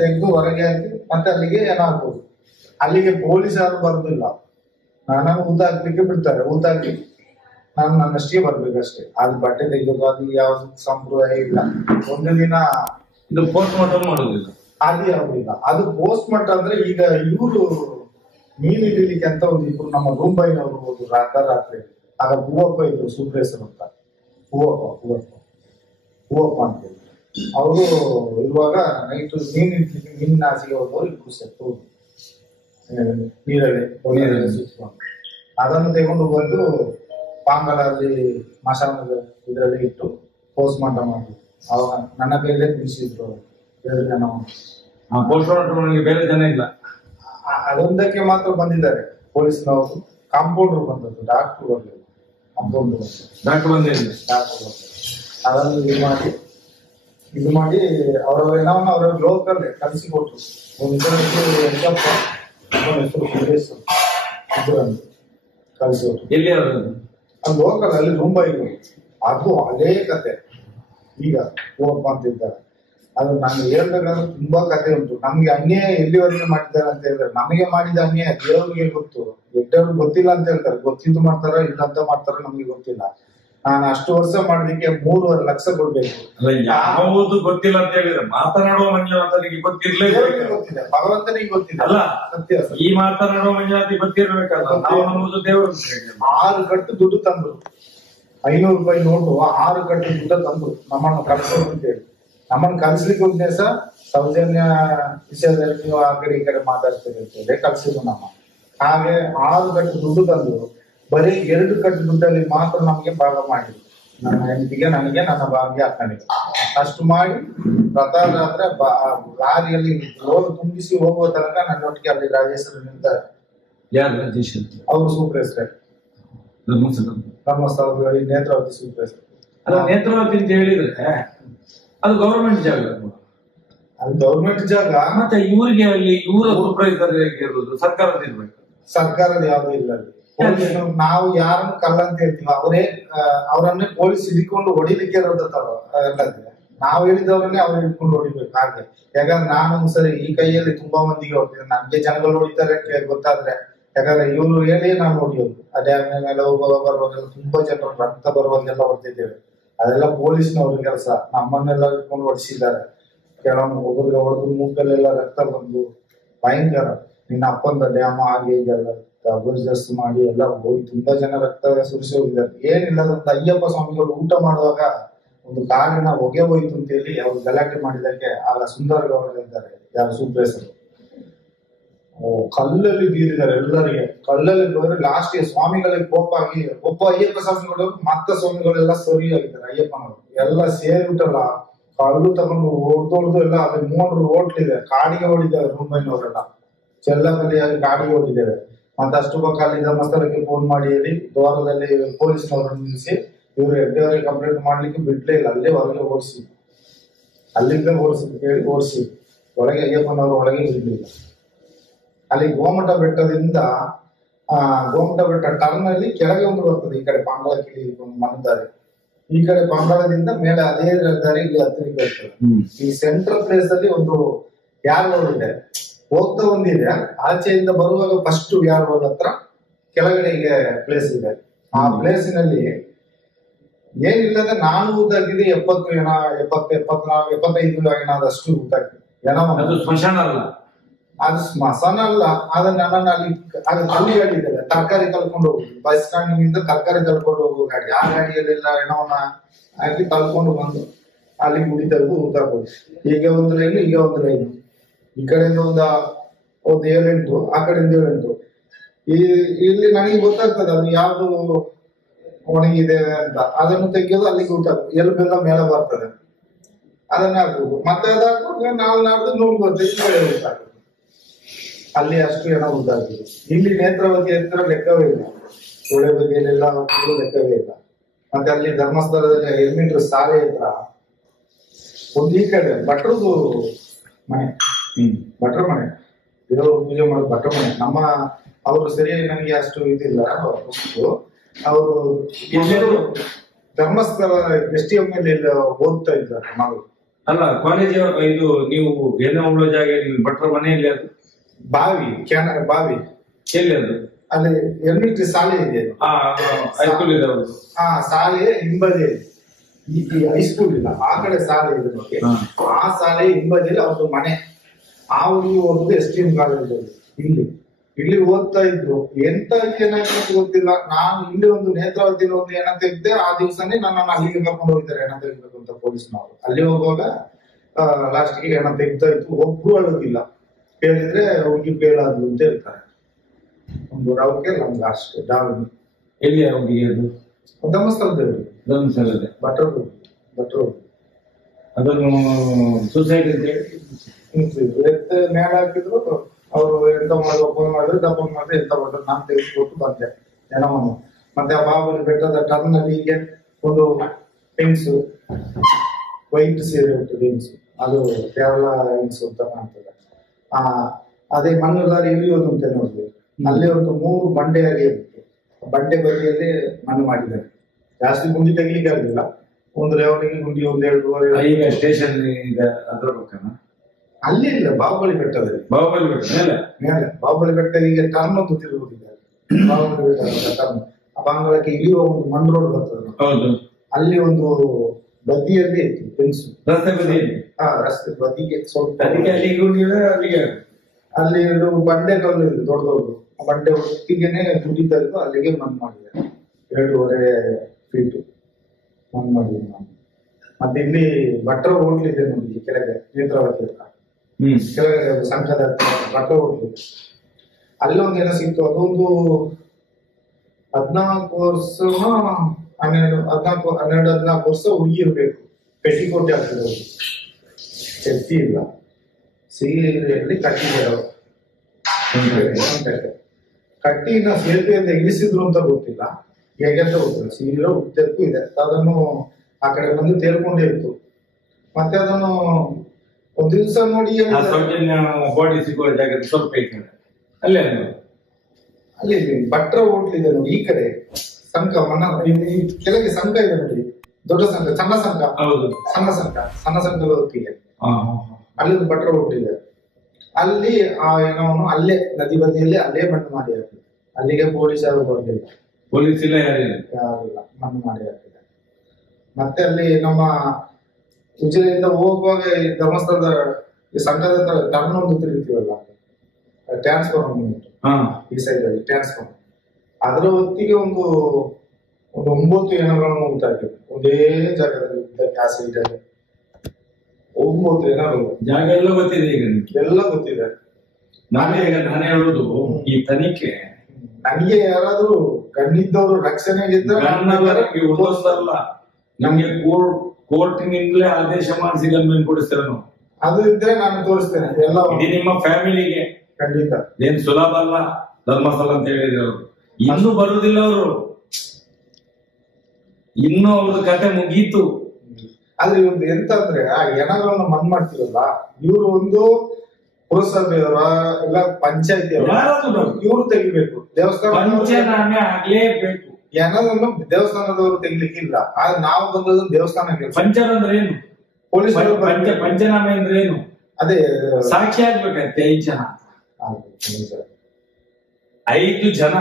ತೆಗೆದು ಹೊರಗೆ ಹಾಕಿ ಮತ್ತೆ ಅಲ್ಲಿಗೆ ಏನಾಗ್ಬೋದು. ಅಲ್ಲಿಗೆ ಪೊಲೀಸ್ ಯಾರು ಬರುದಿಲ್ಲ, ನಮ್ಗೆ ಊತ ಹಾಕ್ಲಿಕ್ಕೆ ಬಿಡ್ತಾರೆ. ಊತ ಹಾಕಿ ನಾನು ನನ್ನಷ್ಟೇ ಬರ್ಬೇಕಷ್ಟೇ. ಅದು ಬಟ್ಟೆ ತೆಗೆಯೋದು ಅದು ಯಾವ ಸಂಪ್ರದಾಯ ಇಲ್ಲ. ಒಂದು ದಿನ ಇದು ಪೋಸ್ಟ್ ಮಾರ್ಟಮ್ ಮಾಡೋದಿಲ್ಲ, ಅದು ಯಾವುದಿಲ್ಲ. ಅದು ಪೋಸ್ಟ್ ಮಾರ್ಟಮ್ ಅಂದ್ರೆ ಈಗ ಇವರು ಮೀನು ಹಿಡಿಲಿಕ್ಕೆ ಅಂತ ಒಂದು ಇಬ್ರು ನಮ್ಮ ರೂಂಬೈನವರು ಹೋದ್ರು ರಾತ್ರಿ. ಆಗ ಹೂವಪ್ಪ ಇದ್ರು, ಸೂಪ್ರೇಸರ್ ಅಂತ, ಹೂವಪ್ಪ ಅಂತ ಹೇಳಿ ಅವರು ಇರುವಾಗ ನೈಟ್ ಮೀನು ಹಿಡ್ಲಿಕ್ಕೆ ಮೀನಿನ ಆಸೆಗೆ ಹೋದವರು ಇಬ್ರು ಸತ್ತು ನೀರಲ್ಲಿ ಸುತ್ಕೊಂಡು. ಅದನ್ನು ತೆಗೊಂಡು ಬಂದು ಪಾಂಗಲಲ್ಲಿ ಮಶಾನದ ಇದರಲ್ಲಿ ಇಟ್ಟು ಪೋಸ್ಟ್ ಮಾರ್ಟಮ್ ಮಾಡಿದ್ರು. ಅವಾಗ ನನ್ನ ಕೈಲೇ ತಿಳಿಸಿದ್ರು 2 ಜನ. ಪೋಸ್ಟ್ ಮಾರ್ಟಮ್ ಬೇರೆ ಜನ ಇಲ್ಲ, ಅದೊಂದಕ್ಕೆ ಮಾತ್ರ ಬಂದಿದ್ದಾರೆ ಪೊಲೀಸ್ನವರು. ಕಾಂಪೌಂಡರ್ ಬಂದದ್ದು, ಡಾಕ್ಟರ್ ಬರಲಿಲ್ಲ. ಕಾಂಪೌಂಡರ್ ಡಾಕ್ಟರ್ ಬಂದಿಲ್ಲ. ಅದನ್ನು ಇದು ಮಾಡಿ ಅವರವರೇನೋ ಅವರ ಲೋಕಲ್ಲೇ ಕಲಿಸಿಕೊಟ್ರು. ಒಂದು ಹೆಸರು ಇಬ್ಬರನ್ನು ಕಲಿಸಿಕೊಟ್ರು. ಎಲ್ಲಿ ಅದು ಲೋಕಲ್ ಅಲ್ಲಿ ಮುಂಬೈ. ಅದು ಅದೇ ಕತೆ. ಈಗ ಹೂವಪ್ಪ ಅಂತ ಇದ್ದಾರೆ. ಅದು ನಮ್ಗೆ ಹೇಳ್ಬೇಕಾದ್ರೆ ತುಂಬಾ ಕತೆ ಉಂಟು. ನಮ್ಗೆ ಅನ್ಯಾಯ ಎಲ್ಲಿವರೆಗೆ ಮಾಡಿದ್ದಾರೆ ಅಂತ ಹೇಳಿದ್ರೆ, ನಮಗೆ ಮಾಡಿದ ಅನ್ಯಾಯ ದೇವರಿಗೆ ಗೊತ್ತು, ಎಡ್ಡವ್ರಿಗೆ ಗೊತ್ತಿಲ್ಲ ಅಂತ ಹೇಳ್ತಾರೆ. ಗೊತ್ತಿದ್ದು ಮಾಡ್ತಾರ ಇಲ್ಲ ಅಂತ ಮಾಡ್ತಾರ ನಮ್ಗೆ ಗೊತ್ತಿಲ್ಲ. ನಾನು ಅಷ್ಟು ವರ್ಷ ಮಾಡೋದಕ್ಕೆ 3.5 ಲಕ್ಷ ಕೊಡ್ಬೇಕು. ಯಾವುದು ಗೊತ್ತಿಲ್ಲ ಅಂತ ಹೇಳಿದ್ರೆ ಮಾತನಾಡುವ ಮಂಜುನಾಥನಿಗೆ ಗೊತ್ತಿರ್ಲೇ ಗೊತ್ತಿದೆ, ಭಗವಂತನಿಗೆ ಗೊತ್ತಿದೆ. ಅಲ್ಲ ಸತ್ಯ. ಈ ಮಾತನಾಡುವ ಮಂಜುನಾಥಿಗೆ ಗೊತ್ತಿರ್ಬೇಕಲ್ಲ. ನಾವು ನಮ್ಮದು ದೇವರು 6 ಕಟ್ಟು ದುಡ್ಡು ತಂದ್ರು, 500 ರೂಪಾಯಿ ನೋಟು 6 ಕಟ್ಟು ದುಡ್ಡು ತಂದ್ರು ನಮ್ಮನ್ನು ಕಳಿಸೋದು ಅಂತ ಹೇಳಿ. ನಮ್ಮನ್ನು ಕಲಿಸ್ಲಿಕ್ಕೆ ಉದ್ದೇಶ ಸೌಜನ್ಯ ವಿಷಯದಲ್ಲಿ ನೀವು ಆ ಕಡೆ ಈ ಕಡೆ ಮಾತಾಡ್ತೀರಿ ಕಲಿಸಿದ್ರು ನಮ್ಮ. ಹಾಗೆ 6 ಕಟ್ಟು ದುಡ್ಡು ತಂದು ಬರೀ 2 ಕಟ್ಟು ದುಡ್ಡಲ್ಲಿ ಮಾತ್ರ ನಮಗೆ ಭಾಗ ಮಾಡಿದ್ರು. ನನ್ನ ಹೆಂಡತಿಗೆ, ನನಗೆ, ನನ್ನ ಭಾಗ್ಯ ಅಕ್ಕನಿಗೆ ಅಷ್ಟು ಮಾಡಿ ರಥಯಾತ್ರೆ ಲಾರಿಯಲ್ಲಿ ಲೋಡ್ ತುಂಬಿಸಿ ಹೋಗುವ ತನಕ ನನ್ನೊಟ್ಟಿಗೆ ಅಲ್ಲಿ ರಾಜೇಶ್ವರ ನಿಂತಾರೆ. ಯಾರು ರಾಜೇಶ್? ಅವರು ಸೂಪರ್ವೈಸರ್ ಧರ್ಮಸ್ಥಳದ ನೇತ್ರಾವತಿ ಸೂಪರ್ವೈಸರ್. ಅಲ್ಲ, ನೇತ್ರಾವತಿ ಅಂತ ಹೇಳಿದ್ರೆ ಅದು ಗವರ್ಮೆಂಟ್ ಜಾಗ, ಅದು ಗವರ್ಮೆಂಟ್ ಜಾಗ. ಮತ್ತೆ ಇವರಿಗೆ ಅಲ್ಲಿ ಇವರ ಸೂಪರ್ವೈಸರ್ ಇರೋದು ಸರ್ಕಾರದ ಇರ್ಬೇಕು. ಸರ್ಕಾರದ ಯಾವ್ದು ಇಲ್ಲ ಅಲ್ಲಿ. ನಾವು ಯಾರನ್ನು ಕಲ್ಲ ಅಂತ ಹೇಳ್ತೀವಿ, ಅವರನ್ನೇ ಪೊಲೀಸ್ ಹಿಡ್ಕೊಂಡು ಹೊಡಿಲಿಕ್ಕೆ ಇರೋದಲ್ಲ. ನಾವು ಹೇಳಿದವರನ್ನೇ ಅವ್ರು ಹಿಡ್ಕೊಂಡು ಹೊಡಿಬೇಕು. ಹಾಗೆ ಯಾಕಂದ್ರೆ ನಾನು ಸರಿ ಈ ಕೈಯಲ್ಲಿ ತುಂಬಾ ಮಂದಿಗೆ ಹೊಡ್ತೀನಿ, ನನ್ಗೆ ಜನಗಳು ಹೊಡಿತಾರೆ ಗೊತ್ತಾದ್ರೆ. ಯಾಕಂದ್ರೆ ಇವ್ರು ಹೇಳಿ ನಾನು ಹೊಡಿಯೋದು. ಅದೇ ಮೇಲೆ ಹೋಗುವಾಗ ಬರುವಾಗೆಲ್ಲ ತುಂಬಾ ಜನರು ರಕ್ತ ಬರುವಾಗೆಲ್ಲ ಹೊಡ್ತಿದ್ದೇವೆ. ಅದೆಲ್ಲ ಪೊಲೀಸ್ನವ್ರ ಕೆಲಸ. ನಮ್ಮನ್ನೆಲ್ಲ ಹಿಡ್ಕೊಂಡು ಹೊಡಿಸಿದ್ದಾರೆ. ಕೆಲವೊಂದು ಒಬ್ಬರಿಗೆ ಹೊಡೆದು ಮೂಕಲ್ಲೆಲ್ಲ ರಕ್ತ ಬಂದು ಭಯಂಕರ. ನಿನ್ನ ಅಪ್ಪಂದ ಡ್ಯಾಮ್ ಹಾಗೆ ಈಗೆಲ್ಲ ಜಾಸ್ತಿ ಮಾಡಿ ಎಲ್ಲ ಹೋಗಿ ತುಂಬಾ ಜನ ರಕ್ತ ಸುರಿಸಿ ಹೋಗಿದ್ದಾರೆ. ಏನಿಲ್ಲದಂತ ಅಯ್ಯಪ್ಪ ಸ್ವಾಮಿಗಳು ಊಟ ಮಾಡುವಾಗ ಒಂದು ಕಾರಿನ ಹೊಗೆ ಹೋಯ್ತು ಅಂತ ಹೇಳಿ ಅವ್ರು ಗಲಾಟೆ ಮಾಡಿದಕ್ಕೆ ಆಗ ಸುಂದರ ಗೌಡ ಇದ್ದಾರೆ, ಯಾರು ಸೂಪರ್ವೈಸರ್, ಕಲ್ಲಲ್ಲಿ ಬೀರಿದ್ದಾರೆ ಎಲ್ಲರಿಗೆ. ಕಲ್ಲಲ್ಲಿ ಹೋದ್ರೆ ಲಾಸ್ಟ್ ಸ್ವಾಮಿಗಳಿಗೆ ಕೋಪ ಆಗಿ ಒಬ್ಬ ಅಯ್ಯಪ್ಪ ಸ್ವಾಮಿಗಳು ಮತ್ತೆ ಸ್ವಾಮಿಗಳೆಲ್ಲ ಸರಿ ಆಗಿದ್ದಾರೆ. ಅಯ್ಯಪ್ಪನವರು ಎಲ್ಲ ಸೇರಿಬಿಟ್ಟಲ್ಲ, ಕಲ್ಲು ತಗೊಂಡು ಹೊಡೆದು ಎಲ್ಲ ಅಲ್ಲಿ 3 ಹೋಟ್ಲಿದೆ, ಕಾಡಿಗೆ ಹೊಡಿದ್ದಾರೆ. ಮುಂಬೈನವರೆಲ್ಲ ಚೆಲ್ಲಬಲಿಯಾಗಿ ಕಾಡಿಗೆ ಹೊಡಿದ್ದೇವೆ. ಮತ್ತೆ ಅಷ್ಟು ಪಕ್ಕ ಅಲ್ಲಿ ಧರ್ಮಸ್ಥಳಕ್ಕೆ ಫೋನ್ ಮಾಡಿ ಹೇಳಿ ದ್ವಾರದಲ್ಲಿ ಪೊಲೀಸ್ನವರನ್ನು ನಿಲ್ಲಿಸಿ ಇವರು ಎಡ್ಡೆಯವರಿಗೆ ಕಂಪ್ಲೇಂಟ್ ಮಾಡ್ಲಿಕ್ಕೆ ಬಿಡ್ಲೇ ಇಲ್ಲ. ಅಲ್ಲೇ ಹೊರಗೆ ಓಡಿಸಿ, ಅಲ್ಲಿಂದ ಓಡಿಸಿ ಒಳಗೆ ಅಯ್ಯಪ್ಪನವರು ಒಳಗೆ ಬಿಡ್ಲಿಲ್ಲ. ಅಲ್ಲಿ ಗೋಮಠ ಬೆಟ್ಟದಿಂದ ಗೋಮಠ ಬೆಟ್ಟ ಟರ್ನ್ ಅಲ್ಲಿ ಕೆಳಗೆ ಒಂದು ಬರ್ತದೆ. ಈ ಕಡೆ ಪಾಂಗಳ ಕಿಳಿ ಒಂದು ಮನದಾರಿ, ಈ ಕಡೆ ಪಾಂಗಳದಿಂದ ಮೇಲೆ ಅದೇ ದಾರಿ ಇಲ್ಲಿ ಹತ್ತಿರಕ್ಕೆ ಬರ್ತದೆ. ಈ ಸೆಂಟ್ರಲ್ ಪ್ಲೇಸ್ ಅಲ್ಲಿ ಒಂದು ಯಾರ್ಗೋಲ್ ಇದೆ, ಹೋಗ್ತಾ ಒಂದಿದೆ. ಆಚೆಯಿಂದ ಬರುವಾಗ ಫಸ್ಟ್ ಯಾರ್ಗೋಲ್ ಹತ್ರ ಕೆಳಗಡೆಗೆ ಪ್ಲೇಸ್ ಇದೆ. ಆ ಪ್ಲೇಸಿನಲ್ಲಿ ಏನಿಲ್ಲದೆ ನಾನು ಊದಾಕಿದೆ 70 ಜನ 75 ಏನಾದಷ್ಟು ಊದಾಕಿದೆ. ಅದು ಸ್ಮಶಾನ ಅಲ್ಲ, ಅದು ಸ್ಮಶಾನ ಅಲ್ಲ. ಆದ್ರೆ ನನ್ನನ್ನು ಅಲ್ಲಿ ಅಲ್ಲಿ ಗಾಡಿ ಇದೆ, ತರಕಾರಿ ತಳ್ಕೊಂಡು ಹೋಗುದು. ಬಸ್ ಸ್ಟ್ಯಾಂಡಿನಿಂದ ತರಕಾರಿ ತಳ್ಕೊಂಡು ಹೋಗುವ ಗಾಡಿ. ಆ ಗಾಡಿಯಲ್ಲೆಲ್ಲ ಹೆಣವನ್ನ ಹಾಕಿ ತಳ್ಕೊಂಡು ಬಂದು ಅಲ್ಲಿ ಗುಡಿ ತೆಗೆದು ಊದಾಕೋದು. ಈಗ ಒಂದು ಲೈನ್, ಈಗ ಒಂದು ಲೈನ್, ಈ ಕಡೆಯಿಂದ ಒಂದು 7-8, ಆ ಕಡೆಯಿಂದ 7-8. ಇಲ್ಲಿ ನನಗೆ ಗೊತ್ತಾಗ್ತದೆ ಅದು ಯಾವ್ದು ಒಣಗಿದೆ ಅಂತ. ಅದನ್ನು ತೆಗೆಯೋದು ಅಲ್ಲಿಗೆ ಗೊತ್ತಾಗ್ತದೆ. ಎಲ್ಬೆಲ್ಲ ಮೇಲೆ ಬರ್ತದೆ, ಅದನ್ನ ಹಾಕುದು. ಮತ್ತೆ ಅದು ಹಾಕುವಾಗ ನಾಡ್ದು ನೋಡ್ಬೋದು ಈ ಕಡೆ ಗೊತ್ತಾಗ್ತದೆ. ಅಲ್ಲಿ ಅಷ್ಟು ಏನೋ ಉದ್ದಾಗಿದೆ. ಇಲ್ಲಿ ನೇತ್ರಾವತಿ ಹತ್ರ ಲೆಕ್ಕವೇ ಇಲ್ಲ, ಒಳ್ಳೆ ಬದಿಯಲ್ಲೆಲ್ಲ ಲೆಕ್ಕವೇ ಇಲ್ಲ. ಮತ್ತೆ ಅಲ್ಲಿ ಧರ್ಮಸ್ಥಳದಲ್ಲಿ ಹೆಲ್ಮೆಟ್ರ್ ಸಾಲೆ ಹತ್ರ ಒಂದು ಈ ಕಡೆ ಭಟ್ರದು ಮನೆ, ಭಟ್ರ ಮನೆ, ದೇವರು ಪೂಜೆ ಮಾಡೋದು ಭಟ್ರ ಮನೆ. ನಮ್ಮ ಅವರು ಸರಿಯಾಗಿ ನನಗೆ ಅಷ್ಟು ಇದಿಲ್ಲ. ಅವರು ಧರ್ಮಸ್ಥಳ STM ಓದ್ತಾ ಇದ್ದಾರೆ ಮಗಳು. ಅಲ್ಲ ಕಾಲೇಜ್ ಇದು ನೀವು ಏನೋ ಉಳ್ಳೋ ಜಾಗ ಭಟ್ರ ಮನೆಯಲ್ಲಿ ಅದು ಬಾವಿ ಬಾವಿ ಎಲ್ಲಿ ಅದು ಅಲ್ಲಿ ಎಲ್ಮಿಟ್ರಿ ಶಾಲೆ ಇದೆ. ಹೈಸ್ಕೂಲ್ ಇದೆ ಅವರು. ಶಾಲೆ ಹಿಂಬದಿ ಹೈಸ್ಕೂಲ್ ಇಲ್ಲ, ಆ ಕಡೆ ಶಾಲೆ ಇದೆ ನೋಡಿ. ಆ ಶಾಲೆ ಹಿಂಬದಿಯಲ್ಲಿ ಅವ್ರದ್ದು ಮನೆ. ಆ ಊರಿಗೆ ಓದುದು STM ಕಾಲೇಜಲ್ಲಿ. ಇಲ್ಲಿ ಓದ್ತಾ ಇದ್ರು. ಎಂತ ಏನಾಯ್ತು ಗೊತ್ತಿಲ್ಲ. ನಾನು ಇಲ್ಲಿ ಒಂದು ನೇತ್ರಾವತಿ ಒಂದು ಏನ ತೆಗ್ದೆ. ಆ ದಿವಸನೇ ನನ್ನನ್ನು ಅಲ್ಲಿಗೆ ಕರ್ಕೊಂಡು ಹೋಗಿದ್ದಾರೆ ಏನ ತೆಗಿಬೇಕು ಅಂತ ಪೊಲೀಸ್ನವರು. ಅಲ್ಲಿ ಹೋಗುವಾಗ ಲಾಸ್ಟ್ಗೆ ಏನ ತೆಗ್ತಾ ಇತ್ತು. ಒಬ್ರು ಅಳೋದಿಲ್ಲ. ಕೇಳಿದ್ರೆ ಹುಡುಗಿ ಬೇಡಾದ್ರು ಅಂತ ಹೇಳ್ತಾರೆ. ಒಂದು ರವಕ್ಕೆ ನಮ್ಗೆ ಅಷ್ಟೇ ದಾವಣಿ. ಎಲ್ಲಿ ಹುಡುಗಿ ಅದು? ಧರ್ಮಸ್ಥಳದಲ್ಲಿ. ಧರ್ಮಸ್ಥಳದಲ್ಲಿ ಭಟ್ರು ಅದನ್ನು ಸೂಸೈಡ್ ಅಂತ ಮೇಲೆ ಹಾಕಿದ್ರು. ಅವರು ಎಂತ ಮಾಡಿದ್ರು, ಓಪನ್ ಮಾಡಿದ್ರು, ದಪ್ಪನ್ ಮಾಡಿದ್ರೆ ಎಂತ ಮಾಡಿದ್ರು. ನಾನು ತೆಗೆದುಕೊಟ್ಟು ಬಂದೆ ಜನವನ್ನು. ಮತ್ತೆ ಆ ಬಾಬುಲಿ ಬೆಟ್ಟದ ಟರ್ನ್ ಅಲ್ಲಿ ಹೀಗೆ ಒಂದು ಹೆಂಗ್ಸು ವೈಟ್ ಸೀರೆ ಉಂಟು ಹೆಂಗ್ಸು, ಅದು ಕೇರಳ ಹೆಂಗ್ಸು ಅಂತ ಕಾಣ್ತದೆ. ಅದೇ ಮಣ್ಣು ದಾರಿ ಇಳಿಯೋದು ಅಂತ ನೋಡಿದ್ವಿ. ಅಲ್ಲಿ ಒಂದು 3 ಬಂಡೆಯಾಗಿ ಇರುತ್ತೆ. ಬಂಡೆ ಬದಿಯಲ್ಲಿ ಮಣ್ಣು ಮಾಡಿದ್ದಾರೆ. ಜಾಸ್ತಿ ಗುಂಡಿ ತೆಗಿಲಿಕ್ಕೆ ಆಗಲಿಲ್ಲ. ಒಂದು ರೇವಣಿಗೆ ಗುಂಡಿ 1-2 ಈಗ ಸ್ಟೇಷನ್ ಇದೆ ಅದ್ರ ಪಕ್ಕನ ಅಲ್ಲಿ ಇಲ್ಲ. ಬಾಹುಬಲಿ ಬೆಟ್ಟದಲ್ಲಿ. ಬಾಹುಬಲಿ ಬೆಟ್ಟ ಮೇಲೆ ಬಾಹುಬಲಿ ಬೆಟ್ಟ ಈಗ ಟರ್ನ್ ಒಂದು ತಿರುಗುತ್ತಿದ್ದಾರೆ. ಬಾಹುಬಲಿ ಬೆಟ್ಟ ಟರ್ನ್ ಆ ಬಾಂಗ್ಲಕ್ಕೆ ಇಳಿಯುವ ಒಂದು ಮಣ್ಣು ರೋಡ್ ಬರ್ತದೆ. ಹೌದು. ಅಲ್ಲಿ ಒಂದು ಬದಿಯಲ್ಲಿ ಇತ್ತು ಬೆನ್ಸು. ರಸ್ತೆ ಬದಿಯಲ್ಲಿ. ರಸ್ತೆ ಬದಿಗೆ ಸ್ವಲ್ಪ ಅಲ್ಲಿ ಬಂಡೆ ಕಲ್ಲು ಇದೆ ದೊಡ್ಡ ದೊಡ್ಡದು. ಆ ಬಂಡೆ ಒಟ್ಟಿಗೆನೆ ಗುಡಿ ತೆಗೆದು ಅಲ್ಲಿಗೆ ಮಣ್ಣು ಮಾಡಿದೆ. 2.5 ಫೀಟ್ ಮಣ್ಣು ಮಾಡಿದೆ ನಾನು. ಮತ್ತೆ ಇಲ್ಲಿ ಭಟ್ರ ಹೋಟ್ಲ್ ಇದೆ ನೋಡಿ ಕೆಳಗೆ, ನೇತ್ರಾವತಿ ಹತ್ರ ಕೆಳಗೆ ಸಂಘದ ಭಟ್ರ ಹೋಟ್ಲ್. ಅಲ್ಲಿ ಒಂದು ಏನೋ ಸಿಕ್ತು. ಅದೊಂದು 14 ವರ್ಷ 12-14 ವರ್ಷ ಹುಡುಗಿ ಇರ್ಬೇಕು. ಪೆಟ್ಟಿಕೋಟೆ ಆಗ್ತದೆ. ಎತ್ತಿ ಇಲ್ಲ, ಸೀರೆಯಲ್ಲಿ ಕಟ್ಟಿದ್ದಾರೆ. ಕಟ್ಟಿನ ಸೇತುವೆಯಿಂದ ಇಳಿಸಿದ್ರು ಅಂತ ಗೊತ್ತಿಲ್ಲ, ಹೇಗೆ ಅಂತ ಗೊತ್ತಿಲ್ಲ. ಸೀರೆ ಉದ್ದಕ್ಕೂ ಇದೆ. ಅದನ್ನು ಆ ಕಡೆ ಬಂದು ತೇಲ್ಕೊಂಡೇ ಇತ್ತು. ಮತ್ತೆ ಅದನ್ನು ಒಂದು ದಿವಸ ನೋಡಿ ಬಾಡಿ ಸಿಗುವ ಜಾಗ ಸ್ವಲ್ಪ ಅಲ್ಲೇ ಅಲ್ಲಿ ಭಟ್ರ ಹೋಟ್ಲ್ ಇದೆ ನೋಡಿ. ಈ ಕಡೆ ಸಂಘ ಕೆಳಗೆ ಸಂಘ ಇದೆ ನೋಡಿ. ದೊಡ್ಡ ಸಂಘ, ಸಣ್ಣ ಸಂಘ, ಸಣ್ಣ ಸಂಘದ ಹೊತ್ತಿಗೆ ಅಲ್ಲಿಂದ ಭಟ್ರ ಹೋಟ್ಲ್ ಇದೆ. ಅಲ್ಲಿ ಆ ಏನೋನು ಅಲ್ಲೇ ನದಿ ಬದಿಯಲ್ಲಿ ಅಲ್ಲೇ ಮಣ್ಣು ಮಾಡಿ ಹಾಕಿದೆ. ಅಲ್ಲಿಗೆ ಪೊಲೀಸ್ ಯಾರು ಬರಲಿಲ್ಲ. ಪೊಲೀಸ್ ಇಲ್ಲ, ಯಾರಿಲ್ಲ, ಮಣ್ಣು ಮಾಡಿ ಹಾಕಿದೆ. ಮತ್ತೆ ಅಲ್ಲಿ ನಮ್ಮ ಉಜಿರೆಯಿಂದ ಹೋಗುವಾಗ ಧರ್ಮಸ್ಥಳದ ಈ ಸಂಘದ ಟರ್ನ್ ಒಂದು ತಿರುಗ್ತೀವಲ್ಲ, ಟ್ರಾನ್ಸ್ಫಾರ್ಮ್ ಈ ಸೈಡ್ ಅಲ್ಲಿ ಟ್ರಾನ್ಸ್ಫಾರ್ಮ್. ಅದರ ಹೊತ್ತಿಗೆ ಒಂದು 9 ಏನಗಳನ್ನು ಊಟ ಹಾಕಿದೆ ಒಂದೇ ಜಾಗದಲ್ಲಿ. ಆ ಸೈಡ್ ಅಲ್ಲಿ 9 ಏನಗಳು ಜಾಗ ಎಲ್ಲ ಗೊತ್ತಿದೆ. ಈಗ ಎಲ್ಲ ಗೊತ್ತಿದೆ. ನಾನೇ ಹೇಳುದು, ಈ ತನಿಖೆ ನನಗೆ ಯಾರಾದ್ರೂ ಕಣ್ಣಿದ್ದವರು ರಕ್ಷಣೆಗಿದ್ದರೆ ನಮ್ಗೆ ಕೋರ್ಟಿನಿಂದಲೇ ಆದೇಶ ಮಾಡಿಸಿ ಗನ್ಮೇನ್ ಕೊಡಿಸ್ತೀರ ನಾವು. ಅದು ಇದ್ರೆ ನಾನು ತೋರಿಸ್ತೇನೆ ಎಲ್ಲ. ಇದು ನಿಮ್ಮ ಫ್ಯಾಮಿಲಿಗೆ ಖಂಡಿತ ಏನ್ ಸುಲಭ ಅಲ್ಲ. ಧರ್ಮಸ್ಥಳ ಅಂತ ಹೇಳಿದ್ರೆ ಅವರು ಇನ್ನೂ ಬರುವುದಿಲ್ಲ. ಅವರು ಇನ್ನೂ ಅವ್ರದ್ದು ಕತೆ ಮುಗೀತು. ಆದ್ರೆ ಇವ್ರದ್ದು ಎಂತ ಅಂದ್ರೆ ಆ ಎಣಗಳನ್ನು ಮಣ್ಣು ಮಾಡ್ತೀವಲ್ಲ, ಇವರು ಒಂದು ಪುರಸಭೆಯವರ ಎಲ್ಲ ಪಂಚಾಯತಿ ಇವರು ತೆಗಿಬೇಕು. ದೇವಸ್ಥಾನ ಪಂಚನಾಮೆ ಆಗ್ಲೇಬೇಕು. ಏನದನ್ನು ದೇವಸ್ಥಾನದವರು ತೆಗಿಲಿಕ್ಕಿಲ್ಲ. ಆದ್ರೆ ನಾವು ಬಂದದ್ದು ದೇವಸ್ಥಾನಕ್ಕೆ. ಪಂಚರ್ ಅಂದ್ರೆ ಏನು? ಪೊಲೀಸ್ ಪಂಚನಾಮೆ ಅಂದ್ರೆ ಏನು? ಅದೇ ಸಾಕ್ಷಿ ಆಗ್ಬೇಕಂತೆ 5 ಜನ. 5 ಜನ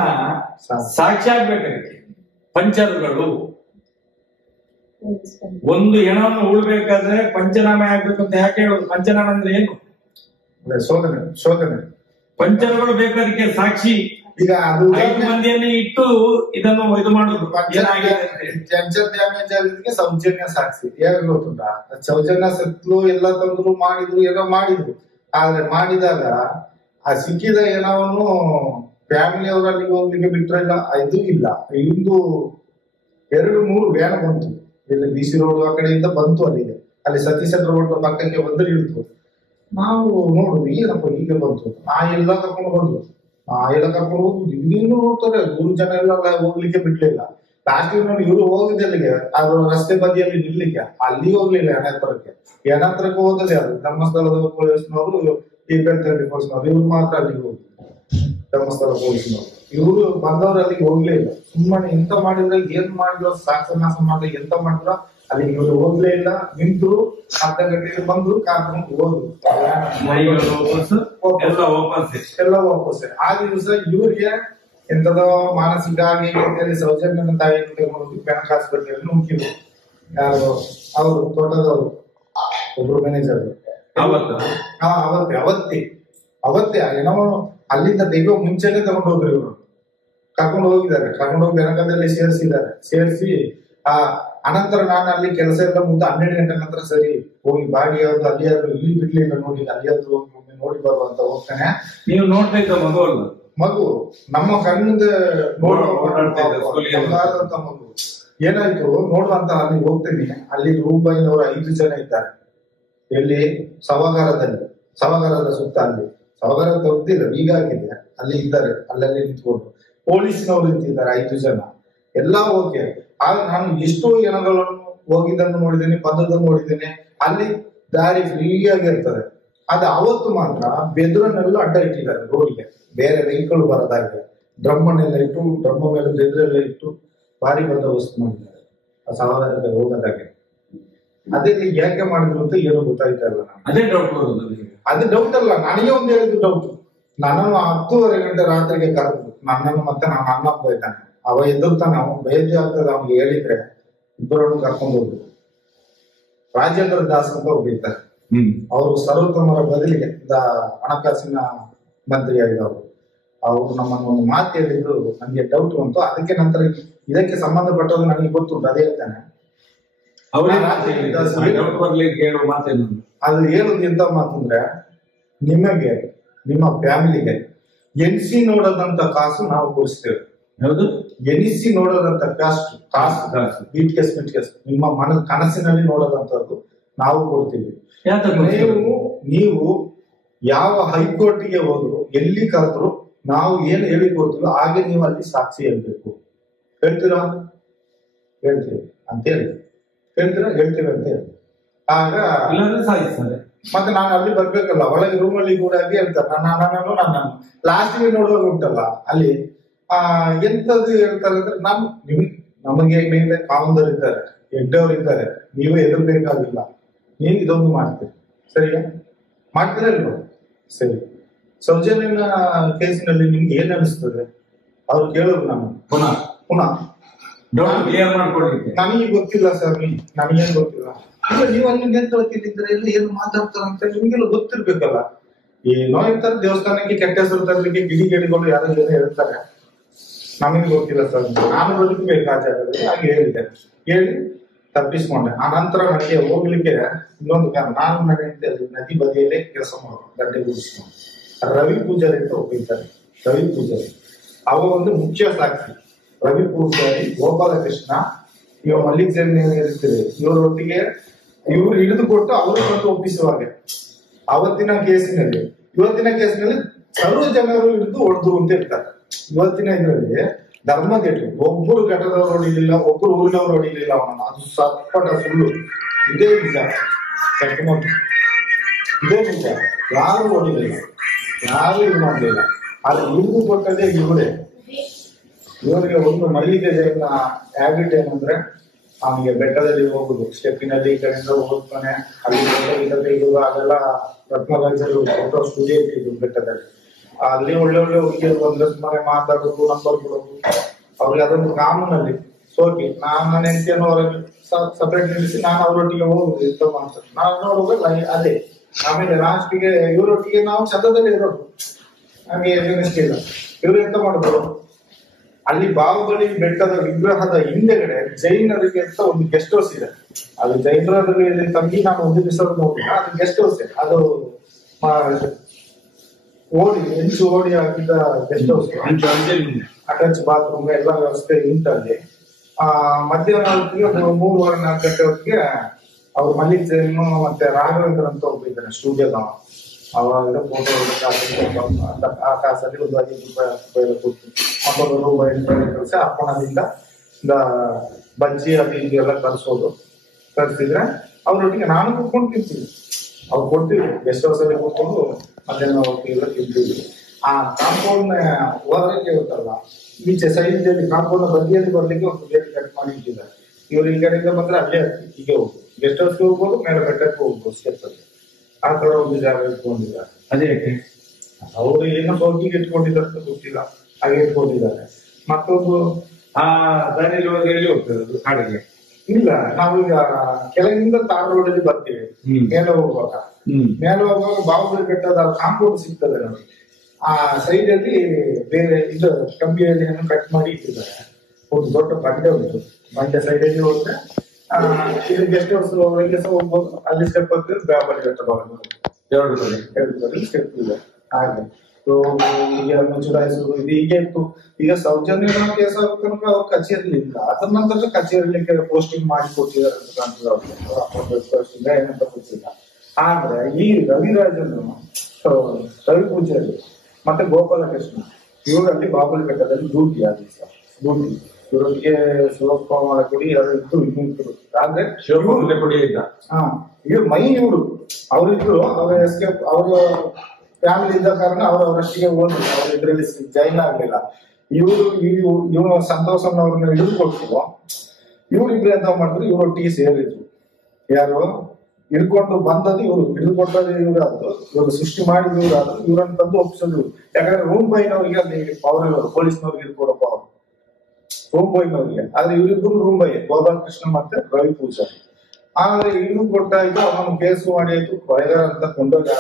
ಸಾಕ್ಷಿ ಆಗ್ಬೇಕಂತೆ. ಪಂಚರ್ಗಳು ಒಂದು ಹೆಣವನ್ನು ಉಳ್ಬೇಕಾದ್ರೆ ಪಂಚನಾಮೆ ಆಗ್ಬೇಕಂತ ಯಾಕೆ ಹೇಳೋದು? ಪಂಚನಾಮೆ ಅಂದ್ರೆ ಏನು? ಶೋಧನೆ ಪಂಚರ್ಗಳು ಬೇಕಾದಕ್ಕೆ ಸಾಕ್ಷಿ. ಈಗ ಅದು 5 ಮಂದಿಯನ್ನೇ ಇಟ್ಟು ಇದನ್ನು ಇದು ಮಾಡುದು. ಪಂಚರ್ ಡ್ಯಾಮೇಜ್ ಆಗಿದ್ದಕ್ಕೆ ಸೌಜನ್ಯ ಸಾಕ್ಷಿ. ಹೇಗೆ ಗೊತ್ತುಂಟಾ? ಸೌಜನ್ಯ ಸತ್ಲು ಎಲ್ಲ ತಂದ್ರು ಮಾಡಿದ್ರು ಏನೋ ಮಾಡಿದ್ರು. ಆದ್ರೆ ಮಾಡಿದಾಗ ಆ ಸಿಕ್ಕಿದ ಏನವನ್ನು ಫ್ಯಾಮಿಲಿ ಅವರಲ್ಲಿ ಹೋಗ್ಲಿಕ್ಕೆ ಬಿಟ್ರಲ್ಲ, ಇದು ಇಲ್ಲ. ಇಂದು 2-3 ವ್ಯಾನ್ ಬಂತು. ಇಲ್ಲಿ BC ರೋಡ್ ಆ ಕಡೆಯಿಂದ ಬಂತು. ಅಲ್ಲಿ ಸತೀಶ್ ರೋಡ್ ಪಕ್ಕಕ್ಕೆ ಬಂದ್ರೆ ಇಳಿತು. ನಾವು ನೋಡುದು ಏನಪ್ಪ ಹೀಗೆ ಬಂತು. ಎಲ್ಲ ಕರ್ಕೊಂಡು ಬಂದ್ರು. ಎಲ್ಲ ಕರ್ಕೊಂಡು ಹೋಗುದು. ಇನ್ನೂ ನೋಡ್ತಾರೆ 3 ಜನ ಎಲ್ಲ ಹೋಗ್ಲಿಕ್ಕೆ ಬಿಡ್ಲಿಲ್ಲ. ಲಾಸ್ಟ್ ನೋಡಿ ಇವರು ಹೋಗಿದ್ದಲ್ಲಿಗೆ ಅವ್ರ ರಸ್ತೆ ಬದಿಯಲ್ಲಿ ನಿಲ್ಲಿಕ್ಕೆ. ಅಲ್ಲಿ ಹೋಗ್ಲಿಲ್ಲ ಎಣತ್ರಕ್ಕೆ. ಎಣತ್ರಕ್ಕೆ ಹೋಗದೆ ಅದು ಧರ್ಮಸ್ಥಳದ ಪೊಲೀಸ್ನವರು, ಈ ಬೆಳ್ತಂಡಿ ಪೊಲೀಸ್ನವರು, ಇವ್ರು ಮಾತ್ರ ಅಲ್ಲಿಗೆ ಹೋಗಿ. ಧರ್ಮಸ್ಥಳ ಪೊಲೀಸ್ನವರು ಇವರು ಬಂದವರು ಅಲ್ಲಿಗೆ ಹೋಗ್ಲೇ ಇಲ್ಲ. ಸುಮ್ಮನೆ ಎಂತ ಮಾಡಿದ್ರೆ ಏನ್ ಮಾಡಿದ್ರು, ಸಾಕ್ಷನಾಶ ಮಾಡಿದ್ರೆ ಎಂತ ಮಾಡಿದ್ರು ಅಲ್ಲಿ ಇವರು ಹೋಗ್ಲೇ ಇಲ್ಲ, ನಿಂತರು, ಅರ್ಧ ಗಂಟೆಗೆ ಬಂದ್ರು, ಕಾರ್ಕೊಂಡು ಹೋದ್ರು, ಎಲ್ಲ ವಾಪಸ್. ಆ ದಿವಸ ಇವ್ರಿಗೆ ಎಂತದೋ ಮಾನಸಿಕ ಆಗಿ ಅಂತೇಳಿ ಸೌಜನ್ಯನ ತಾಯಿ ತಗೊಂಡು ಬೆನಕ ಆಸ್ಪತ್ರೆಯಲ್ಲಿ ನುಗ್ಗಿದ್ರು. ಯಾರು ಅವರು ತೋಟದವರು ಒಬ್ರು ಮ್ಯಾನೇಜರ್. ಅವತ್ತೇ ಏನೋ ಅಲ್ಲಿಂದ ತೆಗೆಯೋ ಮುಂಚೆನೆ ತಗೊಂಡು ಹೋದ್ರು ಇವರು. ಕರ್ಕೊಂಡು ಹೋಗಿದ್ದಾರೆ, ಕರ್ಕೊಂಡು ಹೋಗಿ ಬೆನಕದಲ್ಲಿ ಸೇರಿಸಿ ಆ ಅನಂತರ ನಾನು ಅಲ್ಲಿ ಕೆಲಸ ಎಲ್ಲ ಮುಂದೆ 12 ಗಂಟೆ ನಂತರ ಸರಿ ಹೋಗಿ ಬಾಡಿ ಯಾವ್ದು ಅಲ್ಲಿ ಯಾವ್ದು ಇಲ್ಲಿ ಬಿಡ್ಲಿಲ್ಲ ನೋಡಿ, ಅಲ್ಲಿ ಯಾವ್ದು ಹೋಗಿ ನೋಡಿ ಬರುವಂತ ಹೋಗ್ತಾನೆ. ನೀವು ನೋಡ್ಬೇಕು ಮಗು ಅಲ್ಲ, ಮಗು ನಮ್ಮ ಕಣ್ಣಿಂದ ನೋಡುವಂತ ಮಗು. ಏನಾಯ್ತು ನೋಡುವಂತ ಅಲ್ಲಿ ಹೋಗ್ತೀನಿ, ಅಲ್ಲಿ ರೂಮ್ ಬೈನವರು 5 ಜನ ಇದ್ದಾರೆ. ಎಲ್ಲಿ ಸವಗಾರದ ಸುತ್ತ, ಅಲ್ಲಿ ಸವಗಾರ ತೆಗ್ದಿಲ್ಲ, ಹೀಗಾಗಿದೆ, ಅಲ್ಲಿ ಇದ್ದಾರೆ, ಅಲ್ಲಲ್ಲಿ ನಿಂತ್ಕೊಂಡು ಪೊಲೀಸ್ನವರು ನಿಂತಿದ್ದಾರೆ 5 ಜನ. ಎಲ್ಲ ಓಕೆ. ಆಗ ನಾನು ಎಷ್ಟೋ ಜನಗಳನ್ನು ಹೋಗಿದ್ದನ್ನು ನೋಡಿದ್ದೇನೆ, ಬಂದದನ್ನು ನೋಡಿದ್ದೇನೆ. ಅಲ್ಲಿ ದಾರಿ ಫ್ರೀಯಾಗಿ ಇರ್ತದೆ. ಅದು ಅವತ್ತು ಮಾತ್ರ ಬೆದರನ್ನೆಲ್ಲ ಅಡ್ಡ ಇಟ್ಟಿದ್ದಾರೆ ರೋಡ್ಗೆ, ಬೇರೆ ವೆಹಿಕಲ್ ಬರೋದಾಗಿದೆ. ಡ್ರಮ್ಮನ್ನೆಲ್ಲ ಇಟ್ಟು, ಡ್ರಮ್ಮ ಮೇಲೆ ಬೆದರೆಲ್ಲ ಇಟ್ಟು ಭಾರಿ ಬಂದೋಬಸ್ತ್ ಮಾಡಿದ್ದಾರೆ ಆ ಸಹೋದರಕ್ಕೆ ಹೋಗೋದಾಗೆ. ಅದೇ ಯಾಕೆ ಮಾಡಿದ್ರು ಅಂತ ಏನೋ ಗೊತ್ತಾಯ್ತಾ ಇಲ್ಲ. ಅದೇ ಡೌಟ್ ಅಲ್ಲ, ನನಗೆ ಒಂದು ಹೇಳಿದ್ದು ಡೌಟ್. ನನ್ನನ್ನು 10:30 ಗಂಟೆ ರಾತ್ರಿಗೆ ಕರೆದು ನನ್ನನ್ನು ಮತ್ತೆ ನನ್ನ ಅಣ್ಣ ಬೈತಾನೆ, ಅವ ಎದುರ್ತಾನೆ, ಅವನು ಬೇಜಾರು ಆಗ್ತದೆ ಅವ್ನಿಗೆ ಹೇಳಿದ್ರೆ. ಇಬ್ಬರನ್ನು ಕರ್ಕೊಂಡು ಹೋದ್ರು. ರಾಜೇಂದ್ರ ದಾಸ್ ಅಂತ ಒಬ್ಬಿದ್ದಾರೆ, ಅವರು ಸರ್ವೋತ್ತಮರ ಬದಲಿಗೆ ಹಣಕಾಸಿನ ಮಂತ್ರಿ ಆಗಿದ್ದವರು. ಅವರು ನಮ್ಮನ್ನು ಒಂದು ಮಾತು ಹೇಳಿದ್ರು, ನನಗೆ ಡೌಟ್ ಬಂತು. ಅದಕ್ಕೆ ನಂತರ ಇದಕ್ಕೆ ಸಂಬಂಧಪಟ್ಟದ್ದು ನನಗೆ ಗೊತ್ತುಂಟು, ಅದೇ ಹೇಳ್ತಾನೆ. ಅದು ಹೇಳುದು ಎಂತ ಮಾತಂದ್ರೆ, ನಿಮಗೆ ನಿಮ್ಮ ಫ್ಯಾಮಿಲಿಗೆ ಎನಿಸಿ ನೋಡೋದಂತ ಕಾಸು ನಾವು ಕೊಡಿಸ್ತೇವೆ. ಯಾವುದು ಎನಿಸಿ ನೋಡೋದಂತ ಕಾಸು ಬಿಟ್ಕೆಸ್ ನಿಮ್ಮ ಕನಸಿನಲ್ಲಿ ನೋಡೋದಂತದ್ದು ನಾವು ಕೊಡ್ತೀವಿ. ನೀವು ಯಾವ ಹೈಕೋರ್ಟ್ಗೆ ಹೋದ್ರು, ಎಲ್ಲಿ ಕರೆದ್ರು, ನಾವು ಏನ್ ಹೇಳಿ ಕೊಡ್ತೀವಿ ಹಾಗೆ ನೀವು ಅಲ್ಲಿ ಸಾಕ್ಷಿ ಹೇಳ್ಬೇಕು. ಹೇಳ್ತೀರಾ? ಹೇಳ್ತೀವಿ ಅಂತ ಹೇಳಿ. ಹೇಳ್ತೀವಿ ಅಂತ ಹೇಳಿ. ಆಗ ಮತ್ತೆ ನಾನು ಅಲ್ಲಿ ಬರ್ಬೇಕಲ್ಲ, ಒಳಗೆ ರೂಮಲ್ಲಿ ಕೂಡ ಹೇಳ್ತಾರೆ ನನ್ನನ್ನು ಲಾಸ್ಟ್ಗೆ ನೋಡುವಾಗ ಉಂಟಲ್ಲ ಅಲ್ಲಿ ಎಂತದ್ದು ಹೇಳ್ತಾರೆ ಅಂದ್ರೆ, ನಮಗೆ ಮೇಲೆ ಕಾವಂದರಿದ್ದಾರೆ, ಹೆಗ್ಡವರಿದ್ದಾರೆ, ನೀವು ಎದುರ್ಬೇಕಾಗಿಲ್ಲ, ನೀವು ಇದೊಂದು ಮಾಡ್ತೀರಿ, ಸರಿಯಾ? ಮಾಡ್ತೀರಾ ಇಲ್ವಾ? ಸರಿ. ಸೌಜನ್ಯನ ಕೇಸಿನಲ್ಲಿ ನಿಮ್ಗೆ ಏನ್ ಅನಿಸ್ತದೆ? ಅವ್ರು ಕೇಳೋದು ನಾನು ಪುನಃ ನನಗೆ ಗೊತ್ತಿಲ್ಲ ಸರ್, ನನಗೇನು ಗೊತ್ತಿಲ್ಲ. ನೀವು ಅಲ್ಲಿ ನೇತೃತ್ವದಿದ್ರೆ ಎಲ್ಲ ಏನು ಮಾತಾಡ್ತಾರೆ ಅಂತ ನಿಮ್ಗೆಲ್ಲ ಗೊತ್ತಿರ್ಬೇಕಲ್ಲ. ಏನೋ ಇರ್ತಾರೆ, ದೇವಸ್ಥಾನಕ್ಕೆ ಕೆಟ್ಟ ಹೆಸರು ತರಲಿಕ್ಕೆ ಗಿಡಿಗಳು ಯಾರೋ ಹೇಳ್ತಾರೆ, ನಮಗೆ ಗೊತ್ತಿಲ್ಲ ಸರ್, ನಾನು ಬದುಕಬೇಕು ಆ ಜಾಗದಲ್ಲಿ, ಹಾಗೆ ಹೇಳಿದೆ. ಹೇಳಿ ತಪ್ಪಿಸ್ಕೊಂಡೆ. ಆ ನಂತರ ನನಗೆ ಹೋಗ್ಲಿಕ್ಕೆ ಇನ್ನೊಂದು ಕಾರಣ, ನಾನು ನದಿ ಬದಿಯಲ್ಲೇ ಕೆಲಸ ಮಾಡೋದು, ಗಡ್ಡೆ ಗುಡಿಸ್ಕೊಂಡು. ರವಿ ಪೂಜಾರಿ ಅಂತ ಹೋಗಿದ್ದಾರೆ. ರವಿ ಪೂಜಾರಿ ಅವ ಒಂದು ಮುಖ್ಯ ಸಾಕ್ಷಿ. ರವಿ ಪೂಜಾರಿ, ಗೋಪಾಲಕೃಷ್ಣ, ಇವ ಮಲ್ಲಿಕಾರ್ಜುನ ಇರ್ತೀವಿ, ಇವರೊಟ್ಟಿಗೆ ಇವ್ರು ಹಿಡಿದುಕೊಟ್ಟು ಅವರು ಬಂದು ಒಪ್ಪಿಸುವಾಗ ಇವತ್ತಿನ ಕೇಸಿನಲ್ಲಿ ಸರ್ವ ಜನರು ಹಿಡಿದು ಹೊಡೆದ್ರು ಅಂತ ಹೇಳ್ತಾರೆ. ಇವತ್ತಿನ ಇದರಲ್ಲಿ ಧರ್ಮದೇಟು ಒಬ್ಬರು ಘಟದವ್ರು ಹೊಡಿಲಿಲ್ಲ, ಒಬ್ಬರು ಊರಿನವ್ರು ಹೊಡಿಲಿಲ್ಲ ಅವನನ್ನು. ಅದು ಸಪ್ಪಟ ಸುಳ್ಳು. ಇದೇ ನಿಜ, ಇದೇ ನಿಜ. ಯಾರು ಹೊಡಿಲಿಲ್ಲ, ಯಾರು ಇದು ಮಾಡಲಿಲ್ಲ. ಆದ್ರೆ ಇವ್ರಿಗೂ ಕೊಟ್ಟದೇ ಇವರಿಗೆ ಒಂದು ಮಲ್ಲಿಗೆ ಜೈನ ಹ್ಯಾಬಿಟ್ ಏನಂದ್ರೆ, ಅವನಿಗೆ ಬೆಟ್ಟದಲ್ಲಿ ಹೋಗುದು, ಸ್ಟೆಪ್ಪಿನಲ್ಲಿ ಈ ಕಡೆಯಿಂದ ಹೋಗ್ತಾನೆ, ಅಲ್ಲಿ ತೆಗೆಯುವುದು, ಅದೆಲ್ಲ ರತ್ನರಾಜರು ಫೋಟೋ ಸ್ಟುಡಿಯೋ ಇಟ್ಟಿದ್ರು ಬೆಟ್ಟದಲ್ಲಿ. ಅಲ್ಲಿ ಒಳ್ಳೆ ಹುಡುಗಿಯರು ಬಂದ್ರೆ ಸುಮ್ಮನೆ ಮಾತಾಡೋದು, ನಂಬರ್ ಕೊಡೋದು, ಅವ್ರಿಗೆ ಅದೊಂದು ಕಾಮನ್ ಅಲ್ಲಿ ಸೋಕಿ. ನಾನು ನನ್ನ ಹೆಂಡತಿಯನ್ನು ಹೊರಗೆ ಸಪರೇಟ್ ನಿಲ್ಲಿಸಿ ನಾನು ಅವರೊಟ್ಟಿಗೆ ಹೋಗುದು ಎಂತ ಮಾಡ್ತಾರೆ. ನಾನು ನೋಡುವಾಗ ಅದೇ. ಆಮೇಲೆ ಲಾಸ್ಟಿಗೆ ಇವರೊಟ್ಟಿಗೆ ನಾವು ಚಂದದಲ್ಲಿ ಇರೋದು, ನಮಗೆ ಇಲ್ಲ. ಇವ್ರು ಎಂತ ಮಾಡುದು, ಅಲ್ಲಿ ಬಾಹುಬಲಿ ಬೆಟ್ಟದ ವಿಗ್ರಹದ ಹಿಂದೆಗಡೆ ಜೈನರಿಗೆ ಅಂತ ಒಂದು ಗೆಸ್ಟ್ ಹೌಸ್ ಇದೆ. ಅದು ಜೈನರಲ್ಲಿ ತಂಗಿ ನಾನು ಒಂದು ದಿವಸ ನೋಡಿಲ್ಲ, ಅದು ಗೆಸ್ಟ್ ಹೌಸ್. ಅದು ಹೆಂಚು ಓಡಿ ಹಾಕಿದ ಗೆಸ್ಟ್ ಹೌಸ್, ಅಟ್ಯಾಚ್ ಬಾತ್ರೂಮ್ ಎಲ್ಲ ವ್ಯವಸ್ಥೆ ಉಂಟಲ್ಲಿ. ಮಧ್ಯಾಹ್ನ ಹೊತ್ತಿಗೆ 3-4 ಗಂಟೆ ಹೊತ್ತಿಗೆ ಅವ್ರು ಮಲ್ಲಿಕಾರ್ಜುನ ಮತ್ತೆ ರಾಘವೇಂದ್ರ ಅಂತ ಹೋಗಿದ್ದಾನೆ ಸ್ಟುಡಿಯೋದವ. ಅವಾಗ ಫೋಟೋ ಆ ಕಾಸಲ್ಲಿ ಒಂದು 5 ರೂಪಾಯಿ ಕೊಟ್ಟು ಮತ್ತೊಂದು ರೂಪಾಯಿ ಕಳಿಸಿ ಅಪ್ಪಣದಿಂದ ಬಜ್ಜಿ ಅದು ಇದು ಎಲ್ಲ ಕಳಿಸಿದ್ರೆ ಅವ್ರೊಟ್ಟಿಗೆ ನಾನು ಕೂತ್ಕೊಂಡು ತಿಂತೀವಿ. ಅವ್ರು ಕೊಡ್ತೀವಿ, ಗೆಸ್ಟ್ ಹೌಸ್ ಅಲ್ಲಿ ಕೂತ್ಕೊಂಡು ಮಧ್ಯಾಹ್ನ ಹೊತ್ತಿಗೆಲ್ಲ ತಿಂತೀವಿ. ಆ ಕಾಂಪೌಂಡ್ ಹೊರಗೆ ಇರುತ್ತಲ್ಲ, ಈಚೆ ಸೈಡ್ ಕಾಂಪೌಂಡ್ ಬದಿಯಲ್ಲಿ ಬರ್ಲಿಕ್ಕೆ ಒಂದು ಗೇಟ್ ಕಟ್ ಮಾಡಿ ಇಟ್ಟಿದ್ದಾರೆ. ಇವ್ರು ಈ ಕಡೆಯಿಂದ ಬಂದ್ರೆ ಅಲ್ಲೇ ಹೀಗೆ ಹೋಗ್ಬೋದು, ಗೆಸ್ಟ್ ಹೌಸ್ಗೆ ಹೋಗ್ಬೋದು, ಮೇಲೆ ಬೆಟ್ಟಕ್ಕೆ ಹೋಗ್ಬೋದು ಸ್ಟೆಪ್ ಅಲ್ಲಿ. ಆ ತರ ಒಂದು ಜಾಗ ಇಟ್ಕೊಂಡಿದ್ದಾರೆ. ಅದೇ ಯಾಕೆ ಅವರು ಏನೋ ಹೋಗಿಗೆ ಇಟ್ಕೊಂಡಿದ್ದಾರೆ ಅಂತ ಗೊತ್ತಿಲ್ಲ, ಹಾಗೆ ಇಟ್ಕೊಂಡಿದ್ದಾರೆ. ಮತ್ತೊಂದು ಆ ದಾರಿಯಲ್ಲಿ ಹೋಗಿ ಎಲ್ಲಿ ಹೋಗ್ತದೆ ಅದು ಕಾಡಿಗೆ? ಇಲ್ಲ, ನಾವೀಗ ಕೆಳಗಿಂದ ತಾರ್ ರೋಡ್ ಅಲ್ಲಿ ಬರ್ತೀವಿ, ಮೇಲೆ ಹೋಗುವಾಗ ಬಾಹುಬಲಿ ಬೆಟ್ಟದ ಕಾಂಪೌಂಡ್ ಸಿಗ್ತದೆ ನಮಗೆ. ಆ ಸೈಡ್ ಅಲ್ಲಿ ಬೇರೆ ಇದು ಕಂಬಿಯಲ್ಲಿ ಕಟ್ ಮಾಡಿ ಇಟ್ಟಿದ್ದಾರೆ. ಒಂದು ದೊಡ್ಡ ಬಂಡೆ ಉಂಟು, ಬಂಡೆ ಸೈಡ್ ಅಲ್ಲಿ ಹೋದ್ರೆ ಇದು ಗೆಸ್ಟ್ ಹೌಸ್ ಒಳಗೆ ಸಹ ಹೋಗ್ಬೋದು. ಅಲ್ಲಿ ಸ್ಟೆಪ್ ಹಾಕಿದ್ರೆ ಬಾಹುಬಲಿ ಬೆಟ್ಟ ಬರೋದು, ಎರಡು ಕಡೆ ಸ್ಟೆಪ್ ಇದೆ. ಹಾಗೆ ಈಗ ಮುಚ್ಚುಡಾಯಿಸುವುದು ಇದು ಹೀಗೆ ಇತ್ತು. ಈಗ ಸೌಜನ್ಯ ಕೇಸ್ ತನಕ ಅವ್ರು ಕಚೇರಿ ಇಲ್ಲ, ಅದ್ರ ನಂತರ ಕಚೇರಿಲಿಕ್ಕೆ ಪೋಸ್ಟಿಂಗ್ ಮಾಡಿ ಕೊಟ್ಟಿದ್ದಾರೆ ಅಂತ ಕಾಣ್ತದೆ, ಏನಂತ ಗೊತ್ತಿಲ್ಲ. ಆದ್ರೆ ಈ ರವಿರಾಜನು, ರವಿ ಪೂಜಾರಿ ಮತ್ತೆ ಗೋಪಾಲಕೃಷ್ಣ ಇವರಲ್ಲಿ ಬಾಹುಬಲಿ ಬೆಟ್ಟದಲ್ಲಿ ಡ್ಯೂಟಿ ಆಗಿತ್ತು. ಡ್ಯೂಟಿ ಇವರಿಗೆ ಶಿವಕುಮಾರ ಕೊಡಿ ಎರಡು ಇತ್ತು, ಇನ್ನೂ ಇತ್ತು. ಆದ್ರೆ ಶಿವಕುಮಾರ ಕೊಡಿ ಇದ್ದ. ಇವ್ರು ಮೈ ಇವರು ಅವರಿದ್ರು, ಅವ್ರ ಎಸ್ಕೇಪ್ ಅವ್ರ ಫ್ಯಾಮಿಲಿ ಇದ್ದ ಕಾರಣ ಅವರಷ್ಟಿಗೆ ಹೋದ್ರು, ಅವ್ರ ಇದ್ರಲ್ಲಿ ಜೈನ್ ಆಗ್ಲಿಲ್ಲ. ಇವ್ರು ಸಂತೋಷನ್ ಅವ್ರನ್ನ ಹಿಡಿದು ಕೊಟ್ಟು ಇವ್ರಿಬ್ರು ಎಂತ ಮಾಡಿದ್ರು, ಇವ್ರೊಟ್ಟಿಗೆ ಸೇರಿದ್ರು. ಯಾರು ಹಿಡ್ಕೊಂಡು ಬಂದದ್ದು ಇವ್ರು, ಹಿಡಿದು ಕೊಟ್ಟದ್ದು ಇವ್ರಾದ್ರು, ಇವ್ರು ಸೃಷ್ಟಿ ಮಾಡಿದ್ರು ಇವ್ರಾದ್ರು, ಇವ್ರನ್ನ ತಂದು ಒಪ್ಪಿಸೋದು. ಯಾಕಂದ್ರೆ ರೂಮ್ ಬಾಯ್ನವ್ರಿಗೆ ಅಲ್ಲಿ ಪವರ್, ಪೊಲೀಸ್ನವ್ರಿಗೆ ಇರ್ಕೊಡೋ ಪವರ್ ರೂಮ್ ಬಾಯ್ನವ್ರಿಗೆ. ಆದ್ರೆ ಇವರಿಬ್ರು ರೂಮ್ ಬಾಯ್, ಗೋಪಾಲಕೃಷ್ಣ ಮತ್ತೆ ರವಿ ಪೂಜಾರಿ. ಆದ್ರೆ ಇನ್ನು ಕೊಟ್ಟಾಯ್ತು, ಅವನು ಕೇಸು ಮಾಡಿ ಆಯ್ತು, ಕೊಲೆಗಾರ ಅಂತ ಕೊಂಡೋಗಿ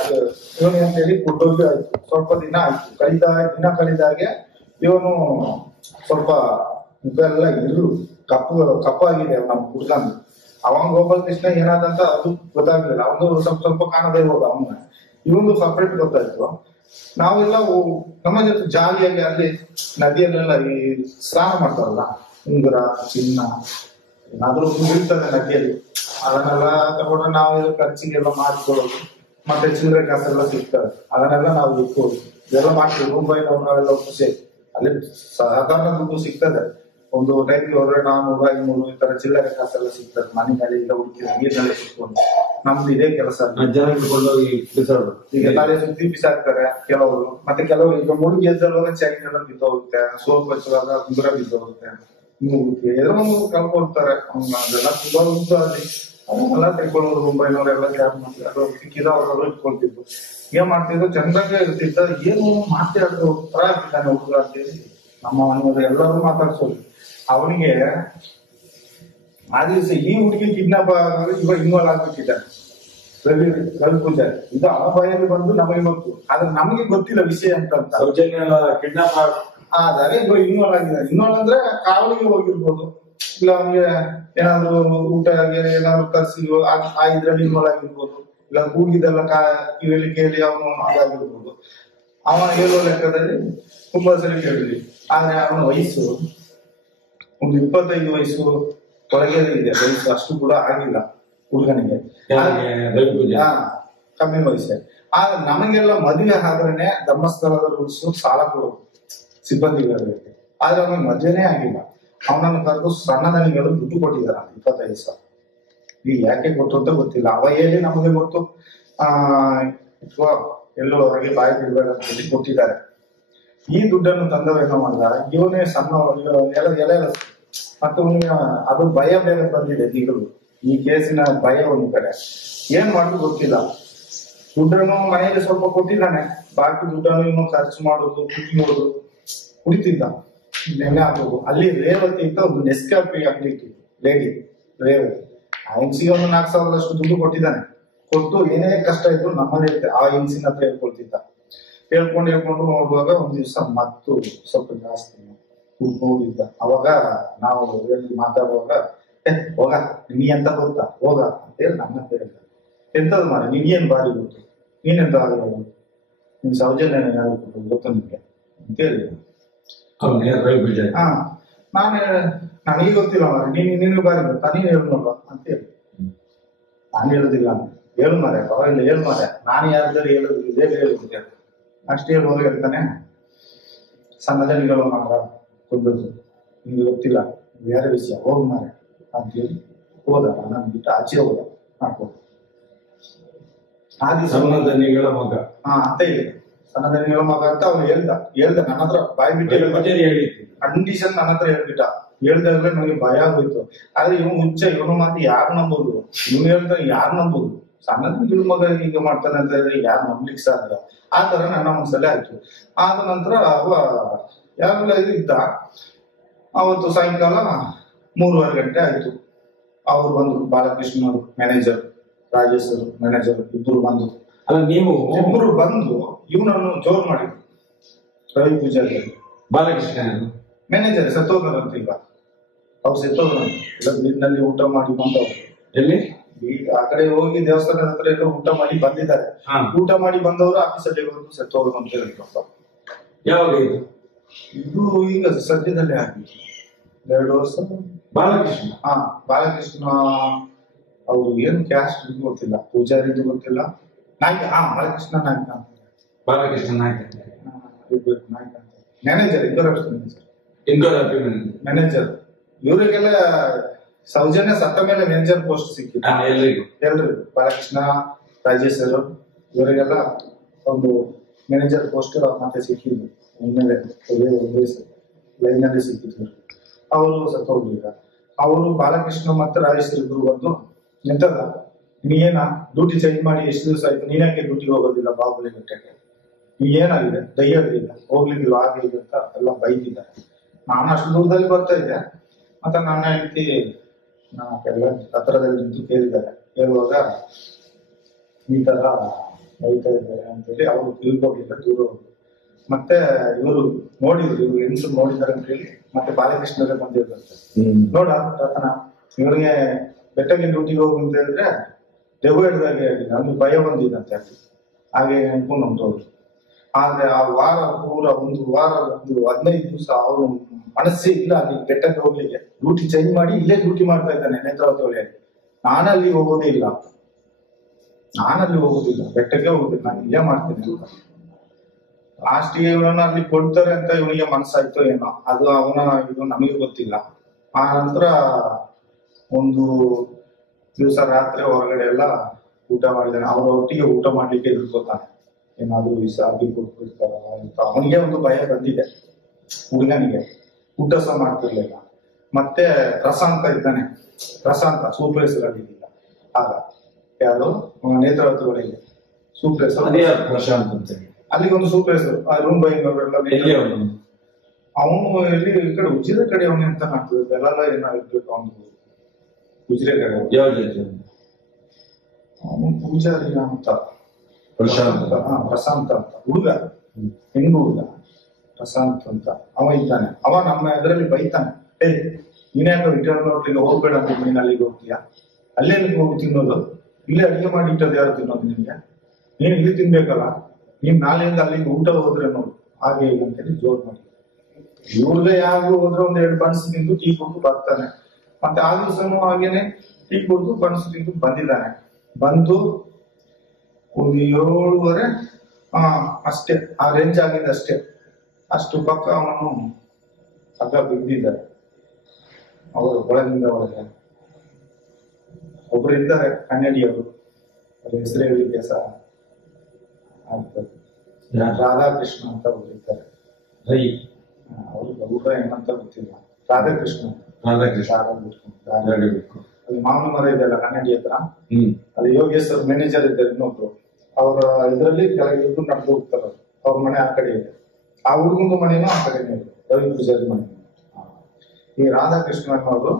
ಇವನು ಅಂತೇಳಿ ಕೊಂಡೋಗಿ ಆಯ್ತು. ಸ್ವಲ್ಪ ದಿನ ಆಯ್ತು, ದಿನ ಕಳೆದಾಗೆ ಇವನು ಸ್ವಲ್ಪ ಮುಖ ಎಲ್ಲ ಇರು ಕಪ್ಪಾಗಿದೆ ನಮ್ಮ ಹುಡುಗನ್. ಅವಾಗ ಗೋಪಾಲಕೃಷ್ಣ ಏನಾದಂತ ಅದು ಗೊತ್ತಾಗ್ಲಿಲ್ಲ, ಅವನು ಸ್ವಲ್ಪ ಕಾಣದೇ ಹೋದ ಅವನ್ನ. ಇವನು ಸಪ್ರೇಟ್ ಗೊತ್ತಾಯ್ತು. ನಾವೆಲ್ಲ ನಮ್ಮ ಜೊತೆ ಜಾಲಿಯಾಗಿ ಅಲ್ಲಿ ನದಿಯಲ್ಲೆಲ್ಲ ಈ ಸ್ನಾನ ಮಾಡ್ತಾರಲ್ಲ, ಉಂಗುರ ಚಿನ್ನ ಏನಾದ್ರೂ ಬೀಳ್ತದೆ ನದಿಯಲ್ಲಿ, ಅದನ್ನೆಲ್ಲ ತಗೊಂಡು ನಾವು ಖರ್ಚಿಗೆಲ್ಲ ಮಾಡಿಕೊಳ್ಳೋದು. ಮತ್ತೆ ಚಿಲ್ಲರೆ ಕಾಸೆಲ್ಲ ಸಿಗ್ತದೆ, ಅದನ್ನೆಲ್ಲ ನಾವು ಇಟ್ಕೊಳ್ಳೋದು, ಇದೆಲ್ಲ ಮಾಡ್ತೀವಿ. ಮುಂಬೈನವ್ರು ನಾವೆಲ್ಲ ಖುಷಿ. ಅಲ್ಲಿ ಸಾಧಾರಣ ದುಡ್ಡು ಸಿಗ್ತದೆ, ಒಂದು ಟೈಮ್ಗೆ ಹೋದ್ರೆ 400, 500 ಈ ತರ ಚಿಲ್ಲರೆ ಕಾಸೆಲ್ಲ ಸಿಗ್ತದೆ. ಮನೆಯಲ್ಲಿ ಇಲ್ಲ ಹುಡುಕಿದ ನೀರಿನಲ್ಲೇ ಸಿಕ್ಕೊಂಡು ನಮ್ದು ಇದೇ ಕೆಲಸ. ಜನ ಹಿಡ್ಕೊಂಡೋಗಿ ಬಿಸಾಡು, ಈಗ ತಲೆ ಸುದ್ದಿ ಬಿಸಾಕ್ತಾರೆ ಕೆಲವರು. ಮತ್ತೆ ಕೆಲವರು ಈಗ ಮುಳುಗಿ ಎದ್ದವಾಗ ಚೈನ್ ಎಲ್ಲ ಬಿದ್ದೋಗುತ್ತೆ, ಸೋಪ್ ಹಚ್ಚುವಾಗ ಉಂಗುರ ಬಿದ್ದೋಗುತ್ತೆ, ಎದುರು ಕಳ್ಕೊಳ್ತಾರೆ. ಅದೆಲ್ಲ ತುಂಬಾ ಉಂಟು ಅಲ್ಲಿ. ಅದನ್ನೆಲ್ಲ ತೆಕ್ಕೊಳ್ಳೋರು ಮುಂಬೈನವರೆಲ್ಲ ಕ್ಯಾಬ್ ಮಾಡಿ ಅದು ಸಿಕ್ಕಿದ ಅವ್ರವ್ರು ಇಟ್ಕೊಳ್ತಿದ್ರು. ಏನ್ ಮಾಡ್ತಿದ್ರು, ಚಂದಾಗೆ ಇರ್ತಿದ್ದ. ಏನು ಮಾತಾಡಿದ್ರು ತರ ಆಗ್ತಿದ್ದಾನೆ ಹುಡುಗ ಅಂತೇಳಿ ನಮ್ಮ ಮನೆಯವರು ಎಲ್ಲರೂ ಮಾತಾಡ್ಸೋದು. ಅವನಿಗೆ ಆ ದಿವಸ ಈ ಹುಡುಗಿ ಕಿಡ್ನಾಪ್ ಆಗೋದು ಇವಾಗ ಇನ್ವಾಲ್ವ್ ಆಗ್ಬಿಟ್ಟಿದ್ದಾರೆ ರವಿ ಪೂಜಾರಿ. ಇದು ಅವನ ಬಾಯಲ್ಲಿ ಬಂದು ನಮಗೆ ಗೊತ್ತು, ಆದ್ರೆ ನಮಗೆ ಗೊತ್ತಿಲ್ಲ ವಿಷಯ ಅಂತ. ಸೌಜನ್ಯ ಕಿಡ್ನಾಪ್ ಆದರೆ ಇನ್ವಾಲ್ವ್ ಆಗಿದ್ದಾರೆ. ಇನ್ವಾಲ್ವ್ ಅಂದ್ರೆ ಕಾವಲಿಗೆ ಹೋಗಿರ್ಬೋದು, ಇಲ್ಲ ಅವನಿಗೆ ಏನಾದ್ರು ಊಟ ಏನಾದ್ರು ತರಿಸಿ ಆ ಇದ್ರಲ್ಲಿ ಇನ್ವಾಲ್ವ್ ಆಗಿರ್ಬೋದು, ಇಲ್ಲ ಕೂಗಿದೆಲ್ಲ ಕಿವಿಯಲ್ಲಿ ಕೇಳಿ ಅವನು ಇದಾಗಿರ್ಬೋದು. ಅವ ಹೇಳುವ ಲೆಕ್ಕದಲ್ಲಿ ತುಂಬಾ ಸರಿ ಕೇಳಿದ್ವಿ. ಆದ್ರೆ ಅವನ ವಯಸ್ಸು ಒಂದು 25 ವಯಸ್ಸು ಒಳಗೆ ಇದೆ, ವಯಸ್ಸು ಅಷ್ಟು ಕೂಡ ಆಗಿಲ್ಲ ಹುಡುಗನಿಗೆ, ಕಮ್ಮಿ ವಯಸ್ಸೇ. ಆದ್ರೆ ನಮಗೆಲ್ಲ ಮದುವೆ ಆದ್ರೇನೆ ಧರ್ಮಸ್ಥಳದ ರೂಲ್ಸ್ ಸಾಲ ಕೊಡೋದು ಸಿಬ್ಬಂದಿಗಳಿಗೆ. ಆದ್ರೆ ಅವನಿಗೆ ಮದುವೆನೇ ಆಗಿಲ್ಲ. ಅವನನ್ನು ಕರೆದು ಸಣ್ಣದನಿಗಳು ದುಡ್ಡು ಕೊಟ್ಟಿದ್ದಾರೆ 25 ಸಾವಿರ. ಈಗ ಯಾಕೆ ಕೊಟ್ಟು ಅಂತ ಗೊತ್ತಿಲ್ಲ. ಅವ ಹೇಳಿ ನಮಗೆ ಗೊತ್ತು, ಎಲ್ಲೋ ಹೊರಗೆ ಬಾಯಿ ಬಿಡ್ಬೇಡ ಅಂತ ಹೇಳಿ ಕೊಟ್ಟಿದ್ದಾರೆ. ಈ ದುಡ್ಡನ್ನು ತಂದವೇನೋ ಮಾಡಿದ ಇವನೇ ಸಣ್ಣ ಎಲೆ ಮತ್ತೆ ಅದು ಭಯ ಬೇರೆ ಬಂದಿದೆ. ಈಗಲೂ ಈ ಕೇಸಿನ ಭಯ ಒಂದು ಕಡೆ ಏನ್ ಮಾಡುದು ಗೊತ್ತಿಲ್ಲ. ದುಡ್ಡನ್ನು ಮನೆಯಲ್ಲಿ ಸ್ವಲ್ಪ ಕೊಟ್ಟಿದ್ದಾನೆ, ಬಾಕಿ ದುಡ್ಡನ್ನು ಇನ್ನು ಖರ್ಚು ಮಾಡೋದು, ಕುಡಿಯೋದು, ಕುಡಿತಿದ್ದ, ನೆನ್ನೆ ಹಾಕೋದು. ಅಲ್ಲಿ ರೇವತಿ ಅಂತ ಒಂದು ನೆಸ್ಕಾಫಿ ಆಗ್ಲಿಕ್ಕೆ ಲೇಡಿ ರೇವತಿ, ಆ ಹೆಂಗ್ಸಿಗೆ ಒಂದು 4,000 ದುಡ್ಡು ಕೊಟ್ಟಿದ್ದಾನೆ. ಕೊಟ್ಟು ಏನೇ ಕಷ್ಟ ಇದ್ರು ನಮ್ಮದೇ ಆ ಹೆಂಗ್ಸಿನ ಹತ್ರ ಹೇಳ್ಕೊಂಡು ನೋಡುವಾಗ ಒಂದ್ ದಿವ್ಸ ಮತ್ತು ಸ್ವಲ್ಪ ಜಾಸ್ತಿ ನೋಡಿದ್ದ. ಅವಾಗ ನಾವು ಮಾತಾಡುವಾಗ ಹೋಗ ನೀ ಎಂತ ಗೊತ್ತಾ ಹೋಗ ಅಂತ ಹೇಳಿ ನನ್ನ ಹೇಳಿದ. ಎಂತದ್ ಮಾರ ನಿನ್ಗೇನ್ ಬಾರಿ ಗೊತ್ತು, ನೀನೆಂತ ಆಗಲ್ಲ, ನಿನ್ ಸೌಜನ್ಯ ಯಾರು ಗೊತ್ತು ನಿಮ್ಗೆ ಅಂತ ಹೇಳಿದ. ನನಗೆ ಗೊತ್ತಿಲ್ಲ ಮಾರ, ನಿನ್ಗೆ ಬಾರಿ ಗೊತ್ತಾ, ನೀನ್ ಹೇಳೋಲ್ಲ ಅಂತ ಹೇಳಿ. ನಾನು ಹೇಳುದಿಲ್ಲ, ಹೇಳು ಮಾರ ಪರವಾಗಿಲ್ಲ, ಹೇಳು ಮಾರ, ನಾನು ಯಾರ್ದಾರು ಹೇಳುದಿಲ್ಲ, ಬೇಗ ಹೇಳುತ್ತೆ ಅಷ್ಟೇ ಹೇಳುವಾಗ ಹೇಳ್ತಾನೆ, ಸಣ್ಣದನಿಗಳು ಮಾರ ಕೊಂದದ್ದು ನಿಮ್ಗೆ ಗೊತ್ತಿಲ್ಲ, ಬೇರೆ ವಿಷಯ, ಹೋಗ್ ಮಾರ ಅಂತೇಳಿ ಹೋದ. ನಾನು ಬಿಟ್ಟು ಆಚೆ ಹೋದ ಮಾಡ್ಕೊಂಡು. ಸಣ್ಣದನಿಗಳ ಮಗ ಅಂತ ಹೇಳಿ, ಸಣ್ಣದನಿಗಳ ಮಗ ಅಂತ ಅವ್ನು ಹೇಳ್ದ. ನನ್ನ ಹತ್ರ ಬಾಯಿ ಬಿಟ್ಟು ಕಂಡೀಷನ್ ನನ್ನ ಹತ್ರ ಹೇಳ್ಬಿಟ್ಟ. ಹೇಳ್ದಾಗಲೇ ನನಗೆ ಭಯ ಆಗೋಯ್ತು. ಆದ್ರೆ ಇವನು ಹುಚ್ಚ, ಇವನು ಮಾತ್ರ ಯಾರು ನಂಬೋದು? ಇವ್ನು ಹೇಳ್ತಾರೆ ಯಾರು ನಂಬೋದು? ಸಣ್ಣದ ಇವ್ರ ಮಗ ಈಗ ಮಾಡ್ತಾನೆ ಅಂತ ಹೇಳಿದ್ರೆ ಯಾರು ನಂಬ್ಲಿಕ್ಕೆ ಸಾಧ್ಯ? ಆ ತರ ನನ್ನ ಮನಸ್ಸಲ್ಲೇ ಆಯ್ತು. ಆದ ನಂತರ ಅವ ಯಾರೆಲ್ಲ ಇದ್ದ, ಅವತ್ತು ಸಾಯಂಕಾಲ 3:30 ಗಂಟೆ ಆಯ್ತು. ಅವ್ರು ಬಂದ್ರು, ಬಾಲಕೃಷ್ಣ ಅವರು ಮ್ಯಾನೇಜರ್, ರಾಜೇಶ್ ಅವರು ಮ್ಯಾನೇಜರ್, ಇಬ್ಬರು ಬಂದ್ರು. ಅಲ್ಲ, ನೀವು ಇಬ್ಬರು ಬಂದು ಇವನನ್ನು ಜೋರ್ ಮಾಡಿದ್ರು. ರವಿ ಪೂಜಾರಿ ಬಾಲಕೃಷ್ಣ ಮ್ಯಾನೇಜರ್ ಸತ್ತೋದ್ರಂತ. ಈಗ ಅವ್ರು ಸತ್ತೋದ್ರಂತ, ಬೀದಿನಲ್ಲಿ ಊಟ ಮಾಡಿ ಬಂದವರು. ಎಲ್ಲಿ? ಆ ಕಡೆ ಹೋಗಿ ದೇವಸ್ಥಾನದ ಹತ್ರ ಎಲ್ಲ ಊಟ ಮಾಡಿ ಬಂದಿದ್ದಾರೆ. ಊಟ ಮಾಡಿ ಬಂದವರು ಆಫೀಸಲ್ಲಿ ಬಂದು ಸತ್ತೋದ್ರು ಅಂತ ಹೇಳಿದ್ರು. ಯಾವಾಗ ಇದು ಈಗ ಸದ್ಯದಲ್ಲೇ ಆಗಿತ್ತು, 2 ವರ್ಷ. ಬಾಲಕೃಷ್ಣ ಬಾಲಕೃಷ್ಣ ಅವರು ಏನು ಕ್ಯಾಸ್ಟ್ ಗೊತ್ತಿಲ್ಲ, ಪೂಜಾರಿದು ಗೊತ್ತಿಲ್ಲ. ನಾಯ್ಕ, ಬಾಲಕೃಷ್ಣ ನಾಯ್ಕ ಅಂತ. ಬಾಲಕೃಷ್ಣ ನಾಯ್ಕ ನಾಯ್ಕ ಅಂತ ಮ್ಯಾನೇಜರ್, ಮ್ಯಾನೇಜರ್. ಇವರಿಗೆಲ್ಲ ಸೌಜನ್ಯ ಸತ್ತ ಮೇಲೆ ಮ್ಯಾನೇಜರ್ ಪೋಸ್ಟ್ ಸಿಕ್ಕಿತ್ತು ಎಲ್ರಿಗೂ. ಬಾಲಕೃಷ್ಣ, ರಾಜೇಶ್ ಇವರಿಗೆಲ್ಲ ಒಂದು ಮ್ಯಾನೇಜರ್ ಪೋಸ್ಟ್ ಮತ್ತೆ ಸಿಕ್ಕಿದ್ರು. ಒಂದೇ ಲೈನಲ್ಲಿ ಸಿಕ್ಕಿದ್ರು. ಅವರು ಸತ್ತೋಗ್ಲಿಲ್ಲ. ಅವರು ಬಾಲಕೃಷ್ಣ ಮತ್ತೆ ರಾಜೇಶ್ ಇಬ್ರು ಬಂದು, ಎಂತದ ನೀನ ಡ್ಯೂಟಿ ಚೇಂಜ್ ಮಾಡಿ ಎಷ್ಟು ದಿವಸ ಆಯ್ತು, ನೀನ್ಯಾಕೆ ಡ್ಯೂಟಿಗೆ ಹೋಗೋದಿಲ್ಲ ಬಾಹುಬಲಿ ಬೆಟ್ಟಕ್ಕೆ? ನೀ ಏನಾಗಿದೆ, ದಯ್ಯದಿಲ್ಲ, ಹೋಗ್ಲಿಲ್ಲ ಹಾಗೆ ಇದೆ ಅಂತ ಎಲ್ಲ ಬೈದಿದ್ದಾರೆ. ನಾನು ಅಷ್ಟು ದೂರದಲ್ಲಿ ಬರ್ತಾ ಇದ್ದೆ. ಮತ್ತೆ ನನ್ನ ಹೆಂಡತಿ ಎಲ್ಲ ಹತ್ರದಲ್ಲಿ ನಿಂತು ಕೇಳಿದ್ದಾರೆ. ಕೇಳುವಾಗ ಈ ತರ ಬೈತಾ ಇದ್ದಾರೆ ಅಂತೇಳಿ ಅವರು ತಿಳ್ಕೊಟ್ಟಿಲ್ಲ, ದೂರ ಹೋದ್ರು. ಮತ್ತೆ ಇವರು ನೋಡಿದ್ರು, ಇವ್ರು ಹೆಂಗಸರು ನೋಡಿದ್ದಾರೆ ಅಂತ ಹೇಳಿ ಮತ್ತೆ ಬಾಲಕೃಷ್ಣರೇ ಬಂದಿರ್ತಾರೆ. ನೋಡ ರತನ, ಇವ್ರಿಗೆ ಬೆಟ್ಟಕ್ಕೆ ಡ್ಯೂಟಿಗೆ ಹೋಗು ಅಂತ ಹೇಳಿದ್ರೆ ದೆವ್ವ ಹಿಡ್ದಾಗೆ ಹೇಳಿಲ್ಲ, ಅವ್ನಿಗೆ ಭಯ ಬಂದಿದ್ದಂತೆ. ಹಾಗೆ ಅನ್ಕೊಂಡು ಹೊಂಟೋದ್ರು. ಆದ್ರೆ ಆ ವಾರ ಪೂರ, ಒಂದು ವಾರ, ಒಂದು 15 ದಿವಸ ಅವರು ಮನಸ್ಸೇ ಇಲ್ಲ ಅಲ್ಲಿ ಬೆಟ್ಟಕ್ಕೆ ಹೋಗ್ಲಿಕ್ಕೆ. ಡ್ಯೂಟಿ ಚೇಂಜ್ ಮಾಡಿ ಇಲ್ಲೇ ಡ್ಯೂಟಿ ಮಾಡ್ತಾ ಇದ್ದಾನೆ ನೇತ್ರಾವತಿ ಹೊಳೆಯಲ್ಲಿ. ನಾನಲ್ಲಿ ಹೋಗೋದೇ ಇಲ್ಲ, ಬೆಟ್ಟಕ್ಕೆ ಹೋಗುದಿಲ್ಲ, ನಾನು ಇಲ್ಲೇ ಮಾಡ್ತೀನಿ ಅಂತ. ಲಾಸ್ಟ್ಗೆ ಇವನನ್ನ ಅಲ್ಲಿ ಕೊಡ್ತಾರೆ ಅಂತ ಇವನಿಗೆ ಮನಸ್ಸಾಯ್ತೋ ಏನೋ, ಅದು ಇದು ನಮಗೆ ಗೊತ್ತಿಲ್ಲ. ಆ ನಂತರ ಒಂದು ದಿವಸ ರಾತ್ರಿ ಹೊರಗಡೆ ಎಲ್ಲ ಊಟ ಮಾಡಿದಾನೆ. ಅವ್ರ ಒಟ್ಟಿಗೆ ಊಟ ಮಾಡ್ಲಿಕ್ಕೆ ಎದುರ್ಕೋತಾನೆ, ಏನಾದ್ರು ವಿಷ ಆಗಿ ಕೊಟ್ಬಿಡ್ತಾರ ಅಂತ ಅವನಿಗೆ ಒಂದು ಭಯ ಬಂದಿದೆ. ಹುಡುಗನಿಗೆ ಊಟ ಸಹ ಮಾಡ್ತಿರ್ಲಿಲ್ಲ. ಮತ್ತೆ ಪ್ರಶಾಂತ ಇದ್ದಾನೆ, ಪ್ರಶಾಂತ ಸೂಪರ್ ಹೆಸರಲ್ಲಿ ಆಗ ಯಾರು ನೇತ್ರಾವತಿ ಒಳಗೆ ಸೂಪರ್ ಹೆಸರು ಪ್ರಶಾಂತ್ ಅಂತ. ಅಲ್ಲಿಗೆ ಒಂದು ಸೂಪರ್ ಹೆಸರು. ಆ ರೂಮ್ ಬೈ ಅವನು ಎಲ್ಲಿ ಈ ಕಡೆ ಉಜಿರೆ ಕಡೆ ಅವನೇ ಅಂತ ಕಾಣ್ತದೆ. ಬೆಲ್ಲ ಏನಾಗಿರ್ಬೇಕು ಅವನು ಉಜಿರೆ ಕಡೆ. ಅವನು ಪೂಜಾರಿ ಅಂತ ಪ್ರಶಾಂತ್ ಅಂತ ಹುಡುಗ, ಹೆಂಗು ಹುಡುಗ ಪ್ರಶಾಂತ್ ಅಂತ ಅವ ಇದ್ದಾನೆ. ಅವ ನಮ್ಮ ಇದರಲ್ಲಿ ಬೈತಾನೆ, ನೀನ್ಯಾಕ ರಿಟರ್ನ್ ಹೋಟ್ಲಿಗೆ ಹೋಗ್ಬೇಡ ಅಂತ, ನೀನ್ ಅಲ್ಲಿಗೆ ಹೋಗ್ತೀಯಾ? ಅಲ್ಲೇ ನಿಮ್ಗೆ ಹೋಗಿ ತಿನ್ನೋದು, ಇಲ್ಲೇ ಅಡಿಗೆ ಮಾಡಿ ಇಟ್ಟದ್ದು ಯಾರು ತಿನ್ನೋದು ನಿಮ್ಗೆ? ನೀನ್ ಇಲ್ಲಿ ತಿನ್ಬೇಕಲ್ಲ, ನೀನ್ ನಾಳೆಯಿಂದ ಅಲ್ಲಿಗೆ ಊಟ ಹೋದ್ರೆ ನೋಡು, ಹಾಗೆ ಹೇಗೆ ಅಂತೇಳಿ ಜೋರ್ ಮಾಡಿ. ಇವ್ರಿಗೆ ಯಾರು ಹೋದ್ರೆ 1-2 ಬನ್ಸ್ ತಿಂದು ಟೀ ಕುಡಿದು ಬರ್ತಾನೆ. ಮತ್ತೆ ಆ ದಿವಸನೂ ಹಾಗೇನೆ ಟೀ ಕುಡಿದು ಬನ್ಸ್ ತಿಂದು ಬಂದಿದ್ದಾನೆ. ಬಂದು ಒಂದು 7:30 ಅಷ್ಟೇ, ಆ ರೇಂಜ್ ಆಗಿದೆ ಅಷ್ಟೇ. ಅಷ್ಟು ಪಕ್ಕ ಅವನು ಹಗ್ಗ ಬಿದ್ದಿದ್ದಾರೆ. ಅವರು ಒಳಗಿಂದ ಒಳಗೆ ಒಬ್ರು ಇದ್ದಾರೆ ಕನ್ನಡಿಯವರು, ಅವ್ರ ಹೆಸರು ಹೇಳಲಿಕ್ಕೆ ಸಹ ಆಗ್ತದೆ. ರಾಧಾಕೃಷ್ಣ ಅಂತ ಒಬ್ರು ಇದ್ದಾರೆ. ಅವರು ಗೌಡ ಏನಂತ ಗೊತ್ತಿಲ್ಲ, ರಾಧಾಕೃಷ್ಣ ಅಲ್ಲಿ ಮಾವಿನ ಮರ ಇದೆಯಲ್ಲ ಕನ್ನಡಿ ಹತ್ರ, ಅಲ್ಲಿ ಯೋಗೇಶ್ವರ್ ಮ್ಯಾನೇಜರ್ ಇದ್ದಾರೆ ಇನ್ನೊಬ್ರು. ಅವರ ಇದರಲ್ಲಿ ಕೆಳಗೆ ನಡೆದು ಹೋಗ್ತಾರೆ. ಅವ್ರ ಮನೆ ಆ ಕಡೆ ಇದೆ, ಆ ಹುಡುಗಂದು ಮನೆನೂ ಆ ಕಡೆನೇ ಇದೆ, ರವಿ ಪೂಜಾರಿ ಮನೆ. ಈ ರಾಧಾಕೃಷ್ಣನ್ ಅವರು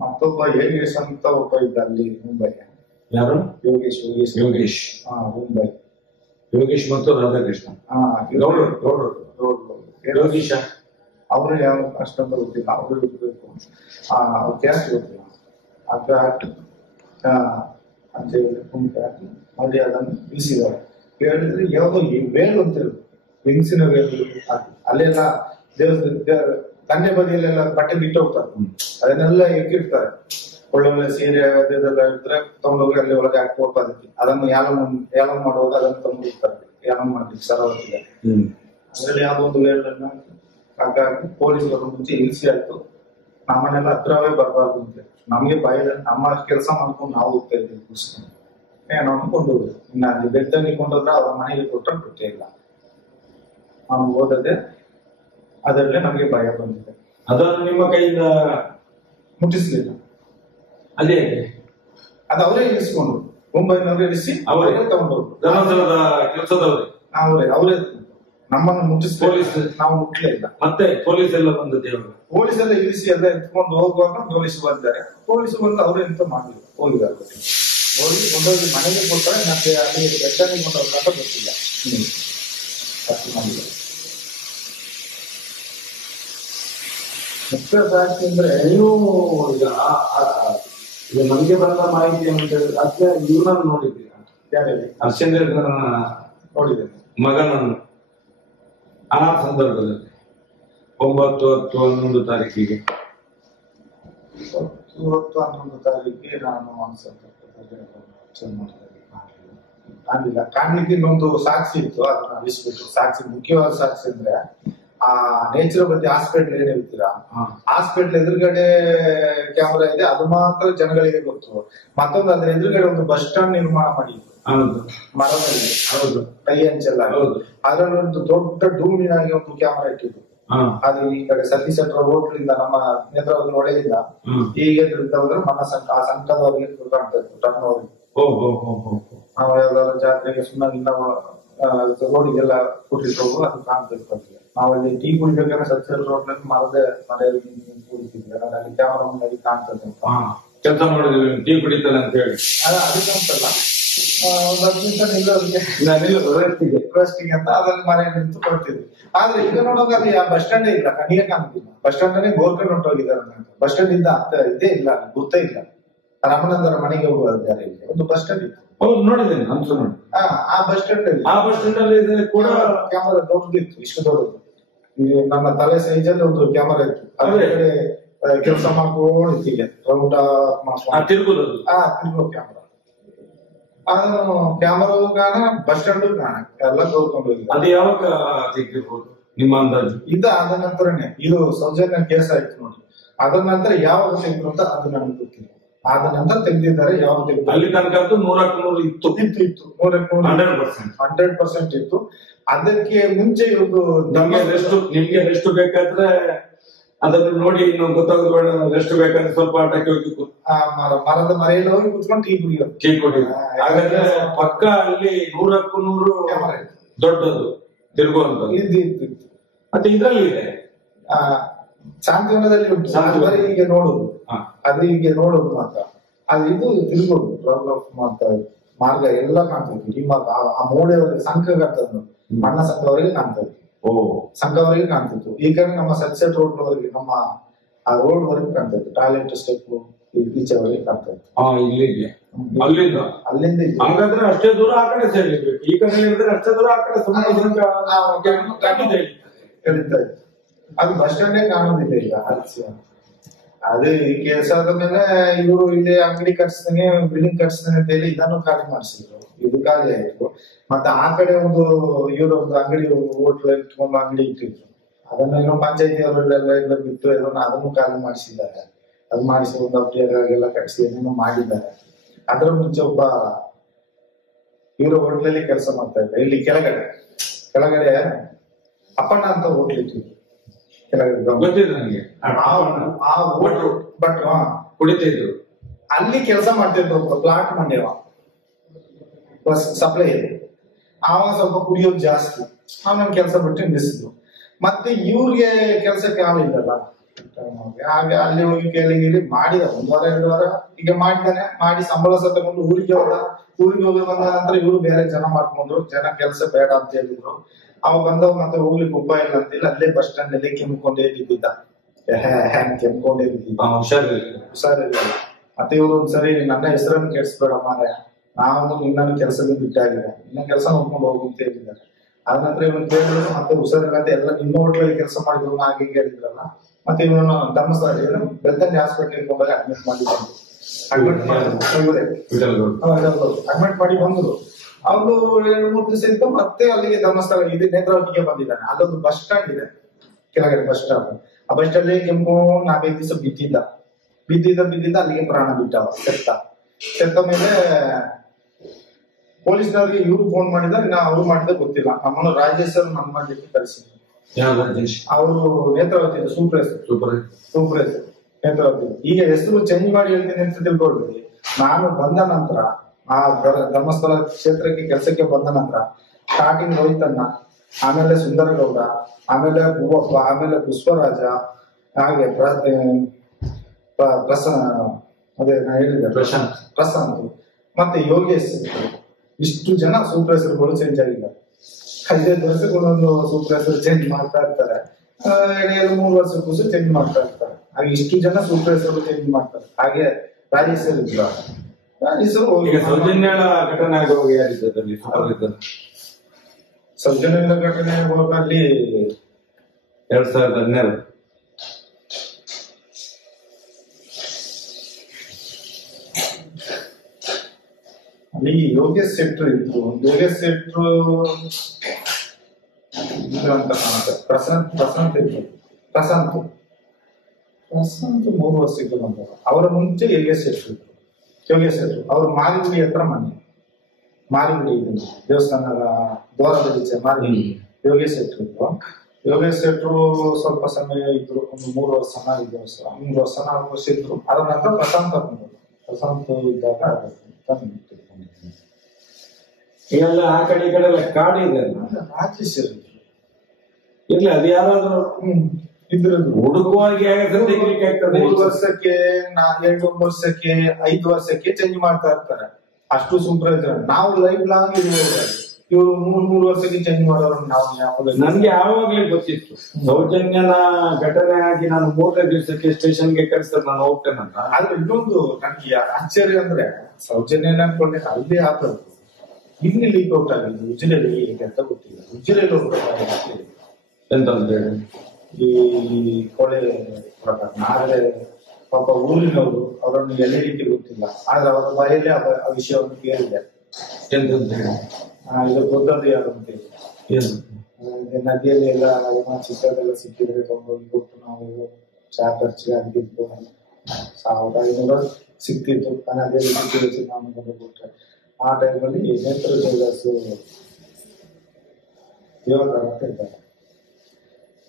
ಮತ್ತೊಬ್ಬ ಯೋಗೇಶ್ ಅಂತ ಒಬ್ಬ ಇದ್ದ ಅಲ್ಲಿ ಮುಂಬೈ. ಯಾರು? ಯೋಗೇಶ್ ಮುಂಬೈ. ಯೋಗೇಶ್ ಮತ್ತು ರಾಧಾಕೃಷ್ಣ ಯೋಗೀಶ ಅವರು ಯಾವ ಅಷ್ಟೊಂದು ಗೊತ್ತಿಲ್ಲ. ಅವರು ಇರ್ಬೇಕು, ಅವ್ರ ಕ್ಯಾಸ್ಟ್ ಗೊತ್ತಿಲ್ಲ. ಅಗ್ಗ ಹಾಕಿ ಅಂತ ಹೇಳಿ ಕುಂಟೆ ಹಾಕಿ ಅಲ್ಲಿ ಅದನ್ನು ಇಳಿಸಿದ್ದಾರೆ. ಹೇಳಿದ್ರೆ ಯಾವುದೋ ವೇಲು ಅಂತ ಹೇಳುದು, ಹೆಂಗಸಿನ ವೇಲು ಹಾಕಿ ಅಲ್ಲೆಲ್ಲ ದಂಡೆ ಬದಿಯಲ್ಲೆಲ್ಲ ಬಟ್ಟೆ ಬಿಟ್ಟು ಹೋಗ್ತಾರೆ, ಅದನ್ನೆಲ್ಲ ಇಟ್ಟಿರ್ತಾರೆ. ಒಳ್ಳೊಳ್ಳೆ ಸೀರೆ ಅದೆಲ್ಲ ಇದ್ರೆ ತಗೊಂಡೋಗಿ ಅಲ್ಲಿ ಒಳಗೆ ಹಾಕಿ ಹೋಗ್ತಾರೆ. ಅದನ್ನು ಯಾಲಂ ಮಾಡುವಾಗ ಅದನ್ನು ತಗೊಂಡು ಹೋಗ್ತಾರೆ, ಯಾಲಂ ಮಾಡ್ಲಿಕ್ಕೆ ಸರವತ್ತಿದೆ. ಅದರಲ್ಲಿ ಯಾವ್ದೋ ಒಂದು ವೇಳನ್ನ ಹಾಗಾಗಿ ಪೊಲೀಸರು ಮುಂಚೆ ಇಳಿಸಿ ಆಯ್ತು. ನಮ್ಮನೆಲ್ಲ ಹತ್ರವೇ ಬರಬಾರ್ದು ಅಂತ ನಮ್ಗೆ ಭಯ. ನಮ್ಮ ಕೆಲಸ ಮಾಡ್ಕೊಂಡು ನಾವು ಹೋಗ್ತಾ ಇದ್ದೀವಿ, ಏನೋ ಅನ್ಕೊಂಡು ಇನ್ನ ಅಲ್ಲಿ ಬೆತ್ತಲ್ಲಿ ಕೊಂಡೋದ್ರೆ ಅವ್ರ ಮನೆಗೆ ಕೊಟ್ಟರೆ ಗೊತ್ತೇ ಇಲ್ಲ. ನಾವು ಓದದೆ ಅದರಲ್ಲೇ ನಮ್ಗೆ ಭಯ ಬಂದಿದೆ. ಅದನ್ನು ನಿಮ್ಮ ಕೈಯಿಂದ ಮುಟ್ಟಿಸ್ಲಿಲ್ಲ. ಅದೇ ಅದು ಅವರೇ ಇಳಿಸ್ಕೊಂಡು ಮುಂಬೈನವರೇ ಇಳಿಸಿ ಅವರೇ ತಗೊಂಡವ್ರು, ಧರ್ಮಸ್ಥಳದ ಕೆಲಸದವರು ಅವರೇ ನಮ್ಮನ್ನು ಮುಟ್ಟಿಸ್ ಪೊಲೀಸ್ ನಾವು ಮುಟ್ಲೇ ಇಲ್ಲ. ಮತ್ತೆ ಪೊಲೀಸ್ ಎಲ್ಲ ಬಂದದ್ದು ಯಾವಾಗ? ಪೊಲೀಸ್ ಎಲ್ಲ ಇಳಿಸಿ ಎಲ್ಲ ಎತ್ಕೊಂಡು ಹೋಗುವಾಗ ಪೊಲೀಸ್ ಬಂದಿದ್ದಾರೆ. ಪೊಲೀಸ್ ಬಂದು ಅವರೇ ಎಂತ ಮಾಡಿದ್ರು, ಹೋಗಿದ್ದಾರೆ. ಹೋಗಿ ಕೊಂಡೋಗಿ ಮನೆಗೆ ಕೊಟ್ಟರೆ ಮತ್ತೆ ಅಲ್ಲಿ ಬೆಟ್ಟನಿಗೆ ಕೊಂಡವ್ರ ಕಥ ಗೊತ್ತಿಲ್ಲ. ಅಷ್ಟು ಮಾಡಿದ್ರು. ಮುಖ್ಯ ಸಾಕ್ಷಿ ಅಂದ್ರೆ ನೀವು ಈಗ ನಮಗೆ ಬಂದ ಮಾಹಿತಿ ಅಂತ ಅದೇ ಇವ್ರನ್ನ ನೋಡಿದ್ದೀರಾ? ಯಾರಲ್ಲಿ? ಹರ್ಷೇಂದ್ರ ನೋಡಿದ್ದೇನೆ. ಮಗನನ್ನು ಆ ಸಂದರ್ಭದಲ್ಲಿ 9-10-11 ತಾರೀಕಿಗೆ 10-11 ತಾರೀಕಿಗೆ ನಾನು ಕಾಣ್ಲಿಕ್ಕೆ ಇನ್ನೊಂದು ಸಾಕ್ಷಿ ಇತ್ತು, ಅದನ್ನ ಅಳಿಸ್ಬಿಟ್ಟು. ಸಾಕ್ಷಿ ಮುಖ್ಯವಾದ ಸಾಕ್ಷಿ ಅಂದ್ರೆ ಆ ನೇಚುರೋಪತಿ ಹಾಸ್ಪಿಟಲ್ ಏನ್ ಹೇಳ್ತೀರಾ, ಹಾಸ್ಪಿಟಲ್ ಎದುರುಗಡೆ ಕ್ಯಾಮರಾ ಇದೆ, ಅದು ಮಾತ್ರ ಜನಗಳಿಗೆ ಗೊತ್ತು. ಮತ್ತೊಂದು ಅದ್ರ ಎದುರುಗಡೆ ಒಂದು ಬಸ್ ಸ್ಟಾಂಡ್ ನಿರ್ಮಾಣ ಮಾಡಿದ್ರು ಮರದಲ್ಲಿ, ಹೌದು, ಕೈ ಹಂಚಲ್ಲ. ಅದ್ರಲ್ಲಿ ಒಂದು ದೊಡ್ಡ ಡೂಮಿನಾಗಿ ಒಂದು ಕ್ಯಾಮರಾ ಇಟ್ಟಿದ್ರು. ಅದು ಈ ಕಡೆ ಸತೀಶ್ ಹೋಟ್ಲಿಂದ ನಮ್ಮ ನೇತ್ರಾವತಿ ಒಳಗಿಂದ ಹೀಗೆ ತಿಳ್ಕೊಂಡ್ರೆ ಮನ ಸಂಘ, ಆ ಸಂಘದವರಿಗೆ ಕಾಣ್ತಾ ಇತ್ತು. ಟರ್ನವರಿಗೆ ನಾವು ಯಾವ್ದಾದ್ರು ಜಾತ್ರೆಗೆ ಸುಮ್ಮನೆ ನಾವು ರೋಡಿಗೆಲ್ಲ ಕೂಡಿಟ್ಟು ಅದು ಕಾಣ್ತಾ ಇರ್ತದೆ. ನಾವಲ್ಲಿ ಟೀ ಕುಡಿಬೇಕಾದ್ರೆ ಸತ್ಯ ರೋಡ್ ಮರದ ಮನೆಯಲ್ಲಿ ಕುಡಿತಿದ್ವಿ, ಅಲ್ಲಿ ಕ್ಯಾಮರಾ ಮುಂದೆ ಕಾಣ್ತದೆ. ಕೆಲಸ ಮಾಡಿದ್ವಿ ಟೀ ಕುಡಿತಾರೆ ಅಂತ ಹೇಳಿ ಅದಕ್ಕೆ ಅಂತಲ್ಲ, ಒಂದು 10 ನಿಮಿಷ ನಿಲ್ಲೋದಕ್ಕೆ ರೆಸ್ಟಿಗೆ ಅಂತ ಅದನ್ನ ಮನೆಯಲ್ಲಿ ನಿಂತು ಕೊಡ್ತಿದ್ವಿ. ಆದ್ರೆ ಈಗ ನೋಡುವಾಗ ಅಲ್ಲಿ ಆ ಬಸ್ ಸ್ಟ್ಯಾಂಡೇ ಇಲ್ಲ, ಕಣ್ಣಿಗೆ ಕಾಣ್ತಿಲ್ಲ. ಬಸ್ ಸ್ಟ್ಯಾಂಡ್ ಅನ್ನೇ ಗೋರ್ಕಂಡ್ ಹೊಂಟೋಗಿದ್ದಾರೆ. ಬಸ್ ಸ್ಟ್ಯಾಂಡ್ ಇಂದ ಇದೇ ಇಲ್ಲ, ಗುರ್ತೇ ಇಲ್ಲ. ರಾಮನಂದರ ಮನೆಗೆ ಹೋಗುವ ಒಂದು ಬಸ್ ಸ್ಟ್ಯಾಂಡ್ ಇತ್ತು. ಹೌದು, ನೋಡಿದ್ದೇನೆ. ಆ ಬಸ್ ಸ್ಟ್ಯಾಂಡ್ ಅಲ್ಲಿ ಕೂಡ ಕ್ಯಾಮರಾ ದೊಡ್ಡದಿತ್ತು, ಇಷ್ಟು ದೊಡ್ಡದು. ನನ್ನ ತಲೆ ಸೈಜಲ್ಲಿ ಒಂದು ಕ್ಯಾಮರಾ ಇತ್ತು. ಅದೇ ಕೆಲಸ ಮಾಡ್ಕೊಂಡಿದ್ದೀಗ ರೌಂಡ್ ತಿರುಗೋ ಕ್ಯಾಮರಾ. ಅದನ್ನು ಕ್ಯಾಮರಾವು ಕಾಣ, ಬಸ್ ಸ್ಟ್ಯಾಂಡ್ ಕಾಣ, ಎಲ್ಲ ತೋರ್ಕೊಂಡು ಹೋಗಿದೆ. ಅದು ಯಾವಾಗ ತೆಗೆದಿರ್ಬೋದು ನಿಮ್ಮ ಅಂದಾಜು? ಆದ ನಂತರನೇ ಇದು ಸೌಜನ್ಯ ಕೇಸ್ ಆಯ್ತು ನೋಡಿ. ಅದ ನಂತರ ಯಾವಾಗ ತೆಗೆದ್ರು ಅಂತ ಅದು ನನಗೆ ಗೊತ್ತಿಲ್ಲ. ಆದ ನಂತರ ತೆಗೆದಿದ್ದಾರೆ, ಯಾವಾಗ ತೆಗೆದು. ಅಲ್ಲಿ ತನಕ 100% ಇತ್ತು. 100% ಇತ್ತು. ಅದಕ್ಕೆ ಮುಂಚೆ ಇವ್ರದ್ದು ನಿಮ್ಗೆ ರೆಸ್ಟ್ ಬೇಕಾದ್ರೆ ಅದನ್ನು ನೋಡಿ ಇನ್ನು ಗೊತ್ತಾಗೋದು, ರೆಸ್ಟ್ ಬೇಕಾದ್ರೆ ಸ್ವಲ್ಪ ಆಟಕ್ಕೆ ಹೋಗಿ ಮರದ ಮರೆಯಲ್ಲಿ ಹೋಗಿ ಕುತ್ಕೊಂಡು ಟೀ ಕುಡಿಯೋದು. ಹಾಗಾದ್ರೆ ಪಕ್ಕ ಅಲ್ಲಿ 100% ದೊಡ್ಡದು ತಿರುಗುವಂತ ಇತ್ತು. ಮತ್ತೆ ಇದ್ರಲ್ಲಿ ಇದೆ ಸಾಂತ್ವನದಲ್ಲಿ ಉಂಟು. ಬರೀ ಹೀಗೆ ನೋಡುದು, ಅದು ಹೀಗೆ ನೋಡುದು ಮಾತ್ರ. ಅದು ಇದು ತಿರುಗೋದು ಮಾರ್ಗ ಎಲ್ಲ ಕಾಣ್ತೈತಿ. ಈ ಮಾರ್ಗ ಆ ಮೂಳೆಯವರೆಗೆ ಸಂಘ ಕಾಣ್ತದೆ, ಮಣ್ಣ ಸಂಘವರೆಗೆ ಕಾಣ್ತದೆ, ಸಂಘವರೆಗೆ ಕಾಣ್ತಿತ್ತು. ಈ ಕಡೆ ನಮ್ಮ ಸನ್ಸೆಟ್ ರೋಡ್ ವರೆಗೆ, ನಮ್ಮ ಆ ರೋಡ್ ವರೆಗೆ ಕಾಣ್ತೈತಿ. Toilet step ಈಚೆವರೆಗೆ ಕಾಣ್ತೈತಿ. ಅಲ್ಲಿಂದ ಹಾಗಾದ್ರೆ ಅಷ್ಟೇ ದೂರ ಆ ಕಡೆ ಸೇರ್ಲಿಬೇಕು. ಈ ಕಡೆ ಹೇಳಿದ್ರೆ ಅಷ್ಟೇ ದೂರ ಆ ಕಡೆ ಹೇಳ್ತಾ ಇತ್ತು. ಅದು ಬಸ್ ಸ್ಟ್ಯಾಂಡೇ ಕಾಣೋದಿಲ್ಲ ಈಗ. ಅದೇ ಈ ಕೇಸ್ ಆದ ಮೇಲೆ ಇವರು ಇಲ್ಲಿ ಅಂಗಡಿ ಕಟ್ಸ್ತಾನೆ, ಬಿಲ್ಡಿಂಗ್ ಕಟ್ಸ್ತಾನೆ ಅಂತ ಹೇಳಿ ಇದನ್ನು ಖಾಲಿ ಮಾಡಿಸಿದ್ರು. ಇದು ಖಾಲಿ ಆಯ್ತು. ಮತ್ತೆ ಆ ಕಡೆ ಒಂದು ಇವರೊಂದು ಅಂಗಡಿ ಹೋಟ್ಲ್ ಇಟ್ಕೊಂಡು ಅಂಗಡಿ ಇಟ್ಟಿದ್ರು. ಅದನ್ನು ಏನೋ ಪಂಚಾಯತಿ ಅವರೆಲ್ಲ ಬಿಟ್ಟು ಅದನ್ನು ಖಾಲಿ ಮಾಡಿಸಿದ್ದಾರೆ. ಅದು ಮಾಡಿಸಿ ಒಂದು ಅಪ್ಡಿಯಾಗೆಲ್ಲ ಕಟ್ಸಿ ಏನೇನೋ ಮಾಡಿದ್ದಾರೆ. ಅದರ ಮುಂಚೆ ಒಬ್ಬ ಇವರ ಹೋಟ್ಲಲ್ಲಿ ಕೆಲಸ ಮಾಡ್ತಾ ಇದ್ದಾರೆ. ಇಲ್ಲಿ ಕೆಳಗಡೆ ಅಪ್ಪಣ್ಣ ಅಂತ ಹೋಟ್ಲ್ ಇಟ್ಟಿದ್ರು. ಕುಡಿತಿದ್ರು. ಅಲ್ಲಿ ಕೆಲಸ ಮಾಡ್ತಿದ್ರು ಪ್ಲಾಟ್ ಮಂಡ್ಯವ ಸಪ್ಲೈ. ಆವಾಗ ಸ್ವಲ್ಪ ಕುಡಿಯೋದು ಜಾಸ್ತಿ. ಅವನ ಕೆಲಸ ಬಿಟ್ಟು ನಿಲ್ಲಿಸಿದ್ರು. ಮತ್ತೆ ಇವ್ರಿಗೆ ಕೆಲಸಕ್ಕೆ ಆಗಿಲ್ಲಲ್ಲ, ಹಾಗೆ ಅಲ್ಲಿ ಹೋಗಿ ಕೇಳಿಗಿರಿ ಮಾಡಿದ 1 ವಾರ 2 ವಾರ ಈಗ ಮಾಡಿದಾನೆ. ಮಾಡಿ ಸಂಬಳ ಸಹ ತಗೊಂಡು ಊರಿಗೆ ಹೋದ. ಊರಿಗೆ ಹೋಗಿ ಬಂದ ನಂತರ ಇವರು ಬೇರೆ ಜನ ಮಾಡ್ಕೊಂಡ್ರು. ಜನ ಕೆಲಸ ಬೇಡ ಅಂತ ಹೇಳಿದ್ರು. ಅವ ಬಂದವ್ ಮತ್ತೆ ಹೋಗ್ಲಿಕ್ಕೆ ಉಪಾಯ ಇಲ್ಲ ಅಂತಿಲ್ಲ. ಅಲ್ಲೇ ಬಸ್ ಸ್ಟ್ಯಾಂಡ್ ಅಲ್ಲಿ ಕೆಮ್ಕೊಂಡೇ ಬಿದ್ದಿದ್ದ. ಕೆಮ್ಕೊಂಡೇ ಬಿದ್ದಿದ್ದ, ಹುಷಾರಿಲ್ಲ. ಮತ್ತೆ ಇವ್ರು ಒಂದ್ಸರಿ ನನ್ನ ಹೆಸರನ್ನು ಕೆಡಿಸ್ಬೇಡ ಮಾರ್ರೆ, ನಾವು ನಿನ್ನ ಕೆಲಸದ ಬಿಟ್ಟಾಗಿದೆ, ಇನ್ನ ಕೆಲಸ ನೋಡ್ಕೊಂಡು ಹೋಗು ಅಂತ ಹೇಳಿದ್ದಾರೆ. ಅದ ನಂತರ ಇವನು ಕೇಳಿದ್ರು. ಮತ್ತೆ ಹುಷಾರಿಲ್ಲ ಅಂತ ಎಲ್ಲ ನಿಮ್ಮ ಹೋಟ್ಲಲ್ಲಿ ಕೆಲಸ ಮಾಡಿದ್ರು ಹಾಗೆ ಹೇಳಿದ್ರಲ್ಲ. ಮತ್ತೆ ಇವನು ಧರ್ಮಸ್ಥಳ ಬೆಳ್ತಂಗಿ ಹಾಸ್ಪಿಟಲ್ ಹೋದಾಗ ಅಡ್ಮಿಟ್ ಮಾಡಿದ್ರು. ಅಡ್ಮಿಟ್ ಮಾಡಿ ಬಂದ್ರು. ಅವ್ರು 2-3 ದಿವಸ ಇತ್ತು. ಮತ್ತೆ ಅಲ್ಲಿಗೆ ಧರ್ಮಸ್ಥಳ ಇದು ನೇತ್ರಾವತಿಗೆ ಬಂದಿದ್ದಾನೆ. ಅಲ್ಲೊಂದು ಬಸ್ ಸ್ಟ್ಯಾಂಡ್ ಇದೆ, ಕೆಳಗಡೆ ಬಸ್ ಸ್ಟಾಂಡ್. ಆ ಬಸ್ ಸ್ಟ್ಯಾಂಡ್ ಕೆಂಪು 4-5 ದಿವಸ ಬಿದ್ದಿದ್ದ ಅಲ್ಲಿಗೆ ಪ್ರಾಣ ಬಿಟ್ಟವ. ಸೆತ್ತ ಮೇಲೆ ಪೊಲೀಸ್ನವ್ರಿಗೆ ಇವ್ರು ಫೋನ್ ಮಾಡಿದ್ರೆ ಅವ್ರು ಮಾಡಿದ್ರೆ ಗೊತ್ತಿಲ್ಲ. ನಮ್ಮನ್ನು ರಾಜೇಶ್ ಅವ್ರು ನನ್ನ ಮಾಡ್ಲಿಕ್ಕೆ ಕಳಿಸಿದ್ರು. ಅವರು ನೇತ್ರಾವತಿ ಸೂಪರ್ ಸೂಪರ್ ನೇತ್ರಾವತಿ. ಈಗ ಹೆಸರು ಚೇಂಜ್ ಮಾಡಿ ಹೇಳ್ತೀನಿ ಅಂತ ತಿಳ್ಕೊಳ್ರಿ. ನಾನು ಬಂದ ನಂತರ ಆ ಧರ್ಮಸ್ಥಳ ಕ್ಷೇತ್ರಕ್ಕೆ ಕೆಲಸಕ್ಕೆ ಬಂದ ನಂತರ ಸ್ಟಾರ್ಟಿಂಗ್ ರೋಹಿತಣ್ಣ, ಆಮೇಲೆ ಸುಂದರಗೌಡ, ಆಮೇಲೆ ಹೂವಪ್ಪ, ಆಮೇಲೆ ಪುಷ್ಪರಾಜ, ಹಾಗೆ ಅದೇ ನಾ ಹೇಳಿದೆ ಪ್ರಶಾಂತ್, ಮತ್ತೆ ಯೋಗೇಶ್, ಇಷ್ಟು ಜನ ಸೂಪರ್ ಹೆಸರುಗಳು ಚೇಂಜ್ ಆಗಿಲ್ಲ. 5 ವರ್ಷಕ್ಕೊಂದೊಂದು ಸೂಪರ್ ಹೆಸರು ಚೇಂಜ್ ಮಾಡ್ತಾ ಇರ್ತಾರೆ, 3 ವರ್ಷಕ್ಕೂ ಚೇಂಜ್ ಮಾಡ್ತಾ ಇರ್ತಾರೆ. ಹಾಗೆ ಇಷ್ಟು ಜನ ಸೂಪರ್ ಹೆಸರು ಚೇಂಜ್ ಮಾಡ್ತಾರೆ. ಹಾಗೆ ರಾಜೇಶ್ ಇದ್ರು, ಸೌಜನ್ಯ ಘಟನೆ ಆಗುವಾಗ ಸೌಜನ್ಯ ಘಟನೆ ಆಗುವಾಗಲ್ಲಿ 2012 ಅಲ್ಲಿ ಯೋಗೇಶ್ ಶೆಟ್ರು ಇದ್ರು. ಯೋಗೇಶ್ ಶೆಟ್ರು ಅಂತ ಕಾಣುತ್ತೆ. ಪ್ರಶಾಂತ್ ಇದ್ರು. ಪ್ರಶಾಂತ್ 3 ವರ್ಷಕ್ಕೆ ಬಂದವರು. ಅವರ ಮುಂಚೆ ಯೋಗೇಶ್ ಶೆಟ್ರು ಇದ್ರು. ಯೋಗೇಶ್ ಶೆಟ್ರು ಅವರು ಮಾರಿಗುಡಿ ಹತ್ರ ಮನೆ, ಮಾರಿಗುಡಿ ಇದೆ ದೇವಸ್ಥಾನದ ದ್ವಾರದ ಈಚೆ ಮಾರಿಗುಡಿ. ಯೋಗೇಶ್ ಶೆಟ್ರು ಇದ್ರು. ಯೋಗೇಶ್ ಶೆಟ್ರು ಸ್ವಲ್ಪ ಸಮಯ ಇದ್ರು, ಒಂದು 3 ವರ್ಷ 4 ವರ್ಷ ಇದ್ರು. ಅದರ ನಂತರ ಪ್ರಶಾಂತ್ ಇದ್ದಾಗ ಈಗೆಲ್ಲ ಆ ಕಡೆ ಈ ಕಡೆ ಎಲ್ಲ ಕಾಡು ಇದೆ. ರಾಜೇಶ್ ಇಲ್ಲ, ಅದು ಯಾರಾದ್ರೂ ಇದ್ರದ್ದು ಹುಡುಕುವಾಗಿ 3 ವರ್ಷಕ್ಕೆ 2 ವರ್ಷಕ್ಕೆ 5 ವರ್ಷಕ್ಕೆ ಚೇಂಜ್ ಮಾಡ್ತಾ ಇರ್ತಾರೆ. ಅಷ್ಟು ಸೂಪರ್ ಇದ್ದಾರೆ. ನಾವು ಲೈಫ್ ಲಾಂಗ್ ಇವರು 3 ವರ್ಷಕ್ಕೆ ಚೇಂಜ್ ಮಾಡೋರು. ನಾವು ನನ್ಗೆ ಯಾವಾಗ್ಲೇ ಗೊತ್ತಿತ್ತು ಸೌಜನ್ಯನ ಘಟನೆ ಆಗಿ ನಾನು 3 ದಿವಸಕ್ಕೆ ಸ್ಟೇಷನ್ಗೆ ಕರೆಸ್ತಾರೆ ನಾನು ಹೋಗ್ತೇನೆ ಅಂತ. ಆದ್ರೆ ಇನ್ನೊಂದು ನನ್ಗೆ ಆಶ್ಚರ್ಯ ಅಂದ್ರೆ ಸೌಜನ್ಯನ ಅನ್ಕೊಂಡೆ ಅಲ್ಲಿ ಆತದ್ದು ಇಲ್ಲಿ ಲೀಕ್ ಔಟ್ ಆಗಿದೆ. ಉಜಿರೆಯಲ್ಲಿ ಅಂತ ಗೊತ್ತಿಲ್ಲ. ಉಜಿರೆಯಲ್ಲಿ ಎಂತ ಅಂತ ಹೇಳಿ ಈ ಕೊಳೆ ಪ್ರಕರಣ. ಆದ್ರೆ ಪಾಪ ಊರಿನವರು ಅವರನ್ನು ಎಲ್ಲಿ ರೀತಿ ಗೊತ್ತಿಲ್ಲ. ಆದ್ರೆ ಅವರ ಬಾಯಲ್ಲಿ ಆ ವಿಷಯವನ್ನು ಕೇಳಿದೆ. ಎಂತ ಹೇಳಿ ಇದು ಗೊತ್ತದ್ದು ಯಾರು ಅಂತ ಹೇಳಿ ನದಿಯಲ್ಲಿ ಎಲ್ಲ ಚಿತ್ರದೆಲ್ಲ ಸಿಕ್ಕಿದ್ರೆ ತಗೊಂಡೋಗಿ ಕೊಟ್ಟು ನಾವು ಚಾ ಖರ್ಚಿಗೆ ಆಗಿದ್ದು 1500 ಸಿಕ್ತಿತ್ತು. ಅದೇ ರೀತಿ ನಾವು ಕೊಟ್ಟರೆ ಆ ಟೈಮಲ್ಲಿ ನೇತ್ರ ಜೈಲರ್ಸು ದೇವರ ಅಂತ ಇದ್ದಾರೆ.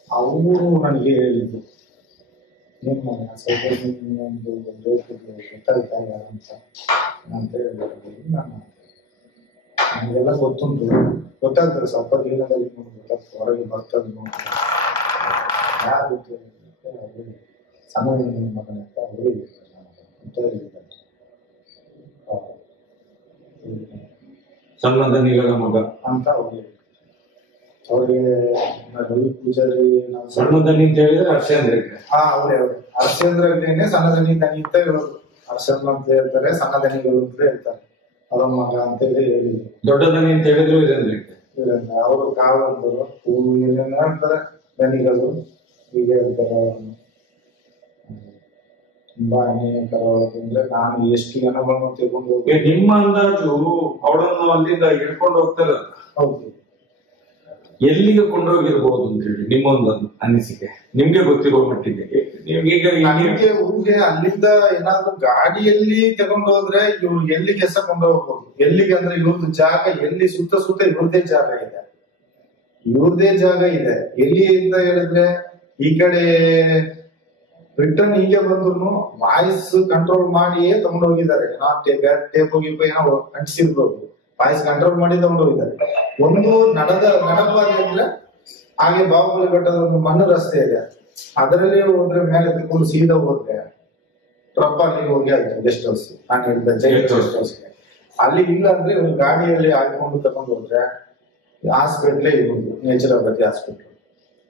ಅವರು ನನಗೆ ಹೇಳಿದ್ದು ನಿಮ್ಮ ಒಂದು ಗೊತ್ತಾಗ್ತಾ ಇಲ್ಲ ಅಂತ ಹೇಳಿದ್ರು. ನನಗೆಲ್ಲ ಗೊತ್ತುಂಟು, ಗೊತ್ತಾಗ್ತದೆ ಸ್ವಲ್ಪ ದಿನದಲ್ಲಿ ಗೊತ್ತಾಗ್ತದೆ, ಹೊರಗೆ ಬರ್ತದೆ ನೋಡಿ ಯಾರು ಸಣ್ಣ ಮಗನ ಅಂತ ಅವರಿಗೆ ಸಣ್ಣದನಿಗಳ ಮಗ ಅಂತ ಅವ್ರಿಗೆ ರವಿ ಪೂಜಾರಿ ಸಣ್ಣದನಿ ಅಂತ ಹೇಳಿದ್ರೆ ಹರ್ಷೇಂದ್ರ. ಅವ್ರೇ ಹರ್ಷೇಂದ್ರನೇ ಸಣ್ಣದನಿ ದನಿ ಅಂತ ಹೇಳೋದು. ಹರ್ಷೇಂದ್ರ ಅಂತ ಹೇಳ್ತಾರೆ, ಸಣ್ಣದನಿಗಳು ಅಂತ ಹೇಳ್ತಾರೆ. ಅವರ ಮಗ ಅಂತ ಹೇಳಿ ದೊಡ್ಡದನಿ ಅಂತ ಹೇಳಿದ್ರು ಇದಂದ್ರೆ ಅವರು ಕಾವಂತರು ಏನೇನು ಹೇಳ್ತಾರೆ ದನಿಗಳು ಹೀಗೆ ಹೇಳ್ತಾರೆ. ತುಂಬಾ ಅನೇಕರವಾದ್ರೆ ನಾನು ಎಷ್ಟು ಜನಗಳನ್ನು ತೆಗೆದುಕೊಂಡು ಹೋಗಿ. ನಿಮ್ಮ ಅಂದಾಜು ಅವಳನ್ನು ಅಲ್ಲಿಂದ ಹಿಡ್ಕೊಂಡು ಹೋಗ್ತಾರ, ಹೌದು, ಎಲ್ಲಿಗೆ ಕೊಂಡೋಗಿರ್ಬೋದು ಅಂತ ಹೇಳಿ ನಿಮ್ಮೊಂದು ಅನಿಸಿಕೆ, ನಿಮ್ಗೆ ಗೊತ್ತಿರೋ ಮಟ್ಟಿಗೆ? ನನಗೆ ಊರಿಗೆ ಅಲ್ಲಿಂದ ಏನಾದ್ರು ಗಾಡಿಯಲ್ಲಿ ತಗೊಂಡು ಹೋದ್ರೆ ಇವ್ರು ಎಲ್ಲಿಗೆ ಸಹ ಕೊಂಡೋಗ್ಬೋದು. ಎಲ್ಲಿಗೆ ಅಂದ್ರೆ ಇವ್ರದ್ದು ಜಾಗ ಎಲ್ಲಿ ಸುತ್ತ ಇವ್ರದೇ ಜಾಗ ಇದೆ. ಎಲ್ಲಿ ಅಂತ ಹೇಳಿದ್ರೆ ಈ ಕಡೆ ರಿಟರ್ನ್ ಹೀಗೆ ಬಂದ್ರು ವಾಯ್ಸ್ ಕಂಟ್ರೋಲ್ ಮಾಡಿಯೇ ತಗೊಂಡು ಹೋಗಿದ್ದಾರೆ. ಟೇಪ್ ಹೋಗಿ ಏನೋ ಅಂಟಿಸಿರ್ಬೋದು, ವಾಯ್ಸ್ ಕಂಟ್ರೋಲ್ ಮಾಡಿ ತಗೊಂಡು ಹೋಗಿದ್ದಾರೆ. ಒಂದು ನಡಪಾದೆ ಅಂದ್ರೆ ಹಾಗೆ ಬಾಹುಬಲಿ ಬೆಟ್ಟದ ಒಂದು ಮಣ್ಣು ರಸ್ತೆ ಇದೆ, ಅದರಲ್ಲಿ ಹೋದ್ರೆ ಮೇಲೆ ತಿಳ್ಕೊಂಡು ಸೀದಾ ಹೋದ್ರೆ ಪ್ರೊಪರ್ಲಿ ಹೋಗಿ ಆಯ್ತು ಗೆಸ್ಟ್ ಹೌಸ್. ನಾನು ಹೇಳಿದ ಗೆಸ್ಟ್ ಹೌಸ್ಗೆ ಅಲ್ಲಿ ಇಲ್ಲ ಅಂದ್ರೆ ಇವ್ರು ಗಾಡಿಯಲ್ಲಿ ಹಾಕೊಂಡು ತಗೊಂಡು ಹೋದ್ರೆ ಹಾಸ್ಪಿಟ್ಲೇ ಇರ್ಬೋದು, ನೇಚುರೋಪತಿ ಹಾಸ್ಪಿಟ್ಲ್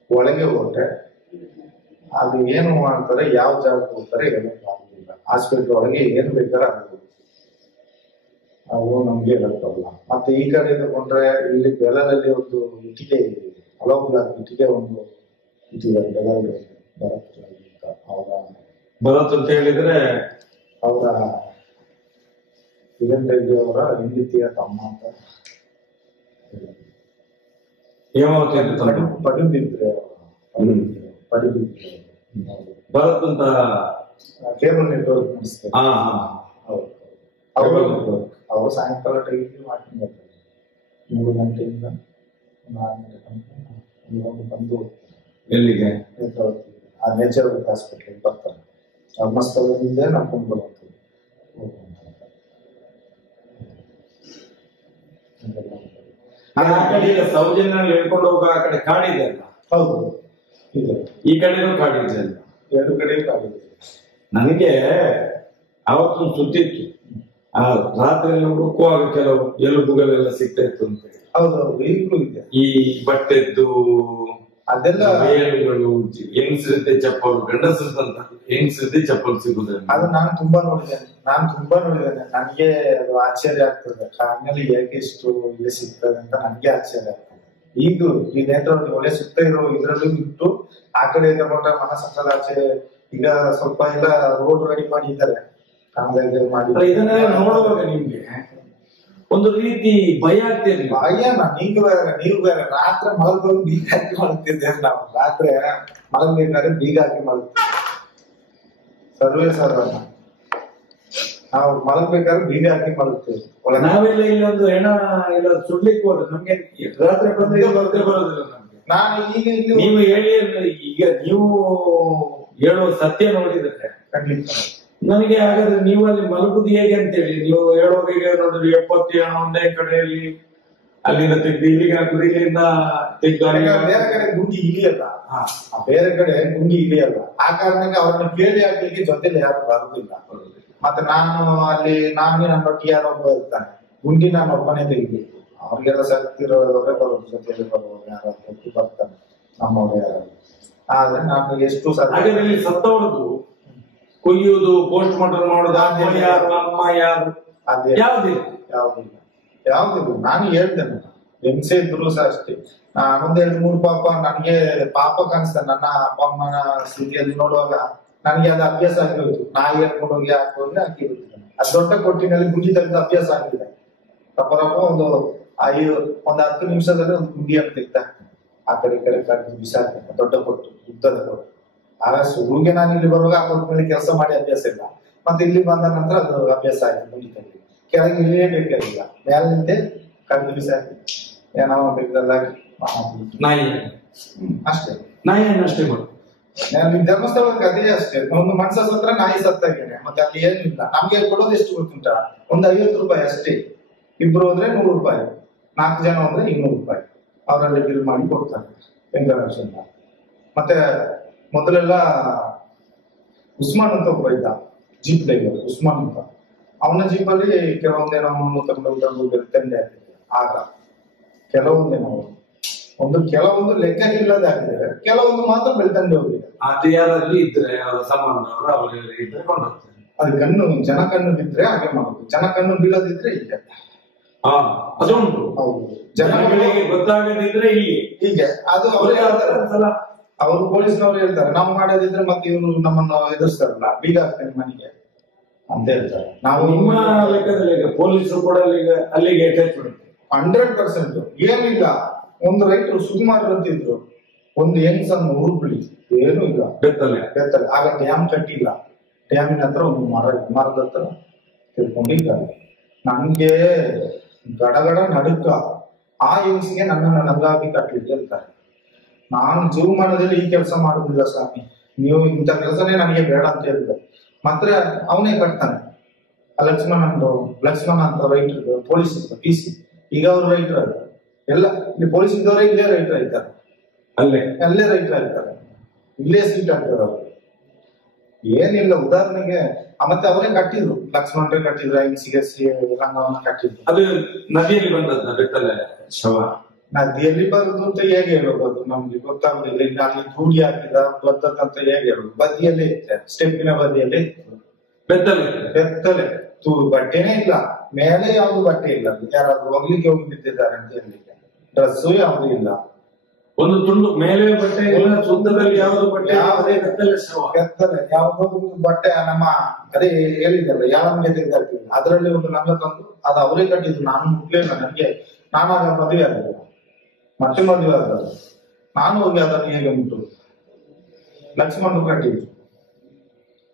ಒಳಗೆ ಹೋದ್ರೆ ಅದು ಏನು ಮಾಡ್ತಾರೆ, ಯಾವ ಜಾಗಕ್ಕೆ ಹೋಗ್ತಾರೆ ಹೇಳಕ್ಕಾಗುದಿಲ್ಲ. ಹಾಸ್ಪಿಟ್ಲ್ ಒಳಗೆ ಏನು ಬೇಕಾದ್ರೆ ಆಗ್ಬೋದು, ಅವು ನಮ್ಗೆ ಹೇಳಕ್ಕಾಗಲ್ಲ. ಮತ್ತೆ ಈ ಕಡೆ ತಗೊಂಡ್ರೆ ಇಲ್ಲಿ ಬೆಳದಲ್ಲಿ ಒಂದು ಇಟ್ಟಿಗೆ ಬ್ಲಾಕ್ ಇಟ್ಟಿಗೆ ಒಂದು ಇಟ್ಟಿದ್ದಾರೆ ಬೆಳಲ್ಲಿ ಭರತ್ ಅಂತ ಹೇಳಿದ್ರೆ ಅವರ ಕಿರಣ್ ರೆಡ್ಡಿ ಅವರ ಹೆಂಡತಿಯ ತಮ್ಮ ಅಂತ ಪಡುಬಿದ್ರೆ ಭರತ್ ಅಂತ ಕೇಬಲ್ ನೆಟ್ವರ್ಕ್ ನಡೆಸ್ತಾರೆ. ಅವರು ಸಾಯಂಕಾಲ ಟೈಮಿಗೆ ಮಾಡ್ಕೊಂಡು ಬರ್ತಾರೆ 3 ಗಂಟೆಯಿಂದ ಒಂದು ಬಂದು ಎಲ್ಲಿಗೆ ನೇತ್ರಾವತಿ ಆ ನೇಚರ್ ಹಾಸ್ಪಿಟಲ್ ಬರ್ತಾರೆ. ಧರ್ಮಸ್ಥಳದಿಂದ ನಡ್ಕೊಂಡು ಬರುವಂಥದ್ದು. ಆ ಕಡೆ ಈಗ ಸೌಜನ್ಯ ಹೇಳ್ಕೊಂಡು ಹೋಗೋ ಆ ಕಡೆ ಕಾಡಿದೆ ಅಲ್ಲ? ಹೌದು ಇದೆ. ಈ ಕಡೆನೂ ಕಾಡಿದೆ ಅಲ್ಲ? ಎರಡು ಕಡೆ ಕಾಡಿದೆ. ನನಗೆ ಅವತ್ತೊಂದು ಸುದ್ದಿ ಇತ್ತು, ಆ ರಾತ್ರಿ ಎಲ್ಲ ಹುಡುಕುವಾಗ ಕೆಲವು ಎಲುಬುಗಳೆಲ್ಲ ಸಿಗ್ತಾ ಇತ್ತು ಅಂತ. ಹೌದೌದು, ಈಗಲೂ ಇದೆ. ಈ ಬಟ್ಟೆದ್ದು ಅದೆಲ್ಲ ಬೇರುಗಳು, ಹೆಂಗಸರದ್ದೆ ಚಪ್ಪಲು, ಗಂಡಸರದಂತ ಹೆಂಗಸರದ್ದೆ ಚಪ್ಪಲು ಸಿಗುದಿಲ್ಲ. ಅದು ನಾನು ತುಂಬಾ ನೋಡಿದ್ದೇನೆ. ನನಗೆ ಅದು ಆಶ್ಚರ್ಯ ಆಗ್ತದೆ. ಆಮೇಲೆ ಏಕೆ ಇಷ್ಟು ಇಲ್ಲಿ ಸಿಗ್ತದೆ ಅಂತ ನನಗೆ ಆಶ್ಚರ್ಯ ಆಗ್ತದೆ. ಈಗಲೂ ಈ ನೇತ್ರಾವತಿ ಒಳ್ಳೆ ಸುತ್ತ ಇರೋ ಇದ್ರಲ್ಲೂ ಬಿಟ್ಟು ಆ ಕಡೆ ತಗೊಂಡ್ರೆ ಮಹಾಸಂದ್ರದ ಆಚೆ ಈಗ ಸ್ವಲ್ಪ ಎಲ್ಲ ರೋಡ್ ರೆಡಿ ಮಾಡಿದ್ದಾರೆ, ಕಾಮಗಾರಿ ಮಾಡಿ. ಇದನ್ನೆಲ್ಲ ನೋಡುವಾಗ ನಿಮ್ಗೆ ಒಂದು ರೀತಿ ಭಯ ಆಗ್ತಿರ್ಲಿ? ಭಯನ ನೀವು ಬೇರೆ ರಾತ್ರಿ ಮಲಗೋದು ಬೀಗ ಹಾಕಿ ಮಲಗ್ತಿದ್ದೇವೆ ನಾವು. ರಾತ್ರಿ ಮಲಗ್ಬೇಕಾದ್ರೆ ಬೀಗ ಹಾಕಿ ಮಲಗ್ತೀವಿ, ಸರ್ವೇ ಸಾಧಾರಣ. ನಾವು ಮಲಗ್ಬೇಕಾದ್ರೆ ಬೀಗ ಹಾಕಿ ಮಲಗ್ತೀವಿ. ನಾವೆಲ್ಲ ಇಲ್ಲಿ ಒಂದು ಹೆಣ ಇಲ್ಲ ಸುಡ್ಲಿಕ್ಕೆ ಹೋದ್ರೆ ನಮ್ಗೆ ರಾತ್ರಿ ಬಂದ್ರೆ ಬರೋದಿಲ್ಲ ನಮ್ಗೆ. ನಾನು ಈಗ ನೀವು ಹೇಳಿ ಈಗ ನೀವು ಹೇಳುವ ಸತ್ಯ ನೋಡಿದ್ರೆ ಖಂಡಿತ ನನಗೆ ಹಾಗಾದ್ರೆ ನೀವು ಅಲ್ಲಿ ಮಲಗುದು ಹೇಗೆ ಅಂತೇಳಿ ನೀವು ಹೇಳುವಾಗ ಈಗ ನೋಡಿದ್ರೆ 70 ಜನ ಒಂದೇ ಕಡೆಯಲ್ಲಿ ಅಲ್ಲಿಂದ ತೆಗ್ದು ಇಲ್ಲಿಗೆ ಹಾಕುದು, ಇಲ್ಲಿಂದ ತೆಗ್ದು ಬೇರೆ ಕಡೆ ಗುಂಡಿ ಇಳಿಯಲ್ಲ. ಬೇರೆ ಕಡೆ ಗುಂಡಿ ಇಳಿಯಲ್ಲ. ಆ ಕಾರಣಕ್ಕೆ ಅವ್ರನ್ನ ಕೇಳಿ ಹಾಕ್ಲಿಕ್ಕೆ ಜೊತೆಲಿ ಯಾರು ಬರುದಿಲ್ಲ. ಮತ್ತೆ ನಾನು ನನ್ನೊಟ್ಟಿಗೆ ಯಾರೊಬ್ಬ ಇರ್ತಾನೆ, ಗುಂಡಿ ನಾನು ಒಬ್ಬನೇ ತೆಗಿಬೇಕು. ಅವ್ರಿಗೆಲ್ಲ ಶಕ್ತಿ ಇರೋದ್ರೆ ಬರೋದು, ಜೊತೆಲಿ ಬರೋದು ಯಾರು ಬರ್ತಾನೆ ನಮ್ಮವ್ರು ಯಾರು. ಆದ್ರೆ ನಾನು ಎಷ್ಟು ಸತ್ತವರದು ಕೊಯ್ಯುವುದು, ಪೋಸ್ಟ್ ಮಾರ್ಟಮ್ ಮಾಡೋದು, ಅಮ್ಮ ಯಾರು ಅಮ್ಮ ಯಾರು ಯಾವ್ದಿಲ್ಲ. ನಾನು ಹೇಳ್ತೇನೆ, ಹೆಂಗಸೆ ಇದ್ರು ಸಹ ಅಷ್ಟೇ. ಒಂದ್ 2-3 ಪಾಪ ನನ್ಗೆ ಪಾಪ ಕಾಣಿಸ್ತೇನೆ. ನನ್ನ ಅಪ್ಪ ಅಮ್ಮನ ಸ್ಥಿತಿಯಲ್ಲಿ ನೋಡುವಾಗ ನನಗೆ ಅದು ಅಭ್ಯಾಸ ಆಗಿರೋದು. ನಾಯಿ ಹೇಳ್ಕೊಂಡು ಹೋಗಿ ಹಾಕೋದ್ರೆ ಹಾಕಿರುತ್ತೇನೆ. ಅದು ದೊಡ್ಡ ಕೊಟ್ಟಿನಲ್ಲಿ ಗುಂಡಿ ತೆಗೆದು ಅಭ್ಯಾಸ ಆಗಿದೆ. ರಪ್ಪ ಒಂದು 10 ನಿಮಿಷದಲ್ಲಿ ಒಂದು ಗುಂಡಿ ಅಂತ ತೆಗ್ತಾ ಆ ಕಡೆ ಈ ಕಡೆ ಕಟ್ಟು ಬಿಸಾಕ್ತೇನೆ. ದೊಡ್ಡ ಕೊಟ್ಟು, ಉದ್ದದ ಕೊಟ್ಟು. ಆಗ ಶುರುಗೆ ನಾನು ಇಲ್ಲಿ ಬರುವಾಗ ಆ ಕೊಟ್ಟ ಮೇಲೆ ಕೆಲಸ ಮಾಡಿ ಅಭ್ಯಾಸ ಇಲ್ಲ. ಮತ್ತೆ ಇಲ್ಲಿ ಬಂದ ನಂತರ ಅದು ಅಭ್ಯಾಸ ಆಯ್ತು. ಗುಂಡಿ ತೆಗೆದು ಕೆಳಗೆ ಇಳಿಯಬೇಕಿಲ್ಲ, ಮೇಲೆ ನಿಂತೆ ಕಡ್ದು ಬಿಸಾಕಿ ಏನೋ ನಾಯಿ ಅಷ್ಟೇ. ನಾಯಿಯನ್ನು ಅಷ್ಟೇ ಮಾಡಿ ಧರ್ಮಸ್ಥಳಕ್ಕೆ ಅದೇ ಅಷ್ಟೇ. ಒಂದು ಮನ್ಸ ಸತ್ರ ನಾಯಿ ಸತ್ತಾಗೇನೆ. ಮತ್ತೆ ಅಲ್ಲಿ ಏನಿಲ್ಲ. ನಮ್ಗೆ ಕೊಡೋದು ಎಷ್ಟು ಗೊತ್ತುಂಟ? ಒಂದು 50 ರೂಪಾಯಿ ಅಷ್ಟೇ. ಇಬ್ರು ಹೋದ್ರೆ 100 ರೂಪಾಯಿ, 4 ಜನ ಹೋದ್ರೆ 200 ರೂಪಾಯಿ. ಅವರಲ್ಲಿ ಬಿಲ್ ಮಾಡಿ ಕೊಡ್ತಾರೆ ಬೆಂಗಳೂರಿನಿಂದ. ಮತ್ತೆ ಮೊದಲೆಲ್ಲ ಉಸ್ಮಾನ್ ಅಂತ ಒಬ್ಬ ಇದ್ದ, ಜೀಪ್ ಡ್ರೈವರ್ ಉಸ್ಮಾನ್ ಅಂತ. ಅವನ ಜೀಪಲ್ಲಿ ಕೆಲವೊಂದೇನೋ 300 ತಂದೆ ಆಗ್ತಿದೆ. ಆಗ ಕೆಲವೊಂದು ಲೆಕ್ಕಕ್ಕಿಲ್ಲದಾಗಿದೆ, ಕೆಲವೊಂದು ಮಾತ್ರ ಬೆಳ್ತಂಡೆ ಹೋಗಿದೆ. ಅದು ಯಾರಲ್ಲಿ ಇದ್ರೆ ಅವರ ಸಂಬಂಧವರು ಅವರಲ್ಲಿ ಇದ್ರೆ ಕೊಂಡೋಗ್ತಾರೆ. ಅದು ಜನ ಕಣ್ಣು ಬಿದ್ರೆ ಹಾಗೆ ಮಾಡುದು, ಜನ ಕಣ್ಣು ಬೀಳದಿದ್ರೆ ಹೀಗೆ. ಅದೊಂದು ಹೌದು, ಜನಗಳಿಗೆ ಗೊತ್ತಾಗದಿದ್ರೆ ಹೀಗೆ. ಅದು ಅವ್ರಿಗೆ ಹೇಳ್ತಾರೆ, ಅವರು ಪೊಲೀಸ್ನವ್ರು ಹೇಳ್ತಾರೆ ನಾವು ಮಾಡೋದಿದ್ರೆ ಮತ್ತೆ ಇವರು ನಮ್ಮನ್ನು ಎದುರಿಸ್ತಾರಲ್ಲ, ಬೀಗ ಹಾಕ್ತೇನೆ ಮನೆಗೆ ಅಂತ ಹೇಳ್ತಾರೆ. ನಾವು ನಿಮ್ಮ ಲೆಕ್ಕದಲ್ಲಿ ಪೊಲೀಸರು ಕೂಡ ಅಲ್ಲಿಗೆ ಅಟ್ಯಾಚ್ಮೆಂಟ್ 100%. ಏನಿಲ್ಲ, ಒಂದು ರೈತರು ಸುಕುಮಾರ್ ಅಂತಿದ್ರು, ಒಂದು ಹೆಂಗ್ಸನ್ನು ಉರುಪುಳಿ ಏನು ಇಲ್ಲ, ಬೆತ್ತಲೆ. ಆಗ ಡ್ಯಾಮ್ ಕಟ್ಟಿಲ್ಲ. ಡ್ಯಾಮಿನ ಹತ್ರ ಒಂದು ಮರದ ಹತ್ರ ತಿಳ್ಕೊಂಡಿದ್ದಾರೆ. ನನ್ಗೆ ಗಡಗಡ ನಡುಕ. ಆ ಹೆಂಗ್ಸಿಗೆ ನನ್ನನ್ನು ನಲ್ಲಾಗಿ ಕಟ್ಲಿಕ್ಕೆ ಹೇಳ್ತಾರೆ. ನಾನು ಜೀವಮಾನದಲ್ಲಿ ಈ ಕೆಲಸ ಮಾಡುದಿಲ್ಲ ಸ್ವಾಮಿ, ನೀವು ಇಂಥ ಕೆಲಸನೇ ನನಗೆ ಬೇಡ ಅಂತ ಹೇಳಿದೆ. ಮಾತ್ರ ಅವನೇ ಕಟ್ತಾನೆ. ಲಕ್ಷ್ಮಣ ಅಂತ ರೈಟರ್, ಪೊಲೀಸ್ PC. ಈಗ ಅವ್ರು ರೈಟರ್ ಆಯ್ತಾರೆ ಎಲ್ಲ. ಇಲ್ಲಿ ಪೊಲೀಸ್ ಇದ್ದವರೇ ಇಲ್ಲೇ ರೈಟರ್ ಆಯ್ತಾರೆ, ಅಲ್ಲೇ ರೈಟರ್ ಆಯ್ತಾರೆ, ಇಲ್ಲೇ ಸೀಟ್ ಆಗ್ತದೆ ಅವ್ರು. ಏನಿಲ್ಲ, ಉದಾಹರಣೆಗೆ ಮತ್ತೆ ಅವರೇ ಕಟ್ಟಿದ್ರು, ಲಕ್ಷ್ಮಣರೇ ಕಟ್ಟಿದ್ರು, ಹೆಂಗಸಿಗೆ ರಂಗವನ್ನ ಕಟ್ಟಿದ್ರು. ಅದು ನದಿಯಲ್ಲಿ ಬಂದದ್ದು ಬೆತ್ತಲೆ ಶವ. ನದಿಯಲ್ಲಿ ಬರುದು ಅಂತ ಹೇಗೆ ಹೇಳೋದು? ಅದು ನಮ್ಗೆ ಗೊತ್ತಾಗುದಿಲ್ಲ. ಇಲ್ಲಿ ಅಲ್ಲಿ ರೂಢಿ ಹಾಕಿದ ಬರ್ತದಂತ ಹೇಗೆ ಹೇಳೋದು? ಬದಿಯಲ್ಲೇ ಇತ್ತೆ, ಸ್ಟೆಪ್ಪಿನ ಬದಿಯಲ್ಲೇ ಇತ್ತು ಬೆತ್ತಲೆ. ಬಟ್ಟೆನೇ ಇಲ್ಲ, ಮೇಲೆ ಯಾವ್ದು ಬಟ್ಟೆ ಇಲ್ಲ. ಯಾರಾದ್ರೂ ಹೋಗ್ಲಿಕ್ಕೆ ಹೋಗಿ ಬಿದ್ದಿದ್ದಾರೆ ಅಂತ ಹೇಳಲಿಕ್ಕೆ ಡ್ರೆಸ್ಸು ಯಾವ್ದು ಇಲ್ಲ, ಒಂದು ತುಂಡು ಮೇಲೆ ಬಟ್ಟೆ ಇಲ್ಲ, ಸುತ್ತದಲ್ಲಿ ಯಾವ್ದು ಬಟ್ಟೆ, ಬೆತ್ತಲೆ ಯಾವ್ದೋ ಒಂದು ಬಟ್ಟೆ. ನಮ್ಮ ಅದೇ ಹೇಳಿದ್ದಲ್ಲ, ಯಾವನಿಗೆ ತೆಗೆದಾಕ್ತಿಲ್ಲ, ಅದರಲ್ಲಿ ಒಂದು ನಂಗ ತಂದು ಅದು ಅವರೇ ಕಟ್ಟಿದ್ರು. ನಾನು ಮುಟ್ಲಿಲ್ಲ, ನಾನಾಗ ಮದುವೆ ಆಗಿಲ್ಲ, ಮತ್ತೆ ಮದುವೆ ಆದ ನಾನು ಹೋಗಿ ಅದನ್ನು ಹೇಗೆ ಮುಟ್ಟು. ಲಕ್ಷ್ಮಣ್ ಕಟ್ಟಿದ್ರು,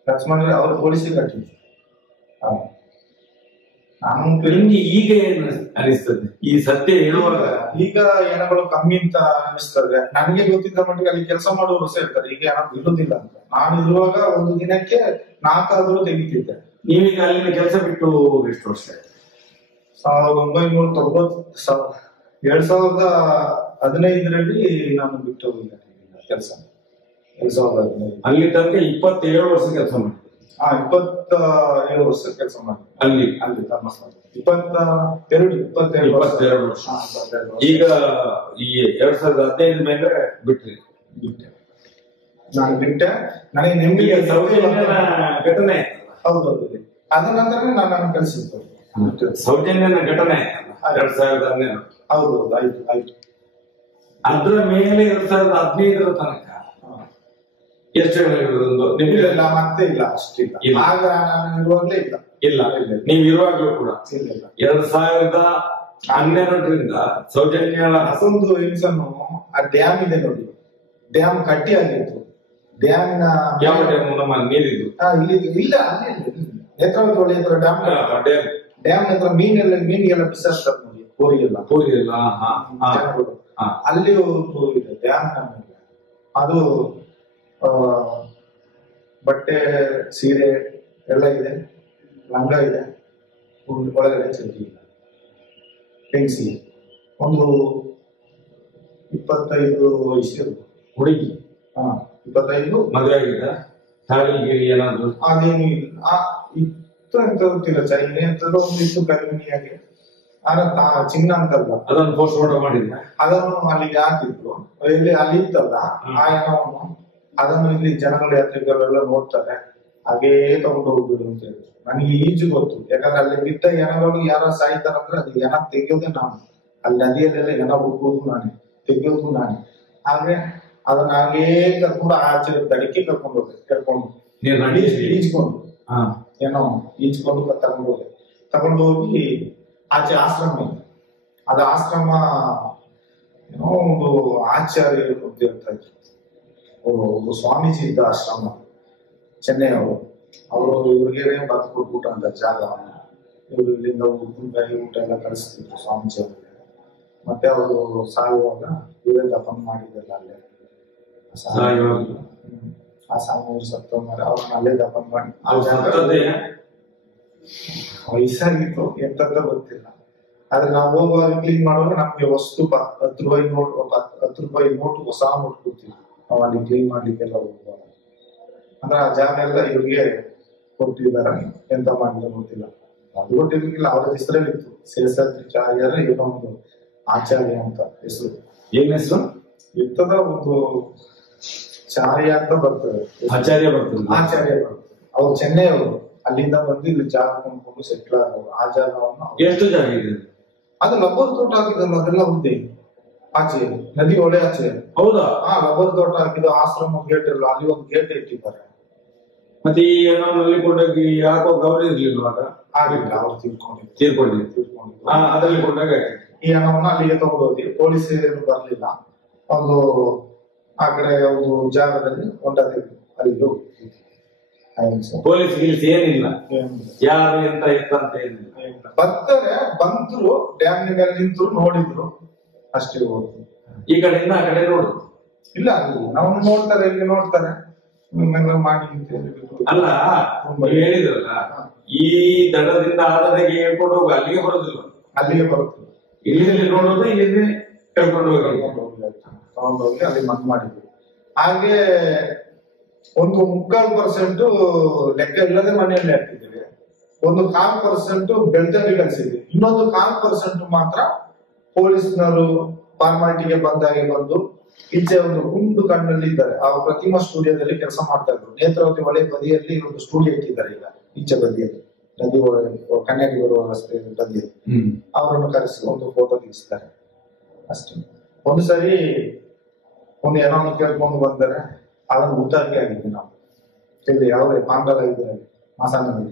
ಲಕ್ಷ್ಮಣ್ ಅವರು ಪೊಲೀಸಿಗೆ ಕಟ್ಟಿದ್ರು. ನಾನು ನಿಮ್ಗೆ ಈಗ ಏನು ಅನಿಸ್ತದೆ ಈ ಸತ್ಯ ಹೇಳುವಾಗ? ಈಗ ಹೆಣಗಳು ಕಮ್ಮಿ ಅಂತ ಅನಿಸ್ತದೆ. ನನಗೆ ಗೊತ್ತಿದ್ದ ಮಟ್ಟಿಗೆ ಅಲ್ಲಿ ಕೆಲಸ ಮಾಡುವವರು ಸಹ ಇರ್ತಾರೆ, ಈಗ ಹೆಣ ಬೀಳುದಿಲ್ಲ ಅಂತ. ನಾನು ಇರುವಾಗ ಒಂದು ದಿನಕ್ಕೆ 4 ತೆಗಿತಿದ್ದೆ. ನೀವೀಗ ಅಲ್ಲಿನ ಕೆಲಸ ಬಿಟ್ಟು ಎಷ್ಟು ವರ್ಷ ಆಯ್ತು? 2015ರಲ್ಲಿ ನಾನು ಬಿಟ್ಟು ಕೆಲಸ. 2015 ಅಲ್ಲಿ ತನಕ 27 ವರ್ಷ ಕೆಲಸ ಮಾಡಿ. 27 ವರ್ಷ ಕೆಲಸ ಮಾಡಿ ಅಲ್ಲಿ ಧರ್ಮಸ್ಥಳ. 22 ವರ್ಷ. ಈಗ ಈ 2015 ಮೇಲೆ ಬಿಟ್ಟೆ. ನಾನು ಬಿಟ್ಟೆ. ನನಗೆ ನಿಮ್ಗೆ ಸೌಜನ್ಯನ ಘಟನೆ ಹೌದೌದು. ಅದ ನಂತರ ನಾನು ಕಳಿಸಿದ್ದು ಸೌಜನ್ಯನ ಘಟನೆ 2017. ಹೌದೌದು, ಆಯ್ತು. ಅದ್ರ ಮೇಲೆ 2015 ತನಕ ಎಷ್ಟು ನಿಮ್ಗೆ ಮತ್ತೆ ಇಲ್ಲ, ಅಷ್ಟಿಲ್ಲ. ಆಗ ನಾನು ಇರುವಾಗಲೇ ಇಲ್ಲ. ನೀವು ಇರುವಾಗಲೂ ಕೂಡ 2012ರಿಂದ ಸೌಜನ್ಯ ಅದೊಂದು ಇನ್ಸನ್ನು ಆ ಡ್ಯಾಮ್ ಇದೆ ನೋಡಿ, ಡ್ಯಾಮ್ ಕಟ್ಟಿ ಆಗಿತ್ತು. ಡ್ಯಾಮಿನ ಯಾವ ಡ್ಯಾಮ್? ನಮ್ಮ ನೀರಿದ್ದು ಇಲ್ಲಿ ಇಲ್ಲ, ಅಲ್ಲಿ ನೇತ್ರಾವತಿ ಹತ್ರ ಡ್ಯಾಮ್ ಹತ್ರ ಮೀನಿಗೆಲ್ಲ ಬಿಸಾಡ್ತಾರೆ ನೋಡಿ, ಕೋರಿಗೆಲ್ಲ ಜನಗಳು. ಅಲ್ಲಿ ಒಂದು ಇದೆ ಡ್ಯಾಮ್. ಅದು ಬಟ್ಟೆ ಸೀರೆ ಎಲ್ಲ ಇದೆ, ಲಂಗ ಇದೆ, ಒಳಗಡೆ ಚಡ್ಡಿ ಇಲ್ಲ. ಹೆಂಗಸಿ ಒಂದು 25 ವಯಸ್ಸು ಹುಡುಗಿ. 25. ಮದುವೆ ಆಗಿದ್ದ? ತಾಳಿ ಗಿಳಿ ಏನಾದ್ರು? ಅದೇನು ಇಲ್ಲ, ಇತ್ತು ಅಂತ ಗೊತ್ತಿಲ್ಲ. ಚೈನೆ ಅಂತದ್ದು ಒಂದು ಇತ್ತು ಕರಿಮಣಿಯಾಗಿ. ಚಿನ್ನ ಅಂತಲ್ಲ, ಅದನ್ನು ಪೋಸ್ಟ್ ಮಾರ್ಟಮ್ ಮಾಡಿದ್ದ. ಅದನ್ನು ಅಲ್ಲಿಗೆ ಹಾಕಿದ್ರು. ಅಲ್ಲಿ ಇತ್ತಲ್ಲ ಆ ಹೆಣವನ್ನು, ಅದನ್ನು ಇಲ್ಲಿ ಜನಗಳು ಯಾತ್ರಿಕರೆಲ್ಲ ನೋಡ್ತಾರೆ, ಹಾಗೇ ತಗೊಂಡು ಹೋಗ್ಬಿಡು ಅಂತ ಹೇಳಿದ್ರು. ನನಗೆ ಈಜು ಗೊತ್ತು, ಯಾಕಂದ್ರೆ ಅಲ್ಲಿ ಬಿದ್ದ ಹೆಣಗಳು ಯಾರ ಸಾಯ್ತಾರಂದ್ರೆ ಅದು ಹೆಣ ತೆಗೆಯೋದೇ ನಾನು. ಅಲ್ಲಿ ನದಿಯಲ್ಲೆಲ್ಲ ಹೆಣ ಹುಡುಕೋದು ನಾನೇ, ತೆಗೆಯೋದು ನಾನೇ. ಹಾಗೆ ಅದನ್ನ ಹಾಗೇ ಕರ್ಕೊಂಡು ಆಚೆ ದಡಿಕೆ ಕರ್ಕೊಂಡು ಈಜ್ಕೊಂಡು ಏನೋ ಈಜ್ಕೊಂಡು ತಗೊಂಡು ಹೋಗಿ ಆಚೆ ಆಶ್ರಮ ಇದೆ. ಅದು ಆಶ್ರಮ ಏನೋ ಒಂದು ಆಚಾರ್ಯರು ಅಂತ ಹೇಳ್ತಾ ಇದ್ರು. ಒಂದು ಸ್ವಾಮೀಜಿ ಇದ್ದ ಆಶ್ರಮ, ಚೆನ್ನೈ ಅವರು ಇವ್ರಿಗೆ ಬದು ಕೊಟ್ಬಿಟ್ಟು ಅಂತ ಜಾಗವನ್ನು. ಇವರು ಇಲ್ಲಿಂದ ಉಪ್ಪಿನಕಾಯಿ ಊಟ ಎಲ್ಲ ಕಳಿಸ್ತಿದ್ರು ಸ್ವಾಮೀಜಿ ಅವರಿಗೆ. ಮತ್ತೆ ಅವರು ಸಾಯುವಾಗ ಇವರೇ ದಫನ್ ಮಾಡಿದ್ರಲ್ಲ ಅಲ್ಲೇ. ಆ ಸ್ವಾಮಿಯವರು ಸತ್ತ ಮೇಲೆ ಅವ್ರನ್ನ ಅಲ್ಲೇ ದಫನ್ ಮಾಡಿ. ವಯಸ್ಸಾಗಿತ್ತು, ಎಂತಂತ ಗೊತ್ತಿಲ್ಲ. ಆದ್ರೆ ನಾವು ಹೋಗುವಾಗ ಕ್ಲೀನ್ ಮಾಡುವಾಗ ನಮ್ಗೆ ವಸ್ತು 10 ರೂಪಾಯಿ ನೋಟು, ಹೊಸ ನೋಟ್ ಕೊಡ್ತೀವಿ ನಾವು ಅಲ್ಲಿ ಕ್ಲೀನ್ ಮಾಡ್ಲಿಕ್ಕೆಲ್ಲ ಹೋಗುವಾಗ. ಅಂದ್ರೆ ಆ ಜಾಗ ಎಲ್ಲ ಇವ್ರಿಗೆ ಕೊಟ್ಟಿದ್ದಾರೆ, ಎಂತ ಮಾಡಿದ್ರು ಗೊತ್ತಿಲ್ಲ. ಅದು ಕೊಟ್ಟಿರ್ಲಿಕ್ಕಿಲ್ಲ, ಅವರ ಹೆಸರಲ್ಲಿತ್ತು ಶೇಷಾಚಾರ್ಯರ ಏನೋ ಒಂದು ಆಚಾರ್ಯ ಅಂತ ಹೆಸರು. ಏನ್ ಹೆಸರು ಇರ್ತದ? ಒಂದು ಚಾರ್ಯ ಅಂತ ಬರ್ತದೆ, ಆಚಾರ್ಯ ಬರ್ತದೆ. ಅವ್ರು ಚೆನ್ನೈ ಅವರು, ಅಲ್ಲಿಂದ ಬಂದು ಇಲ್ಲಿ ಜಾಗ ಕೊಂಡ್ಕೊಂಡು ಸೆಟ್ಲ್ ಆದವರು. ಆ ಜಾಗವನ್ನು ಎಷ್ಟು ಜಾಗ ಇದೆ? ಅದು ಲಬ್ಬರ್ ತೋಟ ಹಾಕಿದಲ್ಲ, ಅದೆಲ್ಲ ಉದ್ದೆ ಆಚೆ ನದಿ ಒಳೆ ಆಚೆ. ಹೌದಾ? ಲಬ್ಬರ್ ತೋಟ ಹಾಕಿದ ಆಶ್ರಮ ಗೇಟ್ ಎಲ್ಲ, ಅಲ್ಲಿ ಒಂದು ಗೇಟ್ ಇಟ್ಟಿದ್ದಾರೆ. ಮತ್ತೆ ಈ ಹೆಣವನ್ನು ಕೊಂಡೋಗಿ ಯಾಕೋ ಗೌರವ ಇರ್ಲಿಲ್ವಾಗ? ಆಗಿಲ್ಲ, ಅವ್ರು ತೀರ್ಕೊಂಡಿದ್ರು. ಅದರಲ್ಲಿ ಕೊಂಡಾಗ ಈ ಹಣವನ್ನು ಅಲ್ಲಿಗೆ ತಗೊಂಡೋಗಿ ಪೊಲೀಸರು ಬರ್ಲಿಲ್ಲ. ಒಂದು ಆ ಕಡೆ ಒಂದು ಜಾಗದಲ್ಲಿ ಹೊಂಡದಲ್ಲಿ ಅಲ್ಲಿಗೆ ಪೊಲೀಸ್ ಗಿಲ್ಸ್ ಏನಿಲ್ಲ, ಯಾರು ಎಂತ ಅಂತ ಏನಿಲ್ಲ. ಬರ್ತಾರೆ, ಬಂದ್ರು ಡ್ಯಾಮ್ನಲ್ಲಿ ನಿಂತರು, ನೋಡಿದ್ರು ಅಷ್ಟೇ. ಹೋದ್ರು ಈ ಕಡೆಯಿಂದ ಆ ಕಡೆ ನೋಡು ಇಲ್ಲ, ನಾವು ನೋಡ್ತಾರೆ, ಇಲ್ಲಿ ನೋಡ್ತಾರೆ ಮಾಡಿ ಅಲ್ಲ. ಹೇಳಿದ್ರಲ್ಲ, ಈ ದಡದಿಂದ ಆ ದಡಗೆ ಹೇಳ್ಕೊಂಡು ಹೋಗಿ ಅಲ್ಲಿಗೆ ಬರೋದಿಲ್ಲ, ಅಲ್ಲಿಗೆ ಬರುತ್ತೆ. ಇಲ್ಲಿ ನೋಡೋದು, ಇಲ್ಲಿ ಹೇಳ್ಕೊಂಡು ಹೋಗಿ ತಗೊಂಡೋಗಿ ಅಲ್ಲಿ ಮತ್ ಮಾಡಿದ್ವಿ. ಹಾಗೆ ಒಂದು 3/4% ಲೆಕ್ಕ ಇಲ್ಲದೆ ಮನೆಯಲ್ಲಿ ಹಾಕಿದ್ದೀವಿ. ಒಂದು 4% ಬೆಳ್ತಂಗಿ ಕಳಿಸಿದ್ವಿ. ಇನ್ನೊಂದು 4% ಮಾತ್ರ ಪೊಲೀಸ್ನವರು ಫಾರ್ಮಾಲಿಟಿಗೆ ಬಂದಾಗೆ ಬಂದು ಈಚೆ ಒಂದು ಗುಂಡು ಕಣ್ಣಲ್ಲಿ ಇದ್ದಾರೆ. ಆ ಪ್ರತಿಮಾ ಸ್ಟುಡಿಯೋದಲ್ಲಿ ಕೆಲಸ ಮಾಡ್ತಾ ಇದ್ರು. ನೇತ್ರಾವತಿ ಹೊಳೆ ಬದಿಯಲ್ಲಿ ಒಂದು ಸ್ಟುಡಿಯೋ ಇಟ್ಟಿದ್ದಾರೆ ಈಗ, ಈಚೆ ಬದಿಯಲ್ಲಿ, ನದಿ ಕನ್ಯಾಡಿ ಬರುವ ರಸ್ತೆ ಬದಿಯಲ್ಲಿ. ಅವರನ್ನು ಕರೆಸಿ ಒಂದು ಫೋಟೋ ತೆಗಿಸ್ತಾರೆ ಅಷ್ಟೇ. ಒಂದು ಸರಿ ಒಂದು ಏನೋ ಕೇಳ್ಕೊಂಡು ಬಂದರೆ ಅದನ್ನು ಊತಾರಿಕೆ ಆಗಿದೆ. ನಾವು ಇಲ್ಲಿ ಯಾವುದೇ ಪಾಂಡಲ ಇದ್ರೆ ಮಾಸಾನಲ್ಲಿ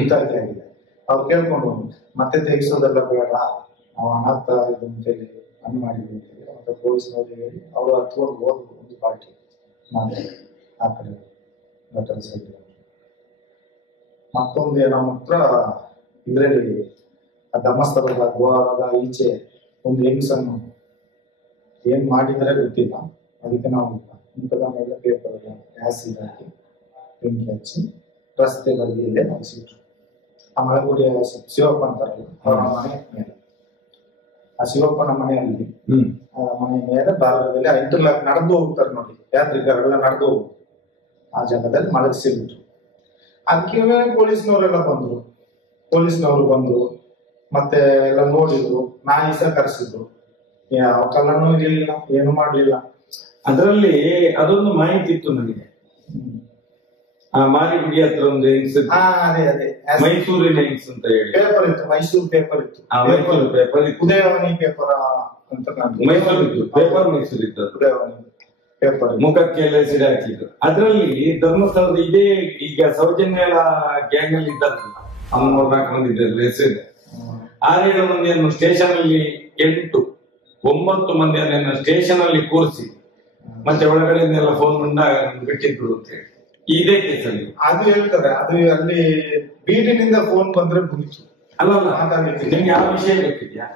ಊತಾರಿಕೆ ಆಗಿದೆ. ಅವ್ರು ಕೇಳ್ಕೊಂಡು ಮತ್ತೆ ತೆಗಿಸೋದೆಲ್ಲ ಬೇಡ, ನಾವು ಅನಾಥ ಇದು ಅಂತೇಳಿ ಅನ್ನು ಮಾಡಿದ್ವಿ ಅಂತೇಳಿ ಮತ್ತೆ ಪೊಲೀಸ್ನವ್ರಿಗೆ ಹೇಳಿ ಅವರು ಹತ್ಕೊಂಡು ಹೋದ್ರು. ಒಂದು ಪಾರ್ಟಿ ಮಾತಾಡಿ ಆ ಕಡೆ ಘಟನೆ ಸೈಡ್. ಮತ್ತೊಂದು ನಮ್ಮ ಹತ್ರ ಇದರಲ್ಲಿ ಆ ಧರ್ಮಸ್ಥಳದ ದ್ವಾರದ ಈಚೆ ಒಂದು ಹೆಂಗಸನ್ನು ಏನ್ ಮಾಡಿದ್ರೆ ಗೊತ್ತಿಲ್ಲ. ಅದಕ್ಕೆ ನಾವು ಮುಖದ ಮೇಲೆ ಪೇಪರ್ ಆಸಿಡ್ ಹಾಕಿ ಬೆಂಕಿ ಹಚ್ಚಿ ರಸ್ತೆ ಬದಿಯಲ್ಲೇ ಮಲಗಿಸಿಟ್ರು. ಆ ಮಳಗುಡಿಯ ಶಿವಪ್ಪ ಅಂತಾರಲ್ಲ ಅವರ ಮನೆ ಮೇಲೆ, ಆ ಶಿವಪ್ಪನ ಮನೆಯಲ್ಲಿ ಮನೆ ಮೇಲೆ ಭಾರತದಲ್ಲಿ ಇಂಟರ್ಲಾಕ್ ನಡೆದು ಹೋಗ್ತಾರೆ ನೋಡಿ, ಯಾತ್ರಿಕರೆಲ್ಲ ನಡೆದು ಹೋಗ್ತಾರೆ. ಆ ಜಾಗದಲ್ಲಿ ಮಲಗಿಸಿಬಿಟ್ರು. ಅದಕ್ಕೆ ಪೊಲೀಸ್ನವರೆಲ್ಲ ಬಂದ್ರು ಮತ್ತೆ ಎಲ್ಲ ನೋಡಿದ್ರು, ನಾಯಿ ಸಹ ಕರೆಸಿದ್ರು. ಯಾವ ಕಲ್ಲನ್ನು ಇರ್ಲಿಲ್ಲ, ಏನು ಮಾಡ್ಲಿಲ್ಲ. ಅದರಲ್ಲಿ ಅದೊಂದು ಮಾಹಿತಿ ಇತ್ತು ನನಗೆ. ಆ ಮಾರಿಗುಡಿ ಹತ್ರ ಒಂದು ಹೆಂಗ್ಸ್, ಅದೇ ಮೈಸೂರಿನ ಹೆಂಗ್ಸ್ ಅಂತ ಹೇಳಿ ಪೇಪರ್ ಇತ್ತು, ಮೈಸೂರು ಪೇಪರ್ ಇತ್ತು, ಮೈಸೂರು ಪೇಪರ್ ಇತ್ತು, ಉದಯವಾಣಿ ಪೇಪರ್ ಅಂತ ಮೈಸೂರು ಇತ್ತು, ಪೇಪರ್ ಮೈಸೂರು ಇತ್ತು. ಉದಯವಾಣಿ ಪೇಪರ್ ಮುಖಕ್ಕೆಲ್ಲ ಸಿಡಿ ಹಾಕಿದ್ರು. ಅದರಲ್ಲಿ ಧರ್ಮಸ್ಥಳದ ಇದೇ ಈಗ ಸೌಜನ್ಯ ಗ್ಯಾಂಗ್ ಅಲ್ಲಿ ಇದ್ದಾರಲ್ಲ, 3-4 ಮಂದಿ ಇದ್ದಾರೆ ಹೆಸರಿದೆ. 6-7 ಮಂದಿಯನ್ನು ಸ್ಟೇಷನ್ ಅಲ್ಲಿ 8-9 ಮಂದಿಯನ್ನು ಸ್ಟೇಷನ್ ಅಲ್ಲಿ ಕೂರಿಸಿ ಮತ್ತೆ ಒಳಗಡೆಯಿಂದೆಲ್ಲ ಫೋನ್ ಬಂದಾಗ ಬಿಟ್ಟಿದ್ರು ಅಂತ ಹೇಳಿ ಇದೇ ಕೇಸಲ್ಲಿ ಅದು ಹೇಳ್ತಾರೆ. ಅದು ಅಲ್ಲಿ ಬೀಟಿನಿಂದ ಫೋನ್ ಬಂದ್ರೆ ಮುಗಿತು. ಅಲ್ಲ ನಿಮ್ಗೆ ಯಾವ ವಿಷಯ ಗೊತ್ತಿದ್ಯಾ?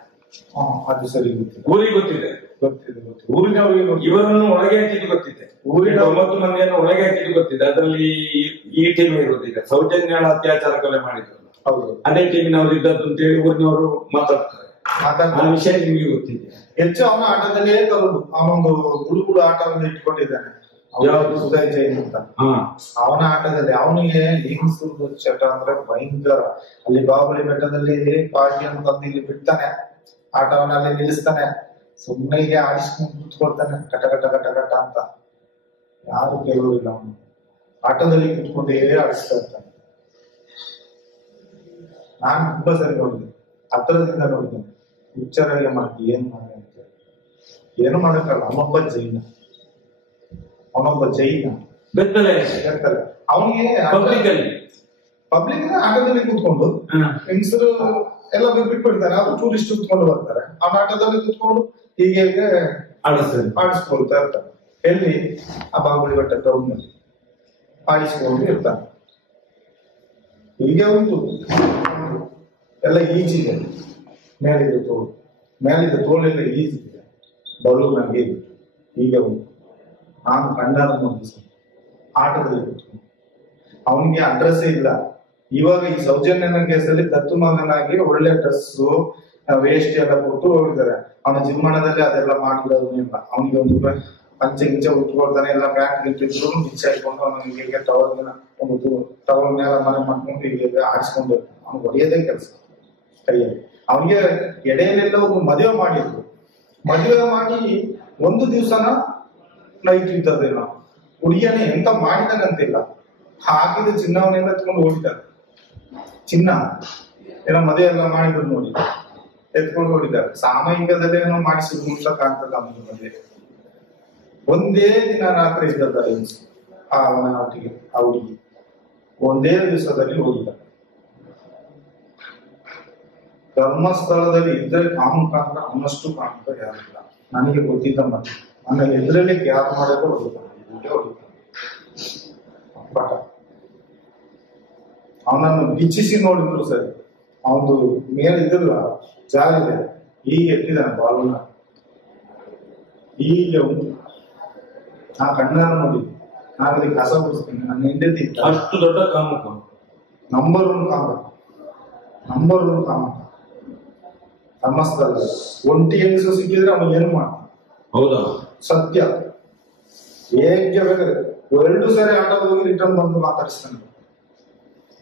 ಅದು ಸರಿ ಗೊತ್ತಿಲ್ಲ. ಊರಿಗೆ ಗೊತ್ತಿದೆ, ಊರಿನವರಿಗೆ ಇವರನ್ನು ಒಳಗೆ ಹಾಕಿದ್ದು ಗೊತ್ತಿದೆ. ಊರಿನ 9 ಮಂದಿಯನ್ನು ಒಳಗೆ ಹಾಕಿದ್ದು ಗೊತ್ತಿದೆ. ಅದರಲ್ಲಿ ಈ ಟೀಮ್ ಇರುವುದಿಲ್ಲ, ಸೌಜನ್ಯಳ ಅತ್ಯಾಚಾರ ಕೊಲೆ ಮಾಡಿದ್ರು ಹೌದು, ಅದೇ ಟೀಮಿನವರು ಇದ್ದದ್ದು ಅಂತ ಹೇಳಿ ಊರಿನವರು ಮಾತಾಡ್ತಾರೆ. ಆ ವಿಷಯ ನಿಮ್ಗೆ ಗೊತ್ತಿದೆ. ಹೆಚ್ಚು ಅವನ ಆಟದಲ್ಲೇ ತರುದು. ಅವನೊಂದು ಗುಡುಗುಡು ಆಟವನ್ನು ಇಟ್ಕೊಂಡಿದ್ದಾನೆ, ಯಾವುದು ಸುಧೈ ಜೈನ್ ಅಂತ. ಅವನ ಆಟದಲ್ಲಿ ಅವನಿಗೆ ಹೆಂಗಸರು ಚಟ ಅಂದ್ರೆ ಭಯಂಕರ. ಅಲ್ಲಿ ಬಾಬಳಿ ಬೆಟ್ಟದಲ್ಲಿ ಪಾರ್ಟಿ ಅಂತ ಇಲ್ಲಿ ಬಿಡ್ತಾನೆ, ಆಟವನ್ನ ಅಲ್ಲಿ ನಿಲ್ಲಿಸ್ತಾನೆ, ಸುಮ್ಮನೆ ಆಡಿಸ್ಕೊಂಡು ಕೂತ್ಕೊಳ್ತಾನೆ ಕಟ ಕಟ ಕಟ ಕಟ ಅಂತ. ಯಾರು ಕೇಳುವುದಿಲ್ಲ, ಅವನು ಆಟದಲ್ಲಿ ಕೂತ್ಕೊಂಡೇ ಆಡಿಸ್ತಾ ಇರ್ತಾನೆ. ನಾನು ತುಂಬಾ ಸರಿ ನೋಡಿದೆ, ಹತ್ರದಿಂದ ನೋಡಿದ್ದೇನೆ. ವಿಚಾರ ಮಾಡಿ ಏನ್ ಮಾಡಿ ಅಂತ ಏನು ಮಾಡಕ್ಕಲ್ಲ. ಅವನೊಬ್ಬ ಜೈನ ಅವನಿಗೆ ಪಬ್ಲಿಕ್ ಆಟದಲ್ಲಿ ಕೂತ್ಕೊಂಡು ಹೆಂಗಸರು ಎಲ್ಲ ಬಿಟ್ಬಿಡ್ತಾನೆ. ಅದು ಟೂರಿಸ್ಟ್ ಕೂತ್ಕೊಂಡು ಬರ್ತಾರೆ, ಅವನ ಆಟದಲ್ಲಿ ಕೂತ್ಕೊಂಡು ಹೀಗೆ ಆಡಿಸ್ಕೊಳ್ತಾ ಇರ್ತಾನೆ. ಎಲ್ಲಿ ಆ ಬಾಗುಳಿ ಬೆಟ್ಟ ಗ್ರೌಂಡ್ ನಲ್ಲಿ ಆಡಿಸ್ಕೊಂಡು ಇರ್ತಾನೆ. ಹೀಗೆ ಉಂಟು ಎಲ್ಲ ಈಜಿದೆ. ಮೇಲಿದ್ದ ತೋಳೆಲ್ಲ ಈಜಿದೆ, ಬಲೂನಾಗೆ ಹೀಗೆ ಉಂಟು. ನಾನು ಕಂಡಾರ ಆಟದಲ್ಲಿ ಕೂತ್ಕೊಂಡು ಅವನಿಗೆ ಅಡ್ರೆಸ್ಸೇ ಇಲ್ಲ. ಇವಾಗ ಈ ಸೌಜನ್ಯನ ಕೇಸಲ್ಲಿ ದತ್ತು ಮಗನಾಗಿ ಒಳ್ಳೆ ಡ್ರೆಸ್ಸು ವೇಸ್ಟ್ ಎಲ್ಲ ಕೊಟ್ಟು ಹೋಗಿದ್ದಾರೆ. ಅವನ ಜಿಮ್ಮಣದಲ್ಲಿ ಅದೆಲ್ಲ ಮಾಡಿರೋದು ಇಲ್ಲ. ಅವನಿಗೆ ಒಂದು ಪಂಚೆ ಗಿಂಚೆ ಉಟ್ಕೊಳ್ತಾನೆ, ಎಲ್ಲ ಬ್ಯಾಂಕ್ ಇಟ್ಟಿದ್ರು ಗಿಂಚ ಇಟ್ಕೊಂಡು ಅವನಿಗೆ ಟವಲ್ ಮೇಲೆ ಮನೆ ಮಾಡ್ಕೊಂಡು ಹೀಗೆ ಆಡಿಸ್ಕೊಂಡು ಅವ್ನು ಹೊಡೆಯೋದೇ ಕೆಲಸ ಕೈಯಲ್ಲಿ. ಅವನಿಗೆ ಎಡೆಯಲ್ಲೆಲ್ಲ ಒಂದು ಮದುವೆ ಮಾಡಿದ್ರು. ಮದುವೆ ಮಾಡಿ ಒಂದು ದಿವಸನ ನೈಟ್ ಇದ್ದದೇನೋ, ಹುಡುಗಿಯನ್ನ ಎಂತ ಮಾಡಿದಾನಂತಿಲ್ಲ, ಹಾಕಿದ ಚಿನ್ನವನ್ನೆಲ್ಲ ಎತ್ಕೊಂಡು ಓಡಿದ್ದಾರೆ. ಚಿನ್ನ ಏನೋ ಮದುವೆ ಎಲ್ಲ ಮಾಡಿದ್ರು ನೋಡಿ, ಎತ್ಕೊಂಡು ಓಡಿದ್ದಾರೆ. ಸಾಮೂಹಿಕದಲ್ಲಿ ಏನೋ ಮಾಡಿಸಿದ್ರು ಅಂತ ಕಾಣ್ತದೆ ಅವನಿಗೆ ಮದುವೆ. ಒಂದೇ ದಿನ ರಾತ್ರಿ ಇದ್ದದ ಅವನ ಒಟ್ಟಿಗೆ ಆ ಹುಡುಗಿ ಒಂದೇ ದಿವಸದಲ್ಲಿ ಹೋಗಿದ್ದಾರೆ. ಧರ್ಮಸ್ಥಳದಲ್ಲಿ ಇದ್ರೆ ಕಾಮುಕ ಅವನಷ್ಟು ಕಾಮುಕ ಯಾರಿಲ್ಲ ನನಗೆ ಗೊತ್ತಿದ್ದ. ಮತ್ತೆ ನನ್ನ ಎದುರಲ್ಲಿ ಯಾರು ಮಾಡೋದು ಹೊಡಿತಾನೆ. ಅವನನ್ನು ಬಿಚ್ಚಿಸಿ ನೋಡಿದ್ರು ಸರಿ, ಅವನು ಮೇಲೆ ಇದ್ರಲ್ಲ ಜಾರಿದೆ, ಹೀಗೆ ಎತ್ತಿದ್ದಾನೆ ಬಾಲುನ, ಹೀಗೆ ಉಂಟು. ನಾ ಕಣ್ಣಾರ ನೋಡಿದ್ದೆ, ನಾನಲ್ಲಿ ಕಸ ಬಿಡಿಸ್ತೀನಿ. ನನ್ನ ಹೆಂಡತಿ ಅಷ್ಟು ದೊಡ್ಡ ಕಾಮುಕ, ನಂಬರ್ 1 ಕಾಮುಕ. ಧರ್ಮಸ್ಥಳದಲ್ಲಿ ಒಂಟಿ ಹೆಂಗಸು ಸಿಕ್ಕಿದ್ರೆ ಅವನು ಏನು ಮಾಡ್ತಾನೆ? ಹೌದಾ? ಸತ್ಯ. ಹೇಗೆ ಬೇಕಾದ್ರೆ 2 ಸಾರಿ ಆಟ ಹೋಗಿ ರಿಟರ್ನ್ ಬಂದು ಮಾತಾಡಿಸ್ತಾನೆ.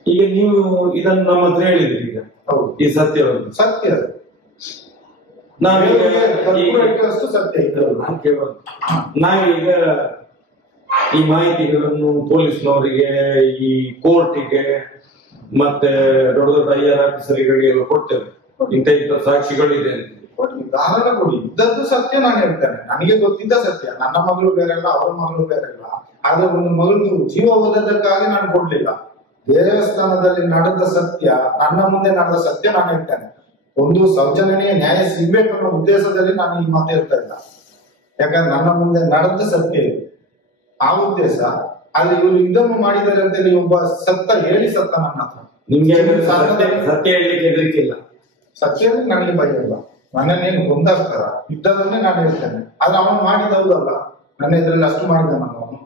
ಈಗ ನೀವು ಇದನ್ನು ನಮ್ಮ ಹತ್ರ ಹೇಳಿದ್ರಿ, ಈಗ ಹೌದು ಈ ಸತ್ಯ ಅಷ್ಟು ಸತ್ಯ ನಾವೀಗ ಈ ಮಾಹಿತಿಗಳನ್ನು ಪೊಲೀಸ್ನವರಿಗೆ, ಈ ಕೋರ್ಟಿಗೆ ಮತ್ತೆ ದೊಡ್ಡ ದೊಡ್ಡ IR ಆಫೀಸರ್ಗಳಿಗೆಲ್ಲ ಕೊಡ್ತೇವೆ. ಇಂಥ ಸಾಕ್ಷಿಗಳಿದೆ ಧಾರಾಳ ಕೊಡಿ. ಇದ್ದದ್ದು ಸತ್ಯ ನಾನು ಹೇಳ್ತೇನೆ, ನನಗೆ ಗೊತ್ತಿದ್ದ ಸತ್ಯ. ನನ್ನ ಮಗಳು ಬೇರೆ ಅಲ್ಲ, ಅವರ ಮಗಳು ಬೇರೆ ಅಲ್ಲ. ಆದ್ರೆ ಒಂದು ಮಗಳು ಜೀವ ಹೋದಕ್ಕಾಗಿ ನಾನು ಕೊಡ್ಲಿಲ್ಲ. ದೇವಸ್ಥಾನದಲ್ಲಿ ನಡೆದ ಸತ್ಯ, ನನ್ನ ಮುಂದೆ ನಡೆದ ಸತ್ಯ ನಾನು ಹೇಳ್ತೇನೆ. ಒಂದು ಸೌಜನ್ಯನಿಗೆ ನ್ಯಾಯ ಸಿಗ್ಬೇಕು ಅನ್ನೋ ಉದ್ದೇಶದಲ್ಲಿ ನಾನು ಈ ಮಾತು ಹೇಳ್ತಾ ಇಲ್ಲ. ಯಾಕಂದ್ರೆ ನನ್ನ ಮುಂದೆ ನಡೆದ ಸತ್ಯ ಇದೆ, ಆ ಉದ್ದೇಶ. ಆದ್ರೆ ಇವರು ಇದನ್ನು ಮಾಡಿದ್ದಾರೆ ಅಂತ ಒಬ್ಬ ಸತ್ತ ಹೇಳಿ ಸತ್ತ ನನ್ನ ಹತ್ರ. ನಿಮ್ಗೆ ಸತ್ಯ ಹೇಳಲಿಕ್ಕೆ ಹೆದರಿಕೆ ಇಲ್ಲ. ಸತ್ಯ ಅಂದ್ರೆ ನನಗೆ ಭಯ ಇಲ್ಲ, ನನ್ನನ್ನೇನು ಗೊಂದಾಗ್ತಾರ ಇದ್ದದನ್ನೇ ನಾನು ಹೇಳ್ತೇನೆ. ಆದ್ರೆ ಅವನು ಮಾಡಿದೌದಲ್ಲ, ನನ್ನ ಎದುರಲ್ಲಿ ಅಷ್ಟು ಮಾಡಿದ ನಾನು ಅವನು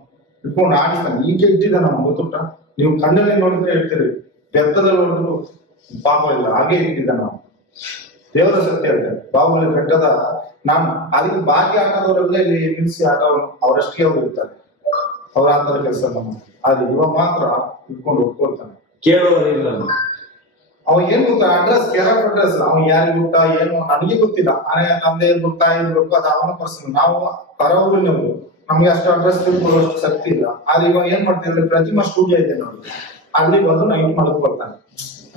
ಇಟ್ಕೊಂಡು ಆಡಿಸ್ತಾನೆ. ಈಗ ಇಟ್ಟಿದ್ದಾನೆ ಅವನು ಗೊತ್ತುಂಟ, ನೀವು ಕಣ್ಣಲ್ಲಿ ನೋಡಿದ್ರೆ ಹೇಳ್ತೀರಿ, ಬೆತ್ತದಲ್ಲಿ ನೋಡಿದ್ರು ಪಾಪ ಇಲ್ಲ, ಹಾಗೆ ಇಟ್ಟಿದ್ದಾನೆ ನಾವು. ದೇವರ ಸತ್ಯ ಹೇಳ್ತೇನೆ. ಬಾಹುಬಲಿ ಬೆಟ್ಟದ ನಾನು ಅದಕ್ಕೆ ಭಾಗ್ಯ ಆಟದವರೆಲ್ಲ ಇಲ್ಲಿ ನಿಲ್ಲಿಸಿ ಆಟವನ್ನು ಅವರಷ್ಟೇ ಅವ್ರು ಇರ್ತಾರೆ, ಅವ್ರ ಆತರ ಕೆಲಸ ಮಾಡ್ತಾರೆ. ಆದ್ರೆ ಇವ ಮಾತ್ರ ಇಟ್ಕೊಂಡು ಒಪ್ಕೊಳ್ತಾನೆ. ಕೇಳುವುದಿಲ್ಲ. ಅವ ಏನ್ ಗೊತ್ತಾ, ಅಡ್ರೆಸ್ ಕೆರಫ್ ಅಡ್ರೆಸ್, ಅವ್ನು ಯಾರಿಗೆ ಗೊತ್ತಾ ಏನು ನನಗೆ ಗೊತ್ತಿಲ್ಲ. ತಂದೆ ಇರ್ಬೇಕು, ತಾಯಿ ಇರ್ಬೇಕು, ಅದು ಅವನ ಪರ್ಸನ್. ನಾವು ಹೊರಊರಿನವರು, ನಮ್ಗೆ ಅಷ್ಟು ಅಡ್ರೆಸ್ ತಿಳ್ಕೊಳ್ಳೋಷ್ಟು ಶಕ್ತಿ ಇಲ್ಲ. ಆದ್ರೆ ಇವಾಗ ಏನ್ ಮಾಡ್ತಿದ್ರೆ, ಪ್ರತಿಮಾ ಸ್ಟುಡಿಯೋ ಇದೆ ನೋಡಿ, ಅಲ್ಲಿ ಬಂದು ನೈಟ್ ಮಲ್ಕೊಳ್ತಾನೆ.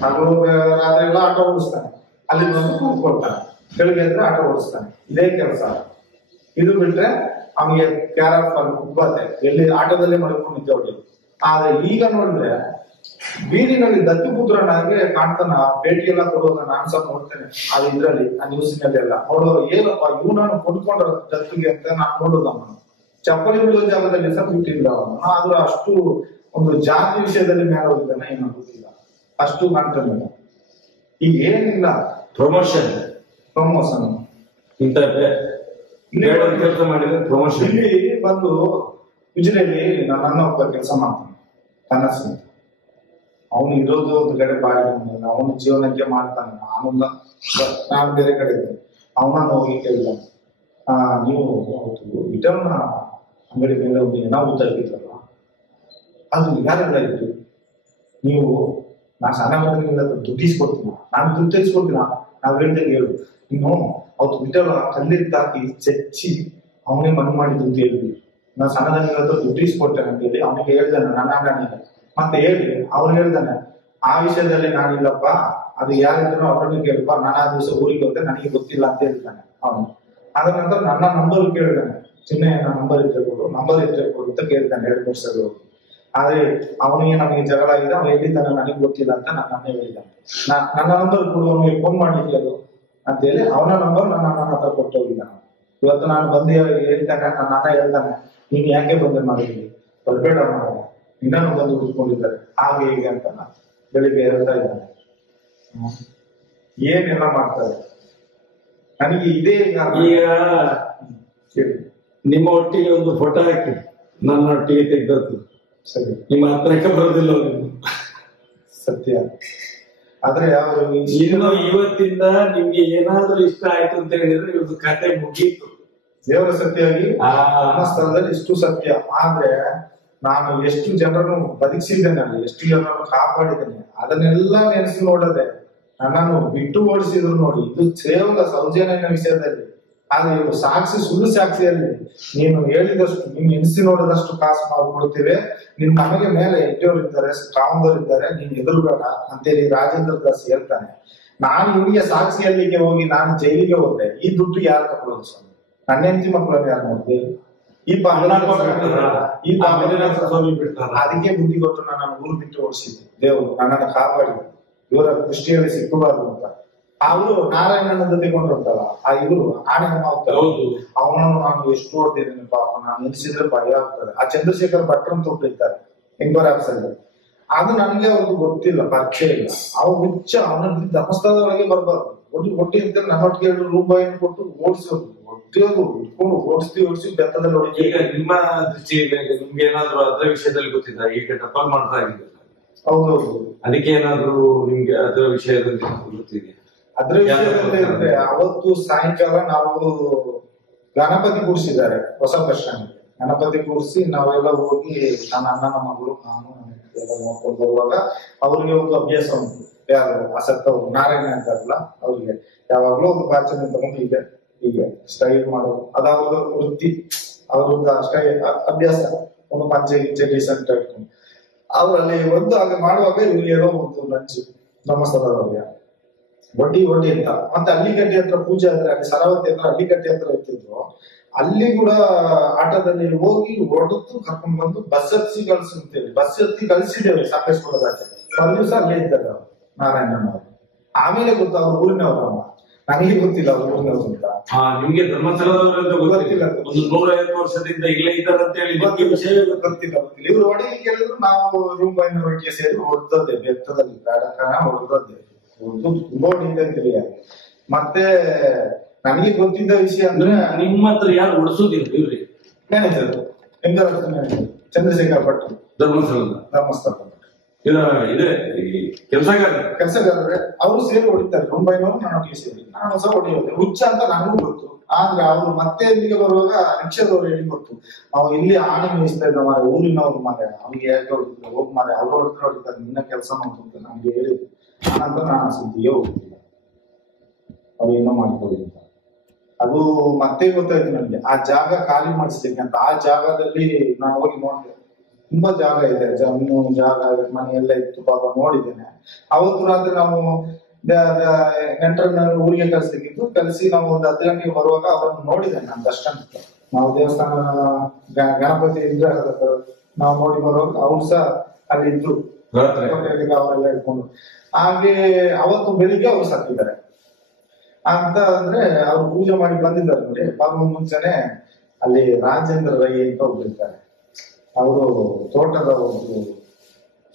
ಹಗಲು ರಾತ್ರಿ ಎಲ್ಲ ಆಟೋ ಓಡಿಸ್ತಾನೆ, ಅಲ್ಲಿ ಬಂದು ಕೂತ್ಕೊಳ್ತಾನೆ, ಬೆಳಿಗ್ಗೆ ಎದ್ರೆ ಆಟೋ ಓಡಿಸ್ತಾನೆ. ಇದೇ ಕೆಲಸ. ಇದು ಬಿಟ್ರೆ ಅವನಿಗೆ ಕ್ಯಾರಫ್ ಬರುತ್ತೆ, ಎಲ್ಲಿ ಆಟೋದಲ್ಲೇ ಮಲ್ಕೊಂಡಿದ್ದೆ ಒಳ್ಳೆ. ಆದ್ರೆ ಈಗ ನೋಡಿದ್ರೆ ಬೀದಿನಲ್ಲಿ ದತ್ತುಪುತ್ರನಾಗೆ ಕಾಣ್ತಾನ. ಭೇಟಿ ಎಲ್ಲ ಕೊಡುವಾಗ ನಾನು ಸಹ ನೋಡ್ತೇನೆ, ಅದು ಇದ್ರಲ್ಲಿ ಆ ನ್ಯೂಸಿನಲ್ಲಿ ಎಲ್ಲ ನೋಡುವಾಗ ಏನಪ್ಪ ಇವನನ್ನು ಕೊಂಡ್ಕೊಂಡ್ರ ದತ್ತಿಗೆ ಅಂತ ನಾನು ನೋಡುದು. ಅವನು ಚಪ್ಪಲಿ ಬಿಡುವ ಜಾಗದಲ್ಲಿ ಸಹ ಬಿಟ್ಟಿಲ್ಲ ಅವನು. ಆದ್ರೂ ಅಷ್ಟು ಒಂದು ಜಾತಿ ವಿಷಯದಲ್ಲಿ ಮೇಲೆ ಹೋಗಿದ್ದಾನೆ, ಏನೋ ಗೊತ್ತಿಲ್ಲ, ಅಷ್ಟು ಕಾಣ್ತಾನೆ. ಈಗ ಏನಿಲ್ಲ, ಪ್ರಮೋಷನ್ ಇಂಥ ಕೆಲಸ ಮಾಡಿದ್ರೆ ಪ್ರಮೋಷನ್. ಇಲ್ಲಿ ಬಂದು ಉಜಿರೆಯಲ್ಲಿ ನನ್ನ ಒಬ್ಬ ಕೆಲಸ ಮಾಡ್ತಾನೆ, ಕನಸು. ಅವನು ಇರೋದು ಒಂದು ಕಡೆ ಬಾಡಿ, ಅವನ ಜೀವನಕ್ಕೆ ಮಾಡ್ತಾನೆ. ನಾನು ಬೇರೆ ಕಡೆ ಇದ್ದೆ. ಅವನ ಹೋಗಿ ಕೇಳಿದ, ನೀವು ವಿಟಮಿನ್ ಅಂಗಡಿ ಮೇಲೆ ಒಂದು ಏನೋ ಉತ್ತರಿದ್ರಲ್ಲ, ಅದು ಯಾರೆಲ್ಲ ಇತ್ತು? ನೀವು ನಾ ಸಣ್ಣ ಮಕ್ಕಳಿಗೆಲ್ಲ ದುಡ್ಡಿಸ್ಕೊಡ್ತೀನ, ನಾನು ದುಡ್ಡು ತೆಗಿಸ್ಕೊಡ್ತೀನ. ನಾವ್ ಹೇಳ್ದಂಗೆ ಹೇಳು, ನೀನು ಅವತ್ತು ವಿಟಲ್ ಕಲ್ಲಿದ್ದು ಹಾಕಿ ಚಚ್ಚಿ ಅವನೇ ಮಣ್ಣು ಮಾಡಿದ್ದು ಅಂತ ಹೇಳಿದ್ವಿ. ನಾನು ಸಣ್ಣದಂಗ ದುಡ್ಡಿಸ್ಕೊಡ್ತೇನೆ ಅಂತ ಹೇಳಿ ಅವನಿಗೆ ಹೇಳ್ದಾನೆ, ನನ್ನ ಅಣ್ಣನಿಗೆ. ಮತ್ತೆ ಹೇಳಿ ಅವ್ರು ಹೇಳ್ದಾನೆ, ಆ ವಿಷಯದಲ್ಲಿ ನಾನಿಲ್ಲಪ್ಪ, ಅದು ಯಾರಿದ್ರು ಅವರನ್ನು ಕೇಳಪ್ಪ, ನಾನು ಆ ದಿವಸ ಊರಿಗೆ ಹೋಗ್ತೇನೆ, ನನಗೆ ಗೊತ್ತಿಲ್ಲ ಅಂತ ಹೇಳ್ತಾನೆ ಅವನು. ಅದ ನಂತರ ನನ್ನ ನಂಬರ್ ಕೇಳಿದಾನೆ, ಚಿನ್ನ ನಂಬರ್ ಇದ್ರೆ ಕೊಡು ಅಂತ ಕೇಳ್ತಾನೆ 2 ವರ್ಷಗಳು. ಆದ್ರೆ ಅವನಿಗೆ ನಮಗೆ ಜಗಳ ಆಗಿದೆ, ಅವ್ನು ಹೇಳಿದ್ದಾನೆ ನನಗೆ ಗೊತ್ತಿಲ್ಲ ಅಂತ ನನ್ನ ಅಣ್ಣ ಹೇಳಿದ್ದಾನೆ. ನನ್ನ ನಂಬರ್ ಕೊಡು, ಅವನಿಗೆ ಫೋನ್ ಮಾಡ್ಲಿಕ್ಕೆ ಅದು ಅಂತ ಹೇಳಿ ಅವನ ನಂಬರ್ ನನ್ನ ಅಣ್ಣನ ಹತ್ರ ಕೊಟ್ಟು ಹೋಗಿದ್ದಾನೆ. ಇವತ್ತು ನಾನು ಬಂದು ಹೇಳ್ತಾನೆ, ನನ್ನ ಅಣ್ಣ ಹೇಳ್ತಾನೆ, ನೀನ್ ಯಾಕೆ ಬಂದೆ ಮಾಡಿದ್ವಿ, ಬರ್ಬೇಡ ನಾವು ಇನ್ನೂ ಬಂದು ಹುಡ್ಕೊಂಡಿದ್ದಾರೆ ಹಾಗೆ ಹೀಗೆ ಅಂತ ಬೆಳಿಗ್ಗೆ ಹೇಳ್ತಾ ಇದ್ದಾನೆ. ಏನೆಲ್ಲ ಮಾಡ್ತಾರೆ ನನಗೆ ಇದೇ. ಈಗ ನಿಮ್ಮ ಒಟ್ಟಿಗೆ ಒಂದು ಫೋಟೋ ಹಾಕಿ ನನ್ನ ಒಟ್ಟಿಗೆ ತೆಗೆದದ್ದು ಸರಿ, ನಿಮ್ಮ ಹತ್ರಕ್ಕೆ ಬರೋದಿಲ್ಲ ಸತ್ಯ. ಆದ್ರೆ ಅವರು ಇನ್ನು ಇವತ್ತಿಂದ ನಿಮ್ಗೆ ಏನಾದ್ರೂ ಇಷ್ಟ ಆಯ್ತು ಅಂತ ಹೇಳಿದ್ರೆ ಇವತ್ತು ಕತೆ ಮುಗೀತು. ದೇವರ ಸತ್ಯವಾಗಿ ನಮ್ಮ ಸ್ಥಳದಲ್ಲಿ ಇಷ್ಟು ಸತ್ಯ. ಆದ್ರೆ ನಾನು ಎಷ್ಟು ಜನರನ್ನು ಬದುಕಿಸಿದ್ದೇನೆ, ಅಲ್ಲಿ ಎಷ್ಟು ಜನರನ್ನು ಕಾಪಾಡಿದ್ದೇನೆ, ಅದನ್ನೆಲ್ಲ ನೆನೆಸಿ ನೋಡದೆ ನನ್ನನ್ನು ಬಿಟ್ಟು ಓಡಿಸಿದ್ರು ನೋಡಿ. ಇದು ಕೇವಲ ಸೌಜನ್ಯನ ವಿಷಯದಲ್ಲಿ. ಆದ್ರೆ ಇವರು ಸಾಕ್ಷಿ, ಸುಳ್ಳು ಸಾಕ್ಷಿಯಲ್ಲಿ ನೀನು ಹೇಳಿದಷ್ಟು, ನೀನು ಎಣಿಸಿ ನೋಡಿದಷ್ಟು ಕಾಸು ನಾವು ಕೊಡ್ತೀವಿ, ನಿನ್ ನಮಗೆ ಮೇಲೆ ಎಡ್ಡೆಯವರಿದ್ದಾರೆ, ಕಾಮದವರಿದ್ದಾರೆ, ನೀನ್ ಎದುರುಬೇಡ ಅಂತೇಳಿ ರಾಜೇಂದ್ರ ದಾಸ್ ಹೇಳ್ತಾನೆ. ನಾನು ಇವನಿಗೆ ಸಾಕ್ಷಿಯಲ್ಲಿಗೆ ಹೋಗಿ ನಾನು ಜೈಲಿಗೆ ಹೋದ್ರೆ ಈ ದುಡ್ಡು ಯಾರು ತಗೊಳ್ಳೋದು ಸ್ವಾಮಿ? ನನ್ನ ಹೆಂಡತಿ ಮಕ್ಕಳನ್ನ ಯಾರು ನೋಡ್ತೀವಿ? ಅದಕ್ಕೆ ಬುದ್ಧಿ ಕೊಟ್ಟು ನನ್ನನ್ನು ಊರು ಬಿಟ್ಟು ಓಡಿಸಿದ್ದು ದೇವರು, ನನ್ನನ್ನು ಕಾಪಾಡಿ ಇವರ ದೃಷ್ಟಿಯಲ್ಲಿ ಸಿಕ್ಕಬಾರ್ದು ಅಂತ. ಅವರು ನಾರಾಯಣನ ಜೊತೆ ಕೊಂಡ್ರಲ್ಲ, ಆ ಇವರು ಆಣೆ ಹೋಗ್ತಾರೆ, ಅವನನ್ನು ನಾನು ಎಷ್ಟು ನೋಡ್ತಿದ್ದೀನಿ ಪಾಪ, ನಾನು ಎನಿಸಿದ್ರೆ ಭಯ ಆಗ್ತದೆ. ಆ ಚಂದ್ರಶೇಖರ್ ಭಟ್ರು ಅಂತ ಒಬ್ಬರಿದ್ದಾರೆ ಎಂಕ್ವೈರಿ ಅಲ್ಲಿ, ಅದು ನನಗೆ ಅವ್ರಿಗೆ ಗೊತ್ತಿಲ್ಲ, ಪರಿಚಯ ಇಲ್ಲ. ಅವ್ರು ಹುಚ್ಚ, ಅವನ ಧರ್ಮಸ್ಥಳದೊಳಗೆ ಬರ್ಬಾರ್ದು, ಒಟ್ಟಿ ಅಂತ ನನ್ನೊಟ್ಟಿಗೆ 2 ರೂಪಾಯಿಯನ್ನು ಕೊಟ್ಟು ಓಡಿಸೋದು, ಒಟ್ಟಿಯೋದು, ಇಟ್ಕೊಂಡು ಓಡಿಸಿ ಬೆತ್ತದಲ್ಲಿ ಹೊಡಿ. ಈಗ ನಿಮ್ಮ ದೃಷ್ಟಿಯಲ್ಲಿ ನಿಮ್ಗೆ ಏನಾದ್ರು ಅದರ ವಿಷಯದಲ್ಲಿ ಗೊತ್ತಿಲ್ಲ? ಈಗ ಟಪಾಲ್ ಮಾಡ್ತಾ ಇದ್ದೀವಿ, ಹೌದೌದು, ಅದಕ್ಕೆ ಏನಾದ್ರು ನಿಮ್ಗೆ ಅದರ ವಿಷಯದಲ್ಲಿ ಗೊತ್ತಿದೆ? ಅದ್ರ ವಿಷಯದಲ್ಲಿ ಅಂದ್ರೆ ಅವತ್ತು ಸಾಯಂಕಾಲ ನಾವು ಗಣಪತಿ ಕೂರಿಸಿದ್ದಾರೆ ಹೊಸ ಬಸ್ ಸ್ಟ್ಯಾಂಡ್. ಗಣಪತಿ ಕೂರಿಸಿ ನಾವೆಲ್ಲ ಹೋಗಿ, ನನ್ನ ಅಣ್ಣನ ಮಗಳು ನಾನು ಎಲ್ಲ ನೋಡ್ಕೊಂಡು ಬರುವಾಗ ಅವ್ರಿಗೆ ಒಂದು ಅಭ್ಯಾಸ ಉಂಟು, ಯಾರು ಆಸಕ್ತವ್ರು ನಾರಾಯಣ ಅಂತಾರಲ್ಲ, ಅವ್ರಿಗೆ ಯಾವಾಗ್ಲೂ ಒಂದು ಪಾಚನೆ ತಗೊಂಡು ಹೀಗೆ ಸ್ಟೈಲ್ ಮಾಡೋದು, ಅದು ಅವ್ರದ್ದು ವೃತ್ತಿ, ಅವ್ರದ್ದು ಅಭ್ಯಾಸ. ಒಂದು ಪಂಚೆ ಗಿಂಚೆ ಡೀಸೆಂಟ್ ಇಟ್ಕೊಂಡು ಅವರಲ್ಲಿ ಒಂದು ಹಾಗೆ ಮಾಡುವಾಗ ಇವ್ರಿಗೆ ಏನೋ ಒಂದು ಲಂಚು ಧರ್ಮಸ್ಥಳದವ್ರಿಗೆ ಒಡ್ಡಿ ಅಂತ. ಮತ್ತೆ ಅಲ್ಲಿಗಟ್ಟಿ ಹತ್ರ ಪೂಜೆ ಆದ್ರೆ, ಅಲ್ಲಿ ಸರವತಿ ಹತ್ರ ಅಲ್ಲಿಗಟ್ಟಿ ಹತ್ರ ಇರ್ತಿದ್ರು, ಅಲ್ಲಿ ಕೂಡ ಆಟೋದಲ್ಲಿ ಹೋಗಿ ಹೊಡೆದು ಕರ್ಕೊಂಡ್ ಬಂದು ಬಸ್ ಹತ್ತಿ ಕಳ್ಸಿರ್ತೇವೆ. ಬಸ್ ಹತ್ತಿ ಕಳ್ಸಿದ್ದೇವೆ ಸಾಕಷ್ಟು ರಾಜ. ಒಂದು ದಿವಸ ಅಲ್ಲೇ ಇದ್ದಾಗ ನಾರಾಯಣನವರು, ಆಮೇಲೆ ಗೊತ್ತು ಅವ್ರ ಊರಿನವರು, ನನಗೆ ಗೊತ್ತಿಲ್ಲ ಅವ್ರ ಊರಿನವರು ಅಂತ. ನಿಮ್ಗೆ ಧರ್ಮಸ್ಥಳದವರಂತ ಗೊತ್ತಿಲ್ಲ, ಒಂದು 150 ವರ್ಷದಿಂದ ಇಲ್ಲೇ ಇದ್ದಾರೆ ಅಂತ ಹೇಳಿ ವಿಷಯ ಗೊತ್ತಿಲ್ಲ. ಇವ್ರು ಹೊಡೆಗೆ ಕೇಳಿದ್ರು ನಾವು ರೂಪಾಯಿನ ಒಟ್ಟಿಗೆ ಸೇರಿ ಹೊಡೆದದ್ದೆ, ಬೆತ್ತದಲ್ಲಿ ಬೇಡ ಕಾರಣ ಹೊಡೆದದ್ದೆ. ತುಂಬಾ ಹೊಡಿತಾ ಇದ್ರಿ. ಮತ್ತೆ ನನಗೆ ಗೊತ್ತಿದ್ದ ವಿಷಯ ಅಂದ್ರೆ ನಿಮ್ಮ ಹತ್ರ ಯಾರು ಉಳಿಸೋದಿಲ್ಲ ಇವ್ರಿ ಮ್ಯಾನೇಜರ್ ಮ್ಯಾನೇಜರ್ ಚಂದ್ರಶೇಖರ್ ಭಟ್ ಧರ್ಮಸ್ಥಳ ಇದೆ ಕೆಲಸಗಾರರೇ ಅವರು ಸೇರಿ ಹೊಡಿತಾರೆ. ಮುಂಬೈನವರು ನಾನು ಸೇರಿ ನಾನು ಸಹ ಹೊಡೆಯೋದು ಹುಚ್ಚ ಅಂತ ನನಗೂ ಗೊತ್ತು. ಆದ್ರೆ ಅವ್ರು ಮತ್ತೆ ಇಲ್ಲಿಗೆ ಬರುವಾಗ ರಿಕ್ಷಾದವ್ರು ಹೇಳಿ ಗೊತ್ತು, ಅವ್ ಇಲ್ಲಿ ಆನೆ ಮೇಯಿಸ್ತಾ ಇದ್ದ ಮಾರೆ, ಊರಿನವ್ರು ಮಾರೆ, ಅವ್ನಿಗೆ ಯಾಕೆ ಹೊಡಿದ್ರು ಹೋಗ್ ಮಾರೆ, ಅವ್ರು ಹೊಡಿತಾರೆ ನಿನ್ನ ಕೆಲಸ ನೋಡ್ಕೊಂತ ನಮ್ಗೆ ಹೇಳಿದ್ರು. ಆನಂತರ ನಾನು ಸುದ್ದಿಗೆ ಹೋಗ್ತಿಲ್ಲ, ಅವ್ರು ಏನೋ ಮಾಡ್ಕೊಳ್ಳಿಲ್ಲ. ಅದು ಮತ್ತೆ ಗೊತ್ತಾಯ್ತು ನನಗೆ ಆ ಜಾಗ ಖಾಲಿ ಮಾಡಿಸ್ಲಿಕ್ಕೆ ಅಂತ. ಆ ಜಾಗದಲ್ಲಿ ನಾನು ಹೋಗಿ ನೋಡಿದೆ, ತುಂಬಾ ಜಾಗ ಇದೆ, ಜಮೀನು ಜಾಗ ಮನೆ ಎಲ್ಲ ಇತ್ತು ಪಾಪ, ನೋಡಿದ್ದೇನೆ. ಅವತ್ತು ರಾತ್ರಿ ನಾವು ನೆಂಟರನ್ನ ಊರಿಗೆ ಕಳಿಸ್ಲಿಕ್ಕಿತ್ತು, ಕಲಿಸಿ ನಾವು ಒಂದು 10 ಗಂಟೆಗೆ ಬರುವಾಗ ಅವರನ್ನು ನೋಡಿದ್ದೇನೆ ನಾನು ದರ್ಶನ. ನಾವು ದೇವಸ್ಥಾನ ಗಣಪತಿ ವಿಗ್ರಹದ ನಾವು ನೋಡಿ ಬರುವಾಗ ಅವ್ರು ಸಹ ಅಲ್ಲಿ ಇದ್ರು, ಅವರೆಲ್ಲ ಇಟ್ಕೊಂಡು. ಹಾಗೆ ಅವತ್ತು ಬೆಳಿಗ್ಗೆ ಅವ್ರು ಸತ್ತಿದ್ದಾರೆ ಅಂತ ಅಂದ್ರೆ ಅವ್ರು ಪೂಜೆ ಮಾಡಿ ಬಂದಿದ್ದಾರೆ ನೋಡಿ. ಪಾಪ ಮುಂಚೆನೆ ಅಲ್ಲಿ ರಾಜೇಂದ್ರ ರೈ ಅಂತ ಒಬ್ರು ಇದ್ದಾರೆ, ಅವರು ತೋಟದ ಒಂದು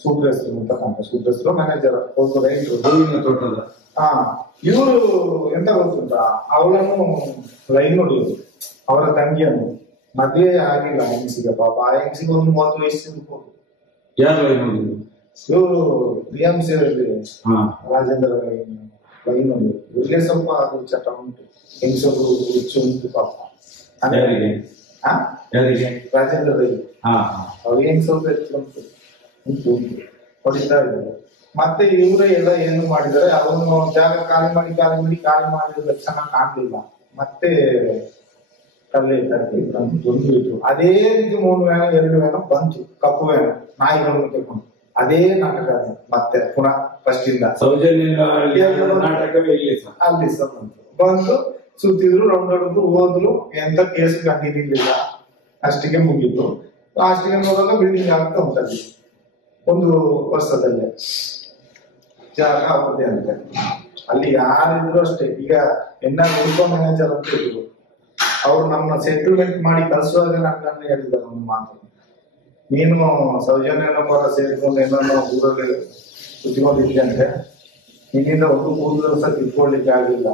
ಸೂಪರ್ವೈಸರ್ ಅಂತ, ಸೂಪರ್ವೈಸರ್ ಮ್ಯಾನೇಜರ್, ಒಂದು ರೈತರು ಹೂವಿನ ತೋಟದ. ಇವರು ಎಂತ ಗೊತ್ತುಂಟ, ಅವಳನ್ನು ಲೈನ್ ನೋಡಿದ್ರು, ಅವರ ತಂಗಿಯನ್ನು. ಮದುವೆ ಆಗಿಲ್ಲ ಹೆಂಗಸಿಗೆ, ಪಾಪ ಆ ಹೆಂಗಸಿಗೆ ಒಂದು 30 ವಯಸ್ಸು ಇರ್ಬೋದು. ಯಾರು ಲೈನ್ ನೋಡಿದ್ರು? ಇವರು BMC ರಾಜೇಂದ್ರ ಲೈನ್ ನೋಡಿದ್ರು. ಇವ್ರಿಗೆ ಸ್ವಲ್ಪ ಅದು ಚಟ ಉಂಟು, ಹೆಂಗಸರು ಹುಚ್ಚು ಉಂಟು ಪಾಪ. ರಾಜೇಂದ್ರ ರೈ ಅವ್ರಿಗೆ ಹೆಂಗ್ ಸ್ವಲ್ಪ ಹೆಚ್ಚು ಉಂಟು ಹೊಡಿತಾ ಇದ್ದಾರೆ. ಮತ್ತೆ ಇವರೇ ಎಲ್ಲ ಏನು ಮಾಡಿದರೆ, ಅವನು ಜಾಗ ಖಾಲಿ ಮಾಡಿದ ಲಕ್ಷಣ ಕಾಣಲಿಲ್ಲ. ಮತ್ತೆ ಕಲ್ಲಿ ತರ್ತಿ ಒಂದು ಇಟ್ರು. ಅದೇ ರೀತಿ 3 ವ್ಯಾನ 2 ವ್ಯಾನ ಬಂತು, ಕಪ್ಪು ವ್ಯಾನ ನಾಯಿಗಳನ್ನು ತೆಕೊಂಡು. ಅದೇ ನಾಟಕ ಮತ್ತೆ ಪುನಃ ಫಸ್ಟ್ ಇಂದ ಅಲ್ಲಿ ಸಹ ಬಂದು ಸುತ್ತಿದ್ರು, ರೌಂಡ್ ಹೊಡೆದ್ರು, ಹೋದ್ರು. ಎಂತ ಕೇಸು ಕಂಡಿರಲಿಲ್ಲ, ಅಷ್ಟಿಗೆ ಮುಗಿತು. ಲಾಸ್ಟಿಗೆ ನೋಡುವಾಗ ಬಿಲ್ಡಿಂಗ್ ಆಗ್ತಾ ಉಂಟಲ್ಲಿ 1 ವರ್ಷದಲ್ಲೇ ಜಾಗ ಆಗುತ್ತೆ ಅಂತೆ. ಅಲ್ಲಿ ಯಾರಿದ್ರು ಅಷ್ಟೇ. ಈಗ ಉಪ ಮ್ಯಾನೇಜರ್ ಅಂತ ಇದ್ರು, ಅವ್ರು ನಮ್ಮ ಸೆಟಲ್ಮೆಂಟ್ ಮಾಡಿ ಕಳ್ಸುವಾಗ ನನ್ನ ಹೇಳಿದ್ದಾರೆ ಒಂದು ಮಾತು, ನೀನು ಸೌಜನ್ಯನ ಪರ ಸೇರಿಕೊಂಡು ಏನೋ ಊರಲ್ಲಿ ಕುತ್ಕೊಂಡಿದ್ದೆ ಅಂದ್ರೆ ನಿನ್ನಿಂದ ಒಂದು ಕೂದಲು ಸಹ ತಿಳ್ಕೊಳ್ಳಿಕ್ಕೆ ಆಗಿಲ್ಲ,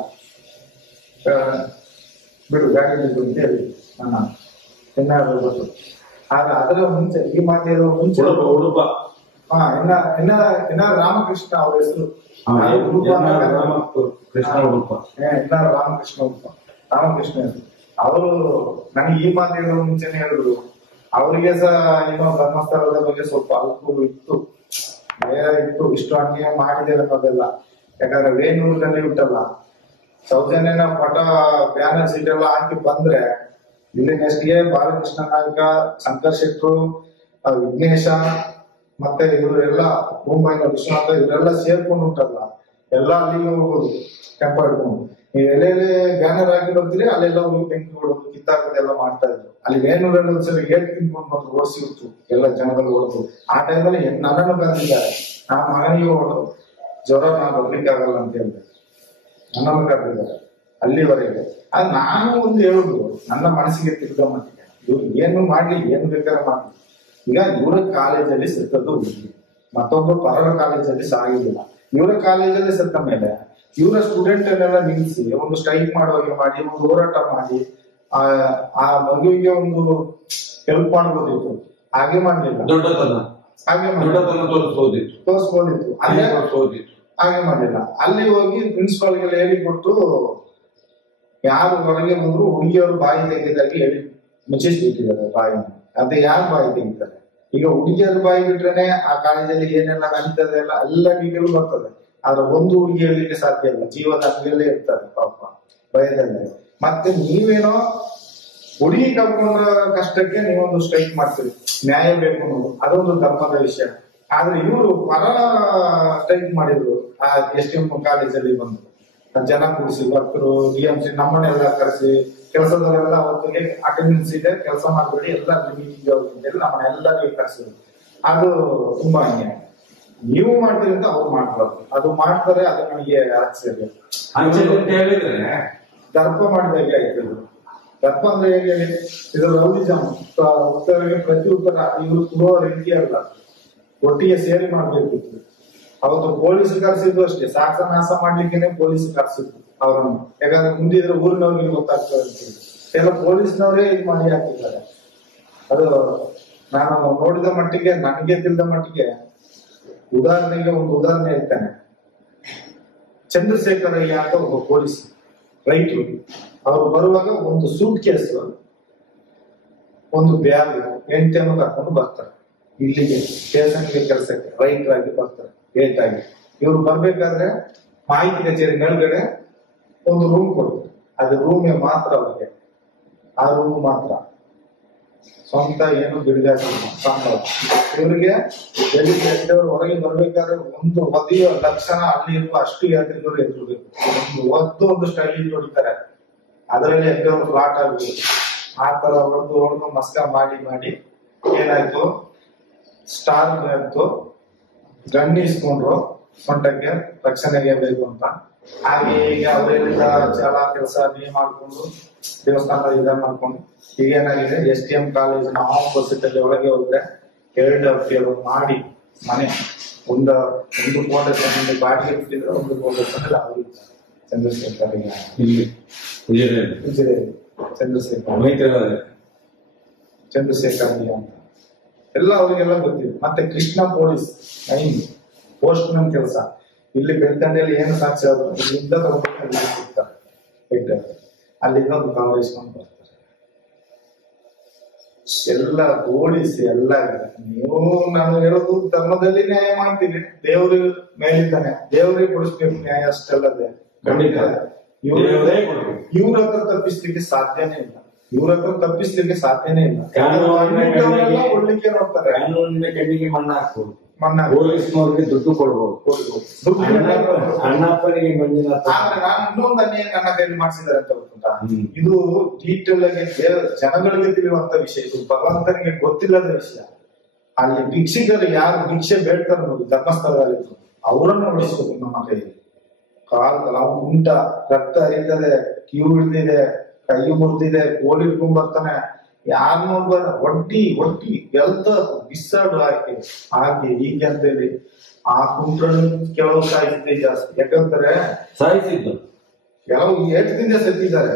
ಬಿಡು ಗಾಡಿ ಅಂತ ಹೇಳಿ ನನ್ನ ಎನ್ನಾರು ಗೊತ್ತು. ಆದ್ರೆ ಅದರ ಮುಂಚೆ ಈ ಮಾತಿರೋ ಮುಂಚೆ ಉಡುಪ ರಾಮಕೃಷ್ಣ ಅವ್ರ ಹೆಸರು, ರಾಮಕೃಷ್ಣ ಹೆಸರು. ಅವರು ನನಗೆ ಈ ಮಾತು ಹೇಳೋ ಮುಂಚೆನೆ ಹೇಳಿದ್ರು, ಅವರಿಗೆ ಸಹ ಏನೋ ಧರ್ಮಸ್ಥಳದ ಬಗ್ಗೆ ಸ್ವಲ್ಪ ಅಲ್ಪ ಇತ್ತು, ಭಯ ಇತ್ತು, ಇಷ್ಟು ಅನ್ಯಾಯ ಮಾಡಿದ್ದೇವೆ ಅನ್ನೋದೆಲ್ಲ. ಯಾಕಂದ್ರೆ ವೇಣೂರಿನಲ್ಲಿ ಉಂಟಲ್ಲ, ಸೌಜನ್ಯನ ಪಟ ಬ್ಯಾನರ್ ಸೀಟ್ ಎಲ್ಲ ಹಾಕಿ ಬಂದ್ರೆ ಇಲ್ಲಿ ನೆಕ್ಸ್ಟ್ಗೆ ಬಾಲಕೃಷ್ಣ ನಾಯಕ, ಶಂಕರ್ ಶೆಟ್ರು, ವಿಘ್ನೇಶ, ಮತ್ತೆ ಇವರೆಲ್ಲ ಮುಂಬೈನ ವಿಶ್ವನಾಥ, ಇವರೆಲ್ಲ ಸೇರ್ಕೊಂಡು ಉಂಟಲ್ಲ, ಎಲ್ಲ ಅಲ್ಲಿಗೆ ಹೋಗೋದು ಕೆಂಪ ಹಿಡ್ಕೊಂಡು. ನೀವು ಎಲ್ಲೆಲ್ಲಿ ಬ್ಯಾನರ್ ಹಾಕಿ ಬರ್ತೀರಿ ಅಲ್ಲೆಲ್ಲ ಹೋಗಿ ಬೆಂಕಿ ಹೊಡೋದು, ಕಿತ್ತಾಕೋದೆಲ್ಲ ಮಾಡ್ತಾ ಇದ್ರು. ಅಲ್ಲಿ ವೇಣೂರಲ್ಲಿ ಒಂದ್ಸರಿ ಏಟ್ ತಿನ್ಕೊಂಡು ಬಂದು ಓಡಿಸಿ ಬಿಟ್ಟು ಎಲ್ಲ ಜನಗಳು ಹೊಡೆದು. ಆ ಟೈಮಲ್ಲಿ ನನ್ನನ್ನು ಕರೆದಿದ್ದಾರೆ, ಆ ಮಗನಿಗೆ ಹೊಡೆದು ಜ್ವರ ನಾನು ಬರ್ಲಿಕ್ಕೆ ಆಗಲ್ಲ ಅಂತ ಹೇಳಿದೆ, ನನ್ನನ್ನು ಕರೆದಿದ್ದಾರೆ ಅಲ್ಲಿವರೆಗೆ. ಅದು ನಾನು ಒಂದು ಹೇಳುದು ನನ್ನ ಮನಸ್ಸಿಗೆ ತಿರುಗ ಮಟ್ಟಿಗೆ, ಇವ್ರು ಏನು ಮಾಡ್ಲಿ, ಏನು ಬೇಕಾದ್ರೆ ಮಾಡ್ಲಿ. ಈಗ ಇವರ ಕಾಲೇಜಲ್ಲಿ ಸತ್ತದ್ದು ಹುಡುಗಿ, ಮತ್ತೊಬ್ಬರು ಪರರ ಕಾಲೇಜಲ್ಲಿ ಸಾಗಿಲ್ಲ. ಇವರ ಕಾಲೇಜಲ್ಲಿ ಸತ್ತ ಮೇಲೆ ಇವರ ಸ್ಟೂಡೆಂಟ್ ಅನ್ನೆಲ್ಲ ನಿಲ್ಲಿಸಿ ಒಂದು ಸ್ಟ್ರೈಕ್ ಮಾಡುವಾಗೆ ಮಾಡಿ, ಒಂದು ಹೋರಾಟ ಮಾಡಿ ಆ ಮಗುವಿಗೆ ಒಂದು ಹೆಲ್ಪ್ ಮಾಡ್ಬೋದಿತ್ತು. ಹಾಗೆ ಮಾಡ್ಲಿಲ್ಲ, ತೋರಿಸ್ಬೋದಿತ್ತು, ಹಾಗೆ ಮಾಡ್ಲಿಲ್ಲ. ಅಲ್ಲಿ ಹೋಗಿ ಪ್ರಿನ್ಸಿಪಾಲ್ಗೆಲ್ಲ ಹೇಳಿಕೊಟ್ಟು ಯಾರು ಹೊರಗೆ ಬಂದ್ರು ಹುಡುಗಿಯವರು ಬಾಯಿ ತೆಗೆದಾಗಿ ಹೇಳಿ ಮುಚ್ಚಿಸ್ಬಿಟ್ಟಿದ್ದಾರೆ ಬಾಯಿನ. ಅದೇ ಯಾರು ಬಾಯಿ ತೆಗಿತಾರೆ? ಈಗ ಹುಡುಗಿಯರು ಬಾಯಿ ಬಿಟ್ರೇನೆ ಆ ಕಾಲೇಜಲ್ಲಿ ಏನೆಲ್ಲ ನಡೀತದೆ ಎಲ್ಲ ಡೀಟೇಲ್ ಬರ್ತದೆ. ಆದ್ರೆ ಒಂದು ಹುಡುಗಿ ಹೇಳಲಿಕ್ಕೆ ಸಾಧ್ಯ ಇಲ್ಲ, ಜೀವದ ಅಂಗಲ್ಲೇ ಇರ್ತಾರೆ ಪಾಪ ಭಯದಲ್ಲೇ. ಮತ್ತೆ ನೀವೇನೋ ಹುಡುಗಿ ಕರ್ಕೊಂಡ ಕಷ್ಟಕ್ಕೆ ನೀವೊಂದು ಸ್ಟ್ರೈಕ್ ಮಾಡ್ತೀರಿ, ನ್ಯಾಯ ಬೇಕು ಅನ್ನೋದು ಅದೊಂದು ಧರ್ಮದ ವಿಷಯ. ಆದ್ರೆ ಇವರು ಪರ ಸ್ಟ್ರೈಕ್ ಮಾಡಿದ್ರು ಆ STM ಕಾಲೇಜಲ್ಲಿ ಬಂದು ಜನ ಕೂಡಿಸಿ, ಭಕ್ತರು DMC ನಮ್ಮನ್ನೆಲ್ಲ ಕರೆಸಿ, ಕೆಲಸದವರೆಲ್ಲ ಅವತ್ತಿಗೆ ಅಟೆಂಡೆನ್ಸ್ ಇದೆ, ಕೆಲಸ ಮಾಡಬೇಡಿ, ಎಲ್ಲ ಮೀಟಿಂಗ್ ಹೋಗಿದ್ದೇವೆ, ನಮ್ಮನ್ನೆಲ್ಲರಿಗೂ ಕರೆಸಿದ್ರು. ಅದು ತುಂಬಾ ಅನ್ಯಾಯ. ನೀವು ಮಾಡ್ತೀರಿ ಅಂತ ಅವ್ರು ಮಾಡ್ಬಾರ್ದು, ಅದು ಮಾಡ್ತಾರೆ, ಅದು ನನಗೆ ಆಶ್ಚರ್ಯ. ದರ್ಪ ಮಾಡಿದಾಗ ಆಯ್ತು. ದರ್ಪ ಅಂದ್ರೆ ಹೇಗೆ? ಇದು ರೌಡಿಸಮ್, ಉತ್ತರಗೆ ಪ್ರತಿ ಉತ್ತರ ಇವರು ಕೊಡುವ ರೀತಿ ಅಲ್ಲ, ಒಟ್ಟಿಗೆ ಸೇರಿ ಮಾಡ್ಬೇಕಿತ್ತು. ಅವತ್ತು ಪೊಲೀಸ್ ಕರ್ಸಿದ್ರು ಅಷ್ಟೇ, ಸಾಹಸ ನಾಶ ಮಾಡ್ಲಿಕ್ಕೆ ಪೊಲೀಸ್ ಕರ್ಸಿದ್ರು ಅವರನ್ನು. ಯಾಕಂದ್ರೆ ಮುಂದಿದ್ರೆ ಊರಿನವ್ರಿಗೆ ಗೊತ್ತಾಗ್ತದೆ ಅಂತ ಎಲ್ಲ ಪೊಲೀಸ್ನವರೇ ಇದು ಮಾಡಿ ಹಾಕಿದ್ದಾರೆ. ಅದು ನಾನು ನೋಡಿದ ಮಟ್ಟಿಗೆ, ನನಗೆ ತಿಳಿದ ಮಟ್ಟಿಗೆ, ಉದಾಹರಣೆಗೆ ಒಂದು ಉದಾಹರಣೆ ಹೇಳ್ತಾನೆ. ಚಂದ್ರಶೇಖರಯ್ಯ ಅಂತ ಒಬ್ಬ ಪೊಲೀಸ್ ರೈತರು, ಅವರು ಬರುವಾಗ ಒಂದು ಸೂಟ್ ಕೇಸ್, ಒಂದು ಬ್ಯಾಗ್, ಹೆಂಡತಿಯನ್ನು ಕರ್ಕೊಂಡು ಬರ್ತಾರೆ ಇಲ್ಲಿಗೆ ಸ್ಟೇಷನ್ಗೆ ಕೆಲಸಕ್ಕೆ, ರೈತರ್ ಆಗಿ ಬರ್ತಾರೆ ಲೇಟ್ ಆಗಿ. ಇವ್ರು ಬರ್ಬೇಕಾದ್ರೆ ಮಾಹಿತಿ ಕಚೇರಿ ಮೇಲ್ಗಡೆ ಒಂದು ರೂಮ್ ಕೊಡ್ತಾರೆ. ಅದು ರೂಮೇ ಮಾತ್ರ ಅವ್ರಿಗೆ, ಆ ರೂಮ್ ಮಾತ್ರ, ಸ್ವಂತ ಏನು ಬಿಡುಗಾಸಿಲ್ಲ ಸಂಬಳ. ಇವ್ರಿಗೆ ಎಲ್ಲಿದ್ದವರು ಹೊರಗೆ ಬರ್ಬೇಕಾದ್ರೆ ಒಂದು ಒದೆಯೋ ಲಕ್ಷಣ ಅಲ್ಲಿ ಇರುವ ಅಷ್ಟು ಯಾತ್ರಿಕರು ಎದುರ್ಬೇಕು. ಒಂದು ಸ್ಟೈಲ್ ಹೊಡಿತಾರೆ, ಅದರಲ್ಲಿ ಎದ್ದವರು ಫ್ಲಾಟ್ ಆಗ್ಬೇಕು. ಆ ತರ ಹೊಡೆದು ಮಸ್ಕ ಮಾಡಿ ಏನಾಯ್ತು, ಸ್ಟಾರ್ ಬಂತು, ಗನ್ ಇಸ್ಕೊಂಡ್ರು ಸೊಂಟಕ್ಕೆ ರಕ್ಷಣೆಗೆ ಬೇಕು ಅಂತ. ಹಾಗೆ ಈಗ ಅವರೆಲ್ಲ ಚಾಲ ಕೆಲಸ ಮಾಡ್ಕೊಂಡು ದೇವಸ್ಥಾನದ ಇದ ಮಾಡ್ಕೊಂಡು ಈಗ ಏನಾಗಿದೆ, STM ಕಾಲೇಜಿನ ಆಪೋಸಿಟ್ ಒಳಗೆ ಹೋದ್ರೆ 2 ಅಪ್ಪಿಯರು ಮಾಡಿ ಮನೆ ಒಂದು ಕೋಟೆ ಸಮಯ ಬಾಡಿಗೆ ಬಿಟ್ಟಿದ್ರೆ 1 ಕೋಟೆ ಸಮಯ ಅವರು ಚಂದ್ರಶೇಖರ್ ಇಲ್ಲಿ ಚಂದ್ರಶೇಖರ್ ಅಂತ ಎಲ್ಲ ಅವರಿಗೆಲ್ಲ ಗೊತ್ತಿದೆ. ಮತ್ತೆ Krishna police nine post man ಕೆಲಸ ಇಲ್ಲಿ ಬೆಳ್ತಂಡೆಯಲ್ಲಿ ಏನು ಸಾಕ್ಷಿ ಆದ್ರು ಇಲ್ಲಿಂದ ಸಿಗ್ತಾರೆ, ಅಲ್ಲಿಂದ ಒಂದು ಕಾಂಗ್ರೆಸ್ಕೊಂಡು ಬರ್ತಾರೆ. ಎಲ್ಲ ಓಡಿಸಿ ಎಲ್ಲ ನೀವು ನಾನು ಹೇಳೋದು ಧರ್ಮದಲ್ಲಿ ನ್ಯಾಯ ಮಾಡ್ತೀವಿ, ದೇವ್ರ ಮೇಲಿದ್ದಾನೆ, ದೇವರೇ ಕೊಡಿಸ್ಬೇಕು ನ್ಯಾಯ ಅಷ್ಟಲ್ಲದೆ. ಖಂಡಿತ ಇವ್ರ ಹತ್ರ ತಪ್ಪಿಸ್ಲಿಕ್ಕೆ ಸಾಧ್ಯನೇ ಇಲ್ಲ, ಒಳ್ಳಿಕೆ ನೋಡ್ತಾರೆ. ಕಾನೂನಿನ ಕಣ್ಣಿಗೆ ಮಣ್ಣು ಹಾಕ್ಬೋದು, ಪೊಲೀಸ್ನವ್ರಿಗೆ ದುಡ್ಡು ಕೊಡ್ಬೋದು, ಅಣ್ಣಪ್ಪನಿಗೆ ಮಂಜುನಾಥ. ಆದ್ರೆ ನಾನು ಇನ್ನೊಂದು ಅನ್ಯಾಯ ನನ್ನ ಕೈಲಿ ಮಾಡಿಸಿದ್ದಾರೆ ಅಂತ ಗೊತ್ತುಂಟಾ? ಇದು ಡೀಟೇಲ್ ಆಗಿ ಜನಗಳಿಗೆ ತಿಳಿಯುವಂತ ವಿಷಯ, ಇದು ಭಗವಂತನಿಗೆ ಗೊತ್ತಿಲ್ಲದ ವಿಷಯ. ಅಲ್ಲಿ ಭಿಕ್ಷಿಕರು ಯಾರು ಭಿಕ್ಷೆ ಬೇಡ್ತಾರೆ ನೋಡಿ ಧರ್ಮಸ್ಥಳದಲ್ಲಿ, ಅವರನ್ನು ಉಳಿಸ್ಬೇಕು ನಮ್ಮ ಕೈಯಲ್ಲಿ. ನಾವು ಉಂಟ, ರಕ್ತ ಹರಿತದೆ, ಕಿವು ಹಿಡಿದಿದೆ, ಕೈ ಮುರಿದಿದೆ, ಕೋಳಿ ಹಿಡ್ಕೊಂಡ್ ಬರ್ತಾನೆ, ಯಾರು ನೋಡ್ಬಾರ ಒಟ್ಟಿ ಎಲ್ತ ಬಿಸಾಡು ಹಾಕಿ ಹೀಗೆ ಅಂತ ಹೇಳಿ ಆ ಕುಂಟ್ರನ್ನು ಕೆಲವು ಸಾಯಿಸಿದ್ದೆ ಜಾಸ್ತಿ. ಯಾಕಂದ್ರೆ ಸಾಯಿಸಿದ್ದು ಕೆಲವು ಏಟದಿಂದ ಸತ್ತಿದ್ದಾರೆ.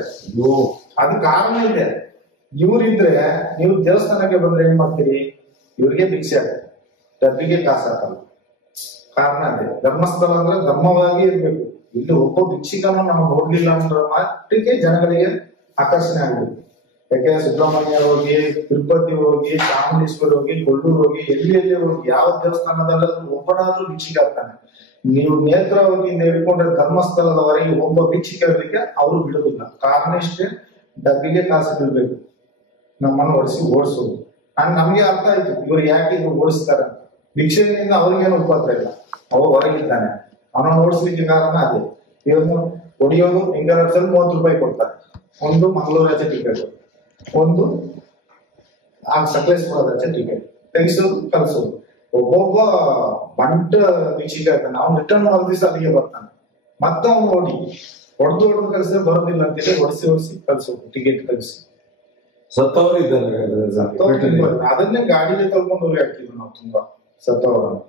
ಅದು ಕಾರಣ ಇದೆ. ಇವ್ರಿದ್ರೆ ನೀವು ದೇವಸ್ಥಾನಕ್ಕೆ ಬಂದ್ರೆ ಏನ್ ಮಾಡ್ತೀರಿ, ಇವ್ರಿಗೆ ಭಿಕ್ಷೆ ಡಬ್ಬಿಗೆ ಕಾಸು ಹಾಕಲ್ಲ. ಕಾರಣ ಅದೇ, ಧರ್ಮಸ್ಥಳ ಅಂದ್ರೆ ಧರ್ಮವಾಗಿ ಇರ್ಬೇಕು. ಇಲ್ಲಿ ಒಬ್ಬ ಭಿಕ್ಷಿಕನು ನಾವು ನೋಡ್ಲಿಲ್ಲ ಅಂದ್ರೆ ಮಟ್ಟಿಗೆ ಜನಗಳಿಗೆ ಆಕರ್ಷಣೆ ಆಗ್ಬೇಕು. ಯಾಕೆ ಸುಬ್ರಹ್ಮಣ್ಯ ಹೋಗಿ, ತಿರುಪತಿ ಹೋಗಿ, ಚಾಮುಂಡೇಶ್ವರಿ ಹೋಗಿ, ಕೊಲ್ಲೂರು ಹೋಗಿ, ಎಲ್ಲಿ ಹೋಗಿ ಯಾವ ದೇವಸ್ಥಾನದಲ್ಲ ಒಬ್ಬನಾದ್ರೂ ಭಿಕ್ಷಿಕ ಆಗ್ತಾನೆ. ನೀವು ನೇತ್ರಾವತಿಯಿಂದ ಹಿಡ್ಕೊಂಡ್ರೆ ಧರ್ಮಸ್ಥಳದವರೆಗೆ ಒಬ್ಬ ಭಿಕ್ಷಿಕ ಇರ್ಲಿಕ್ಕೆ ಅವರು ಬಿಡುದಿಲ್ಲ. ಕಾರಣ ಇಷ್ಟೇ, ಡಬ್ಬಿಗೆ ಕಾಸು ಬಿಡ್ಬೇಕು, ನಮ್ಮನ್ನು ಓಡಿಸೋದು. ನಮ್ಗೆ ಅರ್ಥ ಆಯ್ತು ಇವ್ರು ಯಾಕೆ ಇದು ಓಡಿಸ್ತಾರೆ ಅಂತ. ಭಿಕ್ಷೆಯಿಂದ ಅವ್ರಿಗೇನು ಉಪದ್ರ ಇಲ್ಲ, ಅವ ಹೊರಗಿದ್ದಾನೆ, ಅವನನ್ನು ಓಡಿಸ್ಲಿಕ್ಕೆ ಕಾರಣ ಅದೇ. ಇವನು ಹೊಡಿಯೋದು ಹಿಂಗಾರಲ್ಲಿ 30 ರೂಪಾಯಿ ಕೊಡ್ತಾರೆ, ಒಂದು ಮಂಗಳೂರಾಚೆ ಟಿಕೆಟ್, ಒಂದು ಸಕಲೇಶ್ಪುರದ ಟಿಕೆಟ್ ತೆಗಿಸೋದು ಕಲ್ಸೋದು. ಒಬ್ಬೊಬ್ಬ ಬಂಟ ಭಿಕ್ಷಿಕ ಇರ್ತಾನೆ, ಅವ್ನು ರಿಟರ್ನ್ ಒಂದು ದಿವಸ ಅಲ್ಲಿಗೆ ಬರ್ತಾನೆ, ಮತ್ತೆ ಅವ್ನು ಹೊಡೆದು ಕಲಿಸಿದ್ರೆ ಬರೋದಿಲ್ಲ ಅಂತೇಳಿ ಒಡಿಸಿ ಕಲ್ಸೋದು, ಟಿಕೆಟ್ ಕಲಿಸಿ. ಸತ್ತವರು ಇದ್ದಾರೆ, ಅದನ್ನೇ ಗಾಡಿಗೆ ತಗೊಂಡು ಹೋಗಿ ಹಾಕಿದ್ರು ನಾವು ತುಂಬಾ ಸತ್ತವರನ್ನು.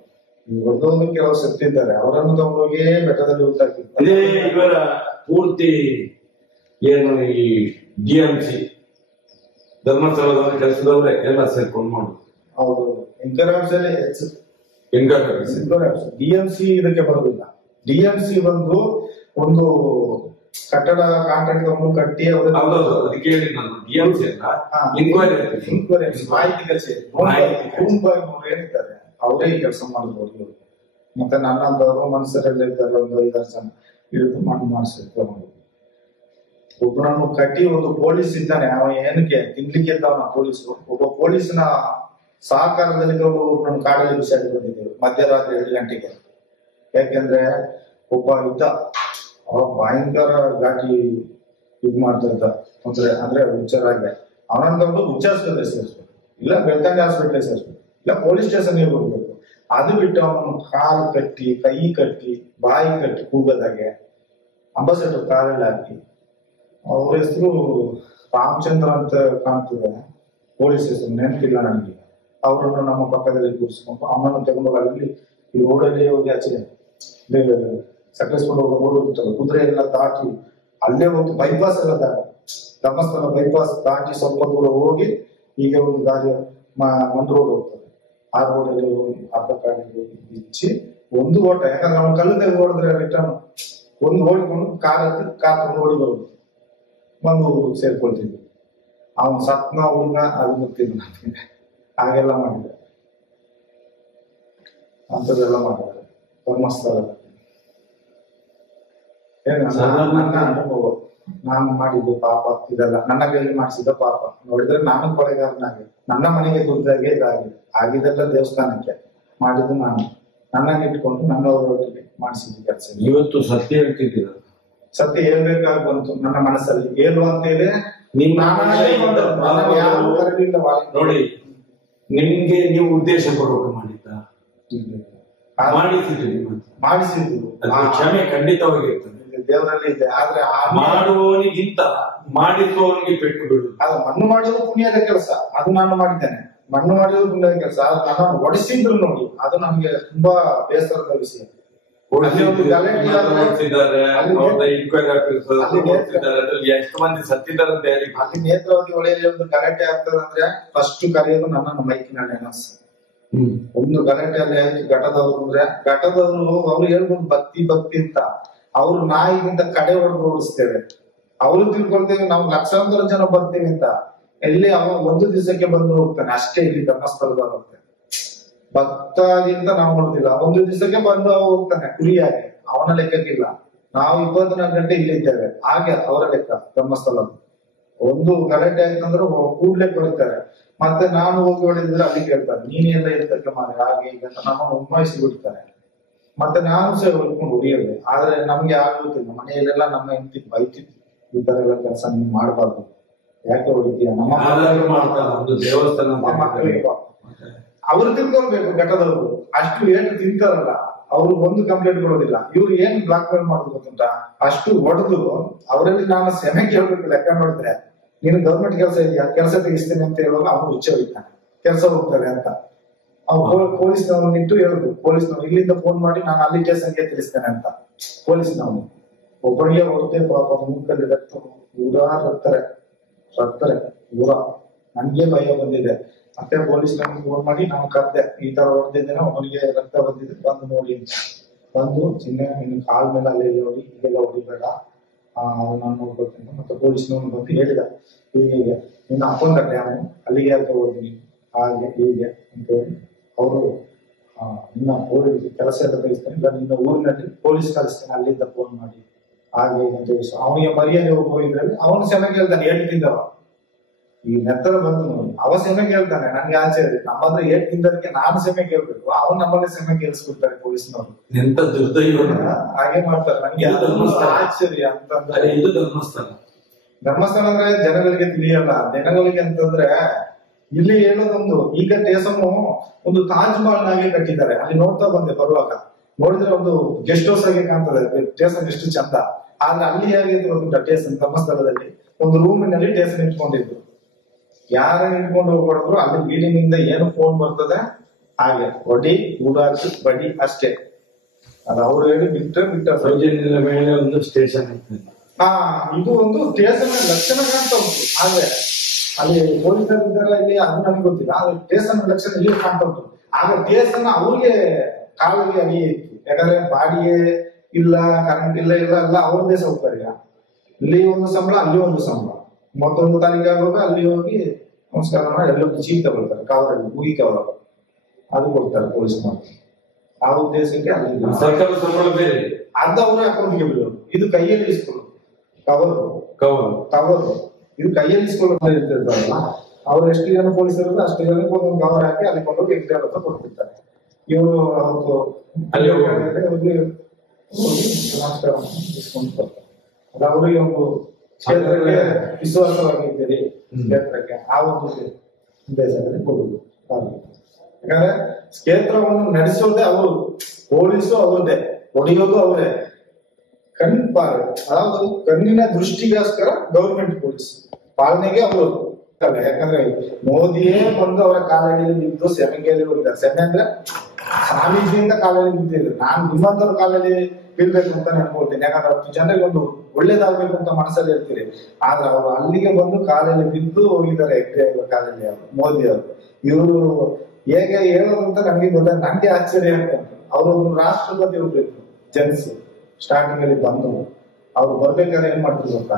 ಒಂದೊಂದು ಕೆಲವು ಸತ್ತಿದ್ದಾರೆ, ಅವರನ್ನು ತಗೊಂಡೋಗಿ ಬೆಟ್ಟದಲ್ಲಿ ಊತಾಕಿದ್ರು. ಇದೇ ಇವರ ಪೂರ್ತಿ ಏನು ಈ DMC ಧರ್ಮಸ್ಥಳದ ಕೆಲಸದವರೇ ಎಲ್ಲ ಸೇರ್ಕೊಂಡು ಮಾಡುದು. ಹೌದು, ಇನ್ಕರಾಪ್ಷನ್ DMC ಇದಕ್ಕೆ ಬರುದಿಲ್ಲ. DMC ಬಂದು ಒಂದು ಕಟ್ಟಡ ಕಾಂಟ್ರಾಕ್ಟ್ ತಗೊಂಡು ಕಟ್ಟಿ ಅದಕ್ಕೆ ಮಾಹಿತಿ ಕಚೇರಿ ಏನಿದ್ದಾರೆ ಅವರೇ ಈ ಕೆಲಸ ಮಾಡಿದ್ರು. ಮತ್ತೆ ನನ್ನಂತವರು ಮನುಷ್ಯರೆಲ್ಲ ಇದ್ದಾರೆ, ಒಂದು 5-6 ಜನ ಹಿಡಿದು ಮಣ್ಣು ಮಾಡಿಸಿರ್ತಾರೆ. ಒಬ್ಬನನ್ನು ಕಟ್ಟಿ ಒಂದು ಪೊಲೀಸ್ ಇದ್ದಾನೆ, ಅವ ಏನಕ್ಕೆ ತಿನ್ಲಿಕ್ಕೆ ಇದ್ದವನ ಪೊಲೀಸು. ಒಬ್ಬ ಪೊಲೀಸ್ನ ಸಹಕಾರದಲ್ಲಿ ಒಬ್ಬನನ್ನು ಕಾಡಲ್ಲಿ ಬಿಸಾಡಿ ಬಂದಿದ್ದೇವೆ ಮಧ್ಯರಾತ್ರಿ 2 ಗಂಟೆಗೆ. ಯಾಕೆಂದ್ರೆ ಒಬ್ಬ ಇದ್ದ, ಅವ ಭಯಂಕರ ಘಾಟಿ ಇದ್ ಮಾಡ್ತಾ ಇದ್ದ, ಅಂದ್ರೆ ಹುಚ್ಚರಾಗಿ. ಅವನಂತಂದು ಹುಚ್ಚಾಸ್ಪತ್ರೆ ಸೇರಿಸ್ಬೇಕು, ಇಲ್ಲ ಬೆಳ್ತಂಡೆ ಹಾಸ್ಪಿಟ್ಲ್ ಸೇರಿಸ್ಬೇಕು, ಇಲ್ಲ ಪೊಲೀಸ್ ಸ್ಟೇಷನ್ಗೆ ಹೋಗ್ಬೇಕು. ಅದು ಬಿಟ್ಟು ಅವನನ್ನು ಕಾಲು ಕಟ್ಟಿ, ಕೈ ಕಟ್ಟಿ, ಬಾಯಿ ಕಟ್ಟಿ ಕೂಗದಾಗೆ ಅಂಬಾಸೆಡರ್ ಕಾರಲ್ಲಿ ಹಾಕಿ, ಅವ್ರ ಹೆಸರು ರಾಮಚಂದ್ರ ಅಂತ ಕಾಣ್ತದೆ, ಪೊಲೀಸ್ ಹೆಸರು ನೆನಪಿಲ್ಲ ನನಗೆ. ಅವರನ್ನು ನಮ್ಮ ಪಕ್ಕದಲ್ಲಿ ಕೂರಿಸ್ಕೊಂಡು ಅವನನ್ನು ತಗೊಂಡು ಅಲ್ಲಿ ಈ ರೋಡಲ್ಲಿ ಹೋಗಿ ಆಚೆ ಸಕಲೇಶ್ಪುರ ಹೋಗೋ ರೋಡ್ ಹೋಗ್ತಲ್ಲ, ಕುದುರೆ ಎಲ್ಲ ದಾಟಿ ಅಲ್ಲೇ ಒಂದು ಬೈಪಾಸ್ ಎಲ್ಲ ದಾಟಿ ಧರ್ಮಸ್ಥಳ ಬೈಪಾಸ್ ದಾಟಿ ಸ್ವಲ್ಪ ದೂರ ಹೋಗಿ ಈಗ ಒಂದು ದಾರಿ ಒಂದು ರೋಡ್ ಹೋಗ್ತದೆ. ಆ ರೋಡಲ್ಲಿ ಹೋಗಿ ಅರ್ಧ ಕಾಡಿಗೆ ಹೋಗಿ ಬಿಚ್ಚಿ ಒಂದು ಓಟ, ಯಾಕಂದ್ರೆ ನಾವು ಕಲ್ಲು ತೆಗೆದು ಹೊಡೆದ್ರೆ ರಿಟರ್ನ್ ಒಂದು ಓಡಿಕೊಂಡು ಕಾರ್ ಓಡಿ ಬರುದು, ಒಂದು ಸೇರ್ಕೊಳ್ತಿದ್ವಿ. ಅವನು ಸತ್ನ ಹುಡುಗ ಅದು ಗೊತ್ತಿಲ್ಲ ನನಗೆ. ಹಾಗೆಲ್ಲ ಮಾಡಿದೆ, ಅಂಥದ್ದೆಲ್ಲ ಮಾಡಿದ್ದಾರೆ ಧರ್ಮಸ್ಥಳದಲ್ಲಿ. ನನ್ನ ಅನುಭವ, ನಾನು ಮಾಡಿದ್ದು ಪಾಪ ಇದೆಲ್ಲ ನನ್ನ ಕೈಲಿ ಮಾಡಿಸಿದ ಪಾಪ. ನೋಡಿದ್ರೆ ನಾನು ಕೊಲೆಗಾರನಾಗಿ ನನ್ನ ಮನೆಗೆ ದುಡ್ದಾಗೆ ಇದಾಗಿದೆ. ಆಗಿದೆಲ್ಲ ದೇವಸ್ಥಾನಕ್ಕೆ ಮಾಡಿದ್ದು ನಾನು, ನನ್ನನ್ನು ಇಟ್ಕೊಂಡು ನನ್ನವರೊಟ್ಟಿಗೆ ಮಾಡಿಸಿದ ಕೆಲಸ. ಇವತ್ತು ಸತ್ಯ ಹೇಳ್ತಿದ್ದೀರ, ಸತ್ಯ ಹೇಳ್ಬೇಕಾಗಿ ಬಂತು ನನ್ನ ಮನಸ್ಸಲ್ಲಿ. ಏನು ಅಂತೇಳಿ ಯಾರು ಕರಲಿಲ್ಲ ನೋಡಿ. ನಿಮ್ಗೆ ನೀವು ಉದ್ದೇಶ ಪೂರ್ವಕ ಮಾಡಿದ್ದ ಮಾಡಿಸಿದ್ದು ಕ್ಷಮೆ ಖಂಡಿತವಾಗಿರ್ತದೆ ದೇವರಲ್ಲಿ ಇದೆ. ಆದ್ರೆ ಮಾಡುವವನಿಗಿಂತ ಮಾಡಿಸುವವನಿಗೆ ಪೆಟ್ಟು ಬಿಡುದು. ಅದು ಮಣ್ಣು ಮಾಡೋದು ಪುಣ್ಯದ ಕೆಲಸ, ಅದು ನಾನು ಮಾಡಿದ್ದೇನೆ. ಮಣ್ಣು ಮಾಡೋದು ಪುಣ್ಯದ ಕೆಲಸ. ನನ್ನನ್ನು ಒಡಿಸಿದ್ರು ನೋಡಿ, ಅದು ನಮ್ಗೆ ತುಂಬಾ ಬೇಸರದ ವಿಷಯ. ಎಷ್ಟು ಮಂದಿ ಸತ್ತಿದ್ದಾರೆ ಅಂತ ಹೇಳಿ ಅಲ್ಲಿ ನೇತ್ರಾವತಿ ಹೊಳೆಯಲ್ಲಿ ಒಂದು ಗಲಾಟೆ ಆಗ್ತದೆ ಅಂದ್ರೆ ಫಸ್ಟ್ ಕರೆಯೋದು ನನ್ನನ್ನು ಮೈಕಿನಲ್ಲಿ ಅನಸ್. ಒಂದು ಗಲಾಟೆ ಅಲ್ಲಿ ಆಯ್ತು ಘಟದವ್ರು ಅಂದ್ರೆ, ಘಟದವ್ರು ಅವ್ರು ಹೇಳ್ಬೋದು ಭಕ್ತಿ ಭಕ್ತಿ ಅಂತ, ಅವ್ರು ನಾಯಿಗಿಂತ ಕಡೆ ಹೊಡೆದು ಓಡಿಸ್ತೇವೆ. ಅವ್ರು ತಿಳ್ಕೊಳ್ತೇವೆ ನಾವು ಲಕ್ಷಾಂತರ ಜನ ಬರ್ತೀವಿ ಅಂತ. ಇಲ್ಲಿ ಅವ ಒಂದು ದಿವಸಕ್ಕೆ ಬಂದು ಹೋಗ್ತಾನೆ ಅಷ್ಟೇ. ಇಲ್ಲಿ ಧರ್ಮಸ್ಥಳದವ್ರು ಭಕ್ತಾಗಿಂತ ನಾವು ನೋಡುದಿಲ್ಲ, ಒಂದು ದಿವಸಕ್ಕೆ ಬಂದು ಅವ ಹೋಗ್ತಾನೆ ಕುರಿಯಾಗಿ, ಅವನ ಲೆಕ್ಕಕ್ಕಿಲ್ಲ. ನಾವು 24 ಗಂಟೆ ಇಲ್ಲಿ ಇದ್ದೇವೆ, ಹಾಗೆ ಅವರ ಲೆಕ್ಕ ಧರ್ಮಸ್ಥಳ. ಒಂದು ಗಲಾಟೆ ಆಯ್ತಂದ್ರೆ ಕೂಡ್ಲೆ ಕೊಡ್ತಾರೆ. ಮತ್ತೆ ನಾನು ಹೋಗಿ ಹೊಡಿದ್ರೆ ಅಲ್ಲಿ ಕೇಳ್ತಾರೆ ನೀನೆಲ್ಲ ಇರ್ತಕ್ಕೆ ಮಾರಿ ಹಾಗೆ ಈಗ ನಮ್ಮನ್ನು ಉಮ್ಮಾಯಿಸಿ ಬಿಡ್ತಾರೆ. ಮತ್ತೆ ನಾನು ಸಹ ಹೊಡ್ಕೊಂಡು ಹೊಡಿಯೋದು. ಆದ್ರೆ ನಮ್ಗೆ ಆಗುತ್ತಿಲ್ಲ, ಮನೆಯಲ್ಲೆಲ್ಲ ನಮ್ಮ ಹೆಂಡತಿ ಬೈತಿತ್ತು, ಈ ತರ ಎಲ್ಲ ಕೆಲಸ ನೀನ್ ಮಾಡ್ಬಾರ್ದು, ಯಾಕೆ ಹೊಡಿತೀಯ ನಮ್ಮ ಮಕ್ಕಳಿಗೆ. ಅವ್ರು ತಿಳ್ಕೊಳ್ಬೇಕು ಘಟದವರು, ಅಷ್ಟು ಏಟು ತಿಂತಾರಲ್ಲ ಅವ್ರು ಒಂದು ಕಂಪ್ಲೇಂಟ್ ಕೊಡೋದಿಲ್ಲ. ಇವ್ರು ಏನ್ ಬ್ಲಾಕ್ ಮೇಲ್ ಮಾಡೋದು ಗೊತ್ತುಂಟ, ಅಷ್ಟು ಹೊಡೆದು ಅವರಲ್ಲಿ ನಾನು ಕ್ಷಮೆ ಕೇಳ್ಬೇಕು. ಲೆಕ್ಕ ನೋಡಿದ್ರೆ ನೀನು ಗೌರ್ಮೆಂಟ್ ಕೆಲಸ ಇದೆಯಾ, ಕೆಲಸ ತೆಗಿಸ್ತೇನೆ ಅಂತ ಹೇಳುವಾಗ ಅವ್ನು ಹುಚ್ಚ ಹೊಡಿತಾನೆ, ಕೆಲಸ ಹೋಗ್ತಾರೆ ಅಂತ. ಅವ್ರು ಪೊಲೀಸ್ನವ್ರನ್ನ ಇಟ್ಟು ಹೇಳುದು, ಪೊಲೀಸ್ನವ್ರು ಇಲ್ಲಿಂದ ಫೋನ್ ಮಾಡಿ ನಾನು ಅಲ್ಲಿ ಸ್ಟೇಷನ್ಗೆ ತಿಳಿಸ್ತೇನೆ ಅಂತ. ಪೊಲೀಸ್ನವ್ರು ಒಬ್ಬನಿಗೆ ಹೊರತೆ ಪಾಪ ಮುಖದಲ್ಲಿ ರಕ್ತ ರಕ್ತಾರೆ ಊರ. ನನ್ಗೆ ಭಯ ಬಂದಿದೆ. ಮತ್ತೆ ಪೊಲೀಸ್ನವ್ರಿಗೆ ಫೋನ್ ಮಾಡಿ ನಾನು ಕರ್ದೆ, ಈ ತರ ಹೊಡೆದಿದ್ದೇನೆ, ಒಬ್ಬನಿಗೆ ರಕ್ತ ಬಂದಿದೆ, ಬಂದು ನೋಡಿ ಅಂತ. ಬಂದು ಚಿನ್ನ ನಿನ್ನ ಕಾಲ್ ಮೇಲೆ ಅಲ್ಲಿ ನೋಡಿ, ಹೀಗೆಲ್ಲ ಹೊಡಿಬೇಡ, ನಾನು ನೋಡ್ಕೊಳ್ತೀನಿ. ಮತ್ತೆ ಪೊಲೀಸ್ನವ್ರು ಬಂದು ಹೇಳಿದ, ಹೀಗೆ ನಿನ್ನ ಅಪ್ಪನ ಡ್ಯಾಮು ಅಲ್ಲಿಗೆ ಅಂತ ಹೋಗ್ತೀನಿ, ಹಾಗೆ ಹೀಗೆ ಅಂತ ಹೇಳಿ ಅವರು ನಿನ್ನ ಊರಿಗೆ ಕೆಲಸ ಎಲ್ಲ ತೆಗಿಸ್ತಾನೆ, ಇಲ್ಲ ನಿನ್ನ ಊರಿನಲ್ಲಿ ಪೊಲೀಸ್ ಕಳಿಸ್ತೇನೆ ಅಲ್ಲಿಂದ ಫೋನ್ ಮಾಡಿ, ಹಾಗೆ ಅಂತ ಹೇಳಿ ಅವನಿಗೆ ಮರ್ಯಾದೆ ಹೋಗಿದ್ರಲ್ಲಿ ಅವನು ಕ್ಷಮೆ ಕೇಳ್ತಾನೆ. ಹೇಳ್ತಿದ್ದವ ಈ ನೆತ್ತರ ಬಂದು ನೋಡಿ, ಅವ ಕ್ಷಮೆ ಕೇಳ್ತಾನೆ. ನನ್ಗೆ ಆಚೆ ನಮ್ಮಂದ್ರೆ ಏಟ್ ತಿಂದದಕ್ಕೆ ನಾನು ಕ್ಷಮೆ ಕೇಳ್ಬೇಕು, ಅವನ್ ನಮ್ಮಲ್ಲಿ ಕ್ಷಮೆ ಕೇಳಿಸ್ಬಿಡ್ತಾರೆ ಪೊಲೀಸ್ನವರು. ಎಂತ ದುರ್ದೈವ ಹಾಗೆ ಮಾಡ್ತಾರೆ. ನನ್ಗೆ ಆಶ್ಚರ್ಯ ಅಂತಂದ್ರೆ ಇದು ಧರ್ಮಸ್ಥಳ. ಧರ್ಮಸ್ಥಳ ಅಂದ್ರೆ ಜನಗಳಿಗೆ ತಿಳಿಯಲ್ಲ. ಜನಗಳಿಗೆ ಅಂತಂದ್ರೆ ಇಲ್ಲಿ ಹೇಳೋದೊಂದು, ಈಗ ಟೇಸನ್ನು ಒಂದು ತಾಜ್ ಮಹಲ್ ನಾಗೆ ಕಟ್ಟಿದ್ದಾರೆ. ಅಲ್ಲಿ ನೋಡ್ತಾ ಬಂದೆ ಬರುವಾಗ, ನೋಡಿದ್ರೆ ಒಂದು ಗೆಸ್ಟ್ ಹೌಸ್ ಆಗಿ ಕಾಣ್ತದೆ ಟೇಸನ್, ಎಷ್ಟು ಚಂದ. ಆದ್ರೆ ಅಲ್ಲಿ ಹೇಗಿತ್ತು ಗೊತ್ತುಂಟ ಟೇಸನ್, ಧರ್ಮಸ್ಥಳದಲ್ಲಿ ಒಂದು ರೂಮಿನಲ್ಲಿ ಟೇಸನ್ ಇಟ್ಕೊಂಡಿದ್ರು. ಯಾರನ್ನ ಇಟ್ಕೊಂಡು ಹೋಗ್ಬಾರ್ದ್ರು, ಅಲ್ಲಿ ಬಿಲ್ಡಿಂಗ್ ಇಂದ ಏನು ಫೋನ್ ಬರ್ತದೆ ಹಾಗೆ ಒಡಿ ಊಡಾಕಿ ಬಡಿ ಅಷ್ಟೇ. ಅದು ಅವ್ರು ಹೇಳಿ ಬಿಟ್ಟ ಸೌಜನ್ಯದ ಮೇಲೆ ಒಂದು ಸ್ಟೇಷನ್ ಐತೆ. ಇದು ಒಂದು ಸ್ಟೇಷನ್ ಲಕ್ಷಣ ಕಾಣ್ತಾ ಉಂಟು. ಆದ್ರೆ ಅಲ್ಲಿ ಪೊಲೀಸರು ಇದ್ದಾರೆ ಇಲ್ಲಿ, ಅದು ನಮ್ಗೆ ಗೊತ್ತಿಲ್ಲ. ಆದ್ರೆ ಸ್ಟೇಷನ್ ಲಕ್ಷಣ ಇಲ್ಲಿ ಕಾಣ್ತಾ ಉಂಟು. ಆಗ ಸ್ಟೇಷನ್ ಅವ್ರಿಗೆ ಕಾಲಿಗೆ ಅಡಿಯೇ ಇತ್ತು. ಯಾಕಂದ್ರೆ ಬಾಡಿಗೆ ಇಲ್ಲ, ಕರೆಂಟ್ ಇಲ್ಲ ಎಲ್ಲ ಅವ್ರದೇ ಸೌಕರ್ಯ. ಇಲ್ಲಿ ಒಂದು ಸಂಬಳ, ಅಲ್ಲಿ ಒಂದು ಸಂಬಳ. ಮತ್ತೊಂದು ತಾರೀಕು ಆಗುವಾಗ ಅಲ್ಲಿ ಹೋಗಿ ನಮಸ್ಕಾರ ಮಾಡಿ ಎಲ್ಲೊಂದು ಚೀಟ್ ತಗೊಳ್ತಾರೆ, ಕವರಲ್ಲಿ ಮುಗಿ ಕವರ್ ಅದು ಕೊಡ್ತಾರೆ ಪೊಲೀಸ್ನವರು. ಆ ಉದ್ದೇಶಕ್ಕೆ ಅಲ್ಲಿ ಸರ್ಕಾರ ಸಂಬಳ ಬೇರೆ, ಅರ್ಧ ಅವರ ಅಕೌಂಟ್ಗೆ ಬೀಳೋದು. ಇದು ಕೈಯಲ್ಲಿ ಇಸ್ಕೊಳ್ಳೋದು, ಕವರ್ ಇದು ಕೈಯಲ್ಲಿ ಇಸ್ಕೊಳ್ಳೋದು ಇರ್ತಿರ್ತಾರಲ್ಲ, ಅವ್ರು ಎಷ್ಟು ಜನ ಪೊಲೀಸರು ಅಷ್ಟು ಜನಕ್ಕೆ ಒಂದೊಂದು ಕವರ್ ಹಾಕಿ ಅಲ್ಲಿ ಕೊಂಡೋಗಿ ಎಕ್ಸ್ಟ್ರಾ ಅಂತ ಕೊಡ್ತಿರ್ತಾರೆ. ಇವರು ಅವತ್ತು ಅಲ್ಲಿ ಹೋಗಿ ನಮಸ್ಕಾರ ಇಸ್ಕೊಂಡು ಬರ್ತಾರೆ. ಅದು ಅವರಿಗೆ ಒಂದು ಕ್ಷೇತ್ರಕ್ಕೆ ವಿಶ್ವಾಸವಾಗಿದ್ದೀರಿ, ಕ್ಷೇತ್ರಕ್ಕೆ ಆ ಒಂದು ಉದ್ದೇಶದಲ್ಲಿ ಕೊಡುವುದು. ಯಾಕಂದ್ರೆ ಕ್ಷೇತ್ರವನ್ನು ನಡೆಸೋದೇ ಅವರು, ಪೊಲೀಸು ಅವರದೇ, ಹೊಡೆಯೋದು ಅವರೇ. ಅதாவது ಕಣ್ಣಿನ ದೃಷ್ಟಿಗೋಸ್ಕರ ಗೌರ್ಮೆಂಟ್ ಪೊಲೀಸ್, ಪಾಲನೆಗೆ ಅವರು. ಯಾಕಂದ್ರೆ ಮೋದಿಯೇ ಬಂದು ಅವರ ಕಾಲಡಿಯಲ್ಲಿ ಬಿದ್ದು ಸೆಮೆಗೆಯಲ್ಲಿ ಹೋಗಿದ್ದಾರೆ. ಸೆಮೆ ಅಂದ್ರೆ ಸ್ವಾಮೀಜಿಯಿಂದ ಕಾಲಲ್ಲಿ ನಿಂತಿದ್ರು. ನಾನು ನಿಮ್ಮಂತವ್ರ ಕಾಲಲ್ಲಿ ಬೀಳ್ಬೇಕು ಅಂತ ಅನ್ಕೊಳ್ತೀನಿ. ಯಾಕಂದ್ರೆ 10 ಜನರಿಗೆ ಒಂದು ಒಳ್ಳೇದಾಗ್ಬೇಕು ಅಂತ ಮನಸ್ಸಲ್ಲಿ ಇರ್ತೀರಿ. ಆದ್ರೆ ಅವರು ಅಲ್ಲಿಗೆ ಬಂದು ಕಾಲಲ್ಲಿ ಬಿದ್ದು ಹೋಗಿದ್ದಾರೆ. ಕಾಲಲ್ಲಿ ಅವರು ಮೋದಿ ಅವರು ಇವರು ಹೇಗೆ ಹೇಳೋದು ಅಂತ ನಮ್ಗೆ ಗೊತ್ತಾಗ ನಂಗೆ ಆಶ್ಚರ್ಯ ಆಗ್ತದೆ. ಅವರೊಂದು ರಾಷ್ಟ್ರಪತಿ ಹೋಗ್ಬೇಕು ಜೆಂಟ್ಸ್ ಸ್ಟಾರ್ಟಿಂಗ್ ಅಲ್ಲಿ ಬಂದು ಅವ್ರು ಬರ್ಬೇಕಾದ್ರೆ ಏನ್ ಮಾಡ್ತಿದ್ರು ಗೊತ್ತಾ,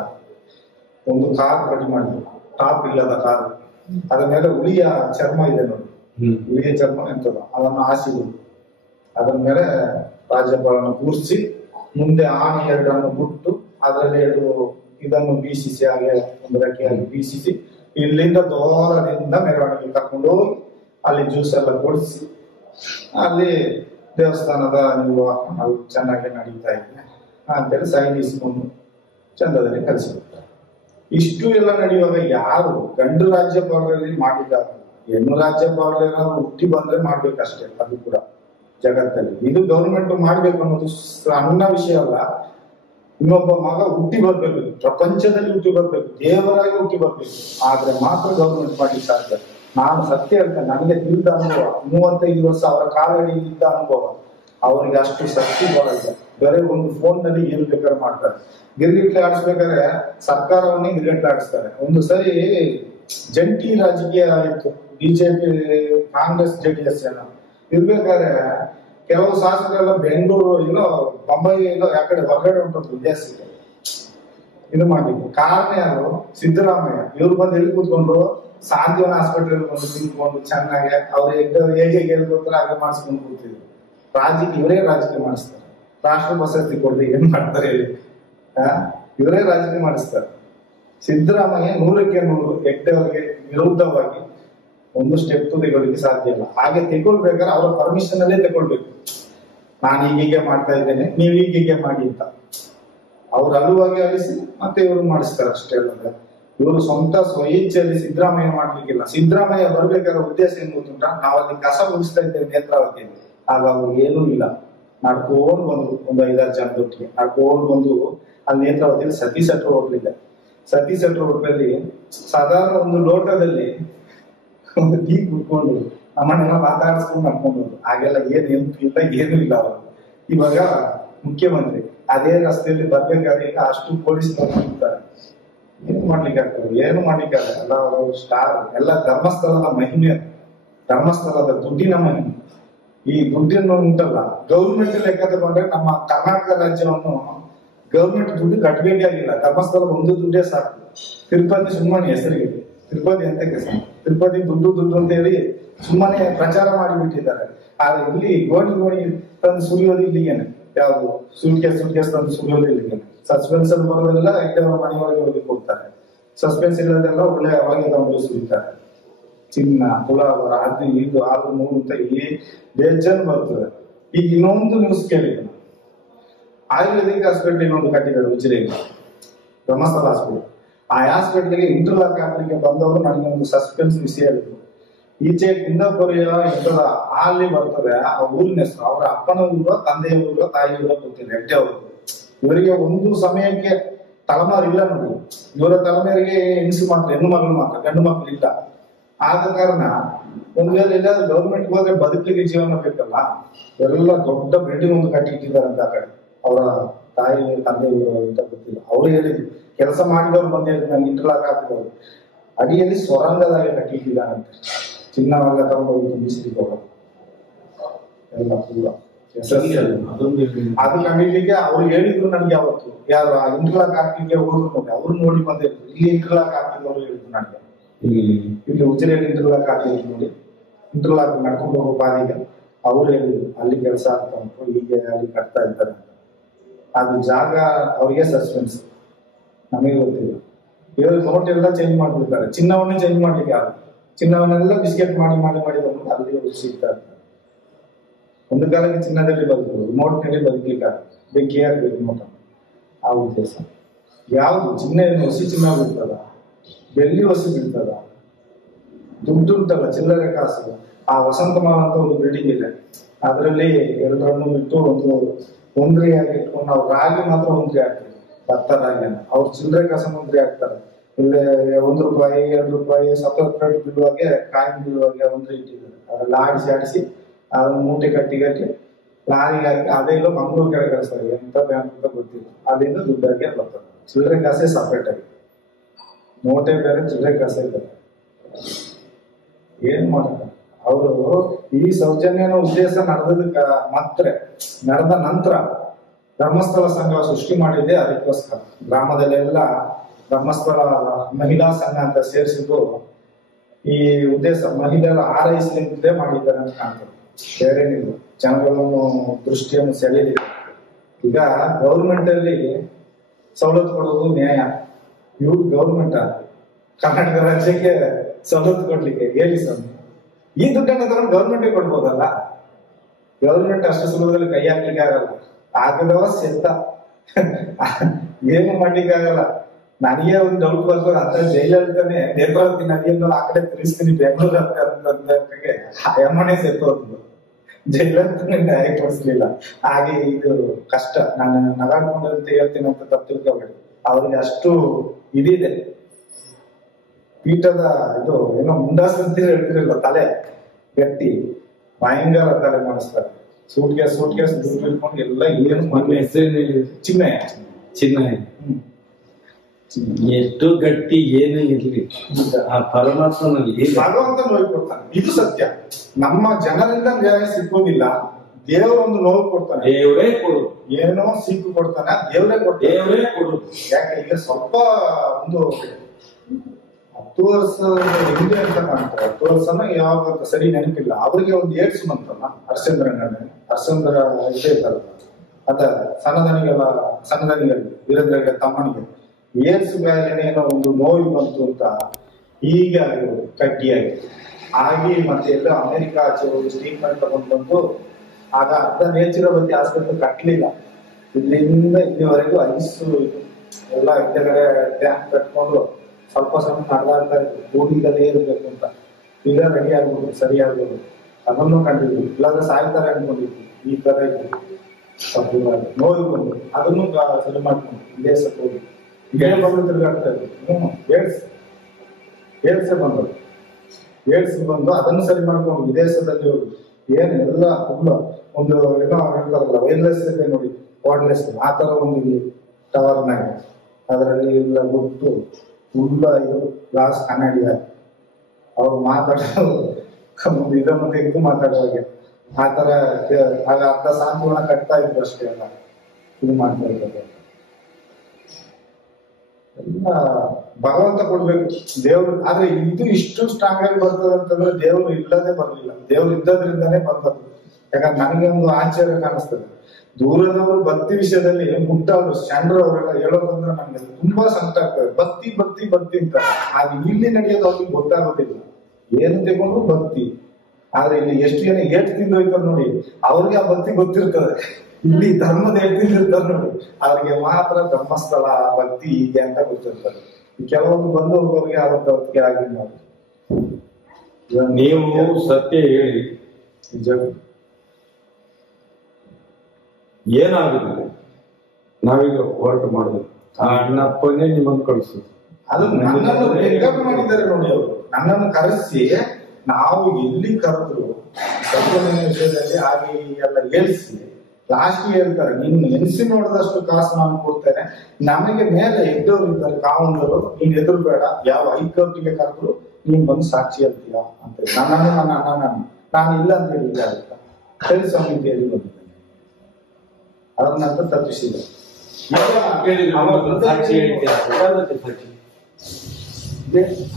ಒಂದು ಕಾರ್ ರೆಡಿ ಮಾಡಿದ್ರು, ಟಾಪ್ ಇಲ್ಲದ ಕಾರ್, ಅದ್ರ ಮೇಲೆ ಹುಳಿಯ ಚರ್ಮ ಇದೆ ನೋಡಿ, ಹುಳಿಯ ಚರ್ಮ ಎಂತದ ಅದನ್ನು ಹಾಸಿದ್ರು. ಅದ್ರ ಮೇಲೆ ರಾಜ್ಯಪಾಲನ ಕೂರಿಸಿ ಮುಂದೆ ಆನೆ 2 ಬಿಟ್ಟು ಅದರಲ್ಲಿ 2 ಇದನ್ನು ಬೀಸಿಸಿ, ಹಾಗೆ ಒಂದು ರೆಕ್ಕೆಯಾಗಿ ಬೀಸಿಸಿ ಇಲ್ಲಿಂದ ದೂರದಿಂದ ಮೆರವಣಿಗೆ ಕರ್ಕೊಂಡು ಹೋಗಿ ಅಲ್ಲಿ ಜ್ಯೂಸ್ ಎಲ್ಲ ಕೊಡಿಸಿ ಅಲ್ಲಿ ದೇವಸ್ಥಾನದ ನಿರ್ವಹಣೆ ಚೆನ್ನಾಗಿ ನಡೀತಾ ಇದೆ ಅಂತೇಳಿ ಸೈನ್ ಇಸ್ಕೊಂಡು ಚಂದದಲ್ಲಿ ಕಲಿಸಿಬಿಡ್ತಾರೆ. ಇಷ್ಟು ಎಲ್ಲ ನಡೆಯುವಾಗ ಯಾರು ಗಂಡು ರಾಜ್ಯಪಾಲರಲ್ಲಿ ಮಾಡಿದ್ದಾರೆ, ಹೆಣ್ಣು ರಾಜ್ಯಪಾಲರ ಹುಟ್ಟಿ ಬಂದ್ರೆ ಮಾಡ್ಬೇಕಷ್ಟೇ. ಅದು ಕೂಡ ಜಗತ್ತಲ್ಲಿ ಇದು ಗೌರ್ಮೆಂಟ್ ಮಾಡ್ಬೇಕು ಅನ್ನೋದು ಸಣ್ಣ ವಿಷಯ ಅಲ್ಲ. ಇನ್ನೊಬ್ಬ ಮಗ ಹುಟ್ಟಿ ಬರ್ಬೇಕು, ಪ್ರಪಂಚದಲ್ಲಿ ಹುಟ್ಟಿ ಬರ್ಬೇಕು, ದೇವರಾಗಿ ಹುಟ್ಟಿ ಬರ್ಬೇಕು, ಆದ್ರೆ ಮಾತ್ರ ಗೌರ್ಮೆಂಟ್ ಮಾಡ್ಲಿಕ್ಕೆ ಸಾಧ್ಯ. ನಾನು ಸತ್ಯ ಹೇಳ್ತೇನೆ, ನನಗೆ ತಿಳಿದ ಅನುಭವ, 35 ವರ್ಷ ಅವರ ಕಾಲಡಿ ಇದ್ದ ಅನುಭವ, ಅವರಿಗೆ ಅಷ್ಟು ಶಕ್ತಿ ಬರಲ್ಲ. ಬೇರೆ ಒಂದು ಫೋನ್ ನಲ್ಲಿ ಏನ್ ಬೇಕಾದ್ರೆ ಮಾಡ್ತಾರೆ. ಗಿರ್ಗಿಟ್ಲೆ ಆಡಿಸ್ಬೇಕಾದ್ರೆ ಸರ್ಕಾರವನ್ನೇ ಗಿರ್ಗಿಟ್ಲೆ ಆಡಿಸ್ತಾರೆ. ಒಂದು ಸರಿ ಜಂಟಿ ರಾಜಕೀಯ ಆಯಿತು, ಬಿಜೆಪಿ ಕಾಂಗ್ರೆಸ್ JDS ಏನೋ ಇರ್ಬೇಕಾದ್ರೆ ಕೆಲವು ಶಾಸಕರೆಲ್ಲ ಬೆಂಗಳೂರು ಏನೋ ಬೊಂಬೈ ಏನೋ ಯಾಕಡೆ ಹೊರಗಡೆ ಉಂಟು ವಿದೇಶಕ್ಕೆ ಇದು ಮಾಡ್ಲಿಕ್ಕೆ. ಕಾರಣ ಯಾರು? ಸಿದ್ದರಾಮಯ್ಯ. ಇವ್ರು ಬಂದು ಎಲ್ಲಿ ಕೂತ್ಕೊಂಡ್ರು, ಸಾಂತ್ವನ ಹಾಸ್ಪಿಟಲ್ ಬಂದು ತಿಳ್ಕೊಂಡು ಚೆನ್ನಾಗಿ ಅವ್ರು ಹೇಗೆ ಹೇಳ್ಕೊಡ್ತಾರೆ ಹಾಗೆ ಮಾಡಿಸ್ಕೊಂಡು ಕೂತಿದ್ರು. ಇವರೇ ರಾಜಕೀಯ ಮಾಡಿಸ್ತಾರೆ. ರಾಷ್ಟ್ರ ಪ್ರಶಸ್ತಿ ಕೊಡದೆ ಏನ್ ಮಾಡ್ತಾರೆ ಹೇಳಿ? ಇವರೇ ರಾಜಕೀಯ ಮಾಡಿಸ್ತಾರೆ. ಸಿದ್ದರಾಮಯ್ಯ 100ಕ್ಕೆ 100 ಹೆಗ್ಡೆ ಅವರಿಗೆ ವಿರುದ್ಧವಾಗಿ ಒಂದು ಸ್ಟೆಪ್ ತೆಗೊಳ್ಳಿಕ್ಕೆ ಸಾಧ್ಯ ಇಲ್ಲ. ಹಾಗೆ ತೆಗೊಳ್ಬೇಕಾದ್ರೆ ಅವರ ಪರ್ಮಿಷನ್ ಅಲ್ಲೇ ತಗೊಳ್ಬೇಕು. ನಾನು ಹೀಗೆ ಮಾಡ್ತಾ ಇದ್ದೇನೆ, ನೀವು ಹೀಗೆ ಮಾಡಿ ಅಂತ ಅವ್ರು ಅಲ್ಲುವಾಗಿ ಅಳಿಸಿ ಮತ್ತೆ ಇವರು ಮಾಡಿಸ್ತಾರೆ ಅಷ್ಟೇ. ಅಲ್ಲ ಇವರು ಸ್ವಂತ ಸ್ವಇಚ್ಛೆಯಲ್ಲಿ ಸಿದ್ದರಾಮಯ್ಯ ಮಾಡ್ಲಿಕ್ಕಿಲ್ಲ. ಸಿದ್ದರಾಮಯ್ಯ ಬರ್ಬೇಕಾದ್ರೆ ಉದ್ದೇಶ ಏನ್ ಗೊತ್ತುಂಟ, ನಾವಲ್ಲಿ ಕಸ ಮುಗಿಸ್ತಾ ಇದ್ದೇವೆ ನೇತ್ರಾವತಿಯಲ್ಲಿ, ಆಗ ಅವ್ರಿಗೆ ಏನೂ ಇಲ್ಲ. ನಡ್ಕೊಂಡು ಬಂದು ಒಂದು 5-6 ಜನದೊಟ್ಟಿಗೆ ನಡ್ಕೊಂಡು ಬಂದು ಅಲ್ಲಿ ನೇತ್ರಾವತಿಯಲ್ಲಿ ಸತೀಶ್ ಶೆಟ್ಟರ್ ಹೋಟ್ಲ್ ಇದೆ. ಸತೀಶ್ ಶೆಟ್ಟರ್ ಹೋಟ್ಲಲ್ಲಿ ಸಾಧಾರಣ ಒಂದು ಲೋಟದಲ್ಲಿ ಒಂದು ಟೀ ಕುಡ್ಕೊಂಡು ನಮ್ಮನ್ನೆಲ್ಲ ಮಾತಾಡಿಸ್ಕೊಂಡು ನಡ್ಕೊಂಡು ಹಾಗೆಲ್ಲ ಏನು ಏನೂ ಇಲ್ಲ ಅವರು. ಇವಾಗ ಮುಖ್ಯಮಂತ್ರಿ ಅದೇ ರಸ್ತೆಯಲ್ಲಿ ಬರ್ಬೇಕಾದ್ರೆ ಈಗ ಅಷ್ಟು ಪೊಲೀಸ್ ಇರ್ತಾರೆ. ಏನು ಮಾಡ್ಲಿಕ್ಕೆ ಆಗ್ತದೆ? ಏನು ಮಾಡ್ಲಿಕ್ಕೆ ಆಗಲ್ಲ. ಎಲ್ಲ ಅವರು ಸ್ಟಾರ್, ಎಲ್ಲ ಧರ್ಮಸ್ಥಳದ ಮಹಿಮೆ, ಧರ್ಮಸ್ಥಳದ ದುಡ್ಡಿನ ಮಹಿಮೆ. ಈ ದುಡ್ಡನ್ನು ಉಂಟಲ್ಲ ಗೌರ್ಮೆಂಟ್ ಲೆಕ್ಕ ತಗೊಂಡ್ರೆ ನಮ್ಮ ಕರ್ನಾಟಕ ರಾಜ್ಯವನ್ನು ಗೌರ್ಮೆಂಟ್ ದುಡ್ಡು ಕಟ್ಟಬೇಕಾಗಿಲ್ಲ. ಧರ್ಮಸ್ಥಳ ಒಂದು ದುಡ್ಡೇ ಸಾಕು. ತಿರುಪತಿ ಸುಮ್ಮನೆ ಹೆಸರಿಗೆ, ತಿರುಪತಿ ಅಂತ ಕೆಲಸ, ತಿರುಪತಿ ದುಡ್ಡು ಅಂತ ಹೇಳಿ ಸುಮ್ಮನೆ ಪ್ರಚಾರ ಮಾಡಿಬಿಟ್ಟಿದ್ದಾರೆ. ಆದ್ರೆ ಇಲ್ಲಿ ಗೋಣಿ ತಂದು ಸುರಿಯೋದು ಇಲ್ಲಿಗೇನೆ. ಯಾವುದು ಸುಲ್ಕೇಸ್ ತಂದು ಸುರಿಯೋದು ಇಲ್ಲಿಗೇನೆ. ಸಸ್ಪೆನ್ಸ್ ಅಲ್ಲಿ ಬರೋದೆಲ್ಲ ಮನೆ ಒಳಗೆ ಹೋಗಿ ಕೊಡ್ತಾರೆ. ಸಸ್ಪೆನ್ಸ್ ಇಲ್ಲದೆಲ್ಲ ಒಳಗೆ ತಗೊಂಡು ಸುರಿತಾರೆ. ಚಿನ್ನ, ತುಲಾಭಾರ, ಅದು ಇದು 6-3 ಅಂತ ಇಲ್ಲಿ ಬೇಜಾನ್ ಬರ್ತದೆ. ಈಗ ಇನ್ನೊಂದು ನ್ಯೂಸ್ ಕೇಳಿದೆ, ಆಯುರ್ವೇದಿಕ್ ಹಾಸ್ಪಿಟಲ್ ಇನ್ನೊಂದು ಕಟ್ಟಿದ್ದಾರೆ ಉಜಿರೆಗೆ, ಧರ್ಮಸ್ಥಳ ಹಾಸ್ಪಿಟಲ್. ಆ ಹಾಸ್ಪಿಟಲ್ಗೆ ಇಂಟರ್ಲಾಕ್ ಹಾಕ್ಲಿಕ್ಕೆ ಬಂದವರು ನನಗೆ ಒಂದು ಸಸ್ಪೆನ್ಸ್ ವಿಷಯ ಹೇಳಿದ್ರು. ಈಚೆ ಕುಂದಾಪುರಿಯ ಇಂಥದ ಅಲ್ಲಿ ಬರ್ತದೆ ಆ ಊರಿನ ಹೆಸರು, ಅವರ ಅಪ್ಪನ ಊರು, ತಂದೆಯ ಊರು, ತಾಯಿ ಊರು ಗೊತ್ತಿಲ್ಲ, ಹೆಗ್ಡೆ ಅವರು. ಇವರಿಗೆ ಒಂದು ಸಮಯಕ್ಕೆ ತಲೆಮಾರು ಇಲ್ಲ ನೋಡಿ. ಇವರ ತಲೆಮಾರಿಗೆ ಹೆಂಗಸು ಮಾತ್ರ, ಹೆಣ್ಣು ಮಗಳು ಮಾತ್ರ, ಗಂಡು ಮಕ್ಕಳು ಇಲ್ಲ. ಆದ ಕಾರಣ ಒಂದ್ ವೇಳೆ ಎಲ್ಲಾದ್ರೂ ಗೌರ್ಮೆಂಟ್ ಹೋದ್ರೆ ಬದುಕಲಿಕ್ಕೆ ಜೀವನ ಬೇಕಲ್ಲ, ಎಲ್ಲ ದೊಡ್ಡ ಬಿಲ್ಡಿಂಗ್ ಒಂದು ಕಟ್ಟಿ ಇಟ್ಟಿದ್ದಾರಂತ ಆ ಕಡೆ. ಅವರ ತಾಯಿ ತಂದೆ ಊರು ಅಂತ ಗೊತ್ತಿಲ್ಲ. ಅವ್ರು ಹೇಳಿದ್ರು, ಕೆಲಸ ಮಾಡಿದವ್ರು ಬಂದು ಹೇಳಿದ್ರು ನಂಗೆ ಇಂಟರ್ಲಾಕ್ ಹಾಕಿದವರು, ಅಡಿಯಲ್ಲಿ ಸೊರಂಗದಾಗೆ ಕಟ್ಟಿ ಇಟ್ಟಿದ್ದಾರಂತೆ. ಚಿನ್ನವೆಲ್ಲ ತಗೊಂಡೋಗಿ ತುಂಬಿಸ್ಲಿಕ್ಕೆ ಹೋಗೋದು ಎಲ್ಲ ಪೂರ ಅದು ಕಂಡಿಡ್ಲಿಕ್ಕೆ ಅವ್ರು ಹೇಳಿದ್ರು ನನಗೆ. ಅವತ್ತು ಯಾರು ಇಂಟರ್ಲಾಕ್ ಹಾಕ್ಲಿಕ್ಕೆ ಹೋದ್ರು ನೋಡಿ, ಅವ್ರು ನೋಡಿ ಬಂದಿದ್ರು. ಇಲ್ಲಿ ಇಂಟರ್ಲಾಕ್ ಹಾಕಿದವರು ಹೇಳಿದ್ರು ನನಗೆ, ಇಲ್ಲಿ ಉಜಿರೆಯಲ್ಲಿ ಇಂಟರ್ಲಾಕ್ ಹಾಕಿದ್ರು ನೋಡಿ, ಇಂಟರ್ಲಾಕ್ ನಡ್ಕೊಂಡು ಹೋಗೋ ಪಾದಿಗೆ ಅವ್ರು ಹೇಳಿದ್ರು ಅಲ್ಲಿ ಕೆಲಸ ಆಗ್ತಾ ಉಂಟು, ಹೀಗೆ ಅಲ್ಲಿ ಕಟ್ತಾ ಇದ್ದಾರೆ. ಅದು ಜಾಗ ಅವ್ರಿಗೆ ಸಸ್ಪೆನ್ಸ್, ನಮಗೆ ಗೊತ್ತಿಲ್ಲ. ಇವರು ನೋಟ್ ಎಲ್ಲ ಚೇಂಜ್ ಮಾಡ್ಬಿಡ್ತಾರೆ, ಚಿನ್ನವನ್ನೇ ಚೇಂಜ್ ಮಾಡ್ಲಿಕ್ಕೆ ಆಗ ಚಿನ್ನವನ್ನೆಲ್ಲ ಬಿಸ್ಕೆಟ್ ಮಾಡಿ ತಗೊಂಡು ಅಲ್ಲಿ ಸಿಗ್ತಾ ಇರ್ತಾರೆ. ಒಂದು ಕಾಲಕ್ಕೆ ಚಿನ್ನದಲ್ಲಿ ಬದುಕಬಹುದು, ನೋಟ್ನಲ್ಲಿ ಬದುಕಲಿಕ್ಕೆ ಆಗ ಬೆಂಕಿ ಹಾಕ್ಬೇಕು ನೋಟ. ಆ ಉದ್ದೇಶ ಯಾವುದು? ಚಿನ್ನ ಏನು ಹೊಸಿ ಚಿನ್ನ ಬೀಳ್ತದ, ಬೆಳ್ಳಿ ಹೊಸಿ ಬೀಳ್ತದ, ದುಡ್ಡು ಉಂಟಲ್ಲ ಚಿಲ್ಲರೆ ಕಾಸು. ಆ ವಸಂತಮಾಲ ಅಂತ ಒಂದು ಬಿಲ್ಡಿಂಗ್ ಇದೆ, ಅದರಲ್ಲಿ 2 ಬಿಟ್ಟು ಒಂದು ಒಂದ್ರಿಯಾಗಿ ಇಟ್ಕೊಂಡು ನಾವು ರಾಗಿ ಮಾತ್ರ ಒಂದ್ರಿ ಹಾಕ್ತೀವಿ, ಭತ್ತ ರಾಗಿ. ಅವ್ರು ಚಿಲ್ಲರೆ ಕಾಸ ಒಂದ್ರಿ ಹಾಕ್ತಾರೆ. ಇಲ್ಲಿ 1 ರೂಪಾಯಿ 2 ರೂಪಾಯಿ ಸಪ್ರೇಟ್ ಬೀಳುವಾಗೆ ಕಾಯಿನ್ ಬೀಳುವಾಗೆ ಒಂದ್ರಿ ಇಟ್ಟಿದ್ದಾರೆ. ಅದ್ರಲ್ಲಿ ಆಡಿಸಿ ಅದನ್ನ ಮೂಟೆ ಕಟ್ಟಿ ಲಾರಿಗೆ ಹಾಕಿ ಅದೆಲ್ಲ ಮಂಗಳೂರು ಕಡೆ ಕಳಿಸ್ತಾರೆ, ಎಂತ ಬ್ಯಾಂಕ್ ಅಂತ ಗೊತ್ತಿಲ್ಲ. ಅಲ್ಲಿಂದ ದುಡ್ಡಾಗಿ ಬರ್ತದೆ. ಚಿಲ್ಲರೆ ಕಾಸೆ ಸಪ್ರೇಟ್ ಆಗಿ, ನೋಟೆ ಬೇರೆ ಚಿಲ್ಲರೆ ಕಾಸೆ ಬೇರೆ. ಏನ್ ಮಾಡ್ತಾರೆ ಅವರು? ಈ ಸೌಜನ್ಯನ ಉದ್ದೇಶ ನಡೆದ ನಂತರ ಧರ್ಮಸ್ಥಳ ಸಂಘ ಸೃಷ್ಟಿ ಮಾಡಿದ್ದೆ ಅದಕ್ಕೋಸ್ಕರ. ಗ್ರಾಮದಲ್ಲೆಲ್ಲ ಧರ್ಮಸ್ಥಳ ಮಹಿಳಾ ಸಂಘ ಅಂತ ಸೇರಿಸಿದ್ದು ಈ ಉದ್ದೇಶ, ಮಹಿಳೆಯರ ಆರೈಸಲಿಂದೇ ಮಾಡಿದ್ದಾರೆ ಅಂತ ಕಾಣ್ತದೆ, ಬೇರೇನಿಲ್ಲ. ಜನಗಳನ್ನು ದೃಷ್ಟಿಯನ್ನು ಸೆಳೆಯಲಿದೆ. ಈಗ ಗೌರ್ಮೆಂಟ್ ಅಲ್ಲಿ ಸವಲತ್ತು ಕೊಡೋದು ನ್ಯಾಯ. ಇವ್ರು ಗೌರ್ಮೆಂಟ್ ಕರ್ನಾಟಕ ರಾಜ್ಯಕ್ಕೆ ಸವಲತ್ತು ಕೊಡ್ಲಿಕ್ಕೆ ಹೇಳಿ ಸರ್, ಈ ದುಡ್ಡನ್ನು ತಗೊಂಡು ಗೌರ್ಮೆಂಟ್ಗೆ ಕೊಡ್ಬೋದಲ್ಲ. ಗೌರ್ಮೆಂಟ್ ಅಷ್ಟು ಸುಲಭದಲ್ಲಿ ಕೈ ಹಾಕ್ಲಿಕ್ಕೆ ಆಗಲ್ಲ. ಆಗದವ ಸೆತ್ತ ಏನು ಮಾಡ್ಲಿಕ್ಕೆ ಆಗಲ್ಲ. ನನಗೆ ಒಂದು ಡೌಟ್ ಬರ್ತದೆ, ಅಂತ ಜೈಲಲ್ಲಿದ್ದಾನೆ ನೇತ್ರಾವತಿ ನದಿಯನ್ನು ಆ ಕಡೆ ತಿರ್ಸ್ತೀನಿ ಬೆಂಗಳೂರು ಅಂತಂದ್ರೆ ಎಮ್ಮನೆ ಸೆತ್ತೋದು. ಜೈಲಂತ ನ್ಯಾಯ ಕೊಡಿಸ್ಲಿಲ್ಲ. ಹಾಗೆ ಇದು ಕಷ್ಟ. ನಾನು ನಗಾಡ್ಕೊಂಡಂತ ಹೇಳ್ತೀನಿ ಅಂತ ತಪ್ಪು ತಿಳ್ಕೊಬೇಡಿ. ಅವ್ರಿಗೆ ಅಷ್ಟು ಇದಿದೆ. ಪೀಠದ ಇದು ಏನೋ ಮುಂಡಾಸಂತ ಹೇಳ್ತಿರಲ್ಲ, ತಲೆ ಗಟ್ಟಿ, ಭಯಂಕರ ತಲೆ ಮಾಡಿಸ್ತಾರೆ. ಸೂಟ್ ಕೇಸ್ ದುಡ್ಡು ಇಟ್ಕೊಂಡು ಎಲ್ಲ ಏನು ಚಿನ್ನ ಎಷ್ಟು ಗಟ್ಟಿ ಏನು ಇರ್ಲಿ, ಆ ಪರಮಾತ್ಮನಲ್ಲಿ ಭಗವಂತ ನೋವು ಕೊಡ್ತಾನೆ. ಇದು ಸತ್ಯ. ನಮ್ಮ ಜನರಿಂದ ನ್ಯಾಯ ಸಿಕ್ಕೋದಿಲ್ಲ, ದೇವರೊಂದು ನೋವು ಕೊಡ್ತಾನೆ. ದೇವರೇ ಕೊಡು, ಏನೋ ಸಿಕ್ಕು ಕೊಡ್ತಾನೆ, ದೇವರೇ ಕೊಡು. ಯಾಕೆ ಈಗ ಸ್ವಲ್ಪ ಒಂದು 10 ವರ್ಷದ ಹಿಂದೆ ಅಂತ ಕಾಣ್ತಾರೆ. 10 ವರ್ಷನ ಯಾವಾಗ ಸರಿ ನೆನಪಿಲ್ಲ. ಅವ್ರಿಗೆ ಒಂದು ಏಡ್ಸ್ ಬಂತಲ್ಲ, ಹರ್ಷೇಂದ್ರ ಇದೇ ಇರ್ತಾರಲ್ಲ, ಅದ ಸಣ್ಣದನಿಗಳು ವೀರೇಂದ್ರ ತಮ್ಮನಿಗೆ ಏಡ್ಸ್ ಮೇಲೆ ಏನೋ ಒಂದು ನೋವು ಬಂತು ಅಂತ ಈಗ ಕಟ್ಟಿಯಾಗಿ ಆಗಿ ಮತ್ತೆ ಎಲ್ಲ ಅಮೆರಿಕ ಆಚೆ ಹೋಗಿ ಟ್ರೀಟ್ಮೆಂಟ್ ತಗೊಂಡು ಬಂದು ಆಗ ಅರ್ಧ ನೇಚುರೋಪತಿ ಆಸ್ಪತ್ರೆ ಕಟ್ಟಲಿಲ್ಲ. ಇಲ್ಲಿಂದ ಇಲ್ಲಿವರೆಗೂ ಐಸು ಎಲ್ಲ ಹಿಂದೆಗಡೆ ಟ್ಯಾಂಕ್ ಕಟ್ಕೊಂಡು ಸ್ವಲ್ಪ ನಡೆದಾಡ್ತಾ ಇದ್ರು. ಕೂಡಿಗದೇ ಇರಬೇಕು ಅಂತ. ಈಗ ರೆಡಿ ಆಗ್ಬೋದು, ಸರಿ ಆಗ್ಬೋದು. ಅದನ್ನು ಕಂಡಿದ್ವಿ. ಇಲ್ಲಾಂದ್ರೆ ಸಾಯ್ತಾರೆ ಅನ್ಕೊಂಡಿದ್ವಿ. ಈ ತರ ಇತ್ತು. ನೋವು ಬಂದು ಅದನ್ನು ಸರಿ ಮಾಡ್ಕೊಂಡು ವಿದೇಶಕ್ಕೆ ಹೋಗಿ ಇದೇ ಬಂದು ತಿರುಗಾಡ್ತಾ ಇದ್ರು. ಏಡ್ಸ್ ಬಂದು ಅದನ್ನು ಸರಿ ಮಾಡ್ಕೊಂಡು ವಿದೇಶದಲ್ಲಿ ಹೋಗಿ ಏನ್ ಎಲ್ಲ ಫುಲ್ ಒಂದು ಏನೋ ಹೇಳ್ತಾರಲ್ಲ, ವೈರ್ಲೆಸ್ ಇದೆ ನೋಡಿ, ವಾರ್ಡ್ಲೆಸ್, ಆ ತರ ಒಂದು ಇಲ್ಲಿ ಟವರ್ನಾಗ ಅದರಲ್ಲಿ ಎಲ್ಲ ಬಿಟ್ಟು ಫುಲ್ ಇದು ಗ್ಲಾಸ್ ಕನ್ನಡಿ ಅವ್ರು ಮಾತಾಡೋದು ಇದನ್ನು ತೆಗೆದು ಮಾತಾಡುವಾಗೆ ಆ ತರ ಆಗ ಅರ್ಧ ಸಾಂತ್ವನ ಕಟ್ತಾ ಇದ್ರು ಅಷ್ಟೇ. ಎಲ್ಲ ಇದು ಮಾಡ್ತಾ ಇದ್ದಾರೆ. ಎಲ್ಲ ಭಗವಂತ ಕೊಡ್ಬೇಕು ದೇವ್ರು. ಆದ್ರೆ ಇದು ಇಷ್ಟು ಸ್ಟ್ರಾಂಗ್ ಆಗಿ ಬರ್ತದೆ ಅಂತಂದ್ರೆ ದೇವ್ರು ಇಲ್ಲದೆ ಬರ್ಲಿಲ್ಲ, ದೇವ್ರು ಇದ್ದದ್ರಿಂದಾನೇ ಬರ್ತದೆ. ಯಾಕಂದ್ರೆ ನನಗೆ ಒಂದು ಆಶ್ಚರ್ಯ ಕಾಣಿಸ್ತದೆ. ದೂರದವರು ಭಕ್ತಿ ವಿಷಯದಲ್ಲಿ ಮುಟ್ಟವರು ಚಂಡ್ರು ಅವರೆಲ್ಲ ಹೇಳೋದಂದ್ರೆ ನಮ್ಗೆ ತುಂಬಾ ಸಂಕಟ ಆಗ್ತದೆ. ಭಕ್ತಿ ಅಂತ. ಆದ್ರೆ ಇಲ್ಲಿ ನಡೆಯೋದು ಅವ್ರಿಗೆ ಗೊತ್ತಾಗೋದಿಲ್ಲ. ಏನು ತಗೊಂಡ್ರು ಭಕ್ತಿ. ಆದ್ರೆ ಇಲ್ಲಿ ಎಷ್ಟು ಜನ ಏಟ್ ತಿಂದು ಹೋಯ್ತಾರೆ ನೋಡಿ, ಅವ್ರಿಗೆ ಆ ಭಕ್ತಿ ಗೊತ್ತಿರ್ತದೆ. ಇಲ್ಲಿ ಧರ್ಮದ ಏಟ್ ತಿಂದಿರ್ತಾರೆ ನೋಡಿ, ಅವ್ರಿಗೆ ಮಾತ್ರ ಧರ್ಮಸ್ಥಳ ಭಕ್ತಿ ಹೀಗೆ ಅಂತ ಗೊತ್ತಿರ್ತದೆ. ಕೆಲವೊಂದು ಬಂದು ಹೋಗೋರಿಗೆ ಅವತ್ತು ಹೊತ್ತಿಗೆ ಆಗಿಲ್ಲ. ನೀವು ಸತ್ಯ ಹೇಳಿ ನಿಜ ಏನಾಗುದಿಲ್ಲ. ನಾವೀಗ ಹೋರಾಟ ಮಾಡುದು ಆ ಅಣ್ಣಪ್ಪನೇ ನಿಮ್ಮನ್ನು ಕಳಿಸುದು. ಅದು ನನ್ನನ್ನು ರೆಕಾರ್ಡ್ ಮಾಡಿದ್ದಾರೆ ನೋಡಿ. ಅವರು ನನ್ನನ್ನು ಕರೆಸಿ ನಾವು ಎಲ್ಲಿ ಕರೆದ್ರು ಸತ್ಯನ ವಿಷಯದಲ್ಲಿ ಹಾಗೆ ಎಲ್ಲ ಹೇಳ್ಸಿ ಲಾಸ್ಟ್ ಹೇಳ್ತಾರೆ, ನೀನು ಎನ್ಸಿ ನೋಡಿದಷ್ಟು ಕಾಸು ನಾನು ಕೊಡ್ತೇನೆ, ನಮಗೆ ಮೇಲೆ ಎದ್ದವರು ಇದ್ದಾರೆ ಕಾವಂದರು, ನೀನ್ ಎದುರು ಬೇಡ, ಯಾವ ಹೈಕೋರ್ಟಿಗೆ ಕರೆದ್ರು ನೀನ್ ಬಂದು ಸಾಕ್ಷಿ ಹೇಳ್ತೀಯ ಅಂತ. ನನ್ನ ಅಣ್ಣ ನಾನು ಇಲ್ಲ ಅಂತ ಹೇಳಿದ್ದೆ. ಆಗುತ್ತಾ ಹೇಳಿ ಸ್ವಾಮಿ ಅಂತ ಹೇಳಿ ಬಂದಿದ್ದೇನೆ. ಅದರ ನಂತರ ತಪ್ಪಿಸಿದೆ.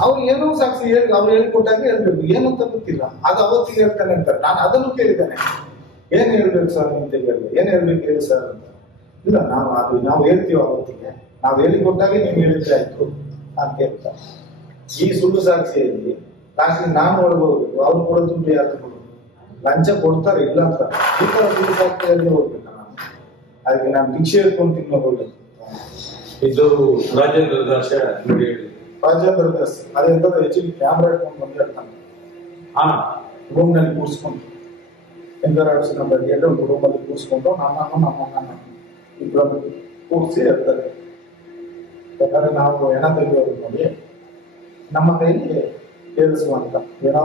ಅವ್ರು ಏನೋ ಸಾಕ್ಷಿ ಹೇಳಿ ಅವ್ರು ಹೇಳ್ಕೊಟ್ಟಾಗ ಹೇಳ್ಬೇಕು, ಏನಂತ ಗೊತ್ತಿಲ್ಲ. ಅದು ಅವತ್ತಿಗೆ ಹೇಳ್ತಾನೆ ಅಂತಾರೆ. ನಾನು ಅದನ್ನು ಕೇಳಿದ್ದೇನೆ, ಏನ್ ಹೇಳ್ಬೇಕು ಸರ್ ಅಂತ ಹೇಳಿದೆ. ಏನ್ ಹೇಳ್ಬೇಕು ಹೇಳಿ ಸರ್ ಅಂತ. ಇಲ್ಲ ನಾವು ಹೇಳ್ತೀವಿ ಅವತ್ತಿಗೆ, ನಾವು ಹೇಳಿಕೊಟ್ಟಾಗೆ ನೀವು ಹೇಳಿದ್ರೆ ಆಯ್ತು ಅಂತ ಹೇಳ್ತಾರೆ. ಈ ಸುಳ್ಳು ಸಾಕ್ಷಿಯಲ್ಲಿ ಲಾಸ್ಟ್ ನಾನು ಒಳಗೋಗ್ಬೇಕು. ಅವ್ರು ಕೊಡೋ ದುಡ್ಡು ಯಾರು ಕೊಡೋದು? ಲಂಚ ಕೊಡ್ತಾರೆ ಇಲ್ಲ ಅಂತ. ಈ ತರ ಸುಳ್ಳು ಸಾಕ್ಷಿಯಲ್ಲಿ ಹೋಗ್ಬೇಕು ನಾನು. ಅದಕ್ಕೆ ನಾನು ಭಿಕ್ಷೆ ಹೇಳ್ಕೊಂಡು ತಿನ್ನೋದು. ಇದು ರಾಜೇಂದ್ರ ದಾಸ್ ನೋಡಿ, ರಾಜೇಂದ್ರ ದಾಸ್ ಅದೆಂತ ಹೆಚ್ಚಿಗೆ ಕ್ಯಾಮ್ರಾ ಇಟ್ಕೊಂಡು ಬಂದಿರ್ತಾನೆ. ರೂಮ್ ನಲ್ಲಿ ಕೂರ್ಸ್ಕೊಂಡು ಎಂಗರಾಡ್ಸ್ ನಂಬರ್ 2 ರೂಮ್ ಅಲ್ಲಿ ಕೂರ್ಸ್ಕೊಂಡು ನಮ್ಮ ಇಬ್ಬರನ್ನು ಕೂರಿಸಿ ಹೇಳ್ತಾರೆ. ಯಾಕಂದ್ರೆ ನಾವು ಹೆಣ ತೆಗೆಯೋದು ನೋಡಿ, ನಮ್ಮ ಕೈಲಿ ಕೇಳಿಸುವಂತ ಏನೋ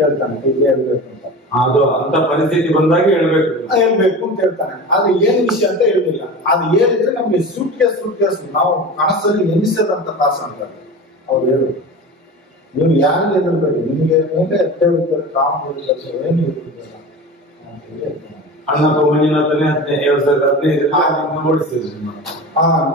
ಹೇಳ್ತಾನೆ, ಕೈಗೆ ಹೇಳ್ಬೇಕು ಅಂತ. ಅದು ಅಂತ ಪರಿಸ್ಥಿತಿ ಬಂದಾಗ ಹೇಳ್ಬೇಕು ಅಂತ ಹೇಳ್ತಾನೆ. ಆದ್ರೆ ಏನ್ ವಿಷಯ ಅಂತ ಹೇಳಿಲ್ಲ. ಅದು ಹೇಳಿದ್ರೆ ನಮ್ಗೆ ಸೂಟ್ ಕೇಸ್ ನಾವು ಕನಸಲ್ಲಿ ಎನಿಸದಂತ ಕಾಸು ಅಂತಾರೆ ಅವ್ರು ಹೇಳುದು. ನೀವು ಯಾರಿಗೆ ಎದುರ್ಬೇಕು, ನಿಮ್ಗೆ ಮೇಲೆ ಎತ್ತೇಳಿದ್ದಾರೆ ಕಾಮಗಾರಿ ಏನು ಎದುರ್ಬೇಕಲ್ಲ ಅಂತ ಹೇಳಿ ಅಣ್ಣಪ್ಪ ಮಂಜುನಾಥನೇ 2015 ಓಡಿಸಿದ್ರು.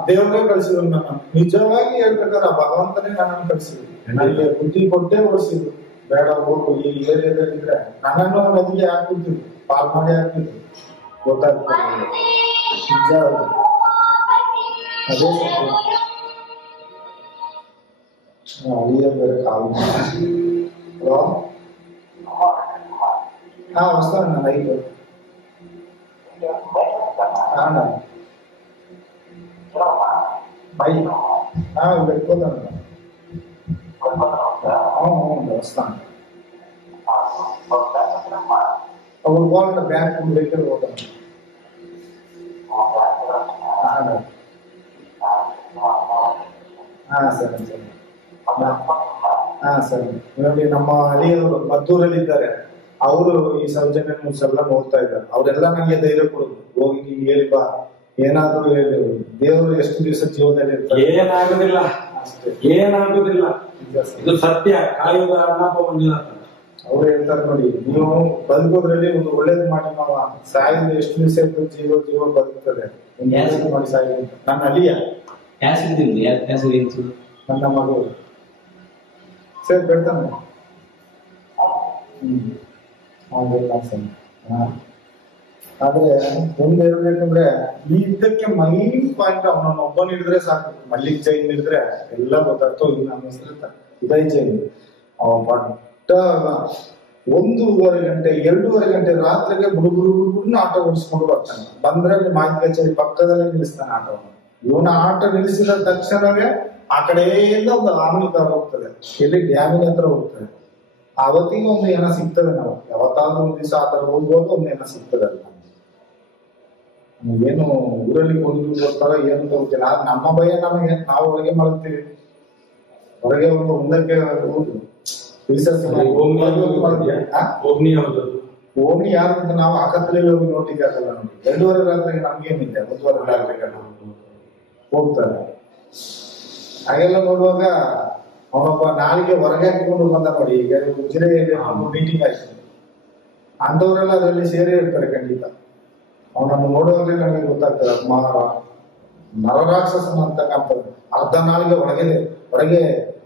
ದೇವರೇ ಕಳಿಸಿದ್ರು ನನ್ನ. ನಿಜವಾಗಿ ಹೇಳ್ಬೇಕಾದ್ರೆ ಆ ಭಗವಂತನೇ ನನ್ನನ್ನು ಕಳಿಸಿದ್ರು. ನನಗೆ ಬುದ್ಧಿ ಕೊಟ್ಟೇ ಓಡಿಸಿದ್ರು. ಬೇಡ ಹೋಗು, ಈ ಏರಿಯಾದಲ್ಲಿ ಇದ್ರೆ ನನ್ನನ್ನು ನದಿಗೆ ಹಾಕ್ಬಿಡ್ತಿದ್ರು, ಪಾಲ್ ಮಾಡಿ ಹಾಕ್ತಿದ್ರು. ಗೊತ್ತಾಗ್ತದೆ ನಿಜ. ಅದೇ ಅಳಿಯ ಬೇರೆ ಕಾಲ್ ಹಲೋ ವಸ್ತಾನ ನೈಟ್ బై పెట్టుకోదండి వస్తాను అప్పుడు పోవాలంటే బ్యాంక్ దగ్గర పోతాను. ಸರಿ ಸರಿ ಸರಿ. ನೋಡಿ ನಮ್ಮ ಅಳಿಯವರು ಮದ್ದೂರಲ್ಲಿ ಇದ್ದಾರೆ. ಅವರು ಈ ಸೌಜನ್ಯ ನ್ಯೂಸ್ ಎಲ್ಲ ನೋಡ್ತಾ ಇದ್ದಾರೆ. ಅವರೆಲ್ಲ ನಂಗೆ ಧೈರ್ಯ ಕೊಡುದು, ಹೋಗಿ ನೀನ್ ಹೇಳಿ ಬಾ, ಏನಾದ್ರು ಹೇಳಿ, ದೇವರು ಎಷ್ಟು ದಿವಸ ಜೀವನದಲ್ಲಿ ಇರ್ತಾರೆ. ಏನಾಗುದಿಲ್ಲ ಏನಾಗುದಿಲ್ಲ, ಇದು ಸತ್ಯ. ಕಾಯುವ ಅಣ್ಣಪ್ಪ ಮಂಜುನಾಥ ಅವ್ರು ಹೇಳ್ತಾರೆ ನೋಡಿ, ನೀವು ಬದುಕೋದ್ರಲ್ಲಿ ಒಂದು ಒಳ್ಳೇದು ಮಾಡಿ ಮಾವ, ಸಾಯಿದ ಎಷ್ಟು ದಿವಸ ಇರ್ತದೆ, ಜೀವ ಬದುಕ್ತದೆ, ಮಾಡಿ ಸಾಯಿ ಅಂತ. ನನ್ನ ಅಳಿಯ ನನ್ನ ಮಗು ಸರಿ ಬೆಳ್ತಾನೆ. ಆದ್ರೆ ಒಂದು ಹೇಳ್ಬೇಕಂದ್ರೆ ಈ ಯುದ್ಧಕ್ಕೆ ಮೈನ್ ಪಾಯಿಂಟ್ ಅವನನ್ನ ಒಬ್ಬನ ಹಿಡಿದ್ರೆ ಸಾಕು. ಮಲ್ಲಿಕ್ ಜೈನ್ ಹಿಡಿದ್ರೆ ಎಲ್ಲ ಗೊತ್ತಾಗ್ತೋ. ಈಗ ನಮ್ಮ ಹೆಸರು ಉದಯ್ ಜೈನ್. ಅವ ಪಟ್ಟ 1.5 ಗಂಟೆ 2.5 ಗಂಟೆ ರಾತ್ರಿಗೆ ಬುಡುಬುಡುನ ಆಟ ಓಡಿಸ್ಕೊಂಡು ಬರ್ತಾನೆ. ಬಂದ್ರೆ ಮಾಹಿತಿ ಕಚೇರಿ ಪಕ್ಕದಲ್ಲೇ ನಿಲ್ಲಿಸ್ತಾನೆ ಆಟವನ್ನು. ಇವನ ಆಟ ನಿಲ್ಲಿಸಿದ ತಕ್ಷಣವೇ ಆ ಕಡೆಯಿಂದ ಒಂದು ಆಮ್ನಿಕಾರ ಹೋಗ್ತದೆ, ಎಲ್ಲಿ ಡ್ಯಾಮಿನ ಹತ್ರ ಹೋಗ್ತದೆ. ಅವತ್ತಿಗೆ ಒಂದು ಏನ ಸಿಗ್ತದೆ. ನಾವು ಯಾವತ್ತಾದ್ರೂ ಒಂದ್ ದಿವಸ ಆ ತರ ಹೋಗ್ಬೋದು, ಒಂದು ಏನ ಸಿಗ್ತದೆ. ಏನು ಊರಲ್ಲಿ ಕೊಂಡು ಬರ್ತಾರ ಏನು ಗೊತ್ತಿಲ್ಲ. ನಮ್ಮ ಭಯ ನಮಗೆ, ನಾವು ಹೊರಗೆ ಮಲಗ್ತೀವಿ. ಹೊರಗೆ ಒಂದು ಒಂದಕ್ಕೆ ಹೋಗುದು ಓಣಿ ಯಾರಂತ ನಾವು ಆಕತ್ತಲ್ಲಿ ಹೋಗಿ ನೋಡ್ಲಿಕ್ಕೆ ಆಗಲ್ಲ. ನೋಡಿ 2:30 ರಾತ್ರಿಗೆ ನಮ್ಗೇನಿದೆ, 1:30 ರಾತ್ರಿಗೆ ಹೋಗ್ತಾರೆ. ಹಾಗೆಲ್ಲ ನೋಡುವಾಗ ಅವನೊಬ್ಬ ನಾಲಿಗೆ ಹೊರಗೆ ಹಾಕಿಕೊಂಡು ಬಂದ ನೋಡಿ. ಈಗ ಉಜಿರೆಯಲ್ಲಿ ಮೀಟಿಂಗ್ ಆಯ್ತು, ಅಂತವರೆಲ್ಲ ಅದರಲ್ಲಿ ಸೇರಿ ಇರ್ತಾರೆ ಖಂಡಿತ. ಅವನನ್ನು ನೋಡುವಾಗಲೇ ನಮಗೆ ಗೊತ್ತಾಗ್ತದೆ ನರರಾಕ್ಷಸನ ಅಂತಕ್ಕಂಥದ್ದು. ಅರ್ಧ ನಾಲಿಗೆ ಹೊರಗೆ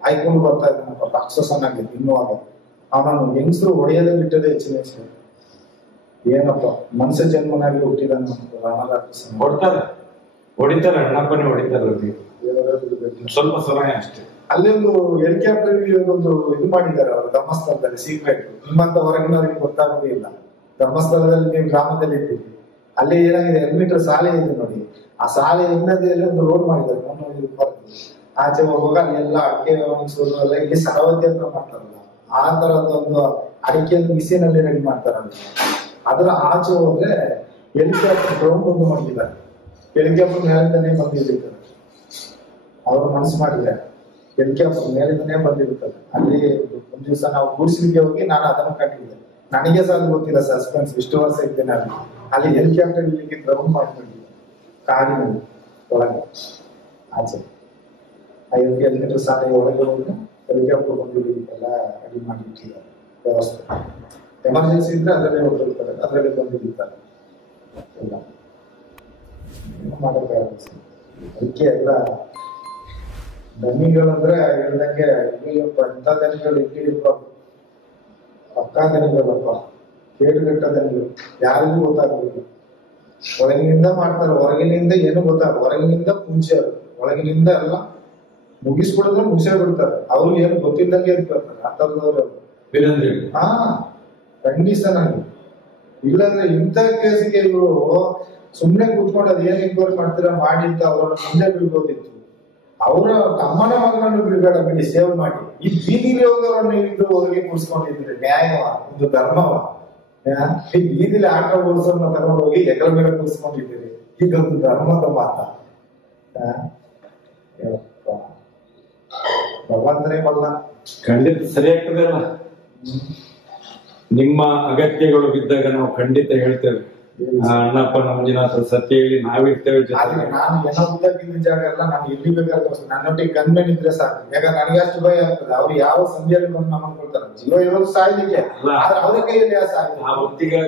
ಆಯ್ಕೊಂಡು ಬರ್ತಾ ಇದ್ದಾನಪ್ಪ, ರಾಕ್ಷಸನಾಗಿ ತಿನ್ನುವಾಗ. ಅವನನ್ನು ಹೆಂಗಸರು ಹೊಡೆಯದೇ ಬಿಟ್ಟದೇ ಹೆಚ್ಚಿನ ಹೆಸರು. ಏನಪ್ಪ ಮನುಷ್ಯ ಜನ್ಮನಾಗಿ ಹುಟ್ಟಿದಾನ ರಾಕ್ಷಸನ. ಹೊಡಿತಾರೆ, ಅಣ್ಣಪ್ಪನೇ ಹೊಡಿತಾರೆ. ಸ್ವಲ್ಪ ಸಮಯ ಅಷ್ಟೇ. ಅಲ್ಲಿ ಒಂದು ಹೆಲಿಕಾಪ್ಟರ್ ಒಂದು ಇದು ಮಾಡಿದ್ದಾರೆ ಅವರು ಧರ್ಮಸ್ಥಳದಲ್ಲಿ, ಸೀಕ್ರೆಟ್. ನಿಮ್ಮಂತ ಹೊರಗಿನವರಿಗೆ ಗೊತ್ತಾಗೋದೇ ಇಲ್ಲ. ಧರ್ಮಸ್ಥಳದಲ್ಲಿ ನೀವು ಗ್ರಾಮದಲ್ಲಿ ಇದ್ದೀರಿ, ಅಲ್ಲಿ ಏನಾಗಿದೆ 2 ಮೀಟರ್ ಸಾಲೆ ಇದೆ ನೋಡಿ. ಆ ಸಾಲೆ ಹಿನ್ನದೆಯಲ್ಲಿ ಒಂದು ರೋಡ್ ಮಾಡಿದ್ದಾರೆ. ಆಚೆ ಹೋಗುವಾಗ ಅಲ್ಲೆಲ್ಲ ಅಡಿಕೆ ಒಣಗಿಸೋದು ಎಲ್ಲ, ಇಲ್ಲಿ ಸರವತಿ ಹತ್ರ ಮಾಡ್ತಾರಲ್ಲ ಆ ತರದೊಂದು ಅಡಿಕೆಯನ್ನು ಬಿಸಿನಲ್ಲಿ ರೆಡಿ ಮಾಡ್ತಾರಲ್ಲ, ಅದರ ಆಚೆ ಹೋದ್ರೆ ಹೆಲಿಕಾಪ್ಟರ್ ಗ್ರೌಂಡ್ ಒಂದು ಮಾಡಿದ್ದಾರೆ. ಹೆಲಿಕಾಪ್ಟರ್ ಮೇಲಿಂದನೇ ಬಂದಿರ್ತಾರೆ. ಅವರು ಮನಸ್ಸು ಮಾಡಿದ್ದಾರೆ, ಹೆಲಿಕಾಪ್ಟರ್ ಮೇಲಿಂದನೇ ಬಂದಿರುತ್ತದೆ. ಅಲ್ಲಿ ಒಂದ್ ದಿವಸ ನಾವು ಗೂಡ್ಸ್ಲಿಕ್ಕೆ ಹೋಗಿ ನಾನು ಅದನ್ನು ಕಂಡಿದ್ದೆ. ನನಗೆ ಸಹ ಗೊತ್ತಿಲ್ಲ ಸಸ್ಪೆನ್ಸ್, ಇಷ್ಟು ವರ್ಷ ಇದ್ದೇನೆ ಅಲ್ಲಿ ಹೆಲಿಕಾಪ್ಟರ್ ಇಲ್ಲಿಗೆ ಗ್ರೌಂಡ್ ಮಾಡ್ಕೊಂಡಿದ್ದೆ ಕಾಡಿನಲ್ಲಿ ಒಳಗೆ ಆಚೆ. 5 ಕಿಲೋಮೀಟರ್ ಸಾಲೆ ಒಳಗೆ ಹೋಗಿ ಹೆಲಿಕಾಪ್ಟರ್ ಬಂದಿದ್ದಕ್ಕೆಲ್ಲ ರೆಡಿ ಮಾಡಿಟ್ಟಿದ್ದಾರೆ ವ್ಯವಸ್ಥೆ. ಎಮರ್ಜೆನ್ಸಿ ಇದ್ರೆ ಅದರಲ್ಲೇ ಹೊರಟಿರ್ತಾರೆ, ಅದರಲ್ಲಿ ಬಂದಿರ್ತಾರೆ ಎಲ್ಲ ಮಾಡಬೇಕಾಗುತ್ತೆ. ಅದಕ್ಕೆ ಎಲ್ಲ ದನಿಗಳಂದ್ರೆ ಹೇಳ್ದಂಗೆ ಇಲ್ಲಪ್ಪ, ಇಂಥ ದನಿಗಳು ಇಲ್ಲಿ ಇರ್ಬಾರ್ದು. ಪಕ್ಕಾ ದನಿಗಳಪ್ಪ, ಕೇಡುಗಟ್ಟ ದನಿಗಳು, ಯಾರಿಗೂ ಗೊತ್ತಾಗಬೇಕು. ಒಳಗಿನಿಂದ ಮಾಡ್ತಾರೆ, ಹೊರಗಿನಿಂದ ಏನು ಗೊತ್ತಾಗ. ಹೊರಗಿನಿಂದ ಪೂಜೆ, ಒಳಗಿನಿಂದ ಎಲ್ಲ ಮುಗಿಸ್ಬಿಡಿದ್ರೆ ಮುಗಿಸೇ ಬಿಡ್ತಾರೆ. ಅವ್ರಿಗೆ ಏನು ಗೊತ್ತಿದ್ದಂಗೆ ಇರ್ತಾರೆ ಆ ತರದವ್ರು. ಖಂಡಿತನಾಗಿ. ಇಲ್ಲಾಂದ್ರೆ ಇಂಥ ಕೇಸಿಗೆ ಇವರು ಸುಮ್ನೆ ಕೂತ್ಕೊಂಡು ಅದ್ ಏನ್ ಎನ್ಕ್ವೈರಿ ಮಾಡ್ತೀರಾ ಮಾಡಿ ಅಂತ ಅವ್ರನ್ನ ಮುಂದೆ ಬಿಡ್ಬೋದಿತ್ತು. ಅವರ ತಮ್ಮನೇ ಮಗನನ್ನು ಬಿಡಬೇಡ, ಬಿಡಿ, ಸೇವ್ ಮಾಡಿ. ಈ ಬೀದಿಲಿ ಹೋಗೋರನ್ನ ಇದ್ದು ಹೊರಗೆ ಕೂರ್ಸ್ಕೊಂಡಿದ್ರೆ ನ್ಯಾಯವ, ಒಂದು ಧರ್ಮವ? ಈ ಬೀದಿಲಿ ಆಟ ಓಡಿಸೋನ್ನ ತಗೊಂಡು ಹೋಗಿ ಎಕರ ಮೇಲೆ ಕೂರ್ಸ್ಕೊಂಡಿದ್ದೀರಿ, ಇದೊಂದು ಧರ್ಮದ ಮಾತ? ಭಗವಂತನೇ ಬಲ್ಲ. ಖಂಡಿತ ಸರಿ ಆಗ್ತದೆ ಅಲ್ಲ. ನಿಮ್ಮ ಅಗತ್ಯಗಳು ಬಿದ್ದಾಗ ನಾವು ಖಂಡಿತ ಹೇಳ್ತೇವೆ. ಅಣ್ಣಪ್ಪ ಮಂಜುನಾಥ ಸತ್ಯ ಹೇಳಿ ನಾವಿರ್ತೇವೆ. ನಾನು ಏನಾಗಿದ್ದ ಜಾಗ ಎಲ್ಲ ನಾನು ಎಲ್ಲಿ ಬೇಕಾದ್ರೂ ನನ್ನೊಟ್ಟಿಗೆ ಗನ್ಮೇನ್ ಇದ್ರೆ ಸಾಕು. ಯಾಕಂದ್ರೆ ನನಗೆ ಅಷ್ಟು ಭಯ ಆಗ್ತದೆ. ಅವ್ರು ಯಾವ ಸಂಧಿಯಲ್ಲಿ ಬಂದು ನಮ್ಮ ಕೊಡ್ತಾರೆ. ಜೀವ ಇರೋದು ಸಾಯ್ಲಿಕ್ಕೆ, ಆದ್ರೆ ಅವರ ಕೈಯಲ್ಲಿ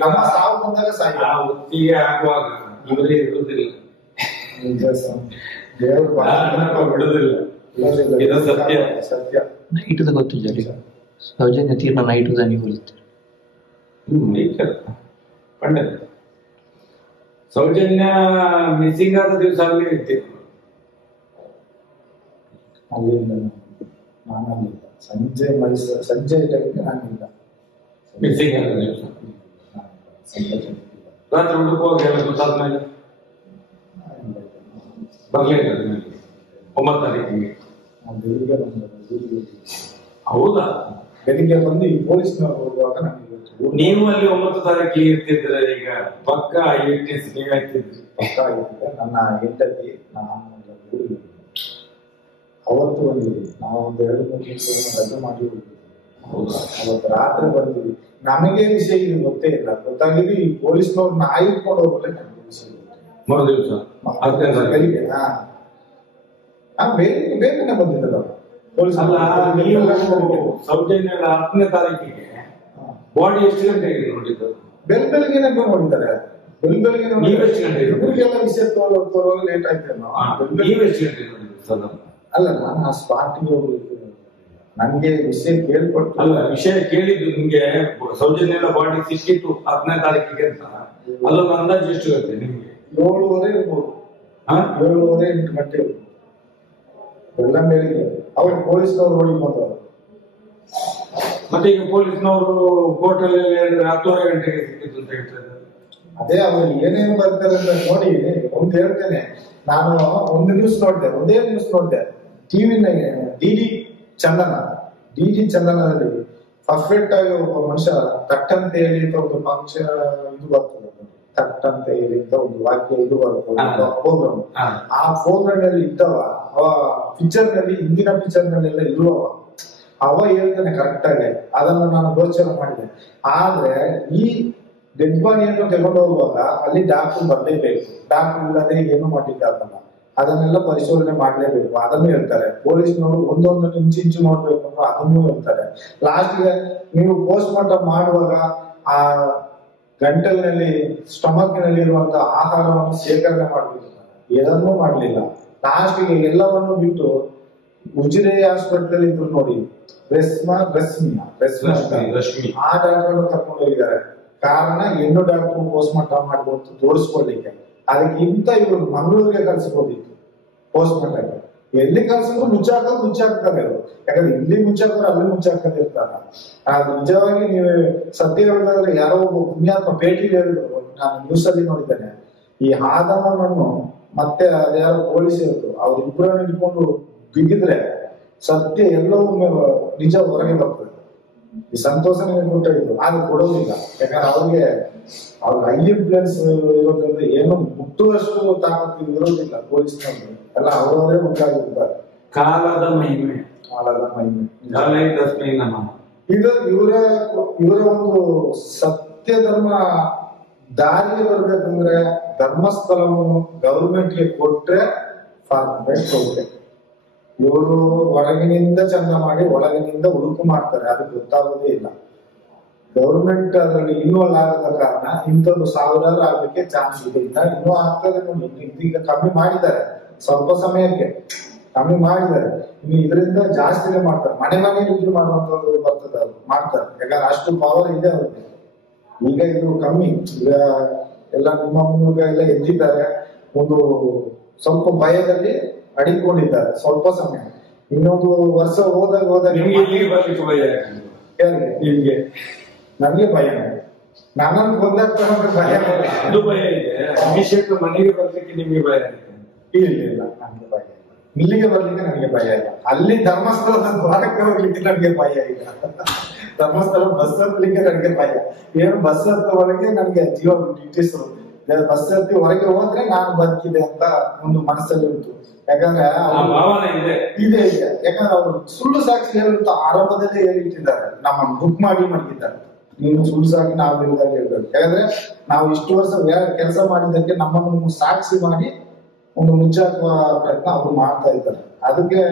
ನಮ್ಮ ಸಾವು ಬಂದಾಗ ಸಾಯಿ ಒತ್ತಿಗೆ ಆಗುವಾಗ ಇವರೇ ಇರುವುದಿಲ್ಲ. ದೇವರು ಬಿಡುದಿಲ್ಲ. ಇದು ಸತ್ಯ. ಸತ್ಯ ನೈಟದ ಗೊತ್ತಿಲ್ಲ. ಸೌಜನ್ಯ ತೀರ್ನ ನೈಟದ ನೀವು ಪಂಡ ಸೌಜನ್ಯ ಮಿಸ್ಸಿಂಗ್ ಆದ ದಿವಸ ಅಲ್ಲಿ ಇರ್ತೀವಿ. ಅಲ್ಲಿಂದ ನಾನಲ್ಲಿಲ್ಲ. ಸಂಜೆ ಟೈಮ್ಗೆ ನಾನಿಲ್ಲ. ಮಿಸ್ಸಿಂಗ್ ಆದ ದಿವಸ ರಾತ್ರಿ ಹುಡುಕುವಾಗ ಎಲ್ಲ ಗೊತ್ತಾದ್ಮೇಲೆ ಬರ್ಲಿಲ್ಲ. 9 ತಾರೀಕಿಗೆ ಬೆಳಿಗ್ಗೆ ಬಂದ. ಹೌದಾ? ಬೆಳಿಗ್ಗೆ ಬಂದು ಈ ಪೊಲೀಸ್ನವ್ರು ಹೋಗುವಾಗ ನನಗೆ ನೀವು ಅಲ್ಲಿ 9 ತಾರೀಕಿಗೆ ಇರ್ತಿದ್ರೆ ಈಗ ಪಕ್ಕ ಐವಿಟ್ನೆಸ್ ನೀವ್ ಆಗ್ತಿದ್ರಿ. ಪಕ್ಕ ಆಗಿದ್ರೆ ನನ್ನ ಹೆಂಡತಿ ನಾನು ಅವತ್ತು ಬಂದಿದ್ವಿ. ನಾವು ಒಂದು 2-3 ದಿವಸ ರಜೆ ಮಾಡಿ ಹೋಗಿದ್ವಿ. ಅವತ್ತು ರಾತ್ರಿ ಬಂದಿದ್ವಿ. ನಮಗೆ ವಿಷಯ ಇದು ಗೊತ್ತೇ ಇಲ್ಲ. ಗೊತ್ತಾಗಿದ್ದು ಈ ಪೊಲೀಸ್ನವ್ರು ನಾಯಿ ಇಟ್ಕೊಂಡು ಹೋಗ್ಬಿಟ್ರೆ ನಮಗೆ ವಿಷಯ ಮರು ದಿವಸ ಬೆಳಿಗ್ಗೆ ಬೇಗನೆ ಬಂದಿದ್ದಲ್ಲ ಪೊಲೀಸ್. ಸೌಜನ್ಯ 10ನೇ ತಾರೀಕಿಗೆ ಬಾಡಿ ಎಷ್ಟು ಗಂಟೆಗೆ ನೋಡಿದ್ದು? ಬೆಳಿಗ್ಗೆ ನೋಡಿದ್ದಾರೆ. ಬೆಳಿಗ್ಗೆ ನೀವು ಎಷ್ಟು ಗಂಟೆಗೆ? ಇವ್ರಿಗೆಲ್ಲ ವಿಷಯ ತೋರೋ ಲೇಟ್ ಆಯ್ತೇನೋ. ನೀವು ಎಷ್ಟು ಗಂಟೆಗೆ ನೋಡಿದ್ದು? ಅಲ್ಲ, ನಾನು ಆ ಸ್ಪಾಟಿಗೆ ಹೋಗ್ಲಿಕ್ಕೆ ನನ್ಗೆ ವಿಷಯ ಕೇಳ್ಕೊಟ್ಟು. ಅಲ್ಲ, ವಿಷಯ ಕೇಳಿದ್ದು ನಿಮ್ಗೆ ಸೌಜನ್ಯ ಬಾಡಿ ಸಿಕ್ಕಿತ್ತು 10ನೇ ತಾರೀಕಿಗೆ ಅಂತ. ಅಲ್ಲೊಂದು ಅಂದಾಜು ಎಷ್ಟು ಗಂಟೆ ನಿಮ್ಗೆ? 7:30 ಇರ್ಬೋದು. 7:30-8 ಗಂಟೆ ಇರ್ಬೋದು. ಎಲ್ಲ ಬೆಳಿಗ್ಗೆ ಅವ್ರು ಪೊಲೀಸ್ನವ್ರು ನೋಡಿ ಬಂದವರು. ಮತ್ತೆ ಈಗ ಪೊಲೀಸ್ನವರು ಕೋರ್ಟ್ ಅಲ್ಲಿ ಹೇಳಿದ್ರೆ 10:30 ಗಂಟೆಗೆ ಸಿಕ್ಕಿತ್ತು ಅಂತ ಹೇಳ್ತಾರೆ. ಅದೇ ಅವ್ರು ಏನೇನು ಬರ್ತಾರೆ ಅಂತ ನೋಡಿ ಒಂದು ಹೇಳ್ತೇನೆ. ನಾನು ಒಂದು ನ್ಯೂಸ್ ನೋಡಿದೆ, ಒಂದೇ ನ್ಯೂಸ್ ನೋಡಿದೆ ಟಿವಿನ. ಡಿ ಡಿ ಚಂದನದಲ್ಲಿ ಪರ್ಫೆಕ್ಟ್ ಆಗಿ ಒಬ್ಬ ಮನುಷ್ಯ ತಟ್ಟಂತ ಹೇಳಿ ಅಂತ ಒಂದು ಪಕ್ಷ ಇದು ಬರ್ತದೆ. ತಟ್ಟಂತ ಹೇಳಿ ಅಂತ ಒಂದು ವಾಕ್ಯ ಇದು ಬರ್ತದೆ ಪ್ರೋಗ್ರಾಮ್. ಆ ಪ್ರೋಗ್ರಾಮ್ ನಲ್ಲಿ ಇದ್ದವ ಅವ ಪಿಕ್ಚರ್ ನಲ್ಲಿ, ಹಿಂದಿನ ಪಿಕ್ಚರ್ ನಲ್ಲೆಲ್ಲ ಇರುವವ ಅವ ಹೇಳ್ತಾನೆ ಕರೆಕ್ಟ್ ಆಗಿ. ಅದನ್ನು ನಾನು ಗೋಚರ ಮಾಡಿದೆ. ಆದ್ರೆ ಈ ಡೆಡ್ ಬಾಡಿಯನ್ನು ತಗೊಂಡು ಹೋಗುವಾಗ ಅಲ್ಲಿ ಡಾಕ್ಟರ್ ಬರ್ಲೇಬೇಕು. ಡಾಕ್ಟರ್ ಇಲ್ಲದೆ ಏನು ಮಾಡಿದ್ದಾಗಲ್ಲ. ಅದನ್ನೆಲ್ಲ ಪರಿಶೋಧನೆ ಮಾಡ್ಲೇಬೇಕು. ಅದನ್ನು ಹೇಳ್ತಾರೆ ಪೊಲೀಸ್ನವರು. ಒಂದೊಂದು ಇಂಚು ನೋಡ್ಬೇಕು ಅಂದ್ರೆ ಅದನ್ನು ಹೇಳ್ತಾರೆ. ಲಾಸ್ಟ್ಗೆ ನೀವು ಪೋಸ್ಟ್ ಮಾರ್ಟಮ್ ಮಾಡುವಾಗ ಆ ಗಂಟಲಿನಲ್ಲಿ, ಸ್ಟಮಕ್ ನಲ್ಲಿ ಇರುವಂತಹ ಆಹಾರವನ್ನು ಶೇಖರಣೆ ಮಾಡಬೇಕು. ಏನನ್ನೂ ಮಾಡ್ಲಿಲ್ಲ. ಲಾಸ್ಟ್ಗೆ ಎಲ್ಲವನ್ನು ಬಿಟ್ಟು ಉಜಿರೆ ಹಾಸ್ಪಿಟಲ್ ಇದ್ರು ನೋಡಿ, ರಶ್ಮಿ ಆ ಡಾಕ್ಟರ್ ಕರ್ಕೊಂಡು ಹೋಗಿದ್ದಾರೆ. ಕಾರಣ ಹೆಣ್ಣು ಡಾಕ್ಟರ್ ಪೋಸ್ಟ್ ಮಾರ್ಟಮ್ ಮಾಡ್ಬೋದು ತೋರಿಸ್ಕೊಳ್ಳಿಕ್ಕೆ. ಅದಕ್ಕಿಂತ ಇವರು ಮಂಗಳೂರಿಗೆ ಕಳ್ಸಿಬೋದಿತ್ತು ಪೋಸ್ಟ್ ಮಾರ್ಟಮ್. ಎಲ್ಲಿ ಕಳ್ಸಿದ್ರು ಮುಚ್ಚಾಕ್ತಾರೆ ಅವರು. ಯಾಕಂದ್ರೆ ಇಲ್ಲಿ ಮುಚ್ಚಾಕ್ತಾರೆ, ಅಲ್ಲಿ ಮುಚ್ಚಾಕದೇ ಇರ್ತಾರ. ಅದು ನಿಜವಾಗಿ ನೀವು ಸತ್ಯ ಹೇಳಿದ್ರೆ ಯಾರೋ ಒಬ್ಬ ಪುಣ್ಯಾತ್ಮ ಭೇಟಿ ಹೇಳಿದ್ರು, ನಾನು ನ್ಯೂಸ್ ಅಲ್ಲಿ ನೋಡಿದ್ದೇನೆ. ಈ ಆದಮನನ್ನು ಮತ್ತೆ ಅದ್ಯಾರೋ ಪೊಲೀಸ್ ಇತ್ತು, ಅವ್ರಿಬ್ಬರನ್ನು ಇಟ್ಕೊಂಡು ಬಿಗಿದ್ರೆ ಸತ್ಯ ಎಲ್ಲವೂ ನಿಜ ಹೊರಗೆ ಬರ್ತದೆ. ಈ ಸಂತೋಷ ಕೊಟ್ಟ ಇದು ಆಗ ಕೊಡೋದಿಲ್ಲ. ಯಾಕಂದ್ರೆ ಅವ್ರಿಗೆ ಹೈ ಇನ್ಫ್ಲೂಯೆನ್ಸ್ ಇರೋದ್ರಿಂದ ಏನು ಮುಟ್ಟುವಷ್ಟು ತಾಕತ್ತು ಇರೋದಿಲ್ಲ ಪೊಲೀಸ್ನವ್ರಿಗೆ. ಎಲ್ಲ ಅವರವರೇ ಮುಟ್ಟಾಗಿರ್ತಾರೆ. ಕಾಲದ ಮಹಿಮೆ ಇದು ಇವರ ಒಂದು ಸತ್ಯ ಧರ್ಮ ದಾರಿಗೆ ಬರ್ಬೇಕಂದ್ರೆ ಧರ್ಮಸ್ಥಳವನ್ನು ಗವರ್ಮೆಂಟ್ಗೆ ಕೊಟ್ರೆ ಪರ್ಫೆಕ್ಟ್ ಹೋಗ್ಬೇಕು. ಇವರು ಹೊರಗಿನಿಂದ ಚಂದ ಮಾಡಿ ಒಳಗಿನಿಂದ ಉಳುಕು ಮಾಡ್ತಾರೆ. ಅದು ಗೊತ್ತಾಗೋದೇ ಇಲ್ಲ. ಗವರ್ಮೆಂಟ್ ಅದರಲ್ಲಿ ಇನ್ವಾಲ್ವ್ ಆಗದ ಕಾರಣ ಇಂಥದ್ದು ಸಾವಿರಾರು ಆಗ್ಲಿಕ್ಕೆ ಚಾನ್ಸ್ ಇದೆ. ಇನ್ನೂ ಆಗ್ತದೆ ನೋಡಿ. ಇದೀಗ ಕಮ್ಮಿ ಮಾಡಿದ್ದಾರೆ, ಸ್ವಲ್ಪ ಸಮಯಕ್ಕೆ ಕಮ್ಮಿ ಮಾಡಿದ್ದಾರೆ. ಇನ್ನು ಇದರಿಂದ ಜಾಸ್ತಿನೇ ಮಾಡ್ತಾರೆ. ಮನೆ ಯೂಸ್ ಮಾಡುವಂತದ್ದು ಬರ್ತದೆ, ಅವ್ರು ಮಾಡ್ತಾರೆ. ಯಾಕಂದ್ರೆ ಅಷ್ಟು ಪವರ್ ಇದೆ ಅವ್ರಿಗೆ. ಈಗ ಇದು ಕಮ್ಮಿ. ಈಗ ಎಲ್ಲ ನಿಮ್ಮ ಮೂಲಕ ಎಲ್ಲ ಎದ್ದಿದ್ದಾರೆ. ಒಂದು ಸ್ವಲ್ಪ ಭಯದಲ್ಲಿ ಅಡಿಕೊಂಡಿದ್ದಾರೆ ಸ್ವಲ್ಪ ಸಮಯ. ಇನ್ನೊಂದು ವರ್ಷ ಹೋದಾಗ ನಿಮ್ಗೆ ನನಗೆ ಭಯ. ನನ್ನನ್ನು ಕೊಂದಾಗ್ತಾರಂದ್ರೆ ಭಯ. ಅದು ಭಯ ಇದೆ. ಅಭಿಷೇಕ್ ಮನೆಗೆ ಬರ್ಲಿಕ್ಕೆ ನಿಮ್ಗೆ ಭಯ ಇಲ್ಲ, ನನಗೆ ಭಯ ಇಲ್ಲ. ಇಲ್ಲಿಗೆ ಬರ್ಲಿಕ್ಕೆ ನನಗೆ ಭಯ ಇಲ್ಲ. ಅಲ್ಲಿ ಧರ್ಮಸ್ಥಳದ ದ್ವಾರಕ್ಕೆ ಹೋಗ್ಲಿಕ್ಕೆ ನನಗೆ ಭಯ ಇಲ್ಲ. ಧರ್ಮಸ್ಥಳ ಬಸ್ ಹತ್ತಲಿಕ್ಕೆ ನನಗೆ ಭಯ. ಏನು ಬಸ್ ಹತ್ತ ಒಳಗೆ ನನಗೆ ಜೀವ ಇಟ್ಟಿಸು. ಬಸ್ ಹತ್ತಿ ಹೊರಗೆ ಹೋದ್ರೆ ನಾನು ಬದುಕಿದೆ ಅಂತ ಒಂದು ಮನಸ್ಸಲ್ಲಿ ಉಂಟು. ಯಾಕಂದ್ರೆ ಇದೆ. ಯಾಕಂದ್ರೆ ಅವರು ಸುಳ್ಳು ಸಾಕ್ಷಿ ಹೇಳುತ್ತ ಆರಂಭದಲ್ಲೇ ಹೇಳಿಟ್ಟಿದ್ದಾರೆ. ನಮ್ಮನ್ನು ಬುಕ್ ಮಾಡಿ ಮಡಗಿದ್ದಾರೆ. ನೀನು ಸುಳ್ಸಾಗಿ ನಾವು ಇಲ್ದಾಗ ಹೇಳ್ಬೇಕು. ಯಾಕಂದ್ರೆ ನಾವು ಇಷ್ಟು ವರ್ಷ ಕೆಲಸ ಮಾಡಿದ್ದಕ್ಕೆ ನಮ್ಮನ್ನು ಸಾಕ್ಷಿ ಮಾಡಿ ಒಂದು ಮುಚ್ಚಾಕುವ ಪ್ರಯತ್ನ ಅವರು ಮಾಡ್ತಾ ಇದ್ದಾರೆ. ಅದಕ್ಕೆ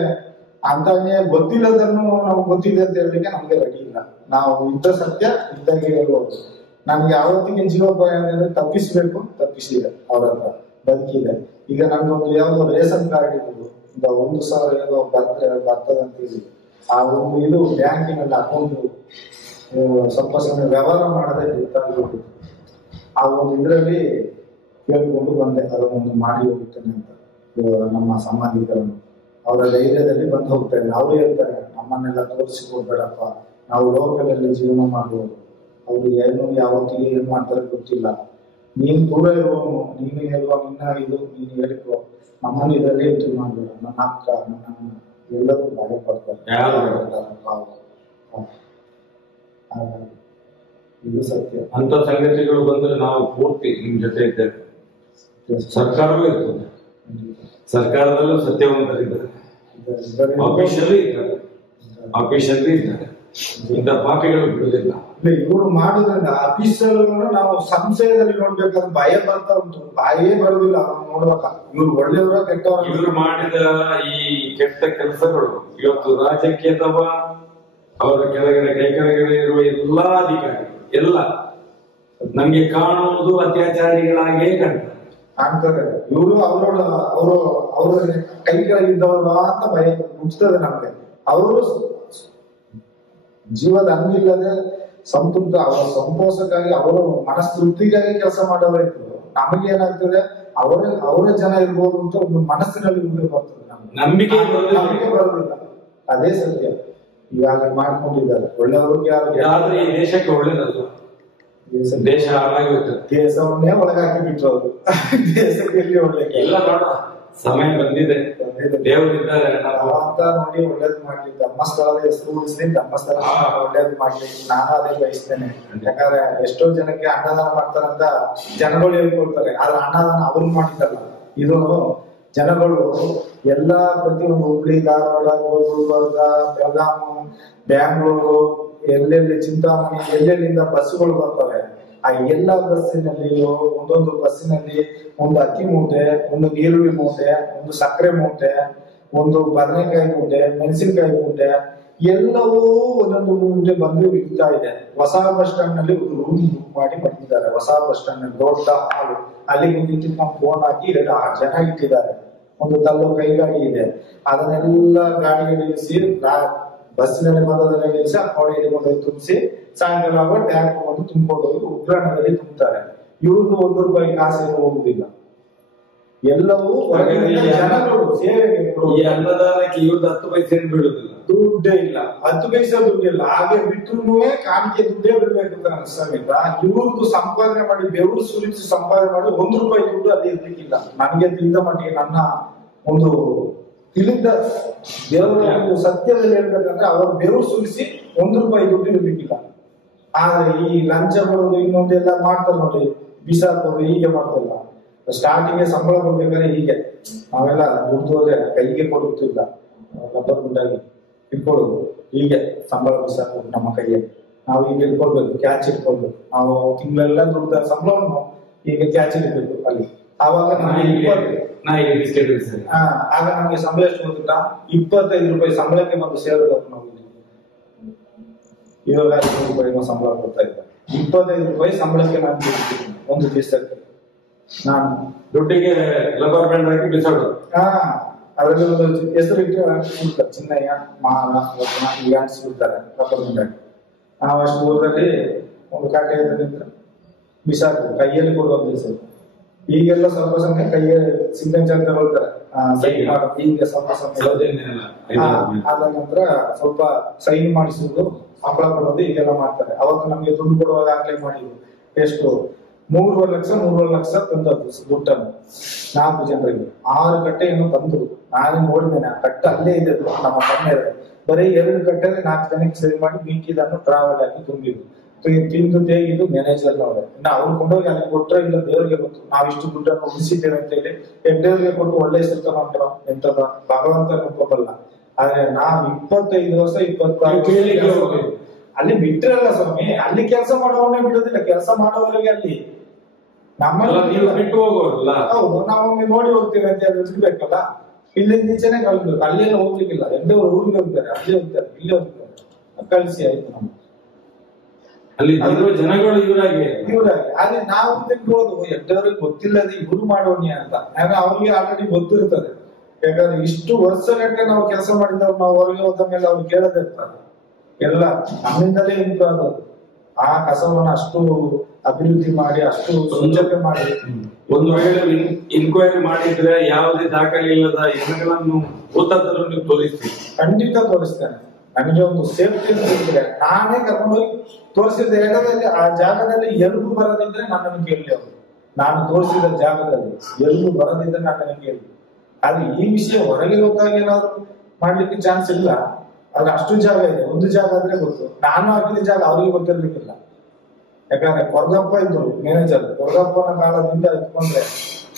ಅಂತಾನೆ ಗೊತ್ತಿಲ್ಲದನ್ನು ನಮ್ಗೆ ಗೊತ್ತಿದೆ ಅಂತ ಹೇಳಲಿಕ್ಕೆ ನಮ್ಗೆ ರೆಡಿ ಇಲ್ಲ. ನಾವು ಇದ್ದ ಸತ್ಯ ಇದ್ದಾಗೆ ಹೇಳ್ಬೋದು. ನಮ್ಗೆ ಯಾವತ್ತಿಗೆ ಜೀವೋಪಾಯ ಅಂದ್ರೆ ತಪ್ಪಿಸ್ಬೇಕು, ತಪ್ಪಿಸಿದೆ ಅವ್ರ ಹತ್ರ ಬದುಕಿದೆ. ಈಗ ನಮ್ದೊಂದು ಯಾವ್ದೋ ರೇಷನ್ ಕಾರ್ಡ್ ಇದ್ದು ಈಗ 1,000 ಏನೋ ಬರ್ತದಂತ ಹೇಳಿ ಆ ಒಂದು ಇದು ಬ್ಯಾಂಕಿನಲ್ಲಿ ಅಕೌಂಟ್ ಸ್ವಲ್ಪ ಸಮಯ ವ್ಯವಹಾರ ಮಾಡದೆ ಗೊತ್ತಾಗ್ಬಿಟ್ಟು ಆ ಒಂದು ಇದರಲ್ಲಿ ಕೇಳ್ಕೊಂಡು ಬಂದೆ ಅದನ್ನೊಂದು ಮಾಡಿ ಹೋಗುತ್ತೇನೆ ಅಂತ. ನಮ್ಮ ಸಂಬಂಧಿಕರನ್ನು ಅವರ ಧೈರ್ಯದಲ್ಲಿ ಬಂದು ಹೋಗ್ತಾ ಇಲ್ಲ. ಅವರು ಹೇಳ್ತಾರೆ ನಮ್ಮನ್ನೆಲ್ಲ ತೋರಿಸಿಕೊಡ್ಬೇಡಪ್ಪ, ನಾವು ಲೋಕದಲ್ಲಿ ಜೀವನ ಮಾಡುವುದು, ಅವ್ರು ಏನು ಯಾವತ್ತಿಗೆ ಏನ್ ಮಾಡ್ತಾರೆ ಗೊತ್ತಿಲ್ಲ, ನೀನ್ ದೂರ ಇರುವವನು, ನೀನು ಹೇಳುವ ನಿನ್ನ ಇದು ನೀನು ಹೇಳಿಕೊ, ನಮ್ಮನ್ನು ಇದರಲ್ಲಿ ಇದು ಮಾಡ್ಬೇಡ, ನನ್ನ ಅಕ್ಕ ನನ್ನ ಎಲ್ಲರೂ ಭಯ ಪಡ್ತಾರೆ. ಇದು ಸತ್ಯ. ಅಂತ ಸಂಗತಿಗಳು ಬಂದ್ರೆ ನಾವು ಪೂರ್ತಿ ನಿಮ್ ಜೊತೆ ಇದ್ದೇವೆ. ಸರ್ಕಾರವೂ ಇರ್ತದೆ, ಸರ್ಕಾರದಲ್ಲೂ ಸತ್ಯವಂತರಿದ್ದಾರೆ, ಆಫೀಸಲ್ಲಿ ಇದ್ದಾರೆ. ಇಂಥ ಪಾಪಿಗಳು ಬಿಡುವುದಿಲ್ಲ. ಇವರು ಮಾಡುದ್ರಿಂದ ಆಫೀಸರ್ಗಳನ್ನ ನಾವು ಸಂಶಯದಲ್ಲಿ ನೋಡ್ಬೇಕಾದ್ರೆ ಭಯ ಬರ್ತಾ ಉಂಟು, ಭಯೇ ಬರುದಿಲ್ಲ ನೋಡ್ಬೇಕ. ಇವ್ರು ಒಳ್ಳೆಯವರ ಕೆಟ್ಟವರ, ಇವರು ಮಾಡಿದ ಈ ಕೆಟ್ಟ ಕೆಲಸಗಳು ಇವತ್ತು ರಾಜ್ಯಕ್ಕೆ ಅಥವಾ ಅವರ ಕೆಳಗಡೆ ಕೈ ಕೆಳಗಡೆ ಇರುವ ಎಲ್ಲಾ ಅಧಿಕಾರಿಗಳು ಎಲ್ಲ ನಮ್ಗೆ ಕಾಣುವುದು ಅತ್ಯಾಚಾರಿಗಳಾಗೇ ಕಾಣ್ತಾರೆ. ಇವರು ಅವರ ಕೈ ಕೆಳಗಿದ್ದವರು ಅಂತ ಭಯ ಮುಚ್ತದೆ ನಮ್ಗೆ. ಅವರು ಜೀವದ ಹಂಗಿಲ್ಲದೆ ಸಂತೃಪ್ತ ಅವರ ಸಂತೋಷಕ್ಕಾಗಿ ಅವರ ಮನಸ್ತೃಪ್ತಿಗಾಗಿ ಕೆಲಸ ಮಾಡೋದಾಯ್ತು. ನಮಗೆ ಏನಾಗ್ತದೆ ಅವರ ಜನ ಇರ್ಬೋದು ಅಂತ ಒಂದು ಮನಸ್ಸಿನಲ್ಲಿ ಮುಂದೆ ಬರ್ತದೆ, ನಂಬಿಕೆ ಬರೋದಿಲ್ಲ. ಅದೇ ಸತ್ಯ. ಈಗಾಗಲೇ ಮಾಡ್ಕೊಂಡಿದ್ದಾರೆ ಒಳ್ಳೆಯವ್ರಿಗೆ. ಆದ್ರೆ ಈ ದೇಶಕ್ಕೆ ಒಳ್ಳೇದಲ್ಲ, ದೇಶ ಹಾಳಾಗಿರ್ತದೆ. ದೇಶವನ್ನೇ ಒಳಗಾಕಿ ಬಿಟ್ರು ಅವರು. ದೇಶಕ್ಕೆ ಎಲ್ಲಿ ಒಳ್ಳೆ ಎಲ್ಲ ನೋಡ ಸಮಯ ಬಂದಿದೆ, ದೇವರಿದ್ದಾರೆ ಅಂತ ನೋಡಿ ಒಳ್ಳೇದು ಮಾಡ್ಲಿ. ಧರ್ಮಸ್ಥಳದ ಹೆಸರು ಉಳಿಸ್ಲಿ, ಧರ್ಮಸ್ಥಳ ಒಳ್ಳೇದು ಮಾಡ್ಲಿ, ನಾನು ಅದೇ ಬಯಸ್ತೇನೆ. ಯಾಕಂದ್ರೆ ಎಷ್ಟೋ ಜನಕ್ಕೆ ಅನ್ನದಾನ ಮಾಡ್ತಾರಂತ ಜನಗಳು ಹೇಳ್ಕೊಳ್ತಾರೆ, ಆದ್ರೆ ಅನ್ನದಾನ ಅವ್ರು ಮಾಡಿದ್ದಲ್ಲ. ಇದು ಜನಗಳು ಎಲ್ಲಾ ಪ್ರತಿಯೊಂದು ಹುಬ್ಳಿ, ಧಾರವಾಡ, ಗುಲ್ಬರ್ಗ, ಬೆಳಗಾವಿ, ಬ್ಯಾಂಗ್ಳೂರು, ಎಲ್ಲೆಲ್ಲಿ ಚಿಂತಾಮಣಿ, ಎಲ್ಲೆಲ್ಲಿಂದ ಬಸ್ಸುಗಳು ಬರ್ತವೆ. ಆ ಎಲ್ಲಾ ಬಸ್ಸಿನಲ್ಲಿ ಒಂದೊಂದು ಬಸ್ಸಿನಲ್ಲಿ ಒಂದು ಅಕ್ಕಿ ಮೂಟೆ, ಒಂದು ಈರುಳ್ಳಿ ಮೂಟೆ, ಒಂದು ಸಕ್ಕರೆ ಮೂಟೆ, ಒಂದು ಬದನೆಕಾಯಿ ಮೂಟೆ, ಮೆಣಸಿನಕಾಯಿ ಮೂಟೆ, ಎಲ್ಲವೂ ಒಂದೊಂದು ಮೂಟೆ ಬಂದು ಇಡ್ತಾ ಇದೆ. ಹೊಸ ಬಸ್ ಸ್ಟ್ಯಾಂಡ್ ನಲ್ಲಿ ಒಂದು ರೂಮ್ ಬುಕ್ ಮಾಡಿ ಬರ್ತಿದ್ದಾರೆ. ಹೊಸ ಬಸ್ ಸ್ಟ್ಯಾಂಡ್ ನಲ್ಲಿ ದೊಡ್ಡ ಹಾಲು, ಅಲ್ಲಿ ನಿಂತು ನಾವು ಫೋನ್ ಹಾಕಿ ಜನ ಇಟ್ಟಿದ್ದಾರೆ. ಒಂದು ತಳ್ಳೋ ಕೈಗಾಡಿ ಇದೆ, ಅದನ್ನೆಲ್ಲ ಗಾಡಿಗೆ ನಿಲ್ಲಿಸಿ ಬಸ್ಸಿನಲ್ಲಿ ಬಂದದನ್ನ ನಿಲ್ಲಿಸಿ ಅಕ್ಕೌಂಟ್ ಹಿಡ್ಕೊಂಡು ಹೋಗಿ ತುಂಬಿಸಿ ಸಾಯಂಕಾಲ ಆಗುವ ಟ್ಯಾಂಕ್ ಬಂದು ತುಂಬಿಕೊಂಡು ಹೋಗಿ ಉಗ್ರಾಣದಲ್ಲಿ ತುಂಬುತ್ತಾರೆ. ಇವ್ರದ್ದು ₹1 ಕಾಸೇನು ಹೋಗುದಿಲ್ಲ. ಎಲ್ಲವೂ ಜನಗಳು ಸೇವೆಗೆ ಈ ಅನ್ನದಾನಕ್ಕೆ ಇವ್ರದ್ದು 10 ಪೈಸೆ ಬೀಳುದಿಲ್ಲ, ದುಡ್ಡೇ ಇಲ್ಲ, 10 ಪೈಸೆ ದುಡ್ಡಿಲ್ಲ. ಹಾಗೆ ಬಿಟ್ಟರು ಕಾಣಿಕೆ ದುಡ್ಡೇ ಬಿಡ್ಬೇಕು ಅಂತ ಅನಿಸ್ತಾಗಿಲ್ಲ. ಇವ್ರದ್ದು ಸಂಪಾದನೆ ಮಾಡಿ ಬೆವರು ಸುರಿಸಿ ಸಂಪಾದನೆ ಮಾಡಿ ₹1 ದುಡ್ಡು ಅಲ್ಲಿ ಇರ್ಲಿಕ್ಕಿಲ್ಲ. ನನಗೆ ತಿಳಿದ ಮಟ್ಟಿಗೆ, ನನ್ನ ಒಂದು ತಿಳಿದ ದೇವರ ಒಂದು ಸತ್ಯದಲ್ಲಿ ಹೇಳ್ಬೇಕಂದ್ರೆ ಅವರು ಬೆವರು ಸುರಿಸಿ ₹1 ದುಡ್ಡು ಇರ್ಲಿಕ್ಕಿಲ್ಲ. ಆದ್ರೆ ಈ ಲಂಚ ಕೊಡೋದು ಇನ್ನೊಂದೆಲ್ಲ ಮಾಡ್ತಾರೆ ನೋಡಿ, ಬಿಸಾಕೋದು ಹೀಗೆ ಮಾಡ್ತಿಲ್ಲ. ಸ್ಟಾರ್ಟಿಂಗ್ ಸಂಬಳ ಕೊಡ್ಬೇಕಾದ್ರೆ ಹೀಗೆ ನಾವೆಲ್ಲ ದುಡ್ಡು ಹೋದ್ರೆ ಕೈಗೆ ಕೊಡುತ್ತಿಲ್ಲ, ರಬ್ಬರ್ ಗುಂಡಾಗಿ ಇಟ್ಕೊಳ್ಳೋದು, ಹೀಗೆ ಸಂಬಳ ಬಿಸಾಕೋದು ನಮ್ಮ ಕೈಯಲ್ಲಿ. ನಾವು ಈಗ ಇಟ್ಕೊಳ್ಬೇಕು, ಕ್ಯಾಚ್ ಇಟ್ಕೊಳ್ಬೇಕು. ನಾವು ತಿಂಗಳೆಲ್ಲ ದುಡ್ಡ ಸಂಬಳವನ್ನು ಈಗ ಕ್ಯಾಚ್ ಇಡ್ಬೇಕು ಅಲ್ಲಿ. ಆವಾಗ ನಮಗೆ ಆಗ ನಮ್ಗೆ ಸಂಬಳ ಎಷ್ಟು ಗೊತ್ತಿಲ್ಲ, ₹25 ಸಂಬಳಕ್ಕೆ ಬಂದು ಸೇರೋದಕ್ಕೆ ನಾವು ಇವಾಗ ₹100 ಸಂಬಳ ಕೊಡ್ತಾ ಇದ್ದಾರೆ. ₹25 ಸಂಬಳಕ್ಕೆ ನಾನು ಒಂದು ದಿವಸಕ್ಕೆ. ನಾನು ದುಡ್ಡಿಗೆ ಲಬರ್ ಬ್ಯಾಂಡ್ ಹಾಕಿ ಬಿಸಾಡೋದು. ಅದರಲ್ಲಿ ಒಂದು ಹೆಸರು ಇಟ್ಟು ಚಿನ್ನಯ್ಯ, ಮಹಾರಾಷ್ಟ್ರ ಈಗ ಅನ್ಸ್ಬಿಡ್ತಾರೆ ರಬ್ಬರ್ ಬ್ಯಾಂಡ್ ಹಾಕಿ. ನಾವು ಅಷ್ಟು ಊರಲ್ಲಿ ಒಂದು ಕಾಟೆ ನಿಂತ್ರೆ ಬಿಸಾಕು, ಕೈಯಲ್ಲಿ ಕೊಡುವಂತ ಹೆಸರು. ಈಗೆಲ್ಲ ಸ್ವಲ್ಪ ಸಮಯ ಕೈಯಲ್ಲಿ ಸಿಗ್ನೇಚರ್ ತಗೊಳ್ತಾರೆ. ಈಗ ಸ್ವಲ್ಪ ಸಮಯ ಆದ ನಂತರ ಸ್ವಲ್ಪ ಸೈನ್ ಮಾಡಿಸುವುದು, ಸಂಬಳ ಕೊಡೋದು ಈಗೆಲ್ಲ ಮಾಡ್ತಾರೆ. ಅವತ್ತು ನಮ್ಗೆ ದುಡ್ಡು ಕೊಡುವಾಗ ಆಗ್ಲೇ ಮಾಡಿದ್ರು. ಎಷ್ಟು 3.5 ಲಕ್ಷ ತಂದದ್ದು ದುಡ್ಡನ್ನು 4 ಜನರಿಗೆ. 6 ಕಟ್ಟೆಯನ್ನು ತಂದು ನಾನೇ ನೋಡಿದ್ದೇನೆ. ಆ ಕಟ್ಟೆ ಅಲ್ಲೇ ಇದೆ ನಮ್ಮ ಮನೆಯಲ್ಲಿ. ಬರೀ 2 ಕಟ್ಟೆಗೆ 4 ಜನಕ್ಕೆ ಸರಿ ಮಾಡಿ ಮಿಕ್ಕಿದನ್ನು ಟ್ರಾವೆಲ್ ಆಗಿ ತುಂಬಿದ್ರು. ತಿಂದು ತೇಗಿದ್ದು ಮ್ಯಾನೇಜರ್ ಅವರೇ. ಇನ್ನು ಅವ್ರು ಕೊಂಡೋಗಿ ಅಲ್ಲಿ ಕೊಟ್ಟರೆ ಇಲ್ಲ ದೇವರಿಗೆ ಗೊತ್ತು. ನಾವಿಷ್ಟು ದುಡ್ಡನ್ನು ಉಳಿಸಿದ್ದೇವೆ ಅಂತ ಹೇಳಿ ಹೆಡ್ಡೇವ್ರಿಗೆ ಕೊಟ್ಟು ಒಳ್ಳೆ ಹೆಸರು ತಗೊಂಡ್ರು. ಎಂತದ ಭಗವಂತ ಒಪ್ಪಲ್ಲ. ಆದ್ರೆ ನಾವು 25 ವರ್ಷ 26 ಅಲ್ಲಿ ಬಿಟ್ರಲ್ಲ ಸ್ವಾಮಿ, ಅಲ್ಲಿ ಕೆಲಸ ಮಾಡುವವನ್ನೇ ಬಿಡುದಿಲ್ಲ, ಕೆಲಸ ಮಾಡುವವರಿಗೆ ಅಲ್ಲಿ ನಮ್ಮಲ್ಲಿ ನೀವು ಬಿಟ್ಟು ಹೋಗೋರಲ್ಲ. ಹೌದು, ನಾವೊಮ್ಮೆ ನೋಡಿ ಹೋಗ್ತೀವಿ ಅಂತ ಹೇಳಿ ಬಿಡ್ಬೇಕಲ್ಲ. ಇಲ್ಲಿಂದ ಈಚೆನೆ ಕಳ್ಬೇಕು, ಅಲ್ಲೆಲ್ಲ ಹೋಗ್ಲಿಕ್ಕಿಲ್ಲ, ಎಲ್ಲರೂ ಊರಿಗೆ ಹೋಗ್ತಾರೆ, ಅಲ್ಲಿ ಹೋಗ್ತಾರೆ, ಇಲ್ಲಿ ಹೋಗ್ತಾರೆ, ಕಳಿಸಿ ಆಯ್ತು ನಮ್ಗೆ. ಅಲ್ಲಿ ಜನಗಳು ಇವರಾಗೆ ಆದ್ರೆ ನಾವು ತಿಳ್ಕೊಳ್ಳೋದು ಎಲ್ಲರಿಗೂ ಗೊತ್ತಿಲ್ಲದೆ ಇವ್ರು ಮಾಡೋಣ ಅಂತ. ಯಾಕಂದ್ರೆ ಅವ್ರಿಗೆ ಆಲ್ರೆಡಿ ಗೊತ್ತಿರ್ತದೆ. ಯಾಕಂದ್ರೆ ಇಷ್ಟು ವರ್ಷಗಟ್ಟಲೆ ನಾವು ಕೆಲಸ ಮಾಡಿದವ್ರು ನಾವು ಹೊರಗೆ ಹೋದ ಮೇಲೆ ಅವ್ರು ಕೇಳದೇ ಇರ್ತಾರೆ. ಎಲ್ಲ ನಮ್ಮಿಂದಲೇ ಇಂಪ್ರೂವ್ ಆದದ್ದು. ಆ ಕಸವನ್ನು ಅಷ್ಟು ಅಭಿವೃದ್ಧಿ ಮಾಡಿ, ಅಷ್ಟು ಸ್ವಚ್ಛತೆ ಮಾಡಿ, ಒಂದು ವೇಳೆ ಇನ್ಕ್ವೈರಿ ಮಾಡಿದ್ರೆ ಯಾವುದೇ ದಾಖಲೆ ಇಲ್ಲದ ಹೆಣಗಳನ್ನು ಭೂತತ್ತನ್ನು ತೋರಿಸ್ತೀವಿ. ಖಂಡಿತ ತೋರಿಸ್ತೇನೆ. ನನಗೆ ಒಂದು ಸೇಫ್ಟಿ ಇದ್ರೆ ನಾನೇ ಕರ್ಕೊಂಡೋಗಿ ತೋರಿಸಿದ ಜಾಗದಲ್ಲಿ, ಆ ಜಾಗದಲ್ಲಿ ಎಲ್ರು ಬರದಿದ್ರೆ ನನ್ನನ್ನು ಕೇಳಿ ಅವರು. ನಾನು ತೋರಿಸಿದ ಜಾಗದಲ್ಲಿ ಎಲ್ರು ಬರದಿದ್ರೆ ನನ್ನನ್ನು ಕೇಳಿ. ಆದ್ರೆ ಈ ವಿಷಯ ಹೊರಗೆ ಗೊತ್ತಾಗಿ ಏನಾದ್ರು ಮಾಡ್ಲಿಕ್ಕೆ ಚಾನ್ಸ್ ಇಲ್ಲ. ಆದ್ರೆ ಅಷ್ಟು ಜಾಗ ಇದೆ, ಒಂದು ಜಾಗ ಆದ್ರೆ ಗೊತ್ತು. ನಾನು ಹಾಕಿದ ಜಾಗ ಅವ್ರಿಗೆ ಗೊತ್ತಿರ್ಲಿಕ್ಕಿಲ್ಲ. ಯಾಕಂದ್ರೆ ಕೊರಗಪ್ಪ ಇದ್ರು ಮ್ಯಾನೇಜರ್. ಕೊರಗಪ್ಪನ ಕಾಲದಿಂದ ಇಟ್ಕೊಂಡ್ರೆ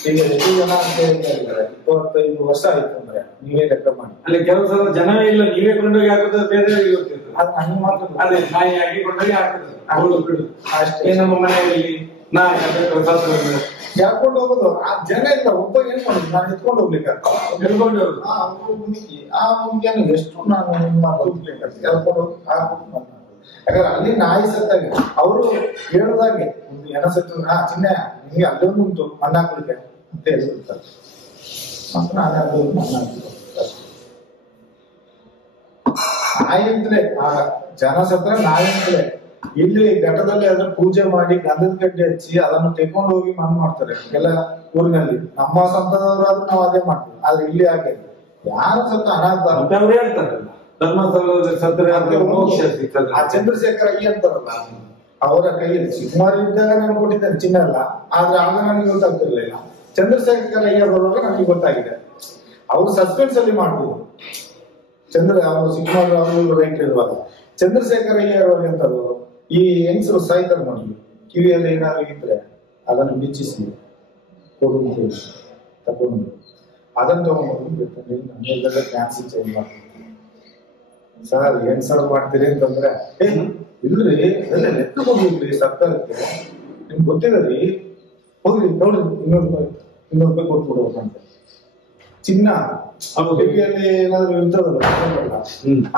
ಈಗ ಎಷ್ಟು ಜನ ಅಂತ ಹೇಳ್ತಾರೆ, 25 ವರ್ಷ ಆಯ್ತು ಅಂದ್ರೆ ನೀವೇ ಲೆಕ್ಕ ಮಾಡಿ. ಅಲ್ಲಿ ಕೆಲಸ ಜನವೇ ಇಲ್ಲ, ನೀವೇ ಕೊಂಡೋಗಿ ಹಾಕಿದ್ರೆ ಬೇರೆ ಗೊತ್ತಿರ್ತದೆ. ಅದು ನನಗೆ ಮಾತ್ರ ಅದೇ ನಾಯಿ ಹಾಕಿ ಕೊಂಡೋಗಿ ಹಾಕಿದ್ರೆ ಅವಳು ಬಿಡು ಅಷ್ಟೇ. ನಮ್ಮ ಮನೆಯಲ್ಲಿ ನಾಯಿ ಹೇಳ್ಕೊಂಡು ಹೋಗೋದು, ಆ ಜನ ಇಲ್ಲ. ಒಬ್ಬ ಏನ್ ಮಾಡುದು, ನಾನು ಎತ್ಕೊಂಡು ಹೋಗ್ಲಿಕ್ಕೆ ಹೇಳ್ಕೊಂಡು ಆ ಮುಗಿಯನ್ನು ಎಷ್ಟು ನಾನು ಹೇಳ್ಕೊಂಡು ಯಾಕಂದ್ರೆ ಅಲ್ಲಿ ನಾಯಿ ಸತ್ತಾಗೆ ಅವರು ಹೇಳುದಾಗೆ ಒಂದು ಹೆಣ ಸತ್ತು, ಚಿನ್ನ ನಿಮ್ಗೆ ಅಲ್ಲೊಂದು ಉಂಟು ಮಣ್ಣು ಹಾಕ್ಲಿಕ್ಕೆ ಅಂತ ಹೇಳ್ತಾರೆ. ನಾನೇ ಅದು ಮಣ್ಣು ಹಾಕ್ಲಿಕ್ಕೆ ನಾಯಿ ಅಂತಲೇ ಆಗ ಜನ ಸತ್ರ ನಾಯಿ ಅಂತಲೇ. ಇಲ್ಲಿ ಘಟ್ಟದಲ್ಲಿ ಅದ್ರ ಪೂಜೆ ಮಾಡಿ ಗಂಧದ ಕಡ್ಡಿ ಹಚ್ಚಿ ಅದನ್ನು ತೆಕೊಂಡು ಹೋಗಿ ಮಣ್ಣು ಮಾಡ್ತಾರೆ ಎಲ್ಲ ಊರಿನಲ್ಲಿ. ನಮ್ಮ ಸಂತದವರಾದ್ರೂ ನಾವು ಅದೇ ಮಾಡ್ತೀವಿ. ಆದ್ರೆ ಇಲ್ಲಿ ಹಾಗೆ ಯಾರು ಸತ್ತ ಅನಾಥ ಹೇಳ್ತಾರಲ್ಲ, ಧರ್ಮಸ್ಥಳದ ಸತ್ರ ಆ ಚಂದ್ರಶೇಖರ ಅಯ್ಯ ಅಂತಾರಲ್ಲ, ಅವರ ಕೈಯಲ್ಲಿ ಸುಮಾರು ಇದ್ದಾಗ ನಾನು ಕೊಟ್ಟಿದ್ದೇನೆ ಚಿನ್ನ ಎಲ್ಲ. ಆದ್ರೆ ಆಗ ನನಗೆ ಗೊತ್ತಾಗ್ತಿರ್ಲಿಲ್ಲ. ಚಂದ್ರಶೇಖರ ಅಯ್ಯ ಬರುವಾಗ ನನಗೆ ಗೊತ್ತಾಗಿದೆ. ಅವ್ರು ಸಸ್ಪೆನ್ಸ್ ಅಲ್ಲಿ ಮಾಡ್ತಿದ್ರು. ಅವರು ಸಿನಿಮಾಗಳು ಅವರು ರೈಟ್ ಇರುವಾಗ ಚಂದ್ರಶೇಖರ ಅಯ್ಯ ಇರುವಾಗ ಎಂತದ್ದು, ಈ ಹೆಂಗಸರು ಸಾಯ್ತಾರೆ ನೋಡಿ, ಕಿವಿಯಲ್ಲಿ ಏನಾದ್ರು ಇದ್ರೆ ಅದನ್ನು ಬಿಚ್ಚಿಸಿ ಕೊಡುವಂತ ತಗೊಂಡು ಅದನ್ನು ತಗೊಂಡು ಕ್ಯಾನ್ಸಲ್ ಚೇಂಜ್ ಮಾಡ್ತೀನಿ. ಸರ್ ಏನ್ ಸರ್ ಮಾಡ್ತೀರಿ ಅಂತಂದ್ರೆ, ಇಲ್ರಿ ಅದೆಲ್ಲ ಲೆಕ್ಕ ಹೋಗಿದ್ರಿ ಸರ್ಕಾರಕ್ಕೆ, ನಿಮ್ಗೆ ಗೊತ್ತಿದ್ರಿ, ಹೋಗ್ರಿ ನೋಡಿ $200 ಕೊಟ್ಬಿಡ್ಬೇಕಂತ. ಚಿನ್ನ ಕಿವಿಯಲ್ಲಿ ಏನಾದ್ರು ಇರ್ತದಲ್ಲ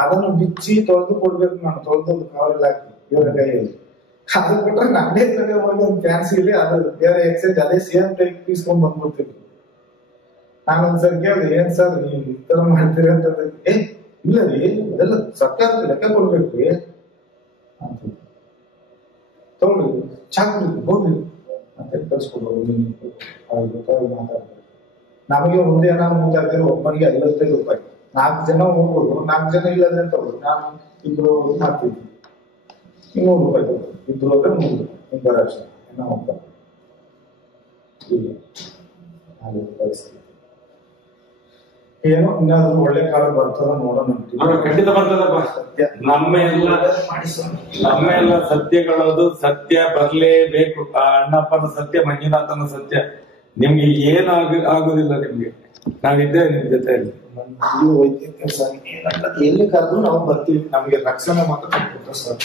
ಅದನ್ನು ಬಿಚ್ಚಿ ತೊಳೆದು ಕೊಡ್ಬೇಕು. ನಾನು ತೊಳೆದು ಕವರಲ್ಲಿ ಹಾಕಿ ಇವರ ಕೈಯಲ್ಲಿ ಅದು ಕೊಟ್ರೆ ನನ್ನೇ ಕಡೆ ಹೋಗಿ ಒಂದು ಫ್ಯಾನ್ಸಿ ಇಲ್ಲಿ ಅದು ಬೇರೆ ಎಕ್ಸೈಜ್ ಅದೇ ಸೇಮ್ ಟೈಪ್ ಪೀಸ್ಕೊಂಡ್ ಬಂದ್ಬಿಡ್ತೀನಿ. ನಾನೊಂದ್ಸರಿ ಕೇಳಿದೆ, ಏನ್ ಸರ್ ನೀವು ಈ ತರ ಮಾಡ್ತೀರಿ ಅಂತಂದ್ರೆ, ಇಲ್ಲ ರೀ ಅದೆಲ್ಲ ಸರ್ಕಾರಕ್ಕೆ ಲೆಕ್ಕ ಕೊಡ್ಬೇಕು ಅಂತ ತಗೊಳ್ಳಿ, ಚಾಕ್ರಿ ಹೋಗ್ಲಿ ಅಂತ ಕಳ್ಸ್ಕೊಡ್ಬೋದು. ಗೊತ್ತಾಗಿ ಮಾತಾಡ್ತಾರೆ. ನಮಗೆ ಒಂದೇ ಹಣ ಮುಂದಾಗ್ತಾರೆ, ಒಬ್ಬನಿಗೆ $55. 4 ಜನ ಹೋಗ್ಬೋದು, 4 ಜನ ಇಲ್ಲದ್ರೆ ತಗೊಳ್ಳಿ. ನಾನು ಇಬ್ರು ಮಾಡ್ತಿದ್ವಿ, $200 ತಗೊಳ್ಳಿ. ಇಬ್ರು ಹೋದ್ರೆ $100 ಬರೋ ಅಕ್ಷರ ಏನೋ ಹೋಗ್ತಾರೆ. ಈಗ ಹಾಗೆ ಪರಿಸ್ಥಿತಿ ಏನೋ ಇನ್ನಾದ್ರೂ ಒಳ್ಳೆ ಕಾಲ ಬರ್ತದ ನೋಡೋಣ. ಖಂಡಿತ ಬರ್ತದಪ್ಪ. ನಮ್ಮ ಎಲ್ಲ ಸತ್ಯಗಳದು ಸತ್ಯ ಬರ್ಲೇಬೇಕು. ಆ ಅಣ್ಣಪ್ಪನ ಸತ್ಯ, ಮಂಜುನಾಥನ ಸತ್ಯ, ನಿಮ್ಗೆ ಆಗುದಿಲ್ಲ. ನಿಮ್ಗೆ ನಾವಿದ್ದೇವೆ ನಿಮ್ ಜೊತೆ. ವೈದ್ಯ ಕೆಲಸ ಎಲ್ಲಿ ಕರೆದ್ರು ನಾವು ಬರ್ತೀವಿ. ನಮ್ಗೆ ರಕ್ಷಣೆ ಮಾತ್ರ ಸರ್.